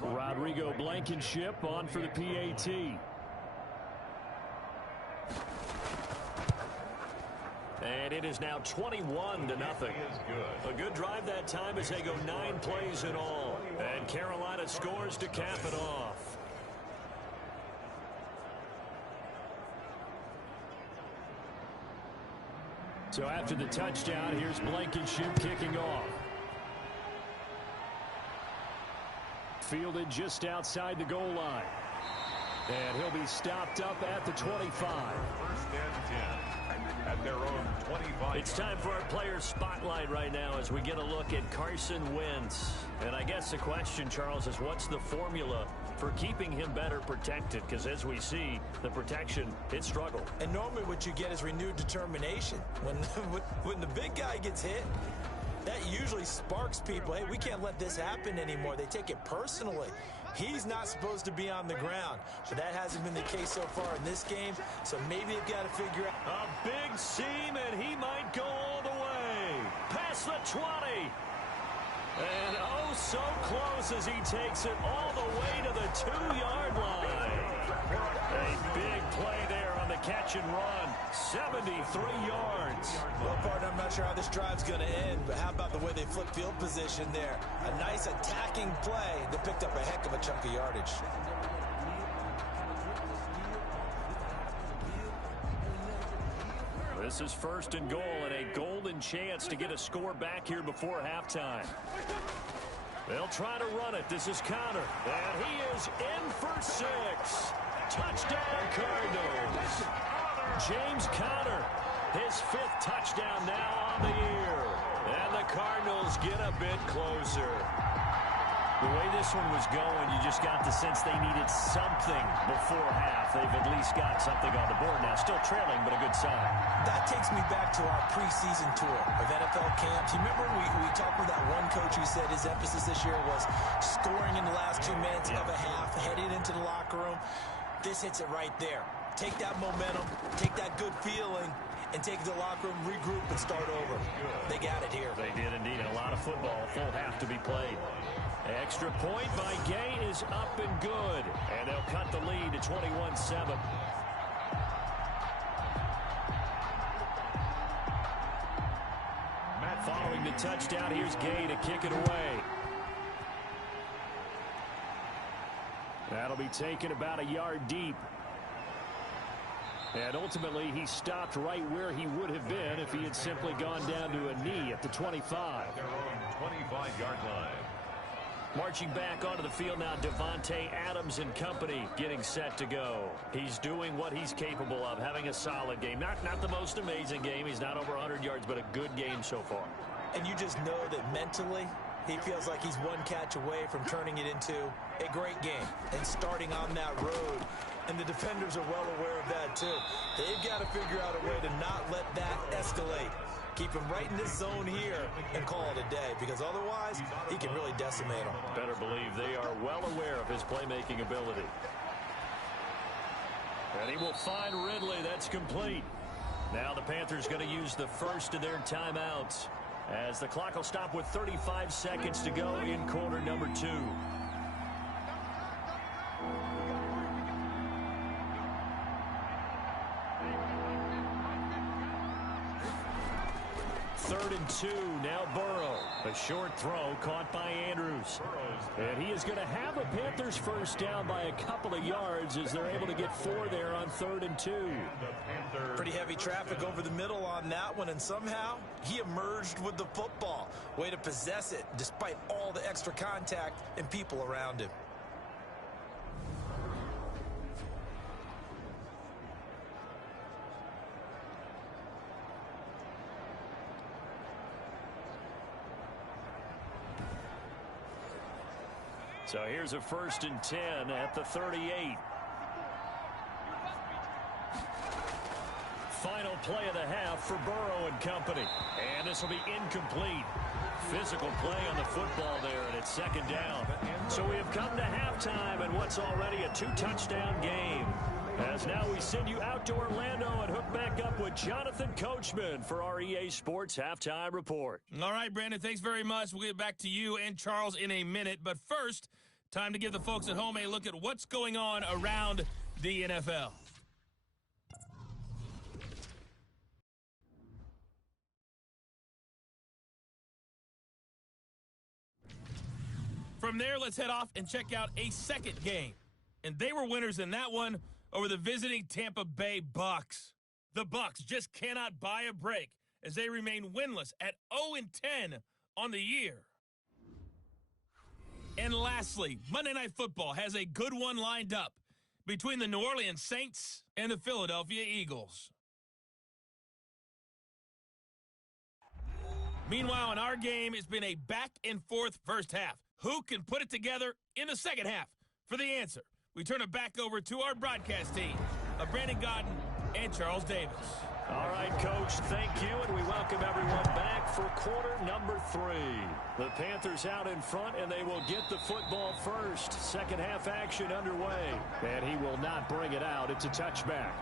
Rodrigo Blankenship on for the PAT. And it is now 21-0. A good drive that time as they go 9 plays in all. And Carolina scores to cap it off. So after the touchdown, here's Blankenship kicking off. Fielded just outside the goal line. And he'll be stopped up at the 25. 1st and 10. At their own 25. It's time for our player spotlight right now as we get a look at Carson Wentz. And I guess the question, Charles, is what's the formula for keeping him better protected? Because as we see, the protection, it struggled. And normally what you get is renewed determination. When the big guy gets hit, that usually sparks people. Hey, we can't let this happen anymore. They take it personally. He's not supposed to be on the ground. But that hasn't been the case so far in this game. So maybe they've got to figure out. A big seam, and he might go all the way. Past the 20. And oh, so close as he takes it all the way to the 2-yard line. A big play there on the catch and run. 73 yards. Well, partner, I'm not sure how this drive's going to end, but how about the way they flip field position there? A nice attacking play that picked up a heck of a chunk of yardage. This is 1st and goal and a golden chance to get a score back here before halftime. They'll try to run it. This is Conner. And he is in for 6. Touchdown, Cardinals. James Conner, his 5th touchdown now on the year. And the Cardinals get a bit closer. The way this one was going, you just got the sense they needed something before half. They've at least got something on the board now. Still trailing, but a good sign. That takes me back to our preseason tour of NFL camps. You remember we talked with that one coach who said his emphasis this year was scoring in the last 2 minutes of a half, heading into the locker room. This hits it right there. Take that momentum, take that good feeling, and take it to the locker room, regroup, and start over. They got it here. They did indeed. And a lot of football, full half to be played. Extra point by Gay is up and good. And they'll cut the lead to 21-7. Following the touchdown, here's Gay to kick it away. That'll be taken about a yard deep. And ultimately, he stopped right where he would have been if he had simply gone down to a knee at the 25. Their own 25-yard line. Marching back onto the field now, Devontae Adams and company getting set to go. He's doing what he's capable of, having a solid game. Not the most amazing game. He's not over 100 yards, but a good game so far. And you just know that mentally, he feels like he's one catch away from turning it into a great game and starting on that road. And the defenders are well aware of that, too. They've got to figure out a way to not let that escalate. Keep him right in this zone here and call it a day, because otherwise he can really decimate them. Better believe they are well aware of his playmaking ability. And he will find Ridley. That's complete. Now the Panthers going to use the first of their timeouts as the clock will stop with 35 seconds to go in quarter number 2. Third and 2, now Burrow. A short throw caught by Andrews. And he is going to have a Panthers first down by a couple of yards as they're able to get 4 there on 3rd and 2. Pretty heavy traffic over the middle on that one, and somehow he emerged with the football. Way to possess it despite all the extra contact and people around him. So here's a 1st and 10 at the 38. Final play of the half for Burrow and company. And this will be incomplete. Physical play on the football there, and it's 2nd down. So we have come to halftime and what's already a 2-touchdown game. As now we send you out to Orlando and hook back up with Jonathan Coachman for our EA Sports Halftime Report. All right, Brandon, thanks very much. We'll get back to you and Charles in a minute. But first, time to give the folks at home a look at what's going on around the NFL. From there, let's head off and check out a second game. And they were winners in that one over the visiting Tampa Bay Bucks. The Bucks just cannot buy a break as they remain winless at 0-10 on the year. And lastly, Monday Night Football has a good one lined up between the New Orleans Saints and the Philadelphia Eagles. Meanwhile, in our game, it's been a back-and-forth first half. Who can put it together in the second half? For the answer, we turn it back over to our broadcast team of Brandon Godden and Charles Davis. All right, Coach, thank you, and we welcome everyone back for quarter number 3. The Panthers out in front, and they will get the football first. Second half action underway. And he will not bring it out. It's a touchback.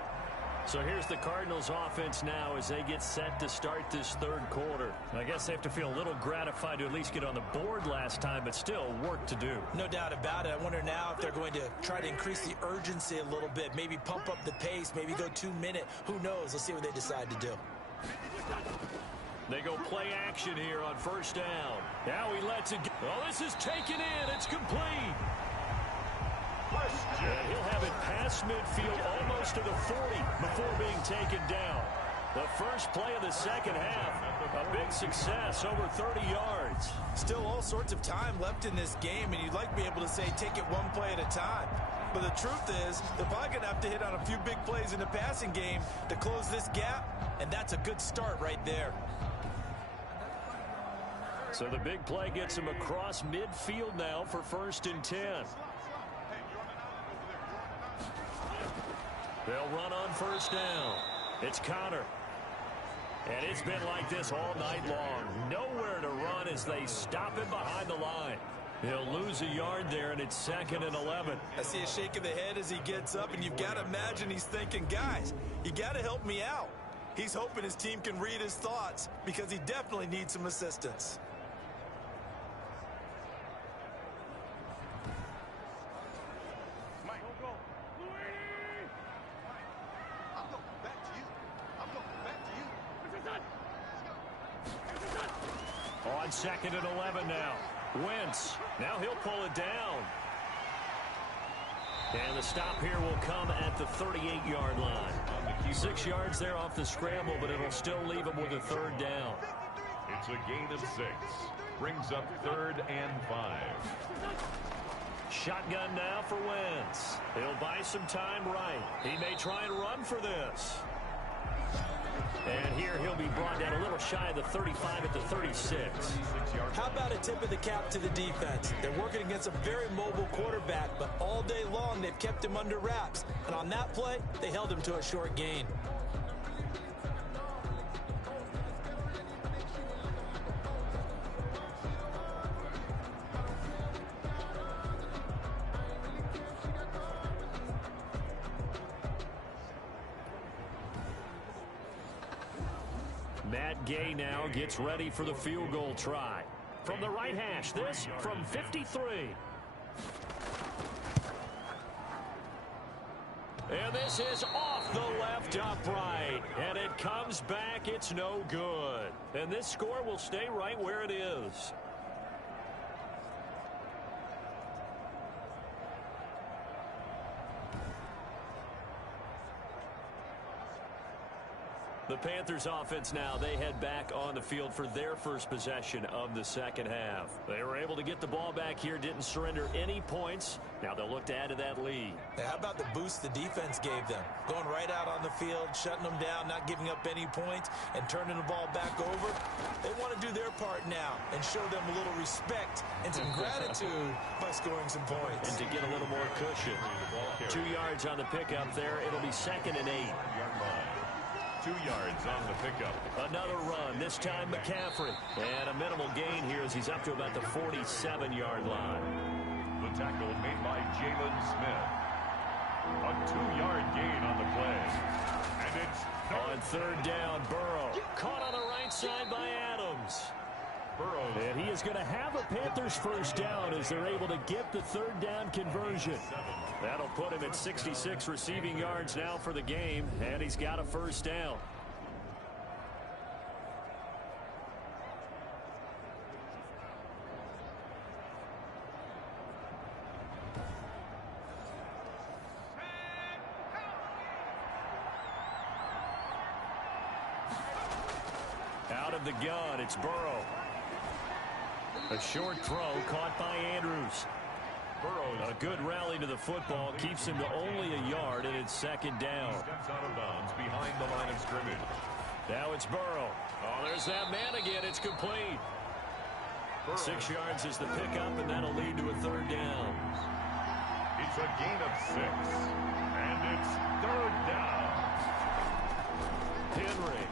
So here's the Cardinals offense now as they get set to start this third quarter. I guess they have to feel a little gratified to at least get on the board last time, but still work to do. No doubt about it. I wonder now if they're going to try to increase the urgency a little bit, maybe pump up the pace, maybe go 2-minute. Who knows? Let's see what they decide to do. They go play action here on first down. Now he lets it go. Oh, this is taken in. It's complete. And he'll have it past midfield almost to the 40 before being taken down. The first play of the second half, a big success, over 30 yards. Still all sorts of time left in this game, and you'd like to be able to say take it one play at a time. But the truth is, they're probably going to have to hit on a few big plays in the passing game to close this gap, and that's a good start right there. So the big play gets him across midfield now for 1st and 10. They'll run on first down. It's Connor. And it's been like this all night long. Nowhere to run as they stop him behind the line. He'll lose a yard there, and it's 2nd and 11. I see a shake of the head as he gets up, and you've got to imagine he's thinking, guys, you got to help me out. He's hoping his team can read his thoughts because he definitely needs some assistance. On 2nd and 11 now. Wentz. Now he'll pull it down. And the stop here will come at the 38-yard line. 6 yards there off the scramble, but it'll still leave him with a 3rd down. It's a gain of 6. Brings up 3rd and 5. Shotgun now for Wentz. He'll buy some time right. He may try and run for this. And here he'll be brought down a little shy of the 35 at the 36. How about a tip of the cap to the defense? They're working against a very mobile quarterback, but all day long they've kept him under wraps. And on that play, they held him to a short gain. Matt Gay now gets ready for the field goal try. From the right hash, this from 53. And this is off the left upright. And it comes back. It's no good. And this score will stay right where it is. The Panthers offense now, they head back on the field for their first possession of the second half. They were able to get the ball back here, didn't surrender any points. Now they'll look to add to that lead. Now, how about the boost the defense gave them? Going right out on the field, shutting them down, not giving up any points, and turning the ball back over. They want to do their part now and show them a little respect and some gratitude by scoring some points. And to get a little more cushion. 2 yards on the pickup there. It'll be 2nd and 8. 2 yards on the pickup. Another run, this time McCaffrey. And a minimal gain here as he's up to about the 47-yard line. The tackle made by Jalen Smith. A 2-yard gain on the play. And it's on 3rd down, Burrow. Caught on the right side by Adams. Burrows. And he is going to have a Panthers first down as they're able to get the 3rd down conversion. That'll put him at 66 receiving yards now for the game, and he's got a first down. Out of the gun, it's Burrow. A short throw caught by Andrews. A good rally to the football keeps him to only a yard, and it's 2nd down. Steps out of bounds behind the line of scrimmage. Now it's Burrow. Oh, there's that man again. It's complete. 6 yards is the pickup, and that'll lead to a 3rd down. It's a gain of 6, and it's 3rd down. Henry.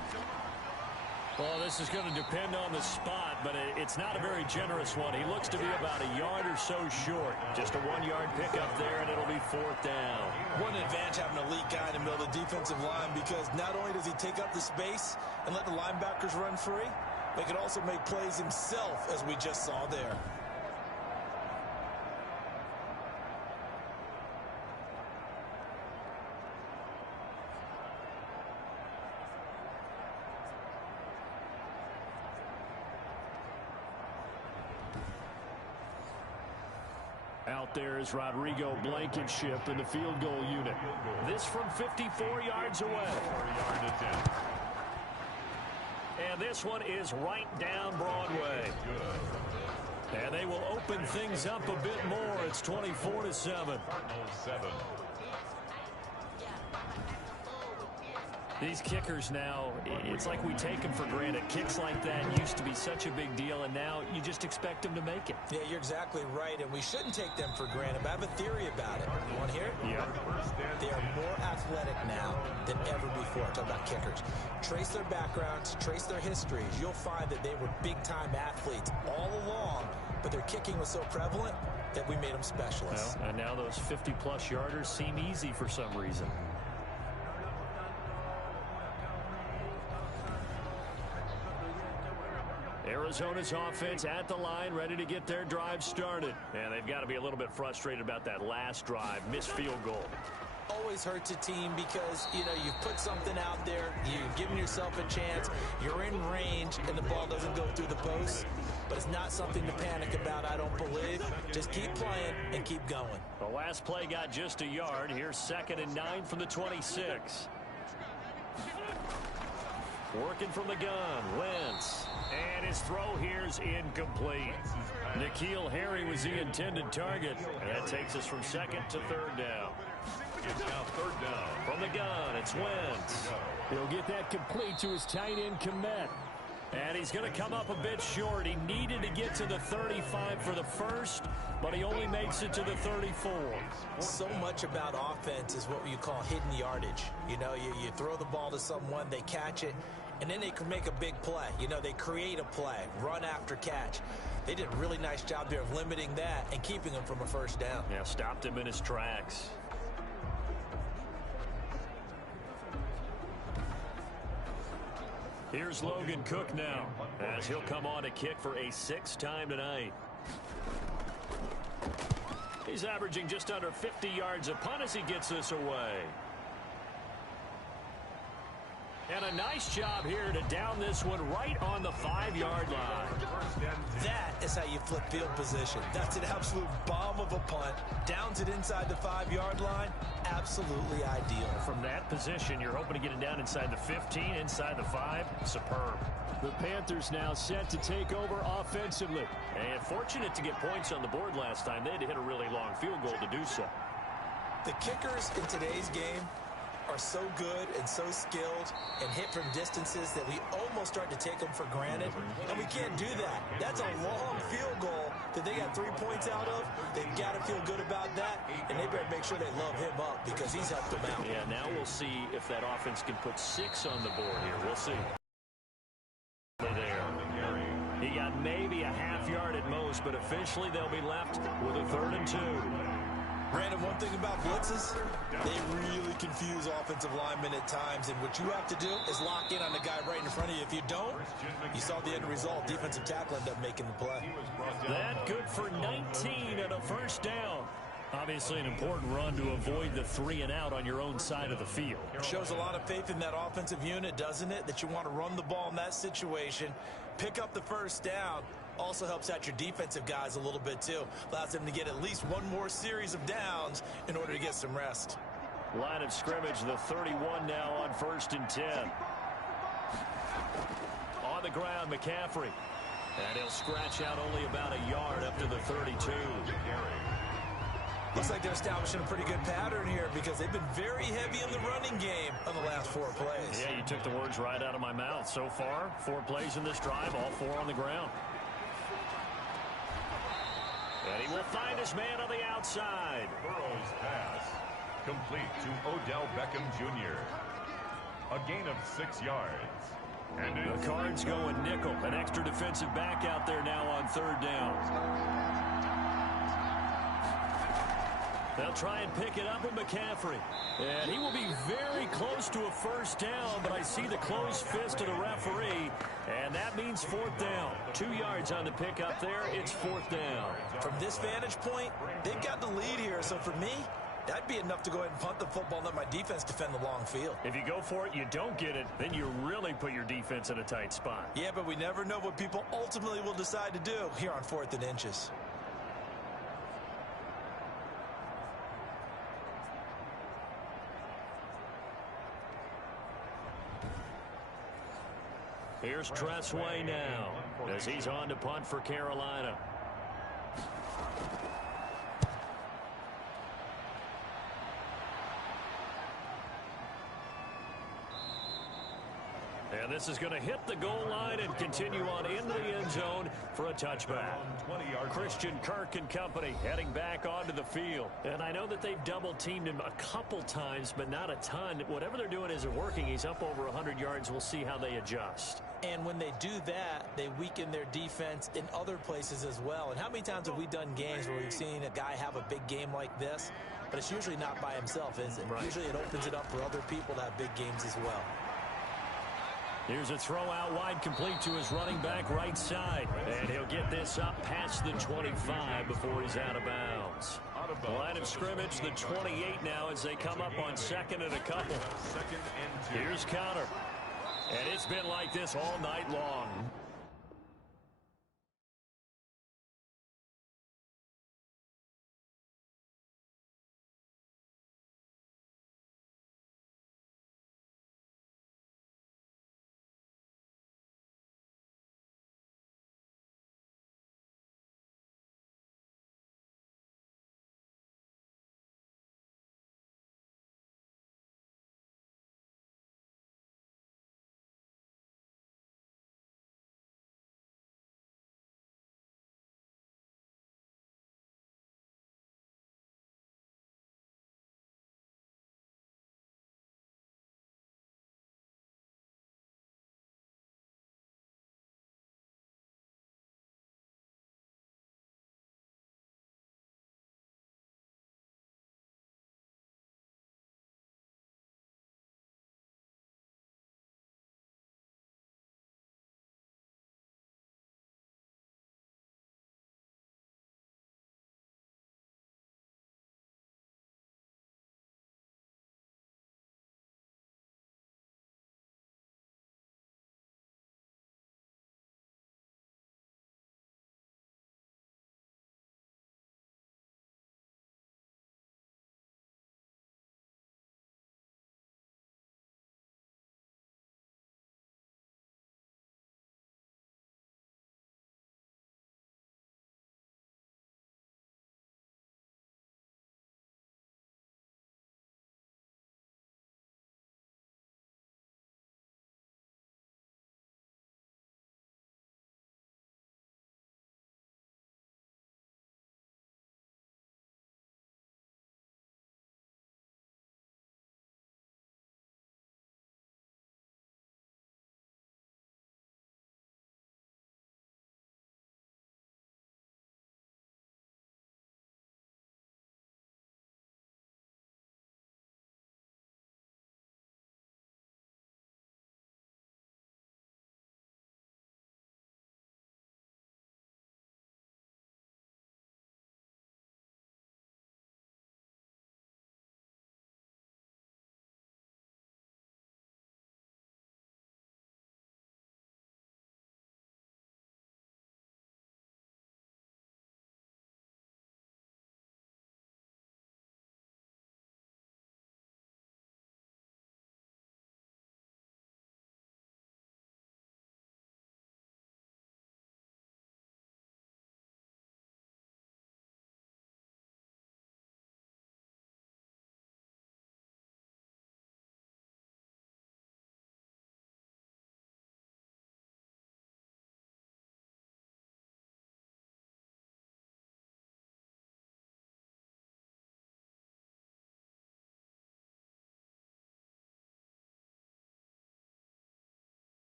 Well, this is going to depend on the spot, but it's not a very generous one. He looks to be about a yard or so short. Just a 1-yard pickup there, and it'll be 4th down. What an advantage having an elite guy in the middle of the defensive line, because not only does he take up the space and let the linebackers run free, but he can also make plays himself, as we just saw there. Out there is Rodrigo Blankenship in the field goal unit. This from 54 yards away. And this one is right down Broadway. And they will open things up a bit more. It's 24-7. These kickers now, it's like we take them for granted. Kicks like that used to be such a big deal, and now you just expect them to make it. Yeah, you're exactly right, and we shouldn't take them for granted, but I have a theory about it. You want to hear it? Yeah. They are more athletic now than ever before. Talk about kickers. Trace their backgrounds, trace their histories. You'll find that they were big-time athletes all along, but their kicking was so prevalent that we made them specialists. Well, and now those 50-plus yarders seem easy for some reason. Arizona's offense at the line, ready to get their drive started. And they've got to be a little bit frustrated about that last drive. Missed field goal. Always hurts a team because, you know, you've put something out there, you've given yourself a chance, you're in range, and the ball doesn't go through the post. But it's not something to panic about, I don't believe. Just keep playing and keep going. The last play got just a yard. Here's 2nd and 9 from the 26. Working from the gun, Wentz. And his throw here's incomplete. N'Keal Harry was the intended target. And that takes us from 2nd to 3rd down. It's now 3rd down. From the gun, it's Wentz. He'll get that complete to his tight end, Komet. And he's going to come up a bit short. He needed to get to the 35 for the first, but he only makes it to the 34. So much about offense is what you call hidden yardage. You know, you throw the ball to someone, they catch it, and then they can make a big play. You know, they create a play, run after catch. They did a really nice job there of limiting that and keeping him from a first down. Yeah, stopped him in his tracks. Here's Logan Cook now, as he'll come on to kick for a 6th time tonight. He's averaging just under 50 yards a punt as he gets this away. And a nice job here to down this one right on the 5-yard line. That is how you flip field position. That's an absolute bomb of a punt. Downs it inside the 5-yard line. Absolutely ideal. From that position, you're hoping to get it down inside the 15, inside the 5. Superb. The Panthers now set to take over offensively. And fortunate to get points on the board last time. They had to hit a really long field goal to do so. The kickers in today's game are so good and so skilled and hit from distances that we almost start to take them for granted, and we can't do that. That's a long field goal that they got 3 points out of. They've got to feel good about that, and they better make sure they love him up because he's helped them out. Yeah, now we'll see if that offense can put 6 on the board here. We'll see. There. He got maybe a half yard at most, but officially they'll be left with a 3rd and 2. Brandon, one thing about blitzes, they really confuse offensive linemen at times, and what you have to do is lock in on the guy right in front of you. If you don't, you saw the end result. Defensive tackle ended up making the play. That good for 19 and a first down. Obviously an important run to avoid the 3 and out on your own side of the field. Shows a lot of faith in that offensive unit, doesn't it? That you want to run the ball in that situation, pick up the first down. Also helps out your defensive guys a little bit, too. Allows them to get at least one more series of downs in order to get some rest. Line of scrimmage, the 31 now on 1st and 10. On the ground, McCaffrey. And he'll scratch out only about a yard up to the 32. Looks like they're establishing a pretty good pattern here because they've been very heavy in the running game on the last 4 plays. Yeah, you took the words right out of my mouth. So far, 4 plays in this drive, all 4 on the ground. And he will find his man on the outside. Burrow's pass complete to Odell Beckham Jr. A gain of 6 yards. The Cards going nickel. An extra defensive back out there now on third down. They'll try and pick it up with McCaffrey. And he will be very close to a first down, but I see the closed fist of the referee, and that means fourth down. 2 yards on the pickup there. It's fourth down. From this vantage point, they've got the lead here, so for me, that'd be enough to go ahead and punt the football and let my defense defend the long field. If you go for it, you don't get it, then you really put your defense in a tight spot. Yeah, but we never know what people ultimately will decide to do here on 4th and inches. Here's Tressway now as he's on to punt for Carolina. And this is going to hit the goal line and continue on into the end zone for a touchback. Christian Kirk and company heading back onto the field. And I know that they've double-teamed him a couple times, but not a ton. Whatever they're doing isn't working. He's up over 100 yards. We'll see how they adjust. And when they do that, they weaken their defense in other places as well. And how many times have we done games where we've seen a guy have a big game like this? But it's usually not by himself, is it? Right. Usually it opens it up for other people to have big games as well. Here's a throw out wide, complete to his running back right side. And he'll get this up past the 25 before he's out of bounds. Line of scrimmage, the 28 now as they come up on second and a couple. Here's counter. And it's been like this all night long.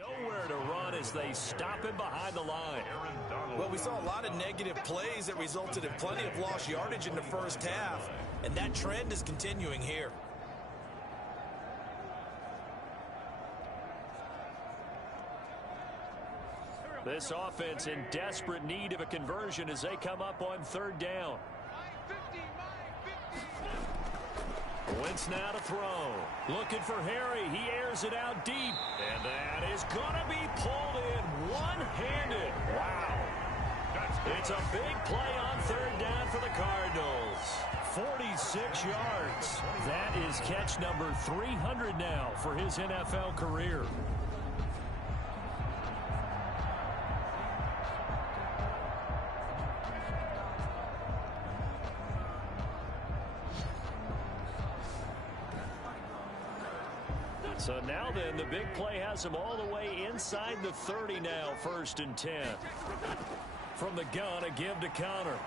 Nowhere to run as they stop him behind the line. Well, we saw a lot of negative plays that resulted in plenty of lost yardage in the first half, and that trend is continuing here. This offense in desperate need of a conversion as they come up on third down. Wentz now to throw. Looking for Harry. He airs it out deep. And that is going to be pulled in one-handed. Wow. It's a big play on third down for the Cardinals. 46 yards. That is catch number 300 now for his NFL career. So now then, the big play has him all the way inside the 30 now, 1st and 10. From the gun, a give to Connor.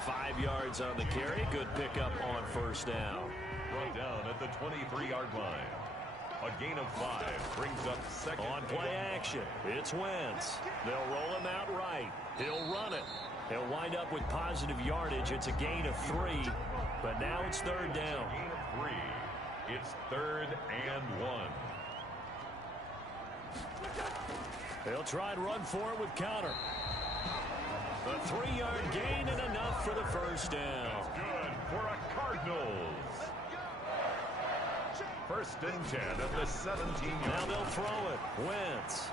5 yards on the carry. Good pickup on first down. Brought down at the 23-yard line. A gain of 5 brings up second. On play action, it's Wentz. They'll roll him out right. He'll run it. He'll wind up with positive yardage. It's a gain of 3, but now it's third down. Gain of 3. It's 3rd and 1. They'll try and run for it with Connor. The 3-yard gain and enough for the first down. That's good for a Cardinals. 1st and 10 at the 17-yard. Now they'll throw it. Wentz.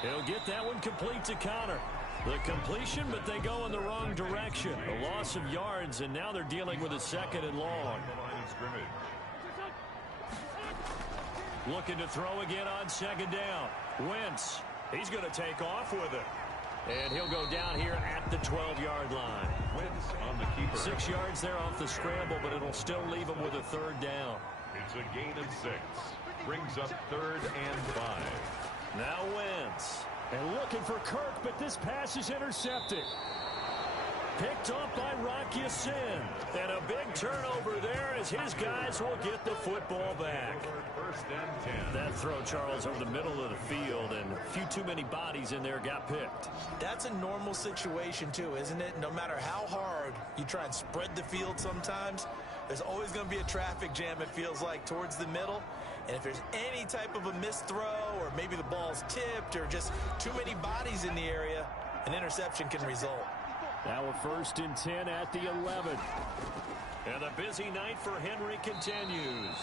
He'll get that one complete to Connor. The completion, but they go in the wrong direction. A loss of yards, and now they're dealing with a 2nd and long. The line of scrimmage. Looking to throw again on 2nd down. Wentz. He's going to take off with it. And he'll go down here at the 12-yard line. Wentz on the keeper. 6 yards there off the scramble, but it'll still leave him with a 3rd down. It's a gain of 6. Brings up 3rd and 5. Now Wentz. And looking for Kirk, but this pass is intercepted. Picked off by Rock Ya-Sin. And a big turnover there as his guys will get the football back. 1st and 10. That throw, Charles, over the middle of the field, and a few too many bodies in there got picked. That's a normal situation, too, isn't it? No matter how hard you try and spread the field sometimes, there's always going to be a traffic jam, it feels like, towards the middle. And if there's any type of a missed throw, or maybe the ball's tipped, or just too many bodies in the area, an interception can result. Now a 1st and 10 at the 11. And the busy night for Henry continues.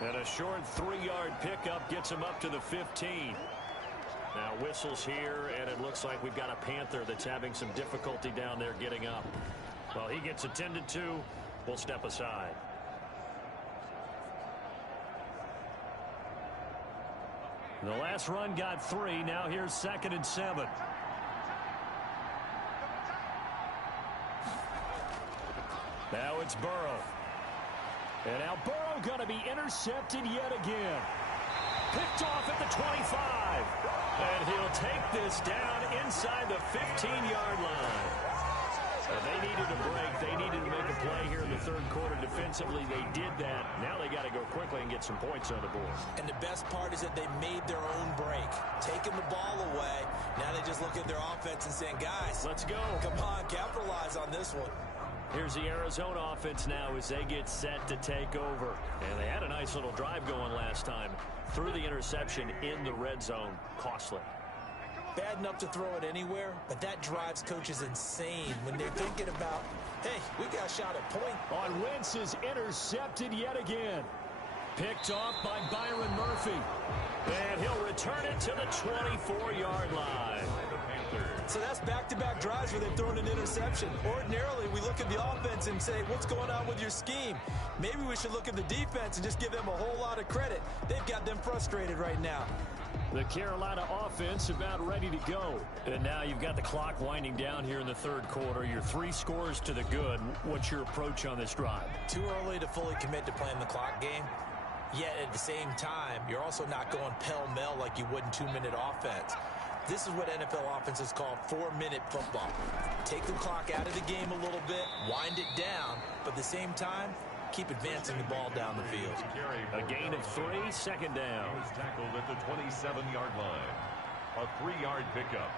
And a short 3-yard pickup gets him up to the 15. Now whistles here, and it looks like we've got a Panther that's having some difficulty down there getting up. Well, he gets attended to. We'll step aside. The last run got 3. Now here's 2nd and 7. Now it's Burrow. And now Burrow going to be intercepted yet again. Picked off at the 25. And he'll take this down inside the 15-yard line. They needed a break. They needed to make a play here in the 3rd quarter defensively. They did that. Now they got to go quickly and get some points on the board. And the best part is that they made their own break. Taking the ball away. Now they just look at their offense and saying, guys, let's go. Come on, capitalize on this one. Here's the Arizona offense now as they get set to take over. And they had a nice little drive going last time. Threw the interception in the red zone. Costly. Bad enough to throw it anywhere, but that drives coaches insane when they're thinking about, hey, we got a shot at point. On Wentz is intercepted yet again. Picked off by Byron Murphy. And he'll return it to the 24-yard line. So that's back-to-back drives where they've thrown an interception. Ordinarily, we look at the offense and say, what's going on with your scheme? Maybe we should look at the defense and just give them a whole lot of credit. They've got them frustrated right now. The Carolina offense about ready to go. And now you've got the clock winding down here in the 3rd quarter. You're 3 scores to the good. What's your approach on this drive? Too early to fully commit to playing the clock game. Yet at the same time, you're also not going pell-mell like you would in 2-minute offense. This is what NFL offenses call 4-minute football. Take the clock out of the game a little bit, wind it down, but at the same time, keep advancing the ball down the field. A gain of 3, second down. He was tackled at the 27-yard line. A 3-yard pickup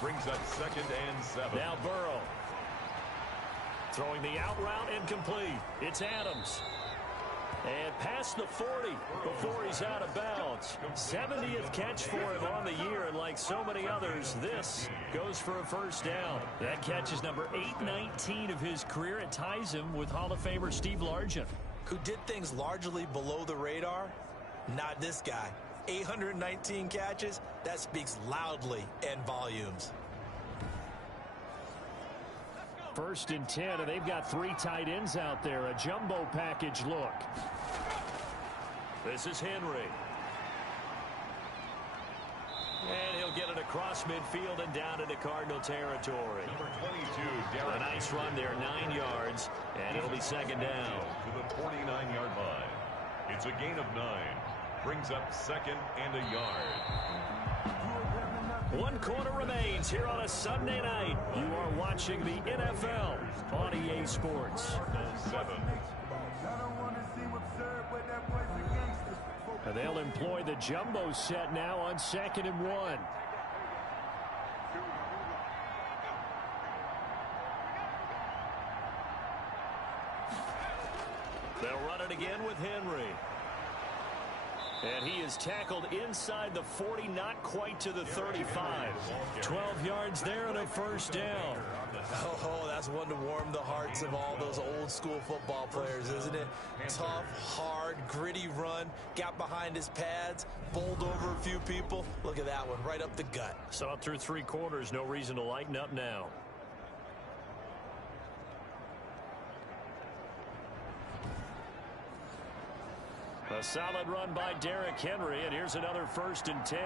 brings up second and 7. Now Burrow. Throwing the out route incomplete. It's Adams. And past the 40 before he's out of bounds. 70th catch for him on the year, and like so many others, this goes for a first down. That catch is number 819 of his career. It ties him with Hall of Famer Steve Largent. Who did things largely below the radar? Not this guy. 819 catches, that speaks loudly in volumes. First and 10, and they've got 3 tight ends out there. A jumbo package look. This is Henry. And he'll get it across midfield and down into Cardinal territory. Number 22, A nice run there, 9 yards, and it'll be second down. To the 49-yard line. It's a gain of 9. Brings up second and a yard. 1 quarter remains here on a Sunday night. You are watching the NFL on EA Sports. 7. And they'll employ the jumbo set now on 2nd and 1. They'll run it again with Henry. And he is tackled inside the 40, not quite to the 35. 12 yards there and a first down. Oh, that's one to warm the hearts of all those old school football players, isn't it? Tough, hard, gritty run. Got behind his pads, bowled over a few people. Look at that one, right up the gut. Saw it through 3 quarters. No reason to lighten up now. A solid run by Derrick Henry, and here's another first and 10.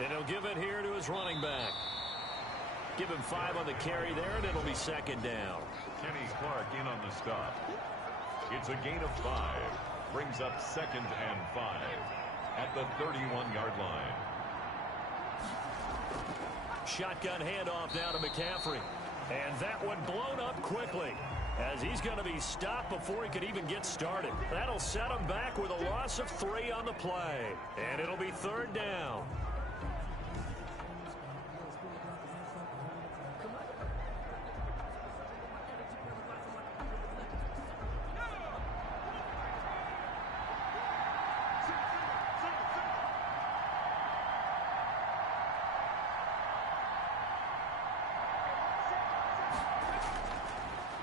And he'll give it here to his running back. Give him 5 on the carry there, and it'll be second down. Kenny Clark in on the stop. It's a gain of 5. Brings up second and 5 at the 31-yard line. Shotgun handoff now to McCaffrey. And that one blown up quickly, as he's going to be stopped before he could even get started. That'll set him back with a loss of 3 on the play. And it'll be third down.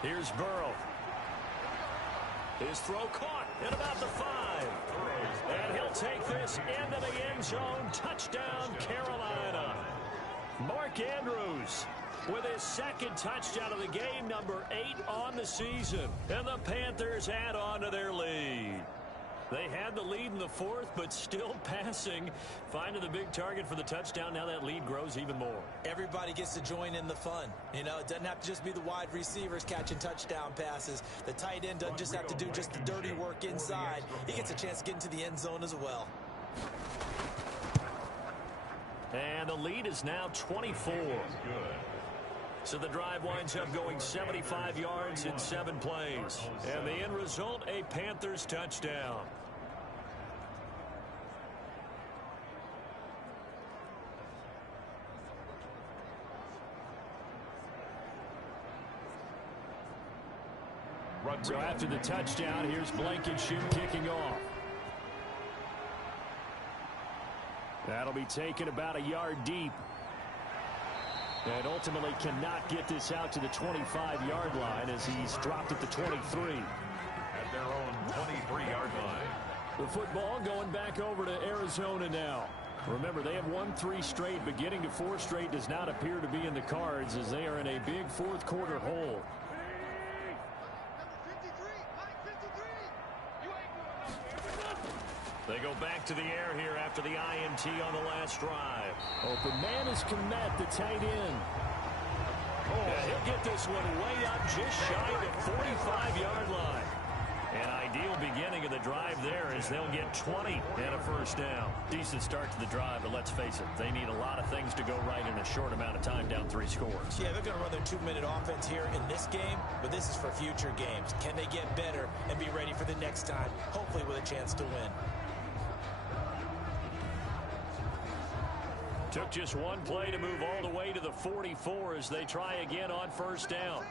Here's Burrow. His throw caught at about the 5. And he'll take this into the end zone. Touchdown, Carolina. Mark Andrews with his 2nd touchdown of the game, number 8 on the season. And the Panthers add on to their lead. They had the lead in the 4th, but still passing. Finding the big target for the touchdown. Now that lead grows even more. Everybody gets to join in the fun. You know, it doesn't have to just be the wide receivers catching touchdown passes. The tight end doesn't just have to do just the dirty work inside. He gets a chance to get into the end zone as well. And the lead is now 24. So the drive winds up going 75 yards in 7 plays. And the end result, a Panthers touchdown. So after the touchdown, here's Blankenship kicking off. That'll be taken about a yard deep. And ultimately cannot get this out to the 25-yard line as he's dropped at the 23. At their own 23-yard line. The football going back over to Arizona now. Remember, they have won 3 straight, but getting to 4 straight does not appear to be in the cards as they are in a big 4th quarter hole. They go back to the air here after the INT on the last drive. Open man is Komet, the tight end. Yeah, he'll get this one way up just shy of the 45-yard line. An ideal beginning of the drive there as they'll get 20 and a first down. Decent start to the drive, but let's face it, they need a lot of things to go right in a short amount of time, down 3 scores. Yeah, they're going to run their 2-minute offense here in this game, but this is for future games. Can they get better and be ready for the next time, hopefully with a chance to win? Took just one play to move all the way to the 44 as they try again on first down.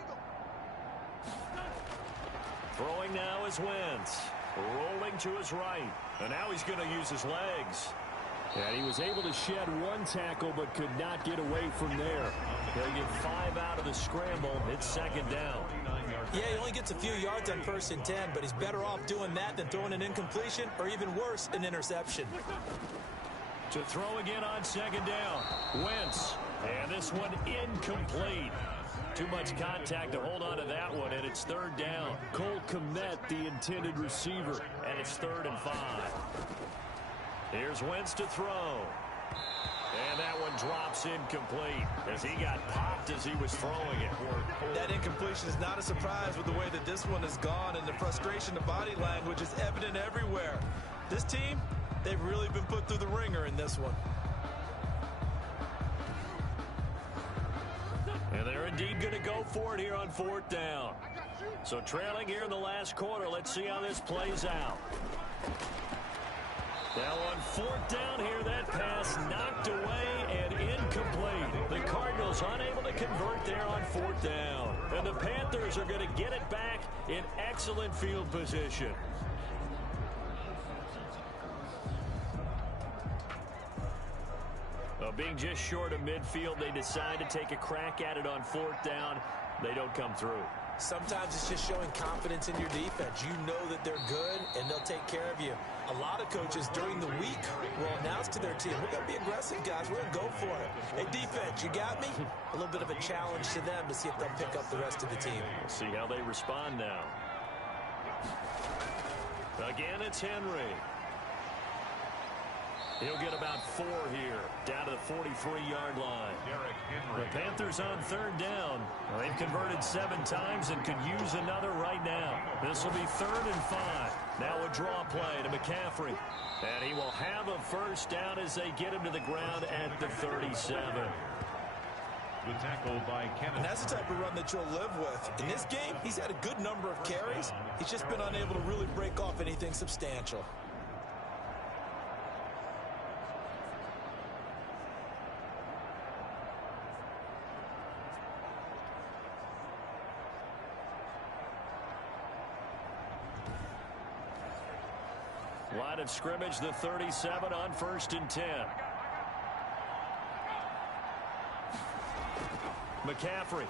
Throwing now is Wentz. Rolling to his right. And now he's going to use his legs. And he was able to shed one tackle but could not get away from there. He'll get 5 out of the scramble. It's second down. Yeah, he only gets a few yards on 1st and 10, but he's better off doing that than throwing an incompletion or even worse, an interception. To throw again on second down. Wentz. And this one incomplete. Too much contact to hold on to that one, and it's 3rd down. Cole Kmet, the intended receiver. And it's 3rd and 5. Here's Wentz to throw. And that one drops incomplete as he got popped as he was throwing it. That incompletion is not a surprise with the way that this one has gone, and the frustration of body language is evident everywhere. This team, they've really been put through the ringer in this one. And they're indeed going to go for it here on 4th down. So trailing here in the last quarter, let's see how this plays out. Now on 4th down here, that pass knocked away and incomplete. The Cardinals unable to convert there on 4th down. And the Panthers are going to get it back in excellent field position. Being just short of midfield, they decide to take a crack at it on 4th down. They don't come through. Sometimes it's just showing confidence in your defense. You know that they're good, and they'll take care of you. A lot of coaches during the week will announce to their team, we're going to be aggressive, guys. We're going to go for it. Hey, defense, you got me? A little bit of a challenge to them to see if they'll pick up the rest of the team. We'll see how they respond now. Again, it's Henry. He'll get about 4 here, down to the 43-yard line. The Panthers on 3rd down. Well, they've converted 7 times and could use another right now. This will be 3rd and 5. Now a draw play to McCaffrey. And he will have a first down as they get him to the ground at the 37. The tackle by Kenneth. And that's the type of run that you'll live with. In this game, he's had a good number of carries. He's just been unable to really break off anything substantial. Line of scrimmage, the 37 on 1st and 10. McCaffrey.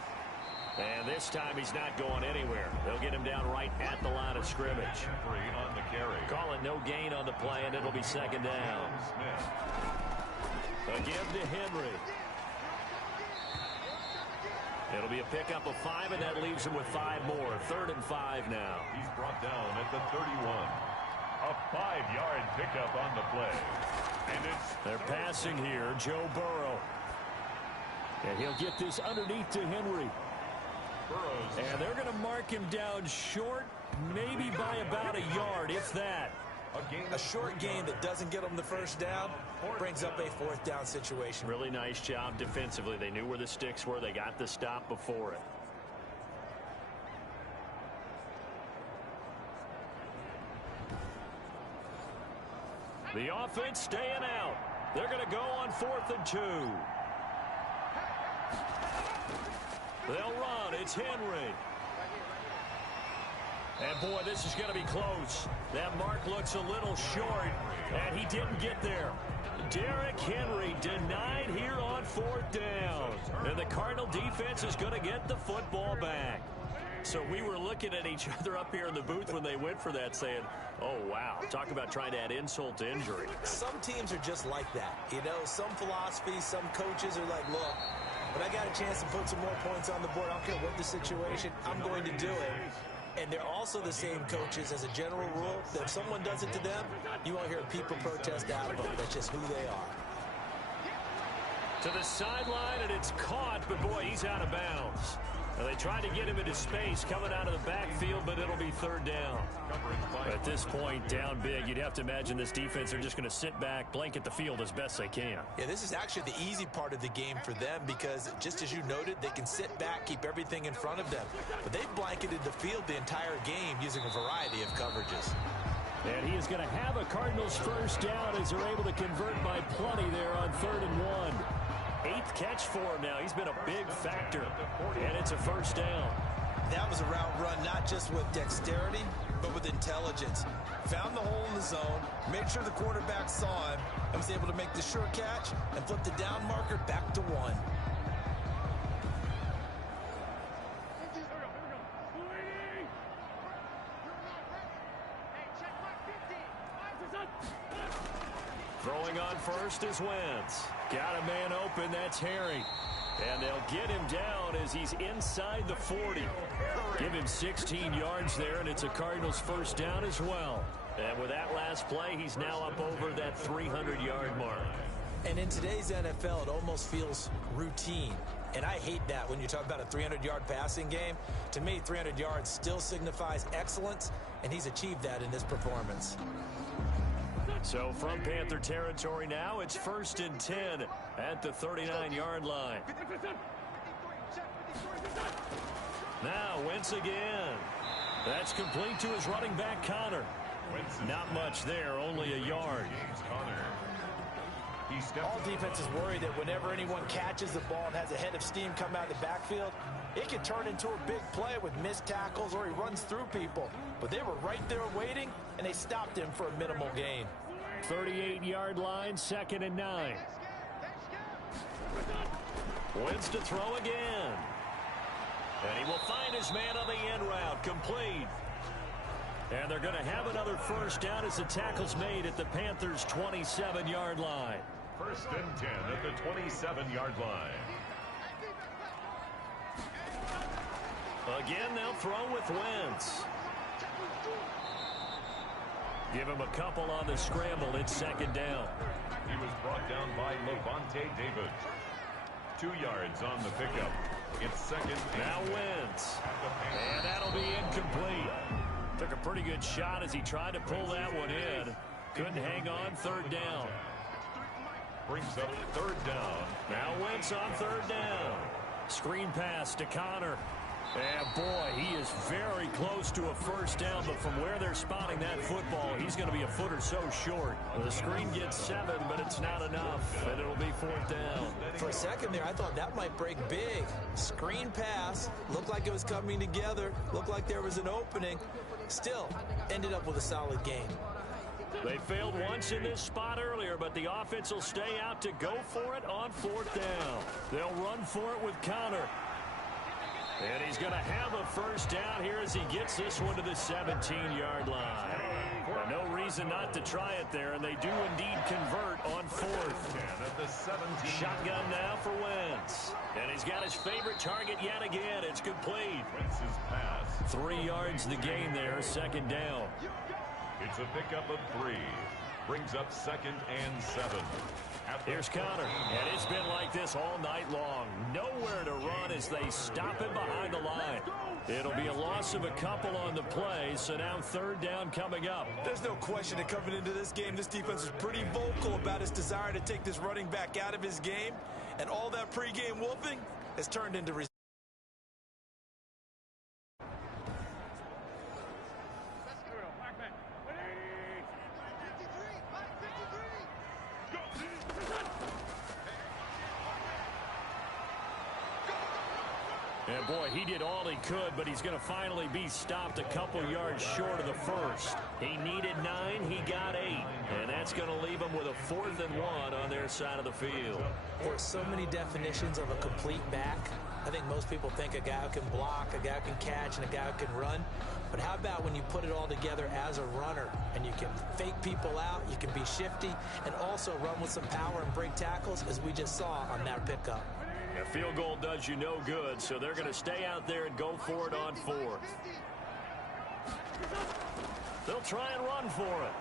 And this time he's not going anywhere. They'll get him down right at the line of scrimmage. On the carry. Call it no gain on the play, and it'll be 2nd down. Again to Henry. It'll be a pickup of 5, and that leaves him with 5 more. 3rd and 5 now. He's brought down at the 31. A 5-yard pickup on the play. And they're passing here, Joe Burrow. And he'll get this underneath to Henry. Burrows. And they're going to mark him down short, maybe by about a yard, if that. A short gain that doesn't get them the first down brings up a 4th down situation. Really nice job defensively. They knew where the sticks were. They got the stop before it. The offense staying out. They're going to go on 4th and 2. They'll run. It's Henry. And, boy, this is going to be close. That mark looks a little short, and he didn't get there. Derrick Henry denied here on 4th down. And the Cardinal defense is going to get the football back. So we were looking at each other up here in the booth when they went for that saying, oh, wow, talk about trying to add insult to injury. Some teams are just like that. You know, some philosophies, some coaches are like, look, when I got a chance to put some more points on the board, I don't care what the situation, I'm going to do it. And they're also the same coaches as a general rule that if someone does it to them, you won't hear people protest out of them. That's just who they are. To the sideline, and it's caught, but boy, he's out of bounds. And they tried to get him into space coming out of the backfield, but it'll be be third down. At this point, down big, you'd have to imagine this defense, they're just going to sit back, blanket the field as best they can. Yeah, this is actually the easy part of the game for them because, just as you noted, they can sit back, keep everything in front of them. But they've blanketed the field the entire game using a variety of coverages. And he is going to have a Cardinals first down as they're able to convert by plenty there on 3rd and 1. 8th catch for him now. He's been a big factor. And it's a first down. That was a route run not just with dexterity, but with intelligence. Found the hole in the zone, made sure the quarterback saw him, and was able to make the sure catch and flip the down marker back to 1. Throwing on first is Wentz. Got a man open, that's Harry. And they'll get him down as he's inside the 40. Give him 16 yards there, and it's a Cardinals first down as well. And with that last play, he's now up over that 300-yard mark. And in today's NFL, it almost feels routine. And I hate that when you talk about a 300-yard passing game. To me, 300 yards still signifies excellence, and he's achieved that in this performance. So from Panther territory now, it's 1st and 10 at the 39-yard line. Now Wentz again. That's complete to his running back, Connor. Not much there, only a yard. All defenses worry that whenever anyone catches the ball and has a head of steam come out of the backfield, it can turn into a big play with missed tackles or he runs through people. But they were right there waiting, and they stopped him for a minimal gain. 38-yard line, 2nd and 9. Wins to throw again. And he will find his man on the end route, complete. And they're going to have another first down as the tackle's made at the Panthers' 27-yard line. 1st and 10 at the 27-yard line. Again, they'll throw with Wentz. Give him a couple on the scramble. It's 2nd down. He was brought down by Levante David. 2 yards on the pickup. It's 2nd. Now Wentz. And that'll be incomplete. Took a pretty good shot as he tried to pull that one in. Couldn't hang on. 3rd down. Brings up 3rd down. Now Wentz on 3rd down. Screen pass to Connor. And boy, he is very close to a first down, but from where they're spotting that football, he's going to be a foot or so short. The screen gets 7, but it's not enough, and it'll be 4th down. For a second there, I thought that might break big. Screen pass, looked like it was coming together, looked like there was an opening. Still, ended up with a solid game. They failed once in this spot earlier, but the offense will stay out to go for it on 4th down. They'll run for it with Connor. And he's going to have a first down here as he gets this one to the 17-yard line. No reason not to try it there, and they do indeed convert on 4th. Shotgun now for Wentz. And he's got his favorite target yet again. It's complete. 3 yards the gain there, 2nd down. It's a pickup of 3. Brings up 2nd and 7. Here's Connor, and it's been like this all night long. Nowhere to run as they stop him behind the line. It'll be a loss of a couple on the play, so now 3rd down coming up. There's no question that coming into this game, this defense was pretty vocal about its desire to take this running back out of his game, and all that pregame wolfing has turned into results. And boy, he did all he could, but he's going to finally be stopped a couple yards short of the first. He needed 9, he got 8. And that's going to leave him with a 4th and 1 on their side of the field. There are so many definitions of a complete back. I think most people think a guy who can block, a guy who can catch, and a guy who can run. But how about when you put it all together as a runner, and you can fake people out, you can be shifty, and also run with some power and break tackles, as we just saw on that pickup. A field goal does you no good, so they're going to stay out there and go for it on 4th. They'll try and run for it.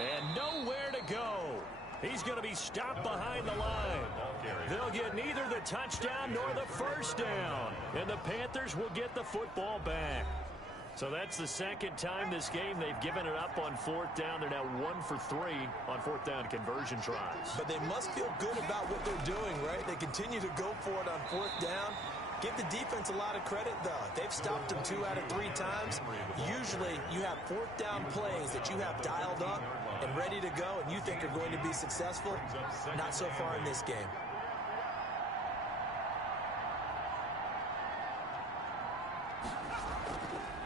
And nowhere to go. He's going to be stopped behind the line. They'll get neither the touchdown nor the first down. And the Panthers will get the football back. So that's the second time this game they've given it up on fourth down. They're now 1 for 3 on fourth down conversion tries. But they must feel good about what they're doing, right? They continue to go for it on fourth down. Give the defense a lot of credit, though. They've stopped them 2 out of 3 times. Usually, you have fourth down plays that you have dialed up and ready to go, and you think are going to be successful. Not so far in this game.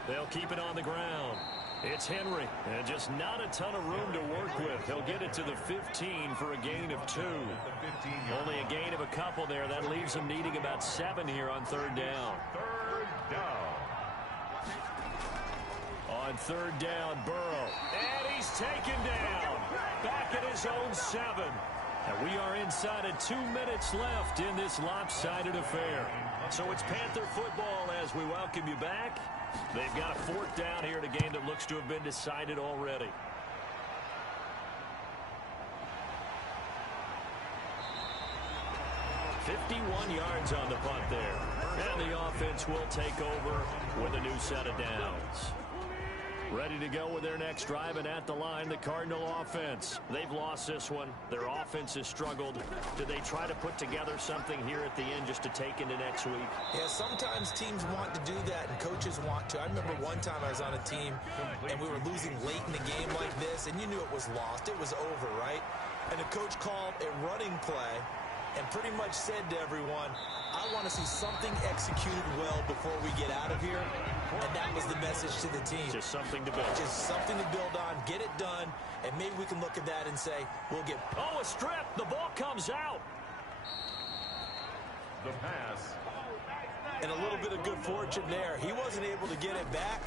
They'll keep it on the ground. It's Henry, and just not a ton of room to work with. He'll get it to the 15 for a gain of 2. Only a gain of a couple there. That leaves them needing about 7 here on third down. Third down. On third down, Burrow. And he's taken down. Back at his own 7. And we are inside of 2 minutes left in this lopsided affair. So it's Panther football as we welcome you back. They've got a fourth down here in a game that looks to have been decided already. $51 yards on the punt there. And the offense will take over with a new set of downs. Ready to go with their next drive, and at the line, the Cardinal offense. They've lost this one. Their offense has struggled. Do they try to put together something here at the end just to take into next week? Yeah, sometimes teams want to do that, and coaches want to. I remember one time I was on a team, and we were losing late in the game like this, and you knew it was lost. It was over, right? And the coach called a running play and pretty much said to everyone, I want to see something executed well before we get out of here. And that was the message to the team. Just something to build. Just something to build on. Get it done. And maybe we can look at that and say, we'll get... Oh, a strip. The ball comes out. The pass. And a little bit of good fortune there. He wasn't able to get it back,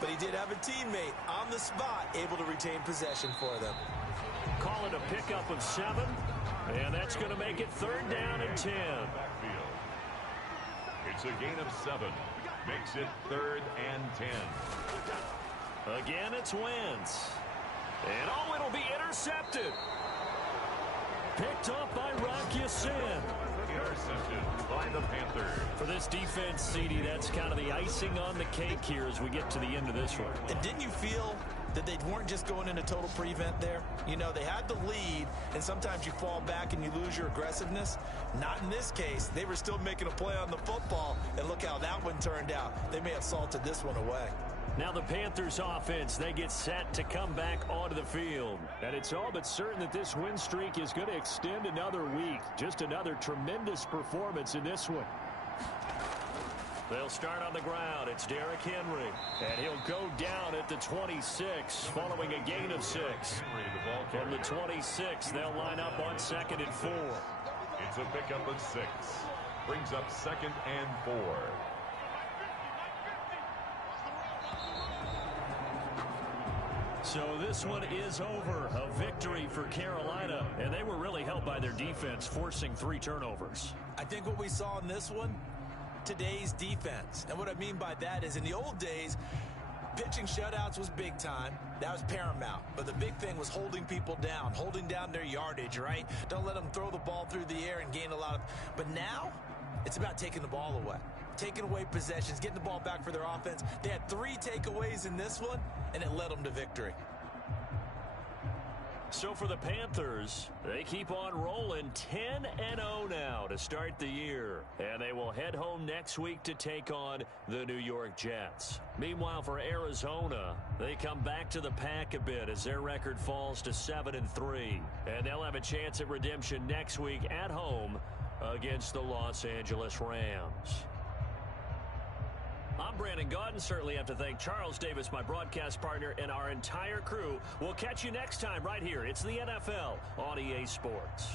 but he did have a teammate on the spot able to retain possession for them. Call it a pickup of 7. And that's going to make it third down and 10. Backfield. It's a gain of 7. Makes it third and 10. Again, it's Wentz. And oh, it'll be intercepted. Picked up by Rock Ya-Sin. Intercepted by the Panthers. For this defense, CD, that's kind of the icing on the cake here as we get to the end of this one. And didn't you feel that they weren't just going into total prevent there? You know, they had the lead, and sometimes you fall back and you lose your aggressiveness. Not in this case. They were still making a play on the football, and look how that one turned out. They may have salted this one away. Now the Panthers offense, they get set to come back onto the field. And it's all but certain that this win streak is going to extend another week. Just another tremendous performance in this one. They'll start on the ground. It's Derrick Henry. And he'll go down at the 26 following a gain of 6. From the 26, they'll line up on 2nd and 4. It's a pickup of 6. Brings up 2nd and 4. So this one is over. A victory for Carolina. And they were really helped by their defense, forcing 3 turnovers. I think what we saw in this one, today's defense. And what I mean by that is in the old days, pitching shutouts was big time. That was paramount. But the big thing was holding people down, holding down their yardage, right? Don't let them throw the ball through the air and gain a lot of... But now, it's about taking the ball away. Taking away possessions, getting the ball back for their offense. They had 3 takeaways in this one, and it led them to victory. So for the Panthers, they keep on rolling 10-0 now to start the year. And they will head home next week to take on the New York Jets. Meanwhile, for Arizona, they come back to the pack a bit as their record falls to 7-3. And they'll have a chance at redemption next week at home against the Los Angeles Rams. I'm Brandon Gaudin. Certainly have to thank Charles Davis, my broadcast partner, and our entire crew. We'll catch you next time right here. It's the NFL on EA Sports.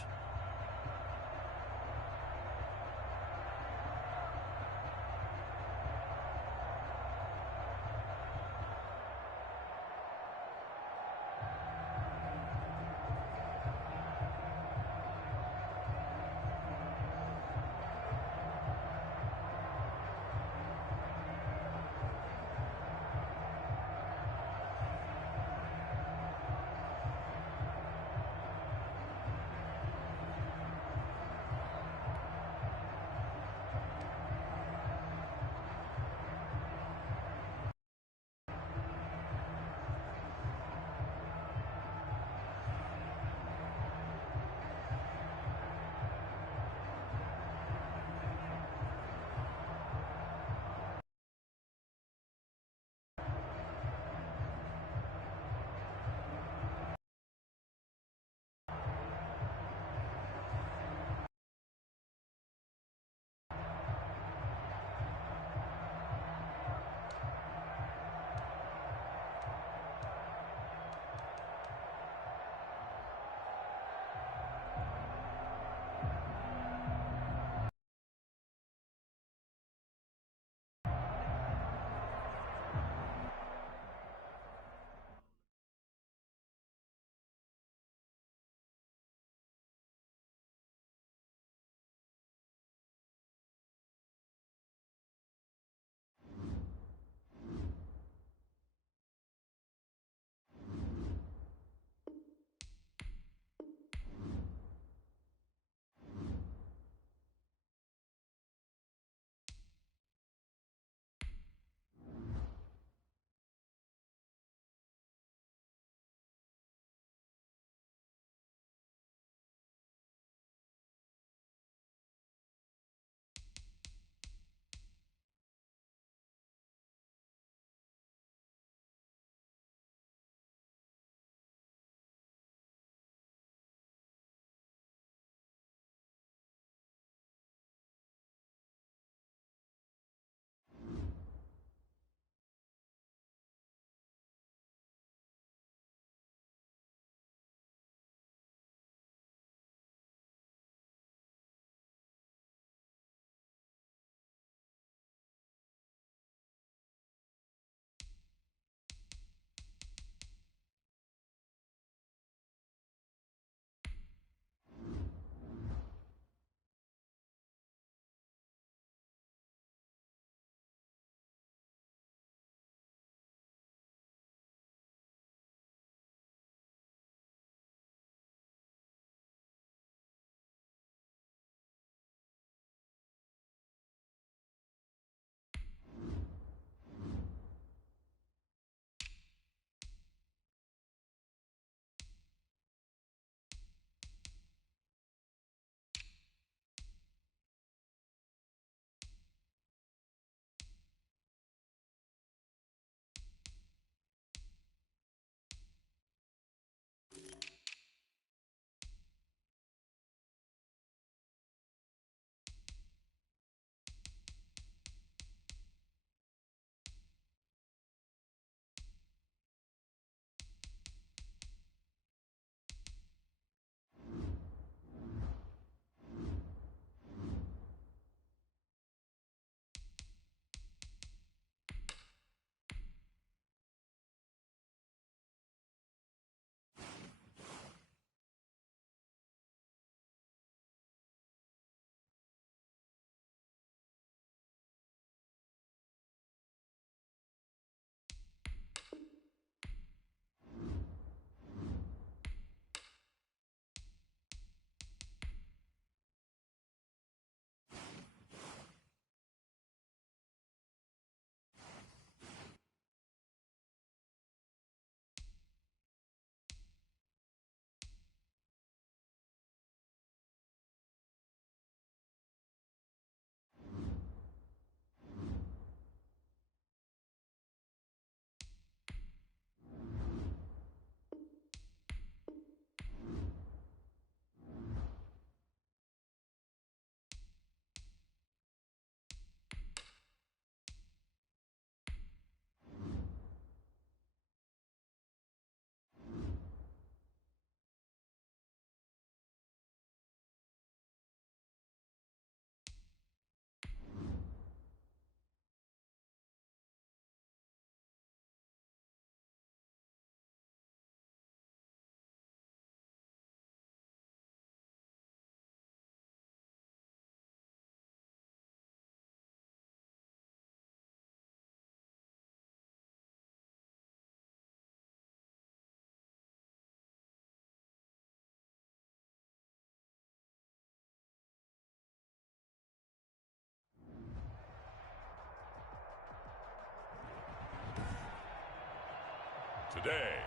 today.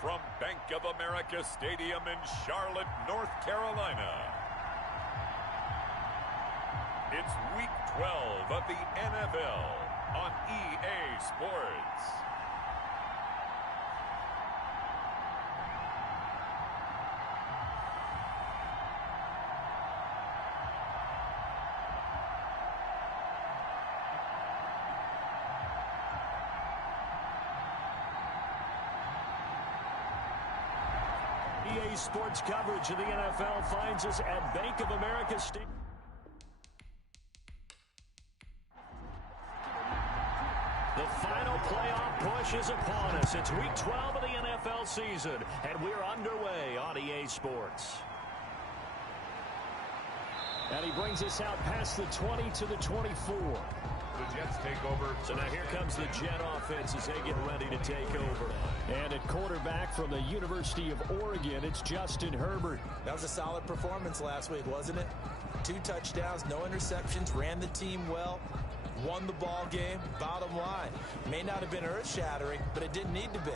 From Bank of America Stadium in Charlotte, North Carolina, it's Week 12 of the NFL on EA Sports. EA Sports coverage of the NFL finds us at Bank of America Stadium. The final playoff push is upon us. It's Week 12 of the NFL season, and we're underway on EA Sports. And he brings us out past the 20 to the 24. The Jets take over. So now here comes the Jet offense as they get ready to take over. And at quarterback from the University of Oregon, it's Justin Herbert. That was a solid performance last week, wasn't it? 2 touchdowns, no interceptions, ran the team well, won the ball game. Bottom line, may not have been earth-shattering, but it didn't need to be.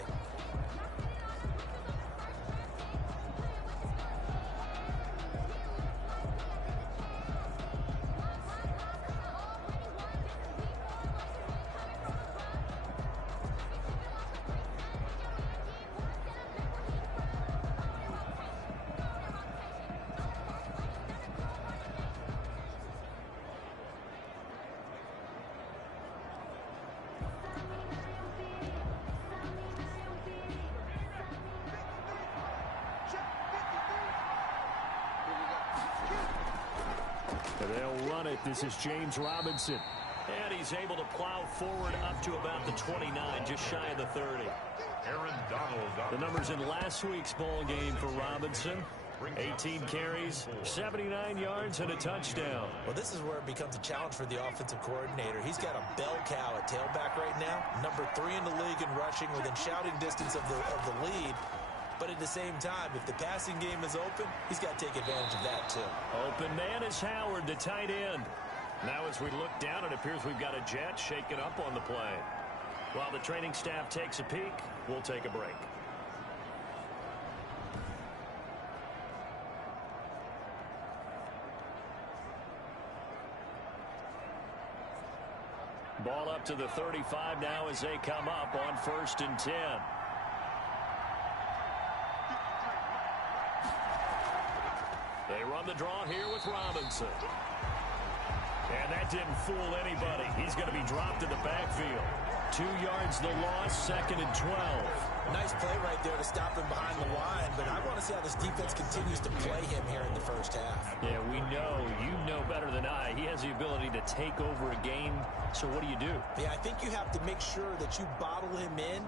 They'll run it. This is James Robinson. And he's able to plow forward up to about the 29, just shy of the 30. Aaron Donald. The numbers in last week's ball game for Robinson. 18 carries, 79 yards, and a touchdown. Well, this is where it becomes a challenge for the offensive coordinator. He's got a bell cow at tailback right now, number 3 in the league in rushing, within shouting distance of the lead. But at the same time, if the passing game is open, he's got to take advantage of that too. Open man is Howard, the tight end. Now as we look down, it appears we've got a Jet shaking up on the play. While the training staff takes a peek, we'll take a break. Ball up to the 35 now as they come up on 1st and 10. They run the draw here with Robinson. And that didn't fool anybody. He's going to be dropped in the backfield. 2 yards the loss, 2nd and 12. Nice play right there to stop him behind the line, but I want to see how this defense continues to play him here in the first half. Yeah, we know. You know better than I. He has the ability to take over a game, so what do? Yeah, I think you have to make sure that you bottle him in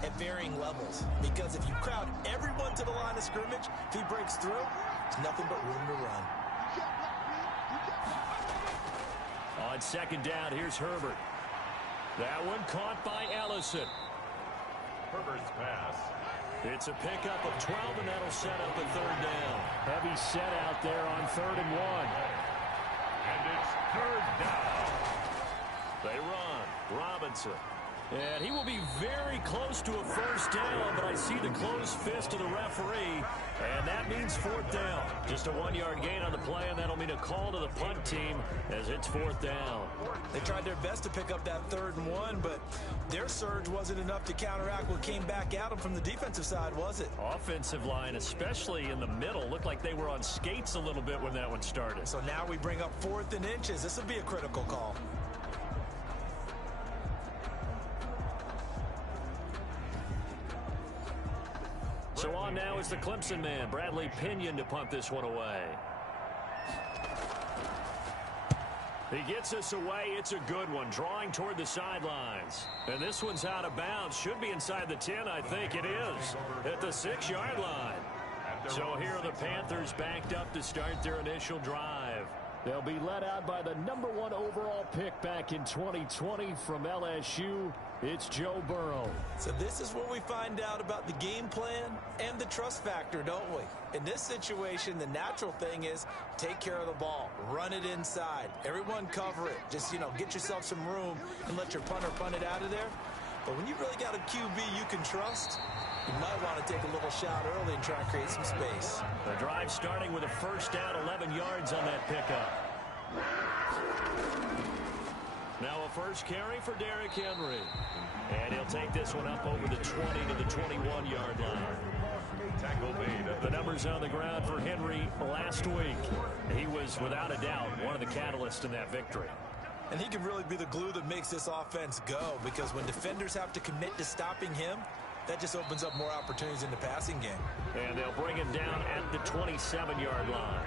at varying levels, because if you crowd everyone to the line of scrimmage, if he breaks through, there's nothing but room to run. On 2nd down, here's Herbert. That one caught by Ellison. Herbert's pass. It's a pickup of 12, and that'll set up a 3rd down. Heavy set out there on 3rd and 1. And it's 3rd down. They run. Robinson. And he will be very close to a 1st down, but I see the closed fist of the referee, and that means 4th down. Just a 1-yard gain on the play, and that'll mean a call to the punt team as it's 4th down. They tried their best to pick up that 3rd and 1, but their surge wasn't enough to counteract what came back at them from the defensive side, was it? Offensive line, especially in the middle, looked like they were on skates a little bit when that one started. So now we bring up 4th and inches. This will be a critical call. So on now is the Clemson man, Bradley Pinion, to punt this one away. He gets us away. It's a good one, drawing toward the sidelines. And this one's out of bounds. Should be inside the 10, I think it is, at the 6-yard line. So here are the Panthers backed up to start their initial drive. They'll be led out by the #1 overall pick back in 2020 from LSU. It's Joe Burrow. So this is where we find out about the game plan and the trust factor, don't we? In this situation, the natural thing is take care of the ball. Run it inside. Everyone cover it. Just, get yourself some room and let your punter punt it out of there. But when you really got a QB you can trust, you might want to take a little shot early and try and create some space. The drive starting with a first down, 11 yards on that pickup. Now a first carry for Derrick Henry. And he'll take this one up over the 20 to the 21-yard line. Tackle made. The numbers on the ground for Henry last week. He was, without a doubt, one of the catalysts in that victory. And he can really be the glue that makes this offense go, because when defenders have to commit to stopping him, that just opens up more opportunities in the passing game. And they'll bring him down at the 27-yard line.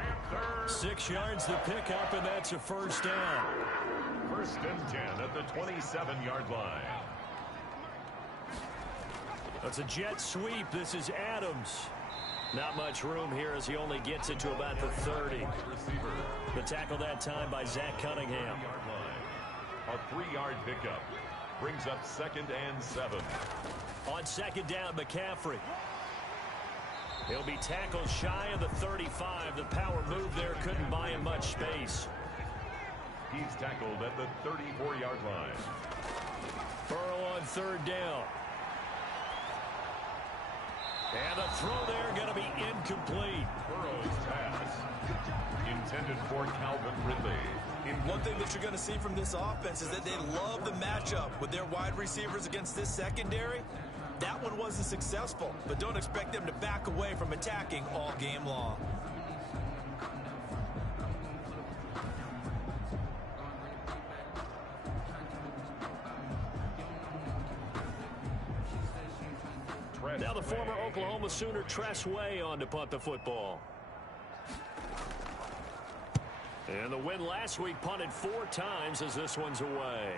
6 yards to pick up, and that's a first down. First and 10 at the 27-yard line. That's a jet sweep. This is Adams. Not much room here as he only gets it to about the 30. The tackle that time by Zach Cunningham. A 3-yard pickup brings up 2nd and 7. On second down, McCaffrey. He'll be tackled shy of the 35. The power move there couldn't buy him much space. He's tackled at the 34-yard line. Burrow on third down. And the throw there going to be incomplete. Burrow's pass intended for Calvin Ridley. One thing that you're going to see from this offense is that they love the matchup with their wide receivers against this secondary. That one wasn't successful, but don't expect them to back away from attacking all game long. Now the former Oklahoma Sooner Tress Way on to punt the football. And the win last week punted 4 times as this one's away.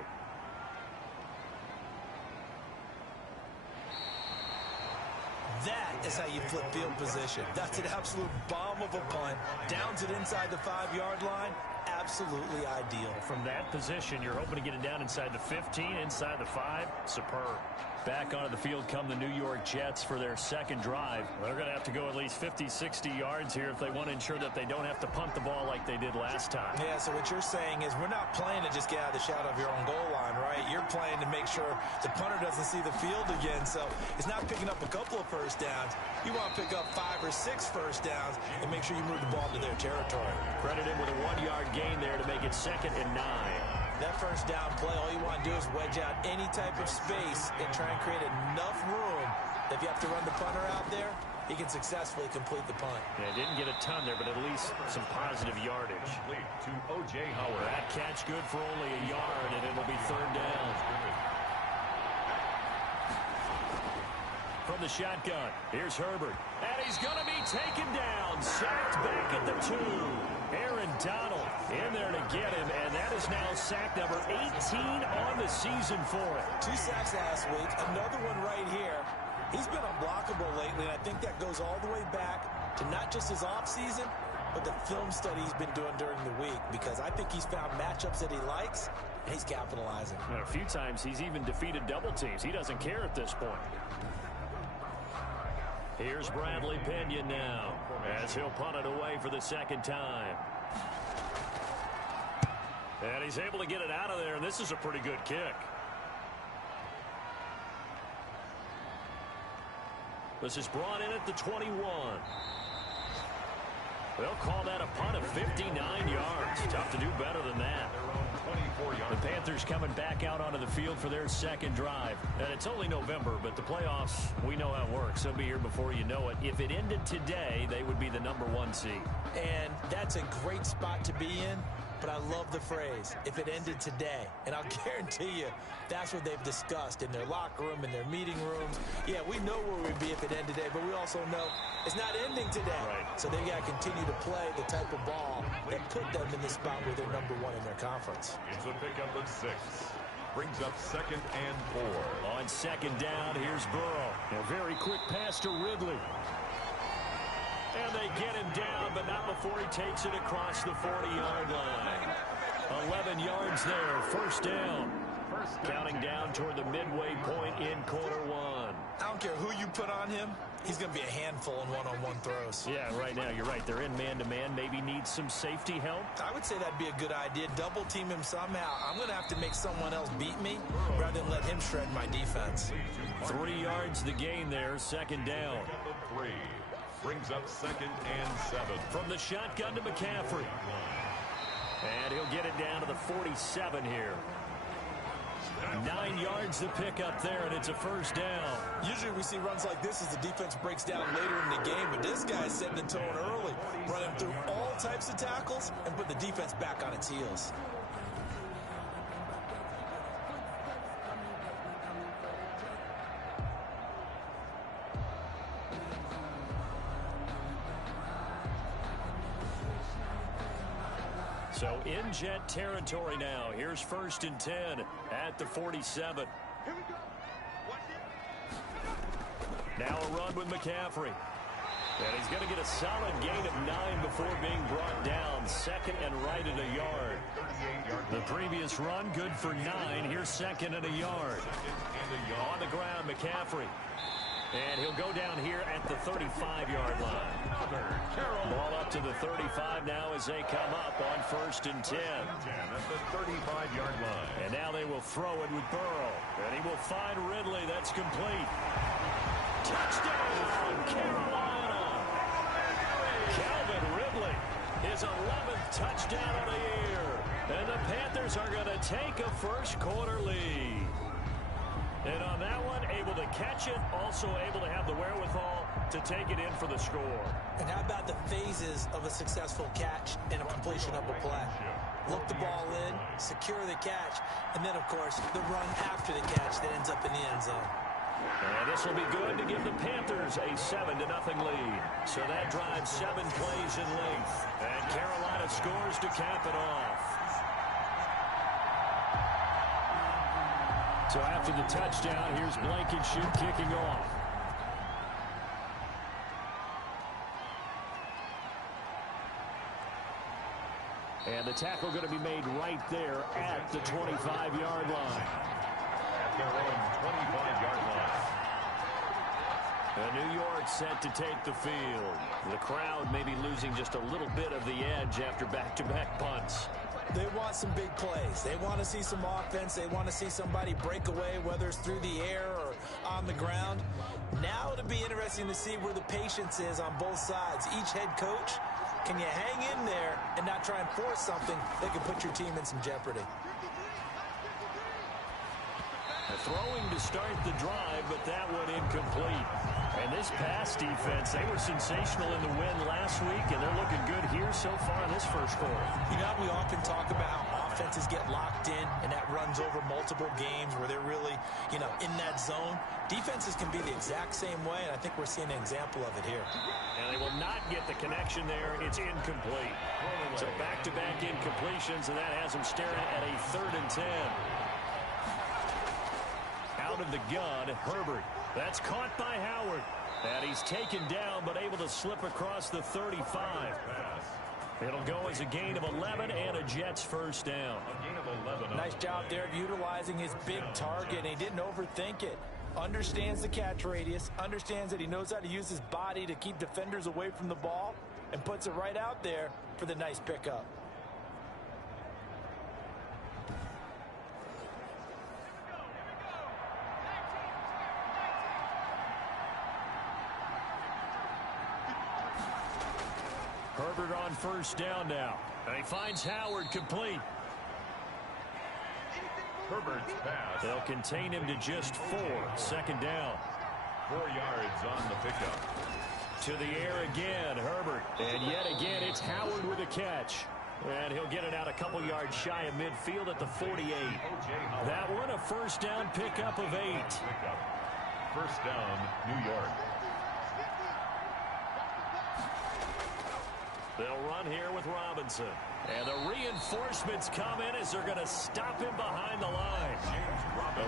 That is how you flip field position. That's an absolute bomb of a punt. Downs it inside the 5-yard line. Absolutely ideal. From that position, you're hoping to get it down inside the 15, inside the 5. Superb. Back onto the field come the New York Jets for their second drive. They're going to have to go at least 50, 60 yards here if they want to ensure that they don't have to punt the ball like they did last time. Yeah, so what you're saying is we're not playing to just get out of the shadow of your own goal line, right? You're playing to make sure the punter doesn't see the field again. So it's not picking up a couple of first downs. You want to pick up 5 or 6 first downs and make sure you move the ball to their territory. Credit him with a 1-yard gain there to make it 2nd and 9. That first down play, all you want to do is wedge out any type of space and try and create enough room that if you have to run the punter out there, he can successfully complete the punt. Yeah, didn't get a ton there, but at least some positive yardage. Complete to O.J. Howard. That catch good for only a yard, and it'll be 3rd down. From the shotgun, here's Herbert. And he's going to be taken down. Sacked back at the 2. Aaron Donald in there to get him, and that is now sack number 18 on the season for him. 2 sacks last week, another one right here. He's been unblockable lately, and I think that goes all the way back to not just his offseason, but the film study he's been doing during the week, because I think he's found matchups that he likes, and he's capitalizing. And a few times he's even defeated double teams. He doesn't care at this point. Here's Bradley Pinion now as he'll punt it away for the 2nd time. And he's able to get it out of there, and this is a pretty good kick. This is brought in at the 21. They'll call that a punt of 59 yards. Tough to do better than that. The Panthers coming back out onto the field for their second drive. And it's only November, but the playoffs, we know how it works. They'll be here before you know it. If it ended today, they would be the #1 seed. And that's a great spot to be in. But I love the phrase, if it ended today. And I'll guarantee you, that's what they've discussed in their locker room, in their meeting rooms. Yeah, we know where we'd be if it ended today, but we also know it's not ending today. Right. So they got to continue to play the type of ball that put them in the spot where they're #1 in their conference. It's a pickup of 6. Brings up 2nd and 4. On 2nd down, here's Burrow. A very quick pass to Ridley. And they get him down, but not before he takes it across the 40-yard line. 11 yards there, 1st down. Counting down toward the midway point in quarter 1. I don't care who you put on him, he's going to be a handful in one-on-one throws. Yeah, right now you're right. They're in man-to-man. Maybe need some safety help. I would say that'd be a good idea. Double team him somehow. I'm going to have to make someone else beat me rather than let him shred my defense. 3 yards the gain there, second down. 3 brings up 2nd and 7. From the shotgun to McCaffrey. And he'll get it down to the 47 here. 9 yards to pick up there, and it's a first down. Usually we see runs like this as the defense breaks down later in the game, but this guy's setting the tone early, running through all types of tackles and put the defense back on its heels. So in Jet territory now. Here's 1st and 10 at the 47. Here we go. Watch it. Now a run with McCaffrey. And he's going to get a solid gain of 9 before being brought down. 2nd and right at a yard. The previous run good for 9. Here's 2nd and a yard. On the ground, McCaffrey. And he'll go down here at the 35-yard line. Ball up to the 35 now as they come up on 1st and 10. At the 35-yard line. And now they will throw it with Burrow. And he will find Ridley. That's complete. Touchdown, Carolina! Calvin Ridley, his 11th touchdown of the year. And the Panthers are going to take a first-quarter lead. And on that one, able to catch it, also able to have the wherewithal to take it in for the score. And how about the phases of a successful catch and a completion of a play? Look the ball in, secure the catch, and then, of course, the run after the catch that ends up in the end zone. And this will be good to give the Panthers a 7-0 lead. So that drives 7 plays in length. And Carolina scores to cap it off. So after the touchdown, here's Blankenship kicking off. And the tackle going to be made right there at the 25-yard line. At their own 25-yard line. And New York set to take the field. The crowd may be losing just a little bit of the edge after back-to-back punts. They want some big plays. They want to see some offense. They want to see somebody break away, whether it's through the air or on the ground. Now it'll be interesting to see where the patience is on both sides. Each head coach, can you hang in there and not try and force something that can put your team in some jeopardy? Throwing to start the drive, but that one incomplete. And this pass defense, they were sensational in the win last week, and they're looking good here so far in this first quarter. You know, we often talk about how offenses get locked in, and that runs over multiple games where they're really, in that zone. Defenses can be the exact same way, and I think we're seeing an example of it here. And they will not get the connection there. It's incomplete. So back-to-back incompletions, and that has them staring at a 3rd and 10. Out of the gun, Herbert. That's caught by Howard. And he's taken down, but able to slip across the 35. It'll go as a gain of 11 and a Jets first down. A gain of 11. Nice job there of utilizing his big target, and he didn't overthink it. Understands the catch radius, understands that he knows how to use his body to keep defenders away from the ball, and puts it right out there for the nice pickup. Herbert on first down now. And he finds Howard complete. Herbert's pass. They'll contain him to just 4. Second down. 4 yards on the pickup. To the air again, Herbert. And yet again, it's Howard with a catch. And he'll get it out a couple yards shy of midfield at the 48. That one a first down pickup of 8. First down, New York. They'll run here with Robinson. And the reinforcements come in as they're going to stop him behind the line.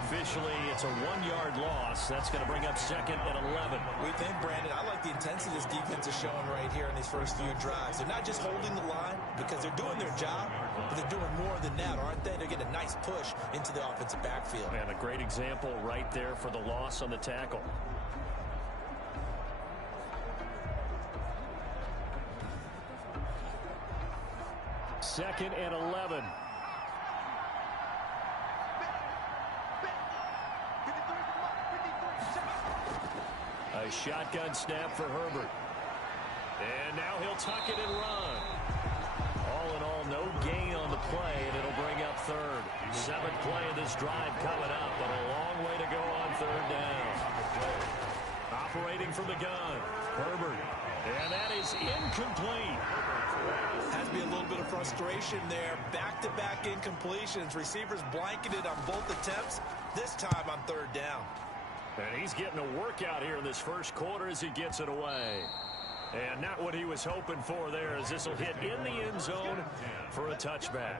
Officially, it's a 1-yard loss. That's going to bring up 2nd and 11. We think, Brandon, I like the intensity this defense is showing right here in these first few drives. They're not just holding the line because they're doing their job, but they're doing more than that, aren't they? They're getting a nice push into the offensive backfield. And a great example right there for the loss on the tackle. 2nd and 11. A shotgun snap for Herbert. And now he'll tuck it and run. All in all, no gain on the play, and it'll bring up 3rd. 7th play of this drive coming up, but a long way to go on 3rd down. Operating from the gun, Herbert. And that is incomplete. Has to be a little bit of frustration there. Back-to-back incompletions. Receivers blanketed on both attempts, this time on 3rd down. And he's getting a workout here in this first quarter as he gets it away. And not what he was hoping for there, as this will hit in the end zone for a touchback.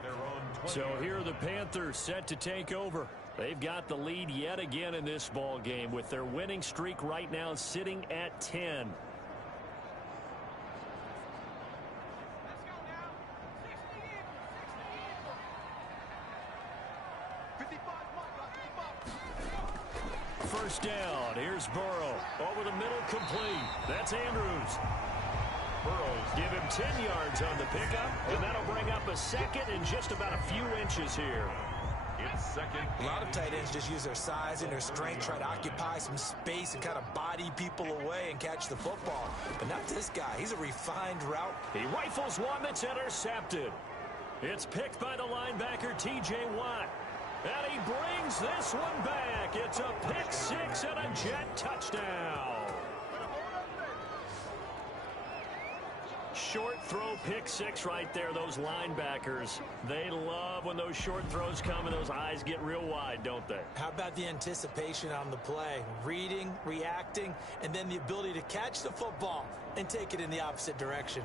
So here are the Panthers set to take over. They've got the lead yet again in this ball game, with their winning streak right now sitting at 10. First down. Here's Burrow. Over the middle, complete. That's Andrews. Burrows give him 10 yards on the pickup, and that'll bring up a 2nd and just about a few inches here. It's 2nd. A lot of tight ends just use their size and their strength, try to occupy some space and kind of body people away and catch the football. But not this guy. He's a refined route. He rifles one that's intercepted. It's picked by the linebacker, T.J. Watt. And he brings this one back. It's a pick 6 and a jet touchdown. Short throw, pick 6 right there. Those linebackers, they love when those short throws come and those eyes get real wide, don't they? How about the anticipation on the play? Reading, reacting, and then the ability to catch the football and take it in the opposite direction.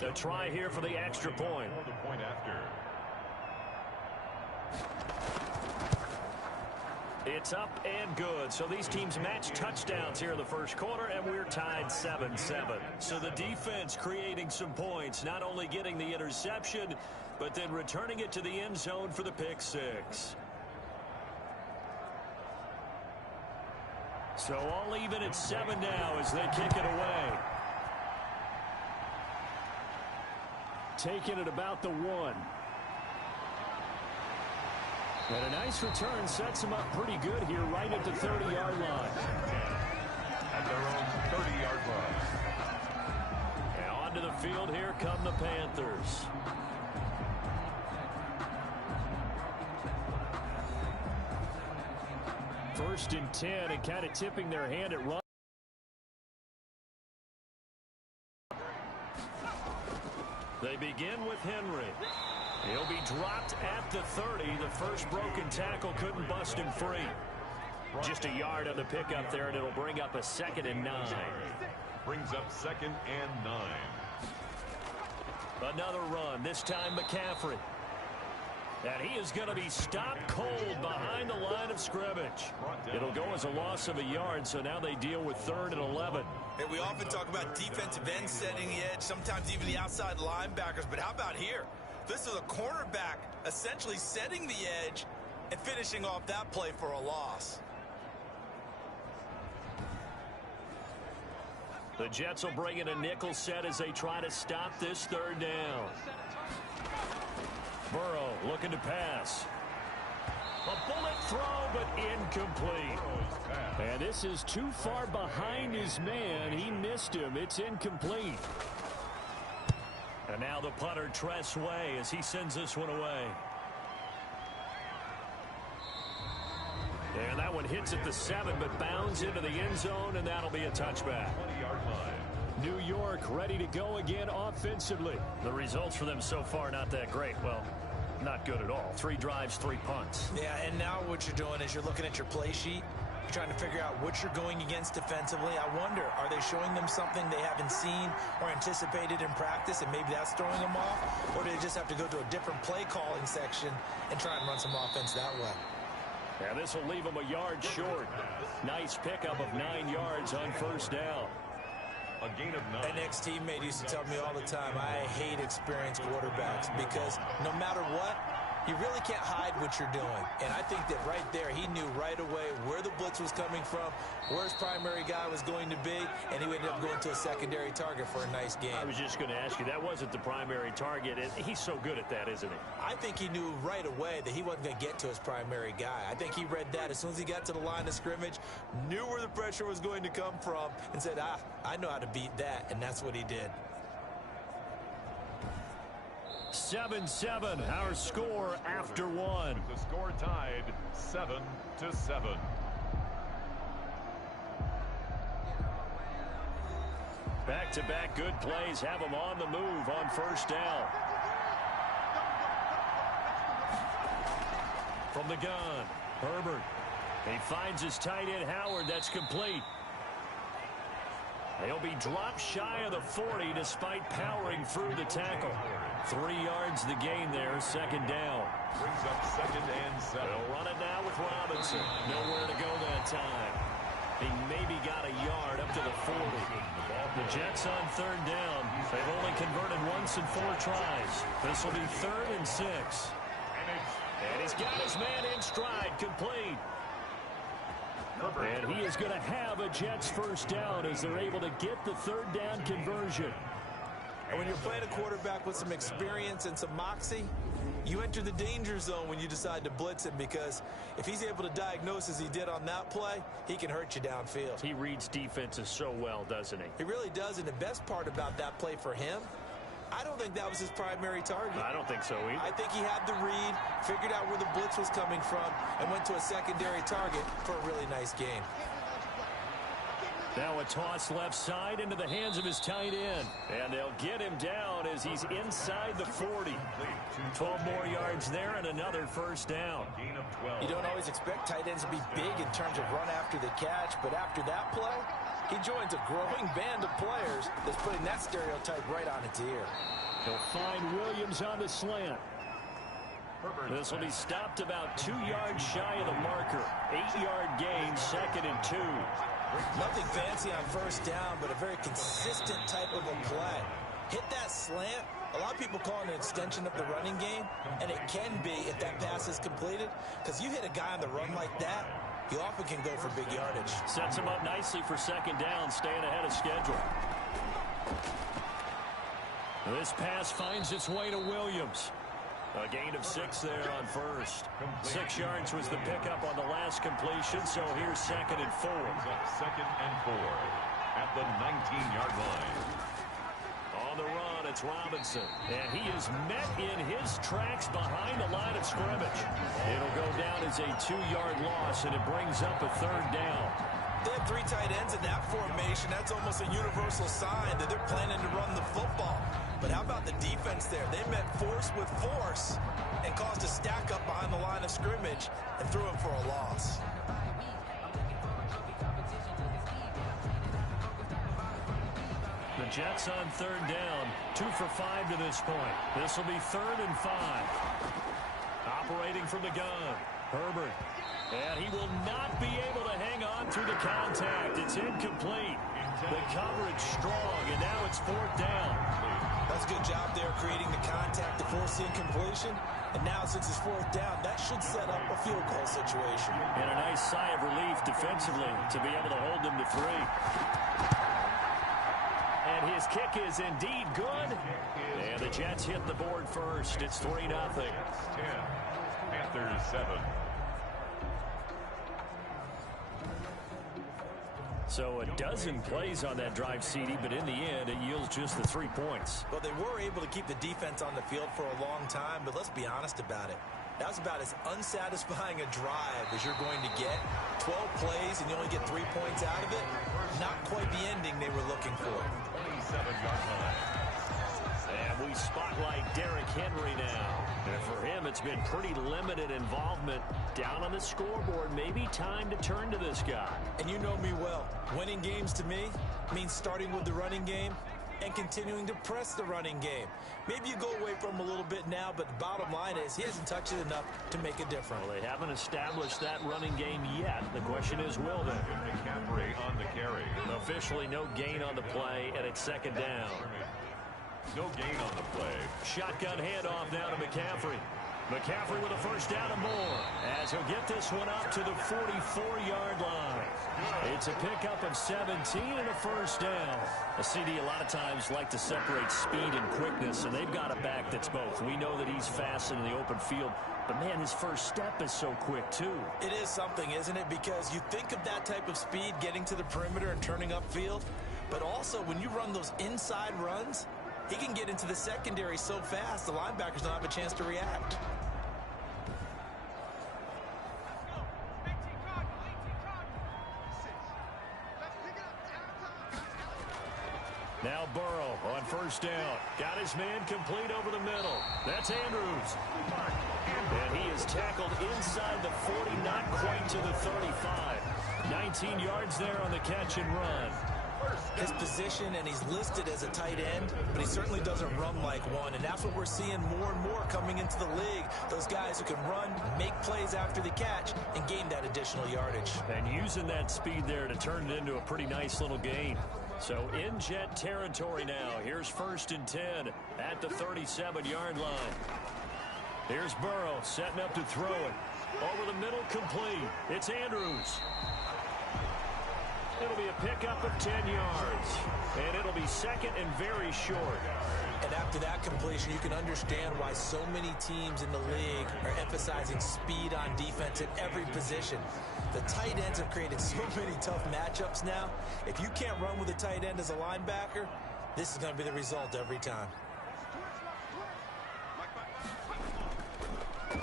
A try here for the extra point. The point after. It's up and good. So these teams match touchdowns here in the first quarter, and we're tied 7-7. So the defense creating some points, not only getting the interception, but then returning it to the end zone for the pick 6. So all even at 7 now as they kick it away. Taking it about the 1. And a nice return sets him up pretty good here right at the 30-yard line. At their own 30-yard line. And onto the field here come the Panthers. First and 10, and kind of tipping their hand at run. They begin with Henry. He'll be dropped at the 30. The first broken tackle couldn't bust him free. Just a yard on the pickup there, and it'll bring up a 2nd and 9. Brings up 2nd and 9. Another run, this time McCaffrey. And he is going to be stopped cold behind the line of scrimmage. It'll go as a loss of a yard, so now they deal with 3rd and 11. Hey, we often talk about defensive ends setting the edge, sometimes even the outside linebackers, but how about here? This is a cornerback essentially setting the edge and finishing off that play for a loss. The Jets will bring in a nickel set as they try to stop this 3rd down. Burrow looking to pass. A bullet throw, but incomplete. And this is too far behind his man. He missed him. It's incomplete. And now the punter, Tress Way, as he sends this one away. And that one hits at the 7, but bounds into the end zone, and that'll be a touchback. 20-yard line. New York ready to go again offensively. The results for them so far not that great. Well, not good at all. 3 drives, 3 punts. Yeah, and now what you're doing is you're looking at your play sheet. You're trying to figure out what you're going against defensively. I wonder, are they showing them something they haven't seen or anticipated in practice, and maybe that's throwing them off? Or do they just have to go to a different play calling section and try and run some offense that way? Yeah, this will leave them a yard short. Nice pickup of 9 yards on first down. A gain of 9. An ex-teammate used to tell me all the time, I hate experienced quarterbacks because no matter what, You really can't hide what you're doing. And I think that right there, he knew right away where the blitz was coming from, where his primary guy was going to be, and he ended up going to a secondary target for a nice game. I was just going to ask you, that wasn't the primary target. He's so good at that, isn't he? I think he knew right away that he wasn't going to get to his primary guy. I think he read that as soon as he got to the line of scrimmage, knew where the pressure was going to come from, and said, I know how to beat that, and that's what he did. 7-7, our score after one. The score tied 7-7. Back-to-back good plays have him on the move on first down. From the gun, Herbert. He finds his tight end, Howard. That's complete. He'll be dropped shy of the 40 despite powering through the tackle. 3 yards the gain there, second down. Brings up 2nd and 7. They'll run it now with Robinson. Nowhere to go that time. He maybe got a yard up to the 40. The Jets on third down. They've only converted once in 4 tries. This will be 3rd and 6. And he's got his man in stride, complete. And he is going to have a Jets first down as they're able to get the 3rd down conversion. And when you're playing a quarterback with some experience and some moxie, you enter the danger zone when you decide to blitz him, because if he's able to diagnose as he did on that play, he can hurt you downfield. He reads defenses so well, doesn't he? He really does, and the best part about that play for him, I don't think that was his primary target. I don't think so either. I think he had the read, figured out where the blitz was coming from, and went to a secondary target for a really nice game. Now a toss left side into the hands of his tight end. And they'll get him down as he's inside the 40. 12 more yards there and another first down. You don't always expect tight ends to be big in terms of run after the catch, but after that play, he joins a growing band of players that's putting that stereotype right on its ear. He'll find Williams on the slant. This will be stopped about 2 yards shy of the marker. 8-yard gain, 2nd and 2. Nothing fancy on first down, but a very consistent type of a play. Hit that slant. A lot of people call it an extension of the running game, and it can be if that pass is completed, because you hit a guy on the run like that, you often can go for big yardage. Sets him up nicely for 2nd down, staying ahead of schedule. This pass finds its way to Williams. A gain of 6 there on first. 6 yards was the pickup on the last completion, so here's 2nd and 4. 2nd and 4 at the 19-yard line. On the run, it's Robinson. And he is met in his tracks behind the line of scrimmage. It'll go down as a 2-yard loss, and it brings up a 3rd down. They have 3 tight ends in that formation. That's almost a universal sign that they're planning to run the football. But how about the defense there? They met force with force and caused a stack up behind the line of scrimmage and threw him for a loss. The Jets on 3rd down, 2 for 5 to this point. This will be 3rd and 5. Operating from the gun, Herbert. And he will not be able to hang on through the contact. It's incomplete. The coverage strong, and now it's 4th down. That's a good job there creating the contact to force the incompletion. And now since it's 4th down, that should set up a field goal situation. And a nice sigh of relief defensively to be able to hold them to 3. And his kick is indeed good. And the Jets hit the board first. It's 3-0. 10. Panthers 7. So a dozen plays on that drive, CD, but in the end, it yields just the 3 points. Well, they were able to keep the defense on the field for a long time, but let's be honest about it. That was about as unsatisfying a drive as you're going to get. 12 plays and you only get 3 points out of it. Not quite the ending they were looking for. 27-yard line. And we spotlight Derrick Henry now. And for him, it's been pretty limited involvement down on the scoreboard. Maybe time to turn to this guy. And you know me well. Winning games to me means starting with the running game and continuing to press the running game. Maybe you go away from him a little bit now, but the bottom line is he hasn't touched it enough to make a difference. Well, they haven't established that running game yet. The question is, will they? McCaffrey on the carry. Officially no gain on the play, and it's 2nd down. No gain on the play. Shotgun handoff now to McCaffrey. McCaffrey with a first down and more as he'll get this one up to the 44-yard line. It's a pickup of 17 and a first down. A CD a lot of times like to separate speed and quickness, and they've got a back that's both. We know that he's fast in the open field, but, man, his first step is so quick, too. It is something, isn't it? Because you think of that type of speed getting to the perimeter and turning upfield, but also when you run those inside runs, he can get into the secondary so fast the linebackers don't have a chance to react. Now Burrow on first down. Got his man complete over the middle. That's Andrews. And he is tackled inside the 40, not quite to the 35. 19 yards there on the catch and run. His position, and he's listed as a tight end, but he certainly doesn't run like one, and that's what we're seeing more and more coming into the league. Those guys who can run, make plays after the catch, and gain that additional yardage. And using that speed there to turn it into a pretty nice little gain. So in jet territory now. Here's 1st and 10 at the 37-yard line. Here's Burrow setting up to throw it. Over the middle, complete. It's Andrews. It'll be a pickup of 10 yards. And it'll be second and very short. And after that completion, you can understand why so many teams in the league are emphasizing speed on defense at every position. The tight ends have created so many tough matchups now. If you can't run with a tight end as a linebacker, this is going to be the result every time.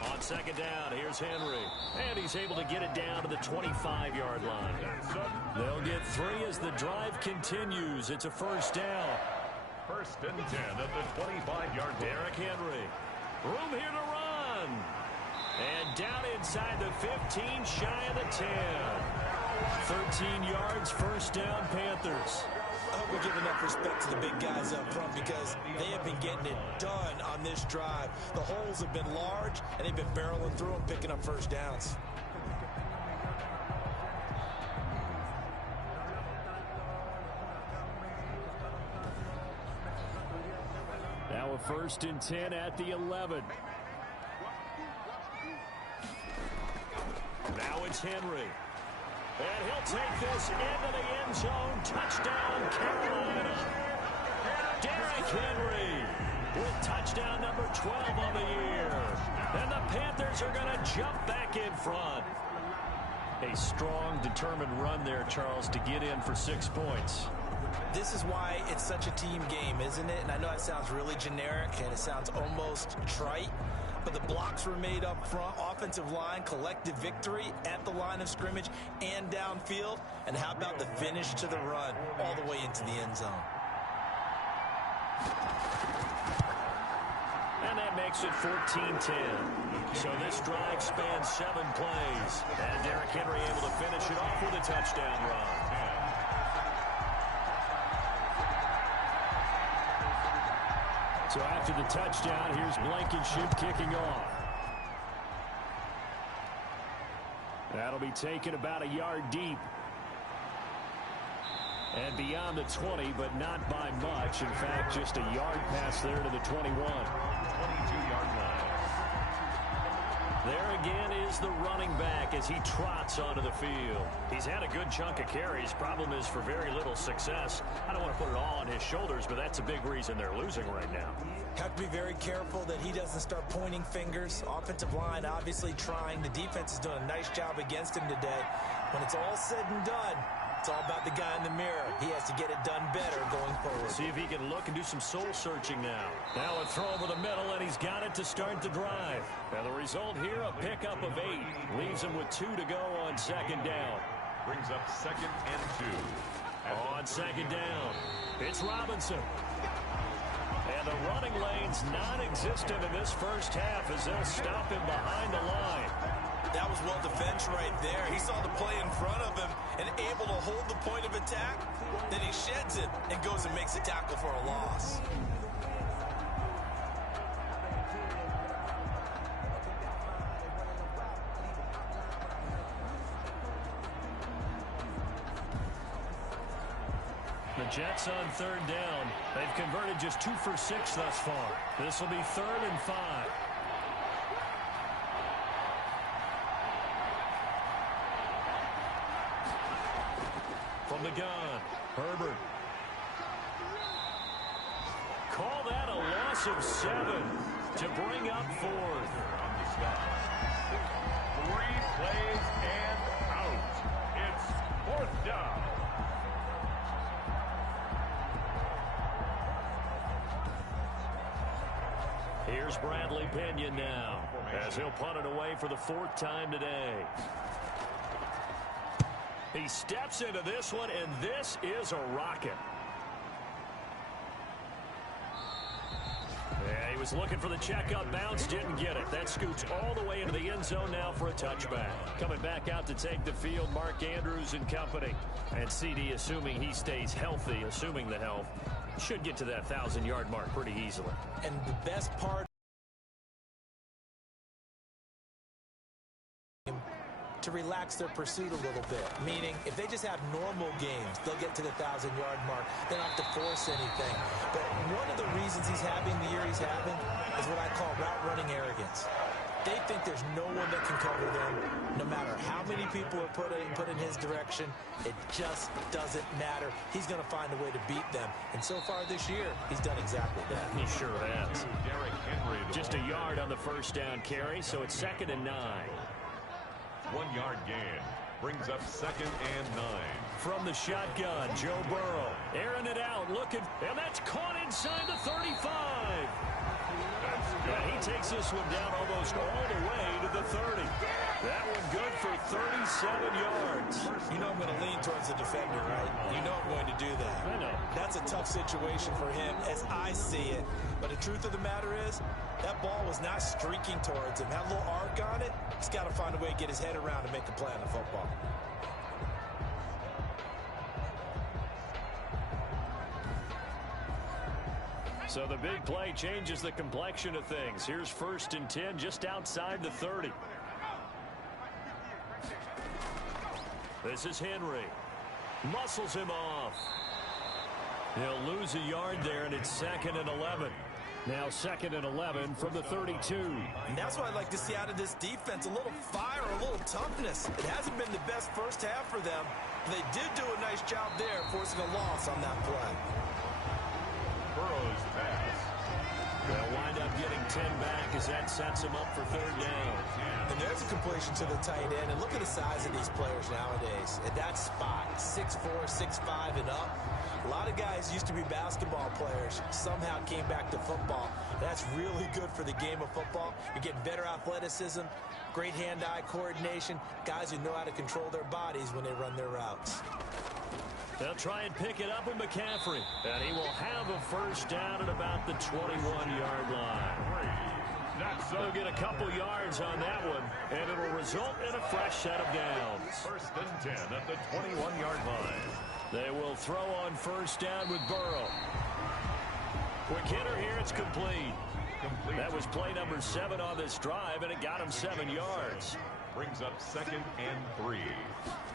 On second down, here's Henry. And he's able to get it down to the 25-yard line. They'll get 3 as the drive continues. It's a first down. 1st and 10 at the 25-yard line. Derrick Henry. Room here to run. And down inside the 15, shy of the 10. 13 yards, first down, Panthers. I hope we give enough respect to the big guys up front because they have been getting it done on this drive. The holes have been large, and they've been barreling through them, picking up first downs. Now a 1st and 10 at the 11. Now it's Henry. And he'll take this into the end zone. Touchdown, Carolina. Derrick Henry with touchdown number 12 on the year. And the Panthers are going to jump back in front. A strong, determined run there, Charles, to get in for 6 points. This is why it's such a team game, isn't it? And I know it sounds really generic and it sounds almost trite, but the blocks were made up front, offensive line, collective victory at the line of scrimmage and downfield. And how about the finish to the run all the way into the end zone? And that makes it 14-10. So this drive spans 7 plays. And Derrick Henry able to finish it off with a touchdown run. So after the touchdown, here's Blankenship kicking off. That'll be taken about a yard deep. And beyond the 20, but not by much. In fact, just a yard pass there to the 21. 22-yard line. There again is the running back as he trots onto the field. He's had a good chunk of carries. Problem is for very little success. I don't want to put it all on his shoulders, but that's a big reason they're losing right now. Have to be very careful that he doesn't start pointing fingers. Offensive line obviously trying. The defense is doing a nice job against him today. When it's all said and done, it's all about the guy in the mirror. He has to get it done better going forward. See if he can look and do some soul-searching now. Now a throw over the middle, and he's got it to start the drive. And the result here, a pickup of 8. Leaves him with 2 to go on second down. Brings up 2nd and 2. On second down, it's Robinson. And the running lane's non-existent in this first half as they'll stop him behind the line. That was well defense right there. He saw the play in front of him and able to hold the point of attack. Then he sheds it and goes and makes a tackle for a loss. The Jets on third down. They've converted just 2 for 6 thus far. This will be 3rd and 5. From the gun, Herbert. Call that a loss of 7 to bring up 4th. On the stop. 3 plays and out. It's 4th down. Here's Bradley Pinion now, as he'll punt it away for the 4th time today. He steps into this one, and this is a rocket. Yeah, he was looking for the checkup bounce, didn't get it. That scoots all the way into the end zone now for a touchback. Coming back out to take the field, Mark Andrews and company. And CD, assuming he stays healthy, assuming the health, should get to that 1,000-yard mark pretty easily. And the best part to relax their pursuit a little bit, meaning if they just have normal games, they'll get to the 1,000-yard mark. They don't have to force anything. But one of the reasons he's having the year he's having is what I call route running arrogance. They think there's no one that can cover them, no matter how many people are put in his direction. It just doesn't matter. He's going to find a way to beat them. And so far this year, he's done exactly that. He sure has. Derrick Henry. Just a yard on the first down carry, so it's 2nd and 9. 1-yard gain. Brings up 2nd and 9. From the shotgun, Joe Burrow. Airing it out, looking, and that's caught inside the 35. Yeah, he takes this one down almost all the way to the 30. That one good for 37 yards. You know I'm going to lean towards the defender, right? You know I'm going to do that. I know. That's a tough situation for him as I see it. But the truth of the matter is, that ball was not streaking towards him. That little arc on it, he's got to find a way to get his head around and make a play on the football. So the big play changes the complexion of things. Here's 1st and 10 just outside the 30. This is Henry. Muscles him off. He'll lose a yard there, and it's 2nd and 11. Now 2nd and 11 from the 32. And that's what I'd like to see out of this defense, a little fire, a little toughness. It hasn't been the best first half for them. But they did do a nice job there, forcing a loss on that play. Burrow's pass. They'll wind up getting 10 back as that sets him up for 3rd down. And there's a completion to the tight end. And look at the size of these players nowadays. At that spot, 6'4", 6'5", and up. A lot of guys used to be basketball players, somehow came back to football. That's really good for the game of football. You're getting better athleticism, great hand-eye coordination, guys who know how to control their bodies when they run their routes. They'll try and pick it up with McCaffrey. And he will have a first down at about the 21-yard line. They'll get a couple yards on that one, and it'll result in a fresh set of downs. 1st and 10 at the 21-yard line. They will throw on first down with Burrow. Quick hitter here, it's complete. That was play number 7 on this drive, and it got him 7 yards. Brings up 2nd and 3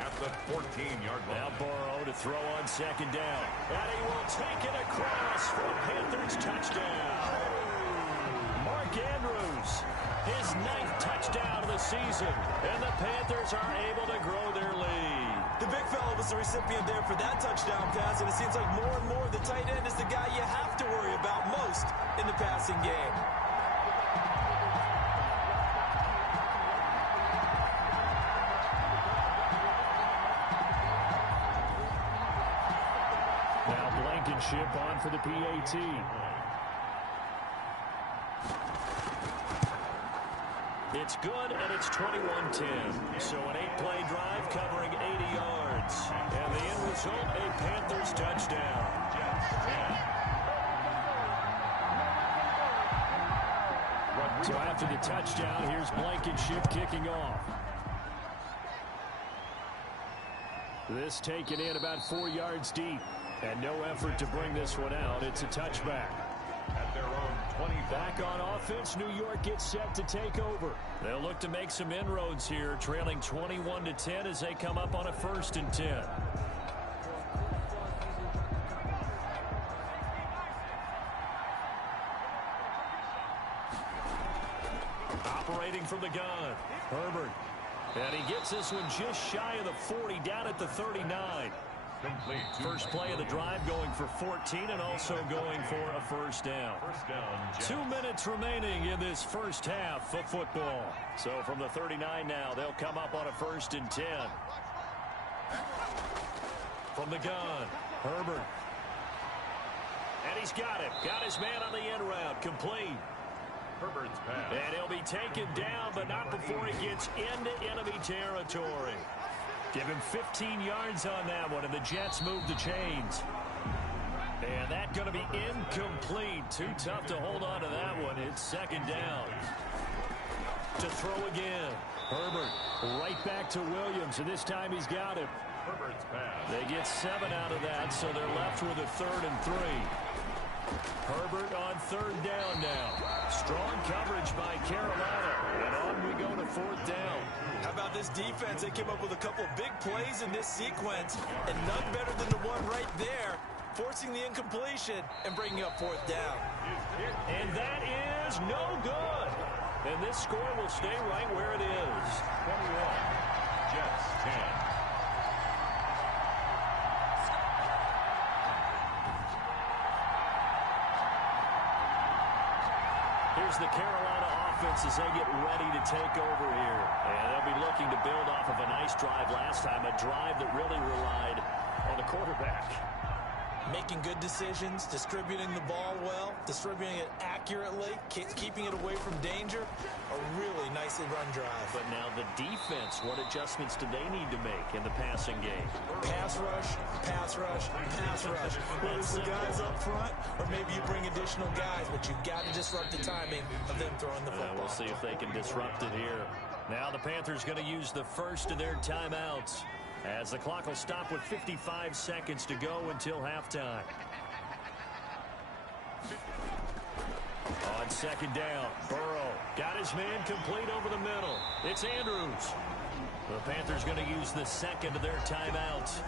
at the 14-yard line. Now Burrow to throw on 2nd down. And he will take it across for a Panthers touchdown. Mark Andrews, his 9th touchdown of the season. And the Panthers are able to grow their lead. The big fella was the recipient there for that touchdown pass, and it seems like more and more the tight end is the guy you have to worry about most in the passing game. Now Blankenship on for the PAT. It's good, and it's 21-10. So an 8-play drive covering 80 yards. And the end result, a Panthers touchdown. So after the touchdown, here's Blankenship kicking off. This taken in about 4 yards deep. And no effort to bring this one out. It's a touchback. At their own 20. Back on offense, New York gets set to take over. They'll look to make some inroads here, trailing 21-10 as they come up on a 1st and 10. Operating from the gun, Herbert. And he gets this one just shy of the 40, down at the 39. Complete. First play of the drive going for 14 and also going for a first down. First down, Jets. 2 minutes remaining in this first half of football. So from the 39 now, they'll come up on a 1st and 10. From the gun, Herbert. And he's got it. Got his man on the end route. Complete. Herbert's pass. And he'll be taken down, but not before he gets into enemy territory. Give him 15 yards on that one, and the Jets move the chains. And that's going to be incomplete. Too tough to hold on to that one. It's 2nd down. To throw again. Herbert right back to Williams, and this time he's got him. Herbert's pass. They get 7 out of that, so they're left with a 3rd and 3. Herbert on 3rd down now. Strong coverage by Carolina. And on we go to 4th down. How about this defense? They came up with a couple big plays in this sequence, and none better than the one right there, forcing the incompletion and bringing up 4th down. And that is no good. And this score will stay right where it is. 21. Jets 10. Here's the Carolina offense as they get ready to take over here. And they'll be looking to build off of a nice drive last time, a drive that really relied on the quarterback. Making good decisions, distributing the ball well, distributing it accurately, keeping it away from danger. A really nicely run drive. But now the defense, what adjustments do they need to make in the passing game? Pass rush, pass rush, pass rush. Whether it's the guys up front or maybe you bring additional guys, but you've got to disrupt the timing of them throwing the football. We'll see if they can disrupt it here. Now the Panthers going to use the first of their timeouts, as the clock will stop with 55 seconds to go until halftime. On 2nd down, Burrow got his man complete over the middle. It's Andrews. The Panthers going to use the second of their timeouts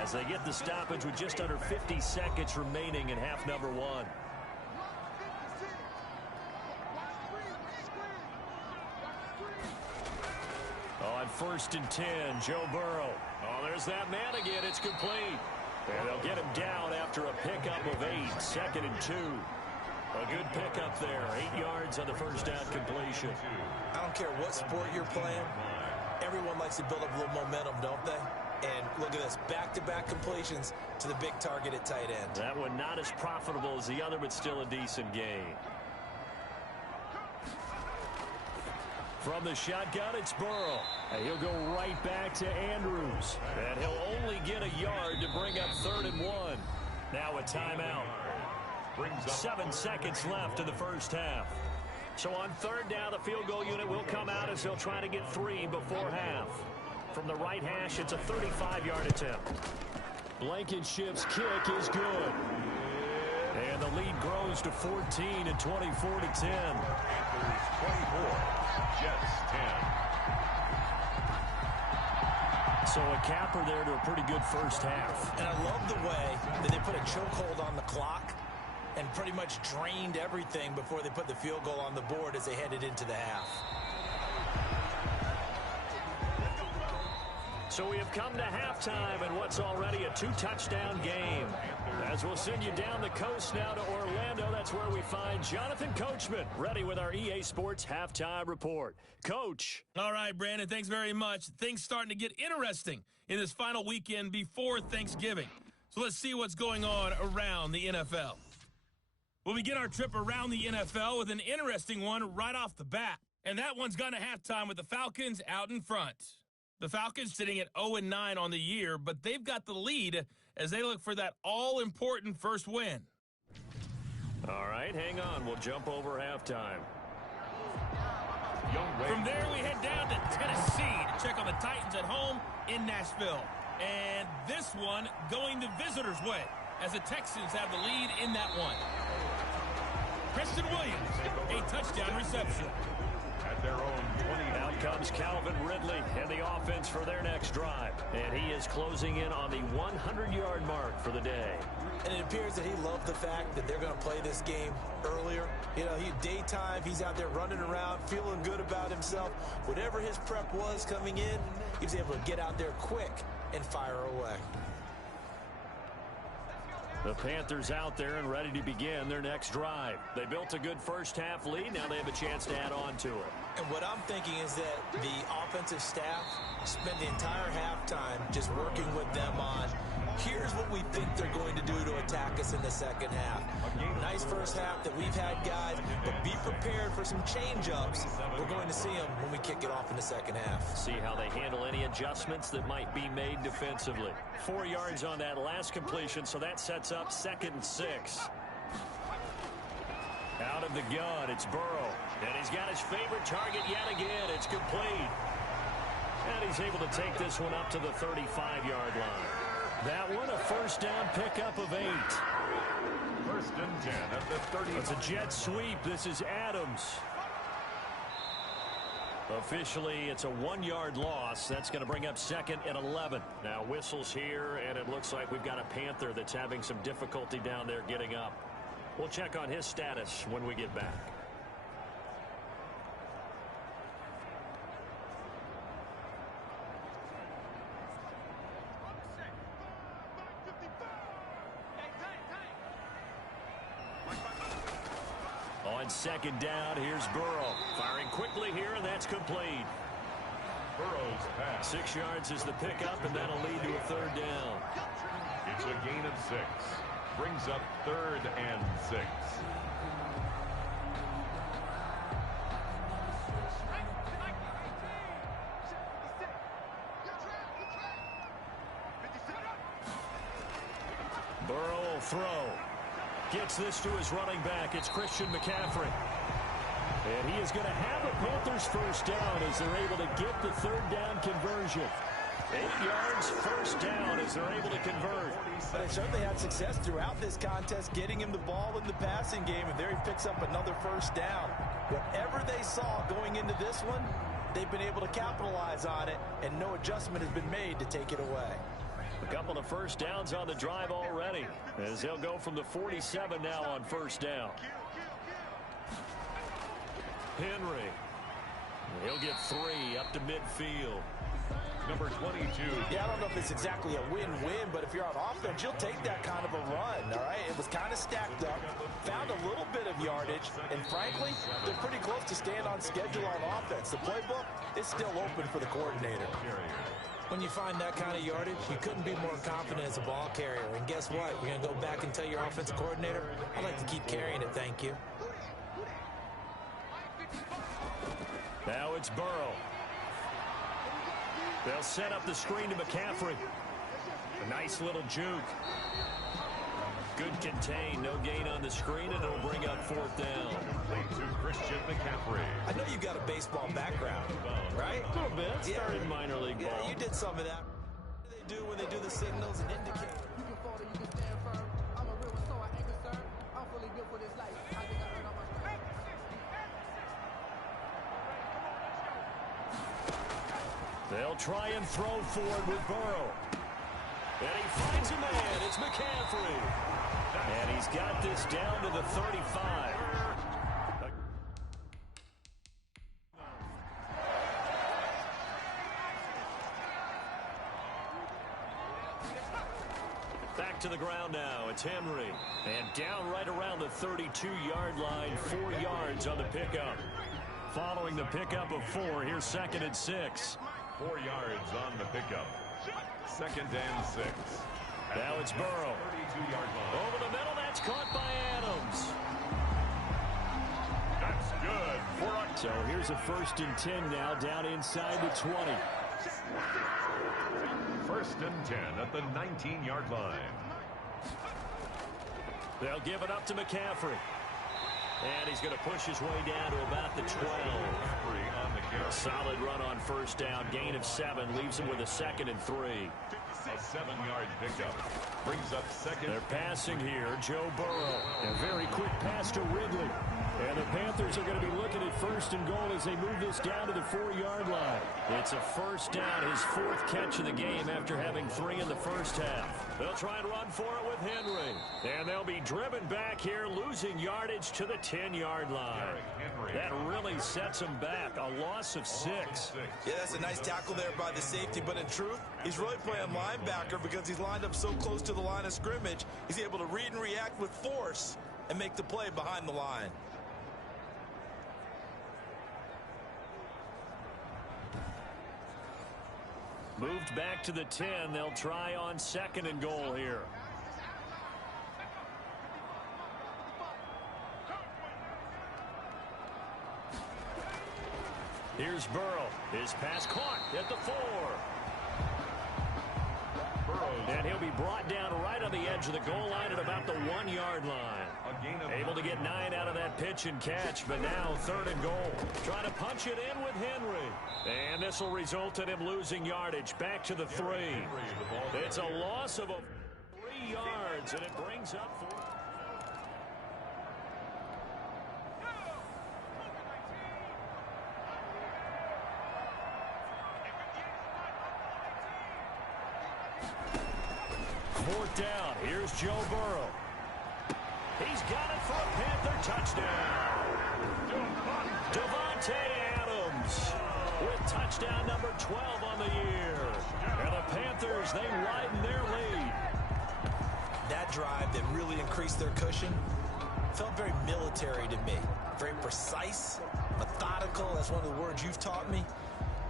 as they get the stoppage with just under 50 seconds remaining in half number 1. On 1st and 10, Joe Burrow. Oh, there's that man again. It's complete. And they'll get him down after a pickup of 8. 2nd and 2. A good pickup there. 8 yards on the first down completion. I don't care what sport you're playing. Everyone likes to build up a little momentum, don't they? And look at this. Back-to-back completions to the big target at tight end. That one not as profitable as the other, but still a decent gain. From the shotgun, it's Burrow. And he'll go right back to Andrews. And he'll only get a yard to bring up 3rd and 1. Now a timeout. 7 seconds left in the first half. So on 3rd down, the field goal unit will come out as they'll try to get 3 before half. From the right hash, it's a 35-yard attempt. Blankenship's kick is good. And the lead grows to 14 and 24-10. Panthers 24. Jets 10. So a capper there to a pretty good first half. And I love the way that they put a chokehold on the clock and pretty much drained everything before they put the field goal on the board as they headed into the half. So we have come to halftime in what's already a 2-touchdown game. As we'll send you down the coast now to Orlando, that's where we find Jonathan Coachman, ready with our EA Sports Halftime Report. Coach. All right, Brandon, thanks very much. Things starting to get interesting in this final weekend before Thanksgiving. So let's see what's going on around the NFL. We'll begin our trip around the NFL with an interesting one right off the bat. And that one's gone to halftime with the Falcons out in front. The Falcons sitting at 0-9 on the year, but they've got the lead as they look for that all-important first win. All right, hang on. We'll jump over halftime. From there, we head down to Tennessee to check on the Titans at home in Nashville. And this one going the visitors' way as the Texans have the lead in that one. Preston Williams, a touchdown reception. At their own 20. Out comes Calvin Ridley and the offense for their next drive. And he is closing in on the 100-yard mark for the day. And it appears that he loved the fact that they're going to play this game earlier. You know, daytime, he's out there running around, feeling good about himself. Whatever his prep was coming in, he was able to get out there quick and fire away. The Panthers out there and ready to begin their next drive. They built a good first-half lead. Now they have a chance to add on to it. And what I'm thinking is that the offensive staff spent the entire halftime just working with them on, here's what we think they're going to do to attack us in the second half. Nice first half that we've had, guys, but be prepared for some change-ups. We're going to see them when we kick it off in the second half. See how they handle any adjustments that might be made defensively. 4 yards on that last completion, so that sets up 2nd and 6. Out of the gun, it's Burrow. And he's got his favorite target yet again. It's complete. And he's able to take this one up to the 35-yard line. That one, a first down pickup of 8. 1st and 10 at the 30. It's a jet sweep. This is Adams. Officially, it's a 1-yard loss. That's going to bring up 2nd and 11. Now whistles here, and it looks like we've got a Panther that's having some difficulty down there getting up. We'll check on his status when we get back. On 2nd down, here's Burrow. Firing quickly here, and that's complete. Burrow's pass. 6 yards is the pickup, and that'll lead to a 3rd down. It's a gain of 6. Brings up 3rd and 6. Burrow will throw. Gets this to his running back. It's Christian McCaffrey. And he is going to have a Panthers first down as they're able to get the 3rd down conversion. 8 yards, first down as they're able to convert. But they certainly had success throughout this contest, getting him the ball in the passing game, and there he picks up another first down. Whatever they saw going into this one, they've been able to capitalize on it, and no adjustment has been made to take it away. A couple of first downs on the drive already, as they'll go from the 47 now on first down. Henry. He'll get 3 up to midfield. Number 22. Yeah, I don't know if it's exactly a win-win, but if you're on offense, you'll take that kind of a run, all right? It was kind of stacked up, found a little bit of yardage, and frankly, they're pretty close to staying on schedule on offense. The playbook is still open for the coordinator. When you find that kind of yardage, you couldn't be more confident as a ball carrier. And guess what? You're going to go back and tell your offensive coordinator, I'd like to keep carrying it, thank you. Now it's Burrow. They'll set up the screen to McCaffrey. A nice little juke. Good contain, no gain on the screen, and it'll bring up 4th down. Played to Christian McCaffrey. I know you've got a baseball background, right? A little bit. Started minor league ball. Yeah, you did some of that. What do they do when they do the signals and indicate? You can fall or you can stand firm. I'm a real one, so I ain't concerned. I'm fully built for this life. I think I earned all my stripes. They'll try and throw for it with Burrow. And he finds a man. It's McCaffrey. And he's got this down to the 35. Back to the ground now. It's Henry. And down right around the 32-yard line. 4 yards on the pickup. Following the pickup of 4, here's 2nd and 6. 4 yards on the pickup. 2nd and 6. Now it's Burrow. 32-yard line. Over the middle, that's caught by Adams. That's good. So here's a 1st and 10 now, down inside the 20. 1st and 10 at the 19-yard line. They'll give it up to McCaffrey. And he's going to push his way down to about the 12. A solid run on first down. Gain of 7 leaves him with a 2nd and 3. A 7-yard pickup. Brings up 2nd. They're passing here. Joe Burrow. A very quick pass to Ridley. And the Panthers are going to be looking at 1st and goal as they move this down to the 4-yard line. It's a first down, his 4th catch of the game after having 3 in the first half. They'll try and run for it with Henry. And they'll be driven back here, losing yardage to the 10-yard line. That really sets them back. A loss of 6. Yeah, that's a nice tackle there by the safety, but in truth, he's really playing linebacker because he's lined up so close to the line of scrimmage. He's able to read and react with force and make the play behind the line. Moved back to the 10. They'll try on 2nd and goal here. Here's Burrow. His pass caught at the 4. And he'll be brought down right on the edge of the goal line at about the 1-yard line. Able to get 9 out of that pitch and catch, but now 3rd and goal. Trying to punch it in with Henry. And this will result in him losing yardage back to the 3. It's a loss of 3 yards, and it brings up 4. Fourth down. Here's Joe Burrow. He's got it for a Panther touchdown. Devontae Adams with touchdown number 12 on the year. And the Panthers, they widen their lead. That drive that really increased their cushion felt very military to me. Very precise, methodical. That's one of the words you've taught me.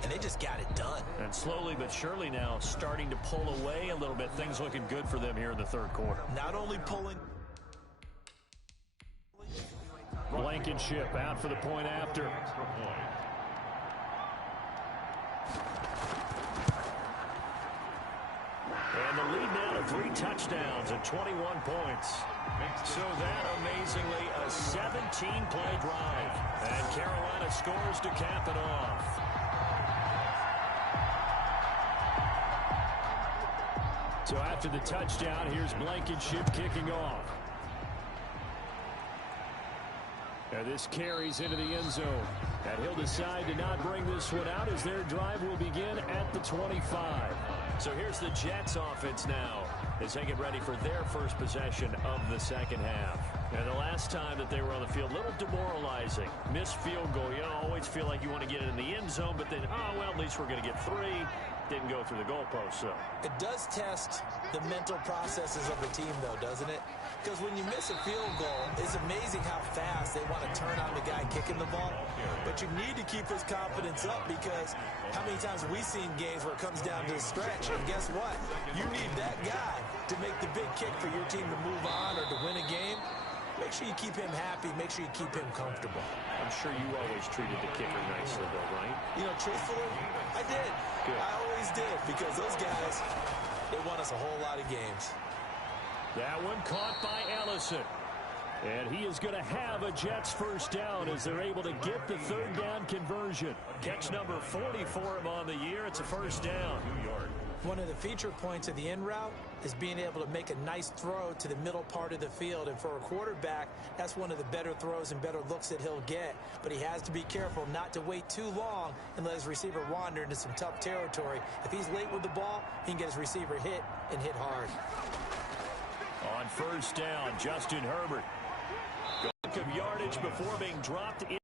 And they just got it done. And slowly but surely now starting to pull away a little bit. Things looking good for them here in the 3rd quarter. Not only pulling. Blankenship out for the point after. And the lead now to 3 touchdowns and 21 points. So that, amazingly, a 17-play drive. And Carolina scores to cap it off. So after the touchdown, here's Blankenship kicking off. Now this carries into the end zone. And he'll decide to not bring this one out as their drive will begin at the 25. So here's the Jets offense now as they get ready for their first possession of the 2nd half. And the last time that they were on the field, a little demoralizing. Missed field goal. You always feel like you want to get it in the end zone, but then, oh, well, at least we're going to get 3. Didn't go through the goalpost, though. It does test the mental processes of the team, though, doesn't it? Because when you miss a field goal, it's amazing how fast they want to turn on the guy kicking the ball. But you need to keep his confidence up because how many times have we seen games where it comes down to the stretch? And guess what? You need that guy to make the big kick for your team to move on or to win a game. Make sure you keep him happy. Make sure you keep him comfortable. I'm sure you always treated the kicker nicely, though, right? You know, truthfully, I did. Good. I always did because those guys, they won us a whole lot of games. That one caught by Ellison. And he is going to have a Jets first down as they're able to get the 3rd down conversion. Catch number 40 for him on the year. It's a first down. One of the feature points of the in route is being able to make a nice throw to the middle part of the field. And for a quarterback, that's one of the better throws and better looks that he'll get. But he has to be careful not to wait too long and let his receiver wander into some tough territory. If he's late with the ball, he can get his receiver hit and hit hard. On first down, Justin Herbert. Of yardage before being dropped in.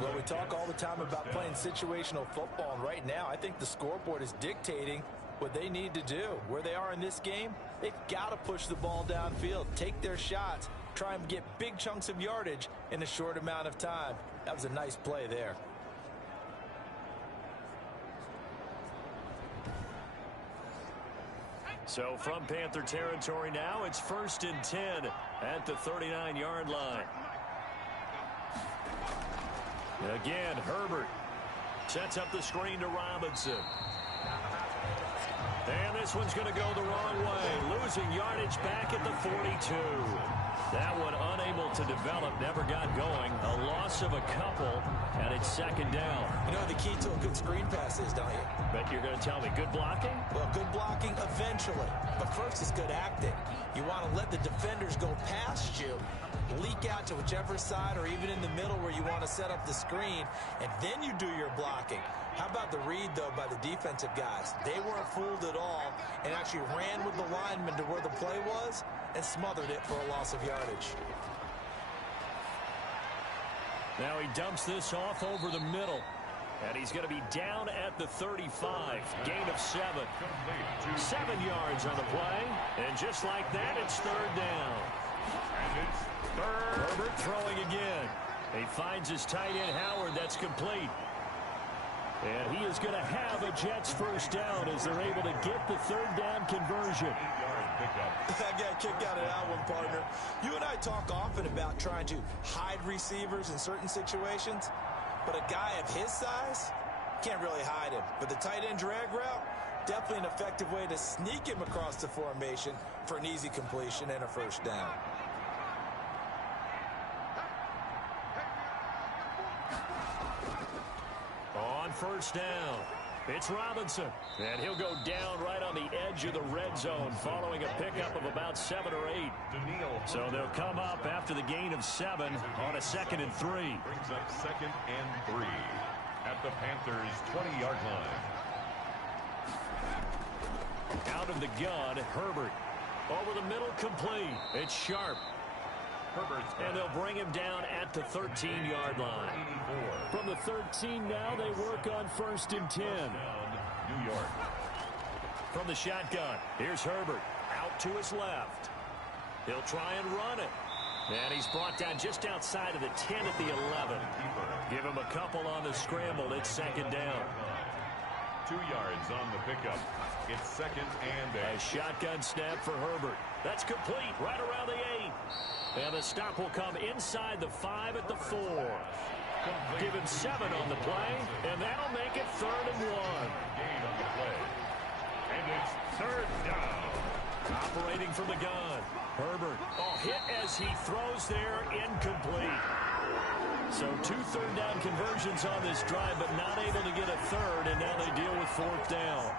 Well, we talk all the time about playing situational football, and right now I think the scoreboard is dictating what they need to do. Where they are in this game, they've got to push the ball downfield, take their shots, try and get big chunks of yardage in a short amount of time. That was a nice play there. So from Panther territory now, it's 1st and 10 at the 39-yard line. Again, Herbert sets up the screen to Robinson. And this one's going to go the wrong way, losing yardage back at the 42. That one unable to develop, never got going. A loss of a couple, and it's 2nd down. You know the key to a good screen pass is, don't you? Bet you're going to tell me good blocking? Well, good blocking eventually. But first is good acting. You want to let the defenders go past you leak out to whichever side or even in the middle where you want to set up the screen, and then you do your blocking. How about the read, though, by the defensive guys? They weren't fooled at all and actually ran with the lineman to where the play was and smothered it for a loss of yardage. Now he dumps this off over the middle. And he's going to be down at the 35. Gain of 7. 7 yards on the play. And just like that, it's third down. And it's third. Herbert throwing again. He finds his tight end, Howard. That's complete. And he is going to have a Jets first down as they're able to get the third down conversion. I got a kick out of that one, partner. You and I talk often about trying to hide receivers in certain situations. But a guy of his size, can't really hide him. But the tight end drag route, definitely an effective way to sneak him across the formation for an easy completion and a first down. On first down, it's Robinson. And he'll go down right on the edge of the red zone following a pickup of about 7 or 8. So they'll come up after the gain of 7 on a 2nd and 3. Brings up 2nd and 3 at the Panthers' 20-yard line. Out of the gun, Herbert. Over the middle, complete. It's Sharp. And they'll bring him down at the 13-yard line. From the 13 now, they work on 1st and 10. New York. From the shotgun, here's Herbert. Out to his left. He'll try and run it. And he's brought down just outside of the 10 at the 11. Give him a couple on the scramble. It's 2nd down. 2 yards on the pickup. It's 2nd and 8. A shotgun snap for Herbert. That's complete right around the 8. And the stop will come inside the 5 at the 4. Give him 7 on the play, and that'll make it 3rd and 1. Gain on the play. And it's 3rd down. Operating from the gun. Herbert. Oh, hit as he throws there, incomplete. So 2 third-down conversions on this drive, but not able to get a third, and now they deal with 4th down.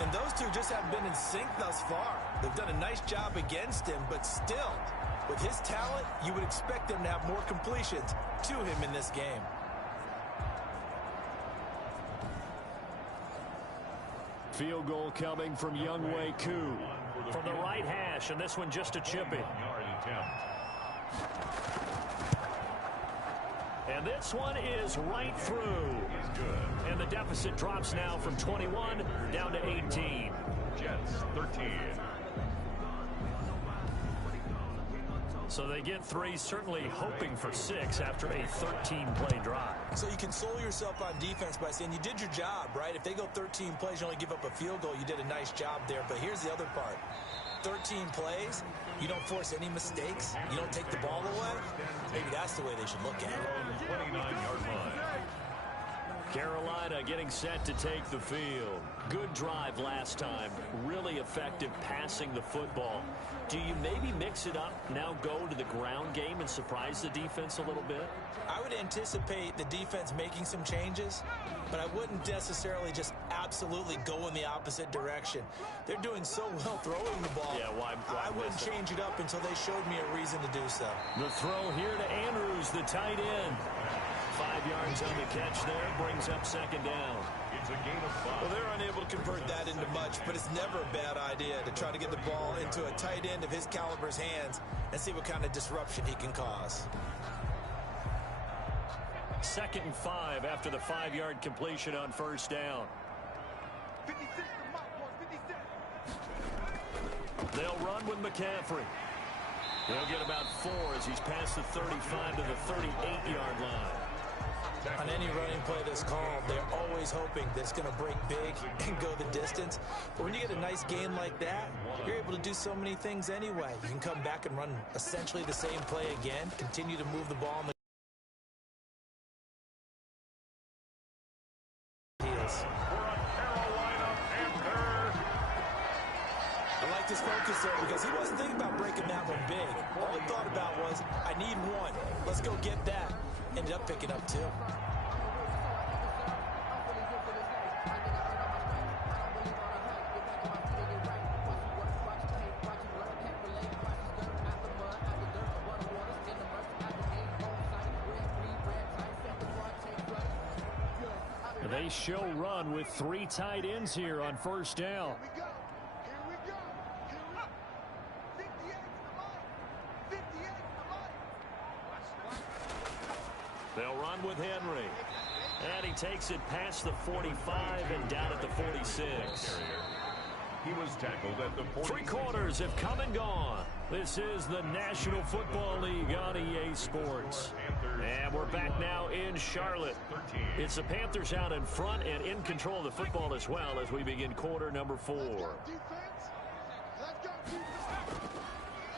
And those two just haven't been in sync thus far. They've done a nice job against him, but still, with his talent, you would expect them to have more completions to him in this game. Field goal coming from Younghoe Koo. From the right hash, and this one just a chip in. And this one is right through. And the deficit drops now from 21 down to 18. Jets 13. So they get 3, certainly hoping for 6 after a 13-play drive. So you console yourself on defense by saying you did your job, right? If they go 13 plays, you only give up a field goal, you did a nice job there. But here's the other part. 13 plays, you don't force any mistakes, you don't take the ball away. Maybe that's the way they should look at it. 29-yard line. Carolina getting set to take the field. Good drive last time. Really effective passing the football. Do you maybe mix it up, now go to the ground game and surprise the defense a little bit? I would anticipate the defense making some changes, but I wouldn't necessarily just absolutely go in the opposite direction. They're doing so well throwing the ball. Yeah, why I wouldn't change it up until they showed me a reason to do so. The throw here to Andrews, the tight end. 5 yards on the catch there, brings up 2nd down. It's a gain of 5. Well, they're unable to convert that into much, but it's never a bad idea to try to get the ball into a tight end of his caliber's hands and see what kind of disruption he can cause. 2nd and 5 after the 5-yard completion on 1st down. 56 to Mike, boys, 56. They'll run with McCaffrey. He'll get about 4 as he's past the 35 to the 38-yard line. On any running play that's called, they're always hoping that it's going to break big and go the distance. But when you get a nice gain like that, you're able to do so many things anyway. You can come back and run essentially the same play again, continue to move the ball on the heels. I like this focus there because he wasn't thinking about breaking that one big. All he thought about was, I need 1. Let's go get that. Ended up picking up 2. Nice show run with 3 tight ends here on first down. Here we go. Here we go. Here we go. 58 for Mike. 58 for Mike. They'll run with Henry. And he takes it past the 45 and down at the 46. He was tackled at the 46. 3 quarters have come and gone. This is the National Football League on EA Sports. And we're back now in Charlotte. It's the Panthers out in front and in control of the football as well as we begin quarter number 4.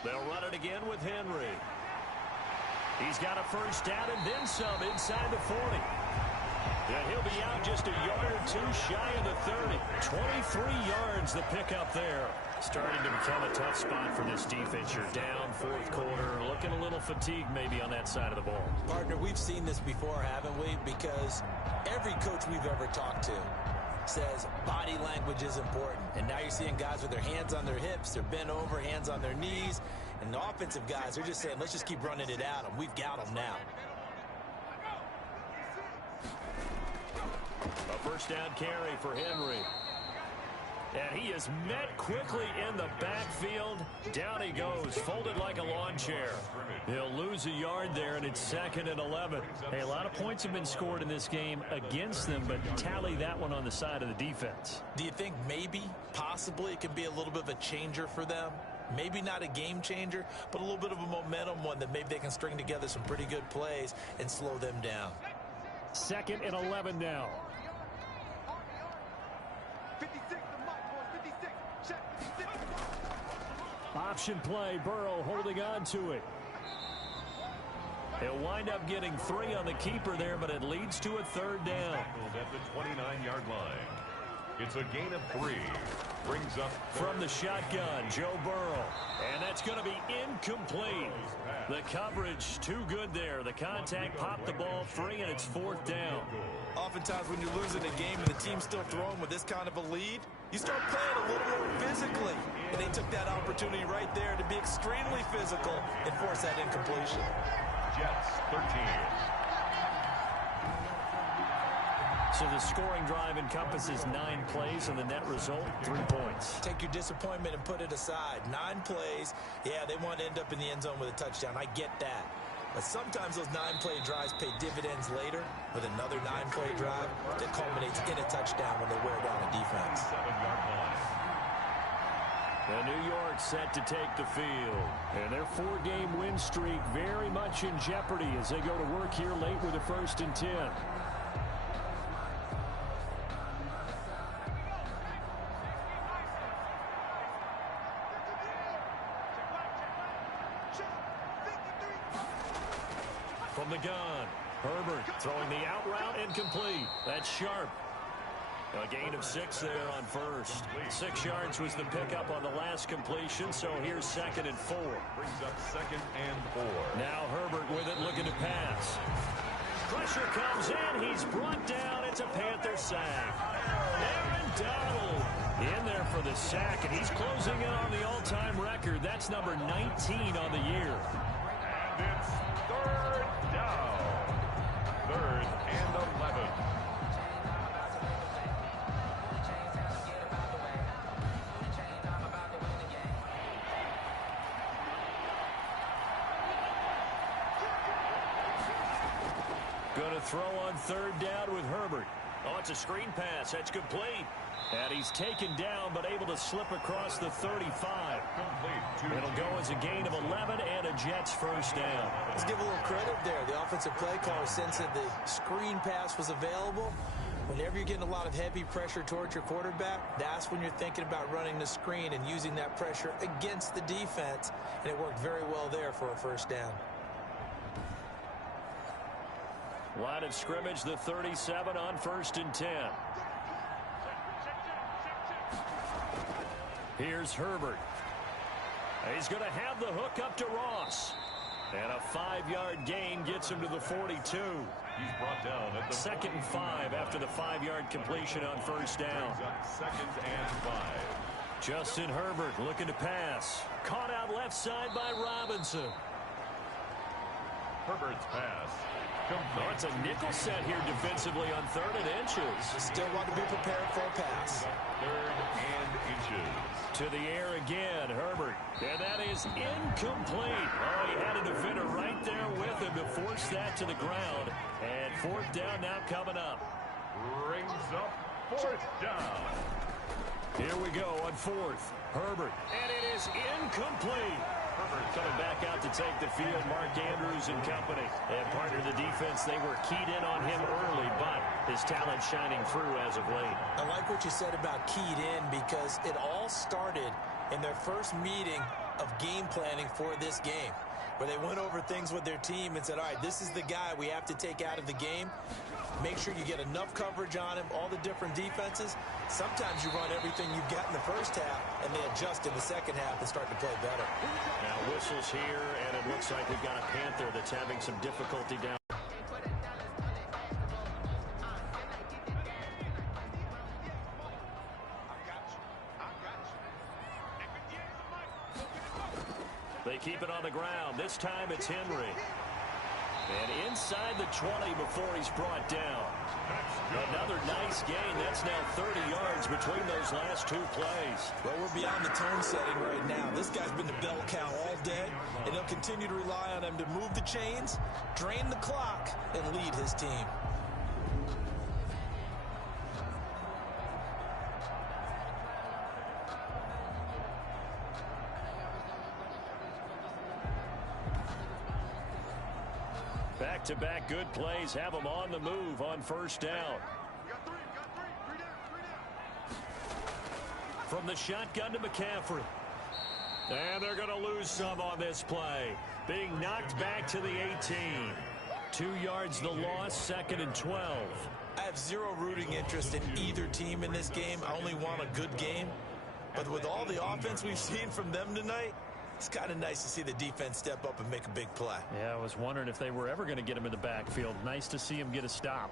They'll run it again with Henry. He's got a first down and then some inside the 40. And he'll be out just a yard or 2 shy of the 30. 23 yards the pickup there. Starting to become a tough spot for this defense. You're down 4th quarter, looking a little fatigued maybe on that side of the ball. Partner, we've seen this before, haven't we? Because every coach we've ever talked to says body language is important. And now you're seeing guys with their hands on their hips, they're bent over, hands on their knees. And the offensive guys are just saying, let's just keep running it at them. We've got them now. A first down carry for Henry. And he is met quickly in the backfield. Down he goes, folded like a lawn chair. He'll lose a yard there, and it's 2nd and 11. Hey, a lot of points have been scored in this game against them, but tally that one on the side of the defense. Do you think maybe, possibly, it could be a little bit of a changer for them? Maybe not a game changer, but a little bit of a momentum one that maybe they can string together some pretty good plays and slow them down. 2nd and 11 now. 56 to Mike, boys. 56. Check 56. Option play, Burrow holding on to it. He'll wind up getting 3 on the keeper there, but it leads to a 3rd down. Tackled at the 29-yard line. It's a gain of 3. Brings up From the shotgun, Joe Burrow. And that's going to be incomplete. The coverage too good there. The contact popped the ball free, and it's 4th down. Oftentimes when you're losing a game and the team's still throwing with this kind of a lead, you start playing a little more physically. And they took that opportunity right there to be extremely physical and force that incompletion. Jets 13. So the scoring drive encompasses 9 plays, and the net result, 3 points. Take your disappointment and put it aside. 9 plays, yeah, they want to end up in the end zone with a touchdown. I get that. But sometimes those 9-play drives pay dividends later with another 9-play drive that culminates in a touchdown when they wear down a defense. 7-yard line. And New York set to take the field. And their 4-game win streak very much in jeopardy as they go to work here late with a 1st and 10. From the gun, Herbert throwing the out route incomplete. That's sharp. A gain of 6 there on 1st. 6 yards was the pickup on the last completion, so here's 2nd and 4. Brings up 2nd and 4. Now Herbert with it, looking to pass. Pressure comes in. He's brought down. It's a Panther sack. Aaron Donald in there for the sack, and he's closing in on the all-time record. That's number 19 on the year. And it's 3rd down. 3rd and 11. Going to throw on 3rd down with Herbert. Oh, it's a screen pass. That's complete. And he's taken down, but able to slip across the 35. It'll go as a gain of 11 and a Jets 1st down. Let's give a little credit there. The offensive play caller sensed that the screen pass was available. Whenever you're getting a lot of heavy pressure towards your quarterback, that's when you're thinking about running the screen and using that pressure against the defense. And it worked very well there for a 1st down. Line of scrimmage, the 37 on 1st and 10. Here's Herbert. He's going to have the hook up to Ross. And a 5-yard gain gets him to the 42. He's brought down at the 2nd and 5 after the 5-yard completion on 1st down. 2nd and 5. Justin Herbert looking to pass. Caught out left side by Robinson. Herbert's pass. Oh, it's a nickel set here defensively on 3rd and inches. Still want to be prepared for a pass. 3rd and inches. To the air again, Herbert. And that is incomplete. Oh, he had a defender right there with him to force that to the ground. And 4th down now coming up. Brings up 4th down. Here we go on 4th. Herbert. And it is incomplete. Herbert coming back out to take the field. Mark Andrews and company. And partner of the defense, they were keyed in on him early, but his talent shining through as of late. I like what you said about keyed in because it all started in their first meeting of game planning for this game, where they went over things with their team and said, all right, this is the guy we have to take out of the game. Make sure you get enough coverage on him, all the different defenses. Sometimes you run everything you've got in the first half, and they adjust in the second half and start to play better. Now whistles here, and it looks like we've got a Panther that's having some difficulty down. They keep it on the ground. This time it's Henry. And inside the 20 before he's brought down. Another nice gain. That's now 30 yards between those last 2 plays. Well, we're beyond the tone setting right now. This guy's been the bell cow all day, and he'll continue to rely on him to move the chains, drain the clock, and lead his team. Back-to-back good plays have them on the move on 1st down. From the shotgun to McCaffrey. And they're going to lose some on this play. Being knocked back to the 18. 2 yards the loss, 2nd and 12. I have zero rooting interest in either team in this game. I only want a good game. But with all the offense we've seen from them tonight, it's kind of nice to see the defense step up and make a big play. Yeah, I was wondering if they were ever going to get him in the backfield. Nice to see him get a stop.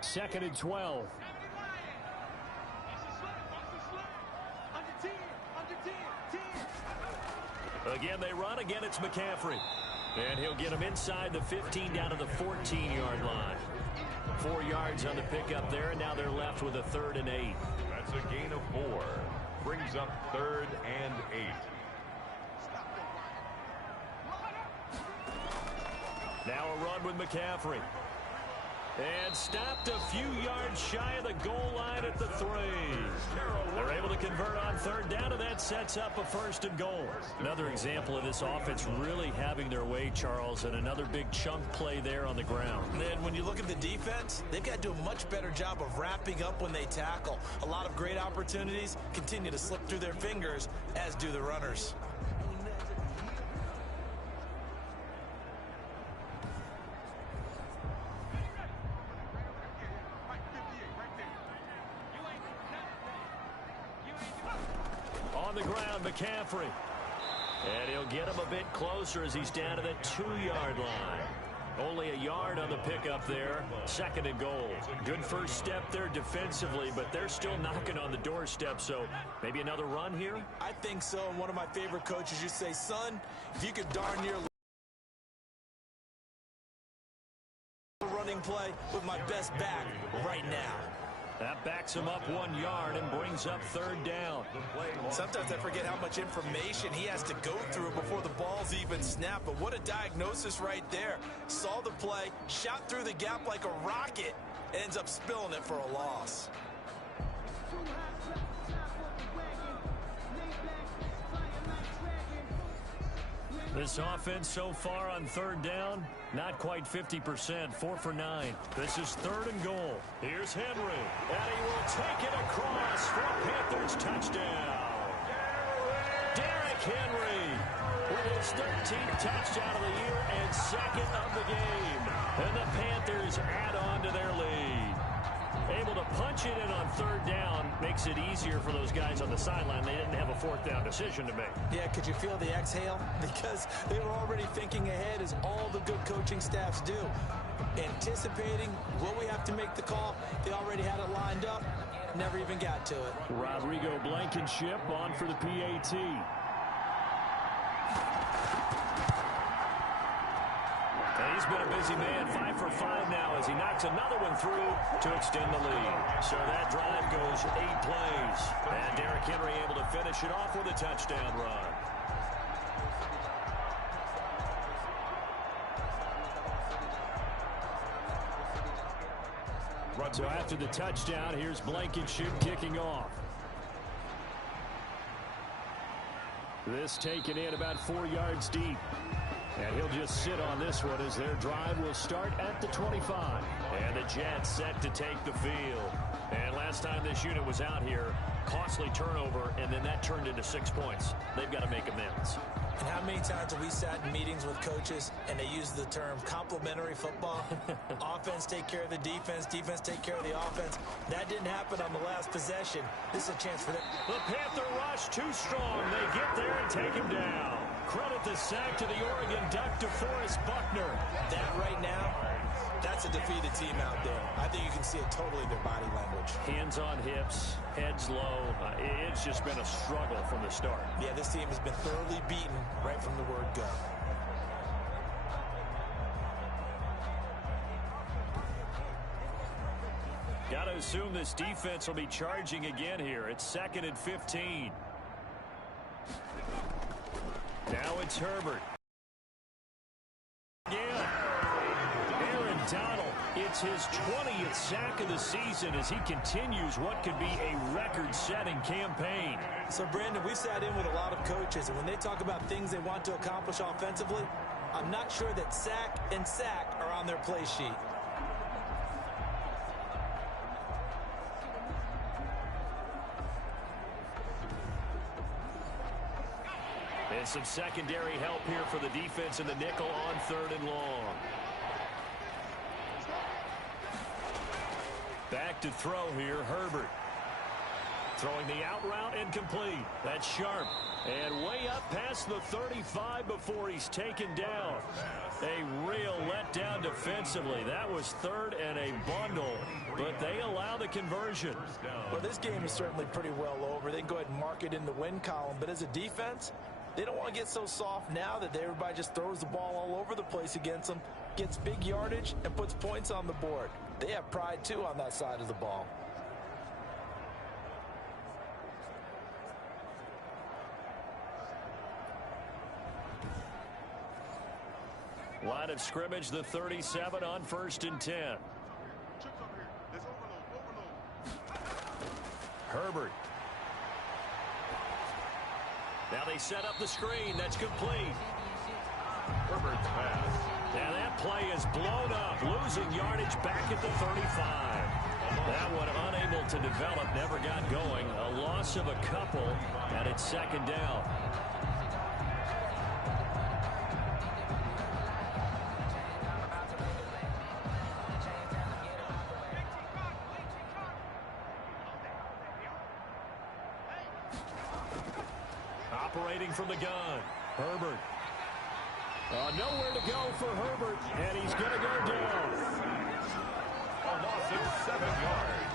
2nd and 12. Again, they run. Again, it's McCaffrey. And he'll get him inside the 15 down to the 14-yard line. 4 yards on the pickup there, and now they're left with a 3rd and 8. That's a gain of 4. Brings up 3rd and 8. Now a run with McCaffrey. And stopped a few yards shy of the goal line at the 3. They're able to convert on 3rd down, and that sets up a 1st and goal. Another example of this offense really having their way, Charles, and another big chunk play there on the ground. And then when you look at the defense, they've got to do a much better job of wrapping up when they tackle. A lot of great opportunities continue to slip through their fingers, as do the runners. On the ground, McCaffrey. And he'll get him a bit closer as he's down to the 2-yard line. Only a yard on the pickup there. 2nd and goal. Good first step there defensively, but they're still knocking on the doorstep, so maybe another run here? I think so. And one of my favorite coaches used to say, son, if you could darn near running play with my best back right now. That backs him up 1 yard and brings up 3rd down. Sometimes I forget how much information he has to go through before the ball's even snapped. But what a diagnosis right there. Saw the play, shot through the gap like a rocket, and ends up spilling it for a loss. This offense so far on 3rd down, not quite 50%, 4 for 9. This is 3rd and goal. Here's Henry, and he will take it across for a Panthers touchdown. Derrick Henry with his 13th touchdown of the year and 2nd of the game. And the Panthers add on to their lead. Able to punch it in on 3rd down makes it easier for those guys on the sideline. They didn't have a 4th down decision to make. Yeah, could you feel the exhale? Because they were already thinking ahead, as all the good coaching staffs do. Anticipating, will we have to make the call? They already had it lined up, never even got to it. Rodrigo Blankenship on for the PAT. And he's been a busy man, 5 for 5 now as he knocks another one through to extend the lead. So that drive goes 8 plays. And Derrick Henry able to finish it off with a touchdown run. So after the touchdown, here's Blankenship kicking off. This taken in about 4 yards deep. And he'll just sit on this one as their drive will start at the 25. And the Jets set to take the field. And last time this unit was out here, costly turnover, and then that turned into 6 points. They've got to make amends. And how many times have we sat in meetings with coaches and they use the term complementary football? Offense take care of the defense, defense take care of the offense. That didn't happen on the last possession. This is a chance for them. The Panther rush too strong. They get there and take him down. Credit the sack to the Oregon Duck, DeForest Buckner. That right now, that's a defeated team out there. I think you can see it totally in their body language. Hands on hips, heads low. It's just been a struggle from the start. Yeah, this team has been thoroughly beaten right from the word go. Got to assume this defense will be charging again here. It's 2nd and 15. Now it's Herbert. Yeah. Aaron Donald, it's his 20th sack of the season as he continues what could be a record-setting campaign. So, Brandon, we sat in with a lot of coaches, and when they talk about things they want to accomplish offensively, I'm not sure that sack and sack are on their play sheet. And some secondary help here for the defense in the nickel on 3rd and long. Back to throw here, Herbert. Throwing the out route incomplete. That's sharp. And way up past the 35 before he's taken down. A real letdown defensively. That was 3rd and a bundle, but they allow the conversion. Well, this game is certainly pretty well over. They can go ahead and mark it in the win column, but as a defense, they don't want to get so soft now that everybody just throws the ball all over the place against them, gets big yardage, and puts points on the board. They have pride, too, on that side of the ball. Line of scrimmage, the 37 on 1st and 10. Herbert. Now they set up the screen. That's complete. Herbert's pass. Now that play is blown up. Losing yardage back at the 35. That one unable to develop. Never got going. A loss of a couple. And it's 2nd down. Operating from the gun. Herbert. Nowhere to go for Herbert, and he's going to go down. A loss of 7 yards.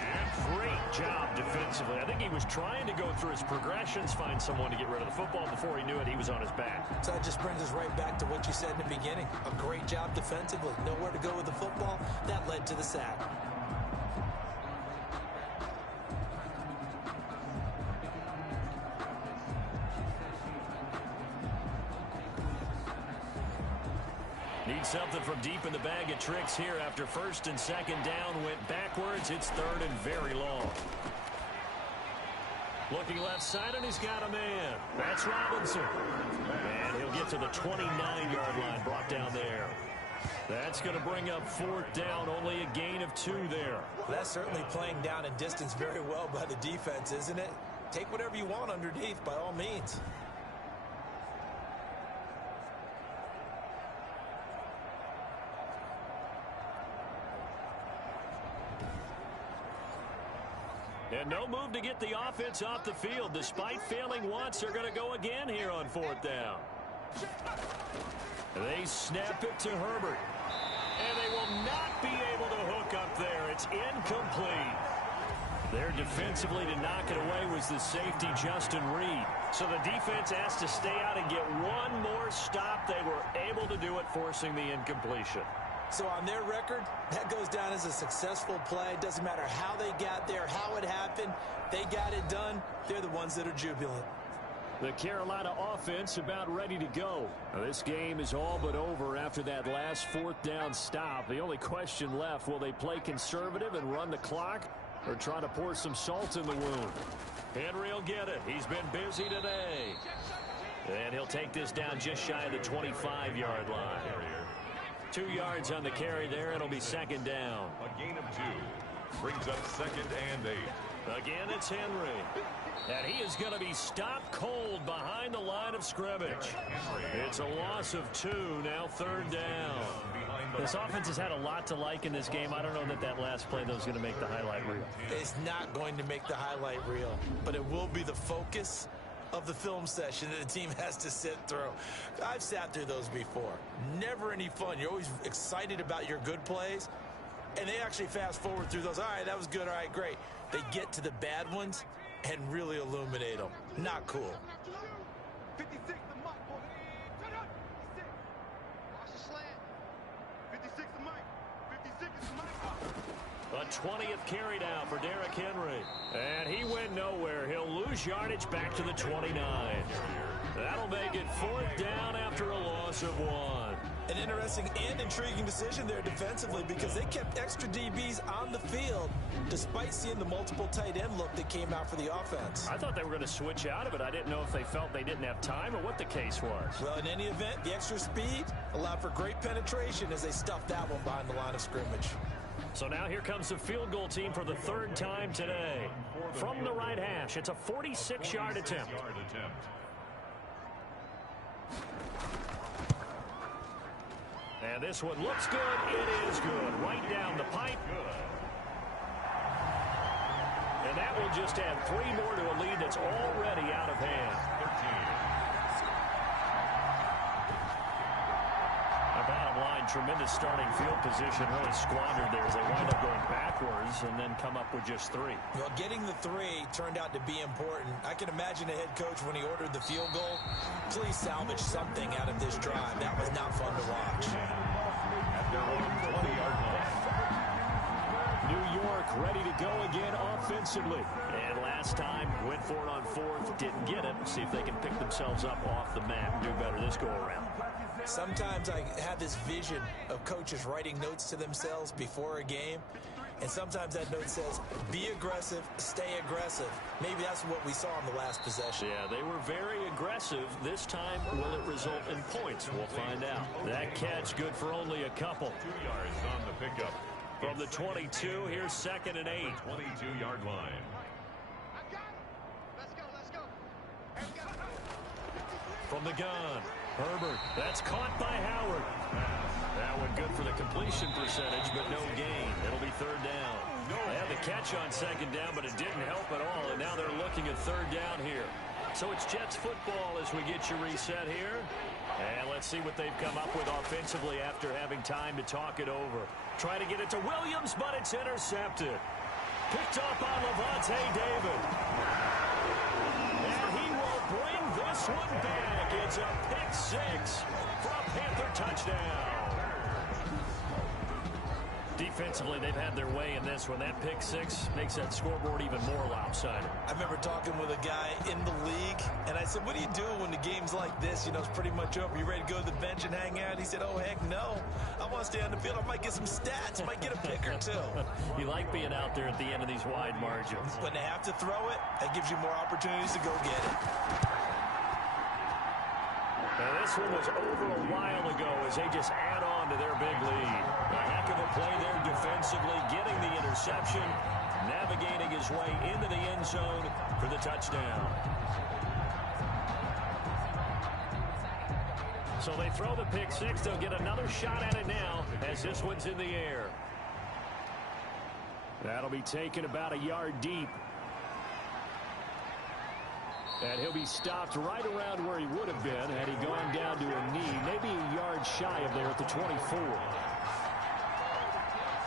And great job defensively. I think he was trying to go through his progressions, find someone to get rid of the football. Before he knew it, he was on his back. So that just brings us right back to what you said in the beginning. A great job defensively. Nowhere to go with the football. That led to the sack. Need something from deep in the bag of tricks here after 1st and 2nd down went backwards. It's 3rd and very long. Looking left side, and he's got a man. That's Robinson. And he'll get to the 29-yard line, brought down there. That's going to bring up 4th down, only a gain of 2 there. That's certainly playing down in distance very well by the defense, isn't it? Take whatever you want underneath, by all means. And no move to get the offense off the field. Despite failing once, they're going to go again here on 4th down. They snap it to Herbert. And they will not be able to hook up there. It's incomplete. There defensively to knock it away was the safety, Justin Reed. So the defense has to stay out and get one more stop. They were able to do it, forcing the incompletion. So on their record, that goes down as a successful play. Doesn't matter how they got there, how it happened. They got it done. They're the ones that are jubilant. The Carolina offense about ready to go. Now, this game is all but over after that last fourth down stop. The only question left, will they play conservative and run the clock or try to pour some salt in the wound? Henry will get it. He's been busy today. And he'll take this down just shy of the 25-yard line. 2 yards on the carry there. It'll be second down. A gain of 2. Brings up 2nd and 8. Again, it's Henry. And he is going to be stopped cold behind the line of scrimmage. It's a loss of 2, now 3rd down. This offense has had a lot to like in this game. I don't know that last play, though, is going to make the highlight reel. It's not going to make the highlight reel, but it will be the focus of the film session that the team has to sit through. I've sat through those before. Never any fun. You're always excited about your good plays, and they actually fast forward through those. All right, that was good. All right, great. They get to the bad ones and really illuminate them. Not cool. 56 the Mike, boy. Turn up. 56. Watch the slant. 56 the Mike. 56 is the Mike. A 20th carry down for Derrick Henry. And he went nowhere. He'll lose yardage back to the 29. That'll make it 4th down after a loss of 1. An interesting and intriguing decision there defensively because they kept extra DBs on the field despite seeing the multiple tight end look that came out for the offense. I thought they were going to switch out of it. I didn't know if they felt they didn't have time or what the case was. Well, in any event, the extra speed allowed for great penetration as they stuffed that one behind the line of scrimmage. So now here comes the field goal team for the 3rd time today. From the right hash, it's a 46-yard attempt. And this one looks good. It is good. Right down the pipe. And that will just add 3 more to a lead that's already out of hand. Bottom line, tremendous starting field position, really squandered there as they wind up going backwards and then come up with just 3. Well, getting the 3 turned out to be important. I can imagine the head coach when he ordered the field goal. Please salvage something out of this drive. That was not fun to watch. At their own 20-yard line. New York ready to go again offensively. And last time, went for it on 4th, didn't get it. See if they can pick themselves up off the mat and do better this go-around. Sometimes I have this vision of coaches writing notes to themselves before a game, and sometimes that note says, be aggressive, stay aggressive. Maybe that's what we saw in the last possession. Yeah, they were very aggressive. This time, will it result in points? We'll find out. That catch good for only a couple. 2 yards on the pickup. From the 22, here's 2nd and 8. 22-yard line. I got it. Let's go, let's go. Let's go. From the gun, Herbert. That's caught by Howard. That one good for the completion percentage, but no gain. It'll be 3rd down. They had the catch on 2nd down, but it didn't help at all, and now they're looking at 3rd down here. So it's Jets football as we get you reset here. And let's see what they've come up with offensively after having time to talk it over. Try to get it to Williams, but it's intercepted. Picked up by Levante David. And he will bring this one back. It's a pick-6 for a Panther touchdown. Defensively, they've had their way in this one. That pick-6 makes that scoreboard even more lopsided. I remember talking with a guy in the league, and I said, what do you do when the game's like this? You know, it's pretty much over. You ready to go to the bench and hang out? He said, oh, heck no. I want to stay on the field. I might get some stats. I might get a pick or 2. You like being out there at the end of these wide margins. When they have to throw it, that gives you more opportunities to go get it. And this one was over a while ago as they just add on to their big lead. A heck of a play there defensively, getting the interception, navigating his way into the end zone for the touchdown. So they throw the pick-6. They'll get another shot at it now as this one's in the air. That'll be taken about a yard deep. And he'll be stopped right around where he would have been had he gone down to a knee, maybe a yard shy of there at the 24.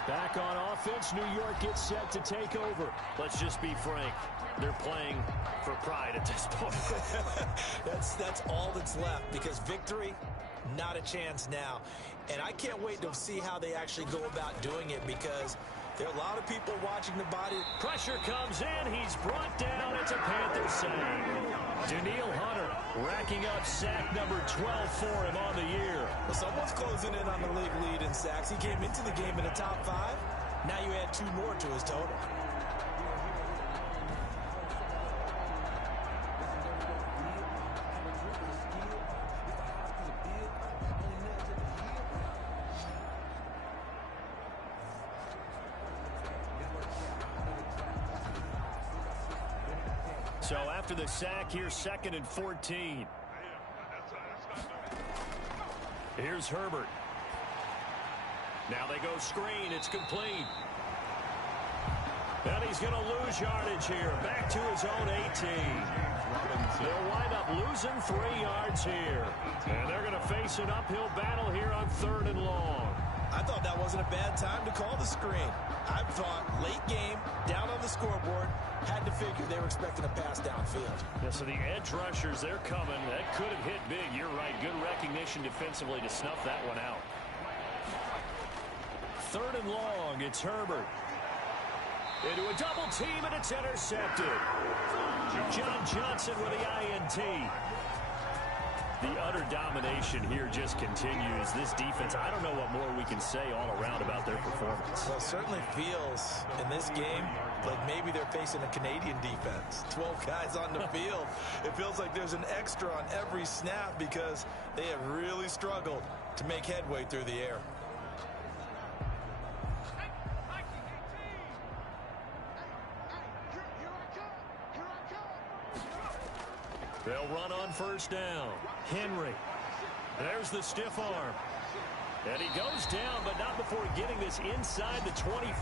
Back on offense, New York gets set to take over. Let's just be frank. They're playing for pride at this point. That's all that's left, because victory, not a chance now. And I can't wait to see how they actually go about doing it, because there are a lot of people watching the body. Pressure comes in. He's brought down. It's a Panther sack. Daniil Hunter racking up sack number 12 for him on the year. Well, someone's closing in on the league lead in sacks. He came into the game in the top 5. Now you add 2 more to his total. So after the sack, here's 2nd and 14. Here's Herbert. Now they go screen. It's complete. And he's going to lose yardage here. Back to his own 18. They'll wind up losing 3 yards here. And they're going to face an uphill battle here on 3rd and long. I thought that wasn't a bad time to call the screen. I thought late game, down on the scoreboard, had to figure they were expecting a pass downfield. Yeah, so the edge rushers, they're coming. That could have hit big. You're right. Good recognition defensively to snuff that one out. 3rd and long. It's Herbert. Into a double team, and it's intercepted. John Johnson with the INT. The utter domination here just continues. This defense, I don't know what more we can say all around about their performance. Well, it certainly feels in this game like maybe they're facing a Canadian defense. 12 guys on the field. It feels like there's an extra on every snap because they have really struggled to make headway through the air. They'll run on 1st down. Henry. There's the stiff arm. And he goes down, but not before getting this inside the 25.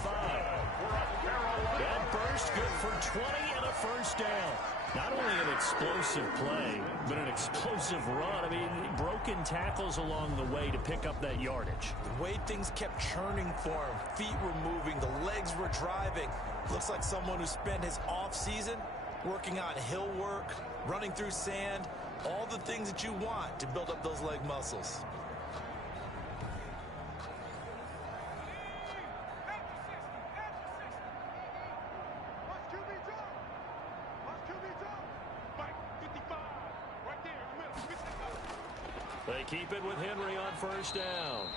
That burst good for 20 and a 1st down. Not only an explosive play, but an explosive run. I mean, broken tackles along the way to pick up that yardage. The way things kept churning for him, feet were moving, the legs were driving. Looks like someone who spent his off-season working on hill work, running through sand, all the things that you want to build up those leg muscles. They keep it with Henry on 1st down.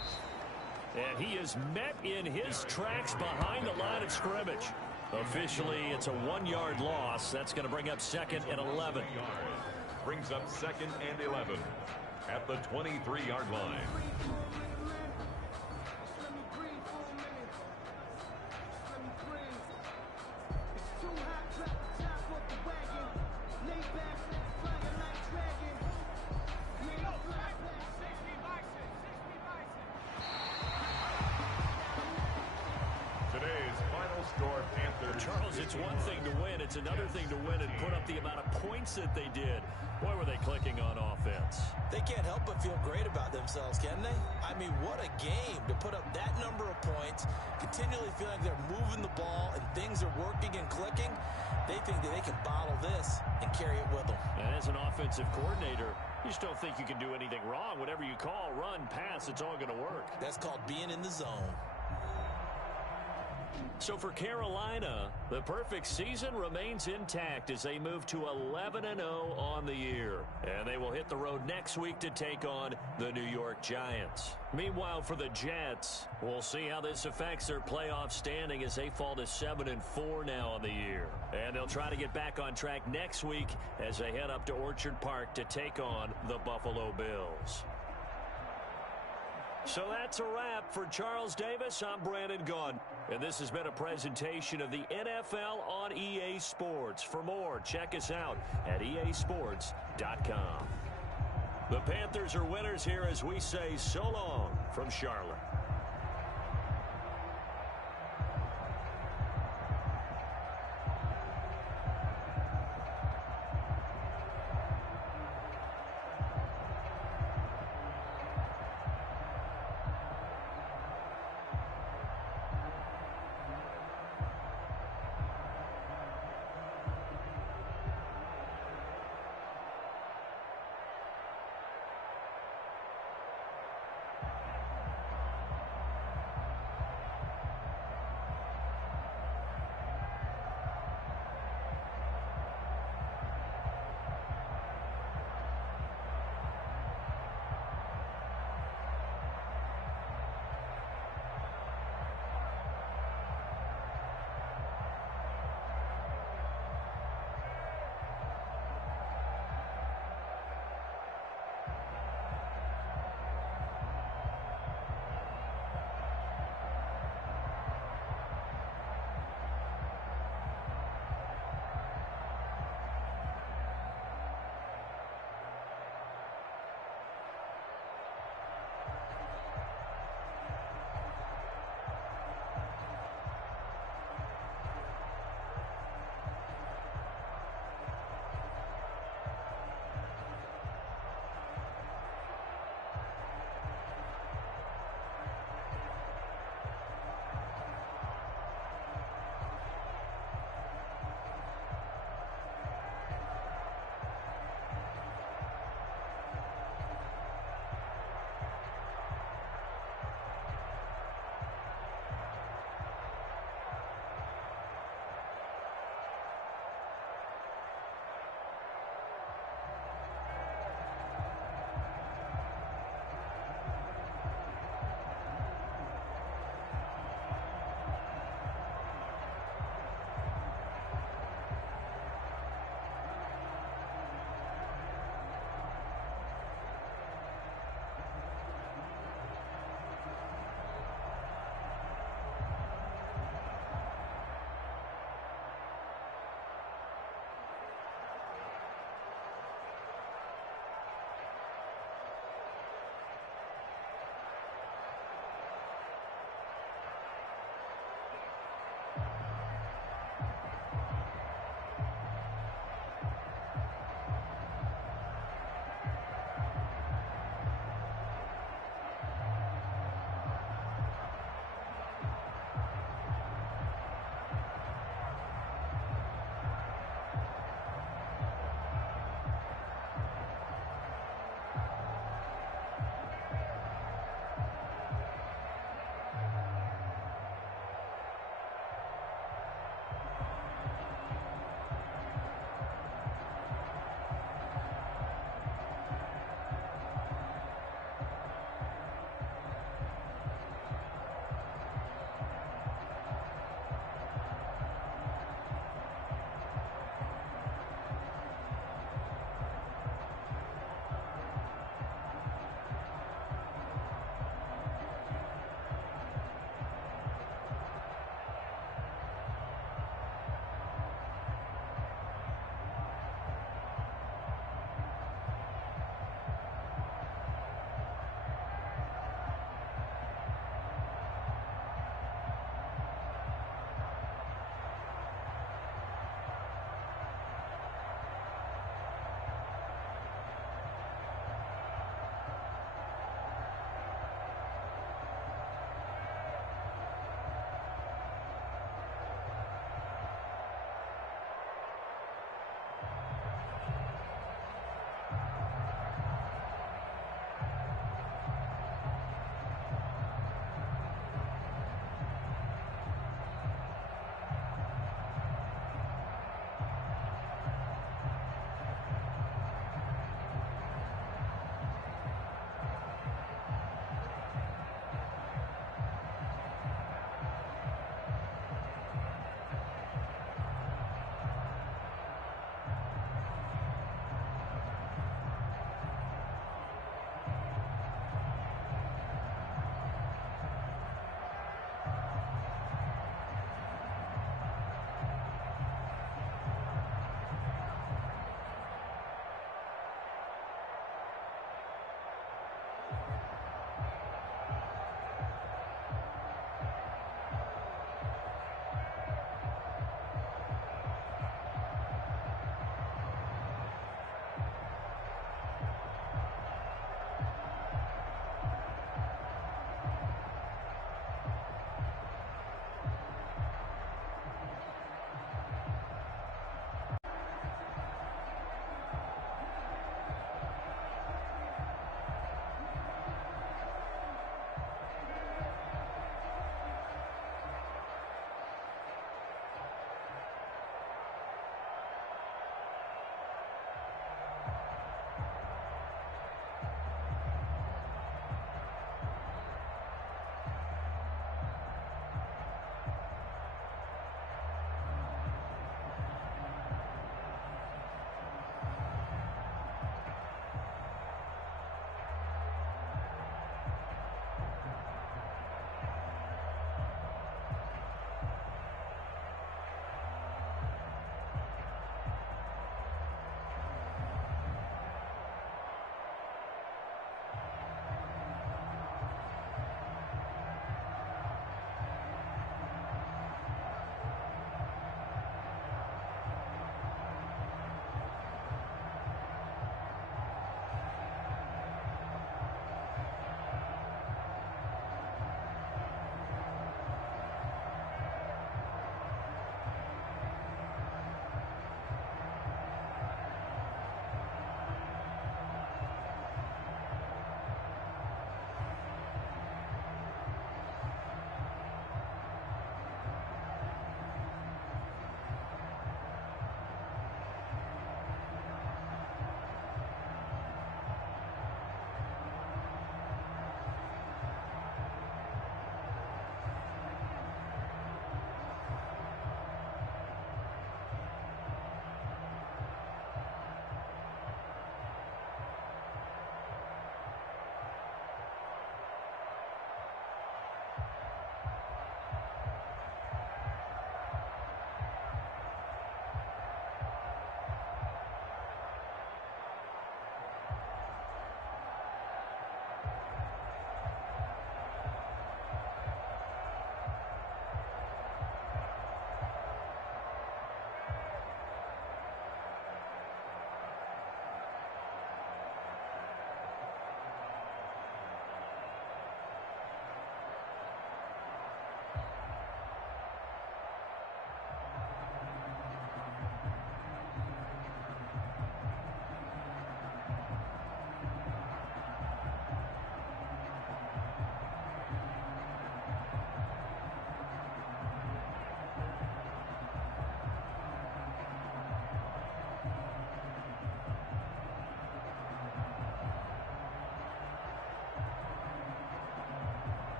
And he is met in his tracks behind the line of scrimmage. Officially, it's a 1-yard loss. That's going to bring up 2nd and 11. Brings up 2nd and 11 at the 23-yard line. Charles, it's one thing to win. It's another thing to win and put up the amount of points that they did. Boy, were they clicking on offense. They can't help but feel great about themselves, can they? I mean, what a game to put up that number of points, continually feeling they're moving the ball and things are working and clicking. They think that they can bottle this and carry it with them. And as an offensive coordinator, you just don't think you can do anything wrong. Whatever you call, run, pass, it's all going to work. That's called being in the zone. So for Carolina, the perfect season remains intact as they move to 11-0 on the year. And they will hit the road next week to take on the New York Giants. Meanwhile, for the Jets, we'll see how this affects their playoff standing as they fall to 7-4 now on the year. And they'll try to get back on track next week as they head up to Orchard Park to take on the Buffalo Bills. So that's a wrap for Charles Davis. I'm Brandon Gunn. And this has been a presentation of the NFL on EA Sports. For more, check us out at easports.com. The Panthers are winners here as we say so long from Charlotte.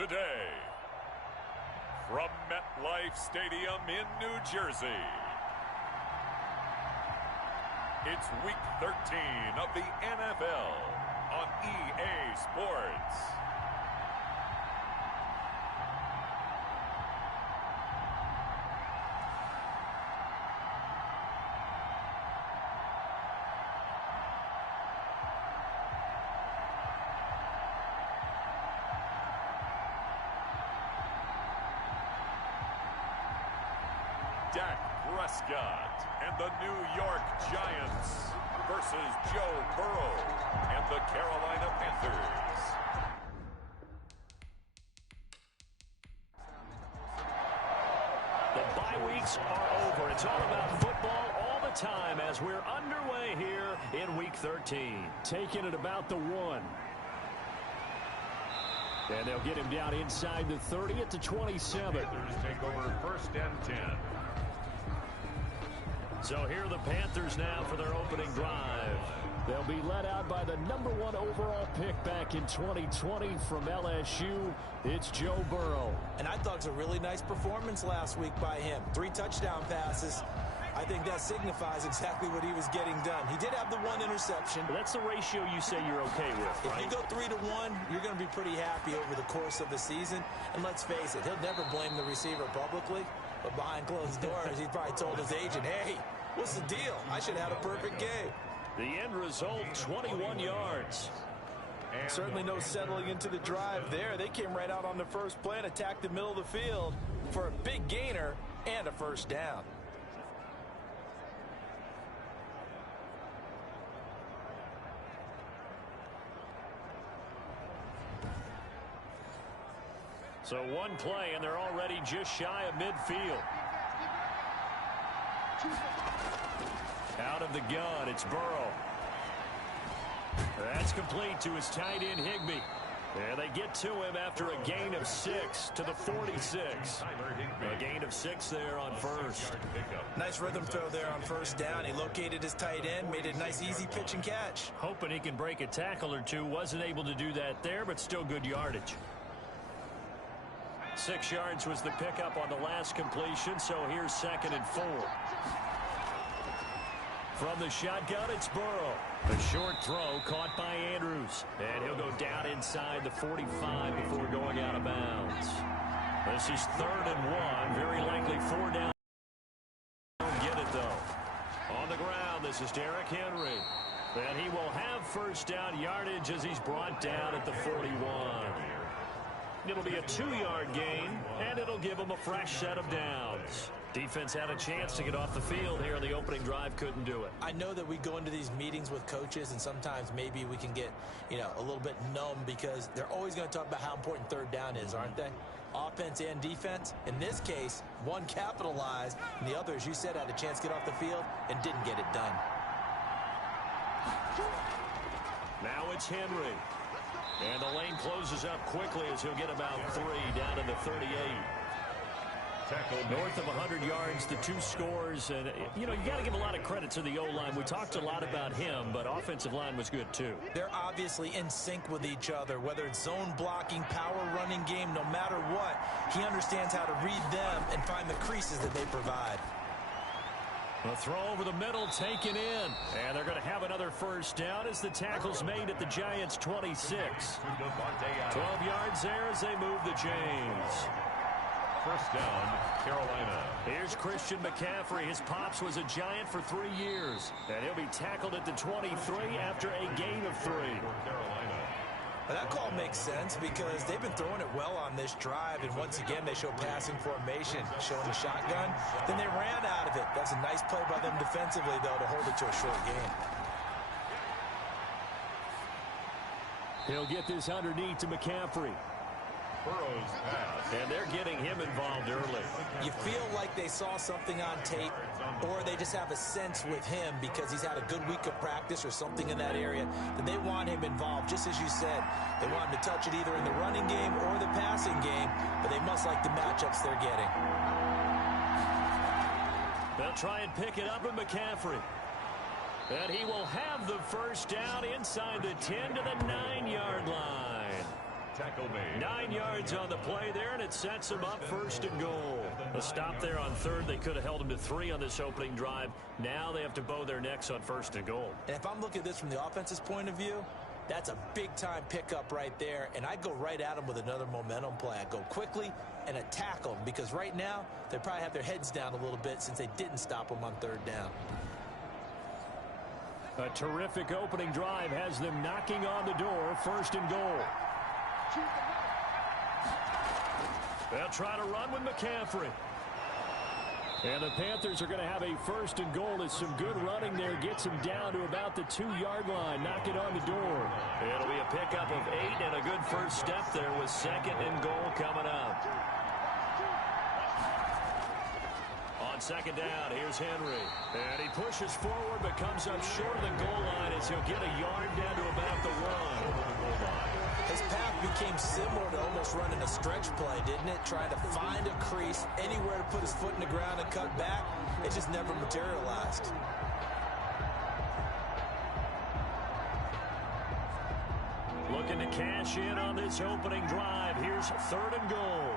today, from MetLife Stadium in New Jersey, it's Week 13 of the NFL on EA Sports. Dak Prescott and the New York Giants versus Joe Burrow and the Carolina Panthers. The bye weeks are over. It's all about football all the time as we're underway here in Week 13. Taking it about the 1. And they'll get him down inside the 30 at the 27. Panthers take over 1st and 10. So here are the Panthers now for their opening drive. They'll be led out by the #1 overall pick back in 2020 from LSU. It's Joe Burrow. And I thought it was a really nice performance last week by him. 3 touchdown passes. I think that signifies exactly what he was getting done. He did have the 1 interception. But that's the ratio you say you're okay with, right? If you go 3-1, you're going to be pretty happy over the course of the season. And let's face it, he'll never blame the receiver publicly. But behind closed doors, he probably told his agent, hey, what's the deal? I should have had a perfect game. The end result, 21 yards. Certainly no settling into the drive there. They came right out on the first play and attacked the middle of the field for a big gainer and a first down. So 1 play, and they're already just shy of midfield. Out of the gun, it's Burrow. That's complete to his tight end, Higbee. And they get to him after a gain of 6 to the 46. A gain of 6 there on first. Nice rhythm throw there on first down. He located his tight end, made it a nice, easy pitch and catch. Hoping he can break a tackle or two. Wasn't able to do that there, but still good yardage. 6 yards was the pickup on the last completion, so here's 2nd and 4. From the shotgun, it's Burrow. A short throw caught by Andrews. And he'll go down inside the 45 before going out of bounds. This is 3rd and 1. Very likely 4 down. Don't get it, though. On the ground, this is Derrick Henry. And he will have first down yardage as he's brought down at the 41. It'll be a 2-yard gain, and it'll give them a fresh set of downs. Defense had a chance to get off the field here in the opening drive, couldn't do it. I know that we go into these meetings with coaches, and sometimes maybe we can get, a little bit numb because they're always going to talk about how important 3rd down is, aren't they? Offense and defense. In this case, one capitalized, and the other, as you said, had a chance to get off the field and didn't get it done. Now it's Henry. And the lane closes up quickly as he'll get about 3 down to the 38. North of 100 yards, the 2 scores. And, you got to give a lot of credit to the O-line. We talked a lot about him, but offensive line was good, too. They're obviously in sync with each other, whether it's zone blocking, power running game, no matter what. He understands how to read them and find the creases that they provide. A throw over the middle taken in. And they're going to have another first down as the tackle's made at the Giants' 26. 12 yards there as they move the chains. First down, Carolina. Here's Christian McCaffrey. His pops was a Giant for 3 years. And he'll be tackled at the 23 after a gain of 3. Carolina. That call makes sense because they've been throwing it well on this drive, and once again they show passing formation, showing the shotgun. Then they ran out of it. That's a nice play by them defensively, though, to hold it to a short game. He'll get this underneath to McCaffrey. Burrow's pass. And they're getting him involved early. You feel like they saw something on tape, or they just have a sense with him because he's had a good week of practice or something in that area, that they want him involved. Just as you said, they want him to touch it either in the running game or the passing game, but they must like the matchups they're getting. They'll try and pick it up with McCaffrey. And he will have the first down inside the 10 to the 9-yard line. Tackle made. 9 yards on the play there, and it sets them up 1st and goal. A stop there on 3rd. They could have held them to 3 on this opening drive. Now they have to bow their necks on 1st and goal. And if I'm looking at this from the offense's point of view, that's a big-time pickup right there, and I go right at them with another momentum play. I go quickly and attack them because right now they probably have their heads down a little bit since they didn't stop them on 3rd down. A terrific opening drive has them knocking on the door, 1st and goal. They'll try to run with McCaffrey. And the Panthers are going to have a 1st and goal as some good running there gets them down to about the 2-yard line. Knock it on the door. It'll be a pickup of 8 and a good first step there with 2nd and goal coming up. On 2nd down, here's Henry. And he pushes forward but comes up short of the goal line as he'll get a yard down to about the 1. His path became similar to almost running a stretch play, didn't it? Trying to find a crease, anywhere to put his foot in the ground and cut back. It just never materialized. Looking to cash in on this opening drive. Here's 3rd and goal.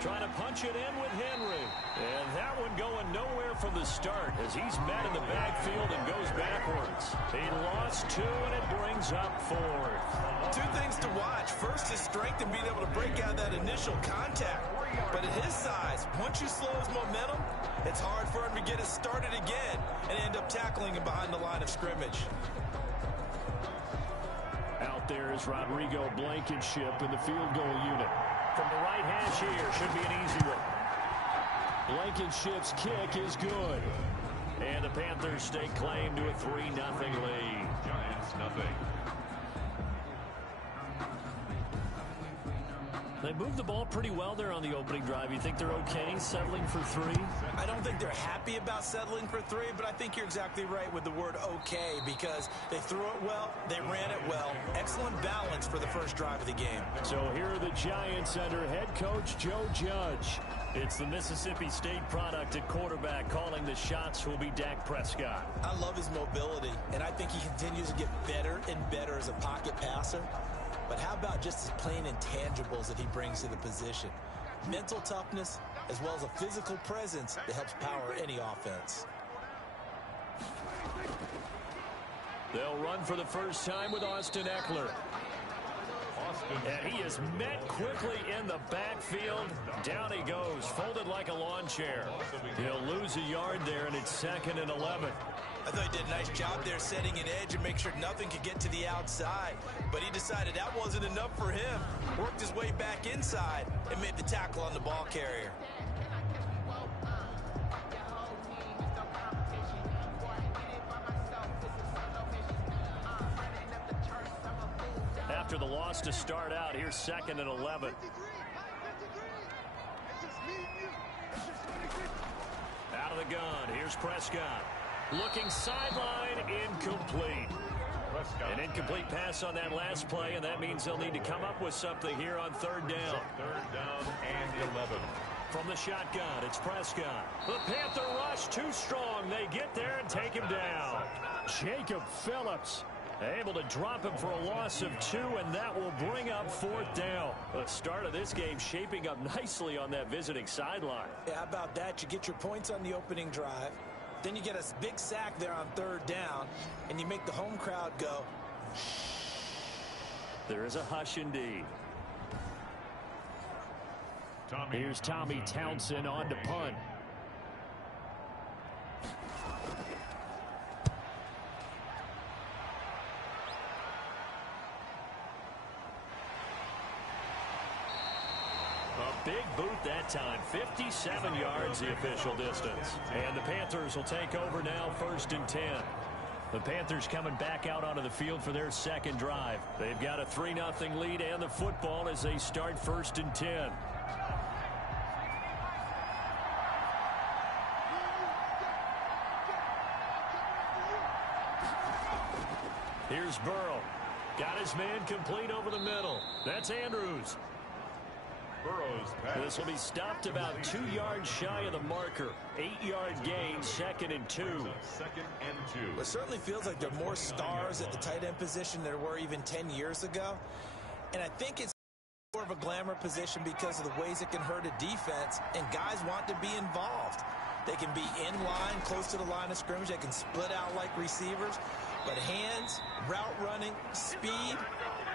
Trying to punch it in with Henry. And that one going nowhere from the start as he's met in the backfield and goes backwards. He lost 2, and it brings up 4th. 2 things to watch. First, his strength and being able to break out that initial contact. But at his size, once you slow his momentum, it's hard for him to get it started again and end up tackling him behind the line of scrimmage. Out there is Rodrigo Blankenship in the field goal unit. From the right hash here, should be an easy one. Blankenship's kick is good. And the Panthers stake claim to a 3-0 lead. Giants nothing. They moved the ball pretty well there on the opening drive. You think they're okay settling for 3? I don't think they're happy about settling for 3, but I think you're exactly right with the word okay because they threw it well, they ran it well. Excellent balance for the first drive of the game. So here are the Giants under head coach Joe Judge. It's the Mississippi State product at quarterback. Calling the shots will be Dak Prescott. I love his mobility, and I think he continues to get better and better as a pocket passer. But how about just his plain intangibles that he brings to the position? Mental toughness, as well as a physical presence that helps power any offense. They'll run for the first time with Austin Eckler. And he is met quickly in the backfield. Down he goes, folded like a lawn chair. He'll lose a yard there, and it's 2nd and 11. I thought he did a nice job there setting an edge and make sure nothing could get to the outside. But he decided that wasn't enough for him. Worked his way back inside and made the tackle on the ball carrier. After the loss to start out, here's 2nd and 11. Out of the gun, here's Prescott. Looking sideline, incomplete. An incomplete pass on that last play, and that means they'll need to come up with something here on 3rd down. 3rd down and 11. From the shotgun, it's Prescott. The Panther rush too strong. They get there and take him down. Jacob Phillips able to drop him for a loss of 2, and that will bring up 4th down. The start of this game shaping up nicely on that visiting sideline. Yeah, how about that? You get your points on the opening drive. Then you get a big sack there on 3rd down, and you make the home crowd go. There is a hush indeed. Here's Tommy Townsend on to punt. A big boot that time. 57 yards the official distance. And the Panthers will take over now, 1st and 10. The Panthers coming back out onto the field for their 2nd drive. They've got a 3-0 lead and the football as they start 1st and 10. Here's Burrow. Got his man complete over the middle. That's Andrews. Burrow's pass. This will be stopped about 2 yards shy of the marker. 8-yard gain, 2nd and 2. 2nd and 2. It certainly feels like there are more stars at the tight end position than there were even 10 years ago. And I think it's more of a glamour position because of the ways it can hurt a defense, and guys want to be involved. They can be in line, close to the line of scrimmage. They can split out like receivers. But hands, route running, speed,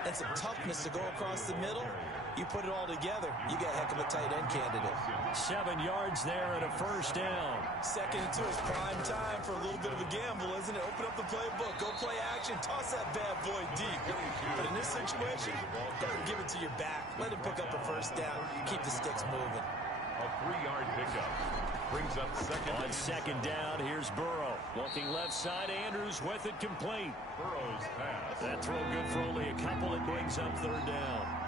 and some toughness to go across the middle, you put it all together, you get a heck of a tight end candidate. 7 yards there and a first down. 2nd and 2 is prime time for a little bit of a gamble, isn't it? Open up the playbook, go play action, toss that bad boy deep. But in this situation, go and give it to your back. Let him pick up a first down. Keep the sticks moving. A 3-yard pickup. Brings up 2nd. On 2nd down, here's Burrow. Looking left side, Andrews with it complete. Burrow's pass. That throw good for only a couple. It brings up 3rd down.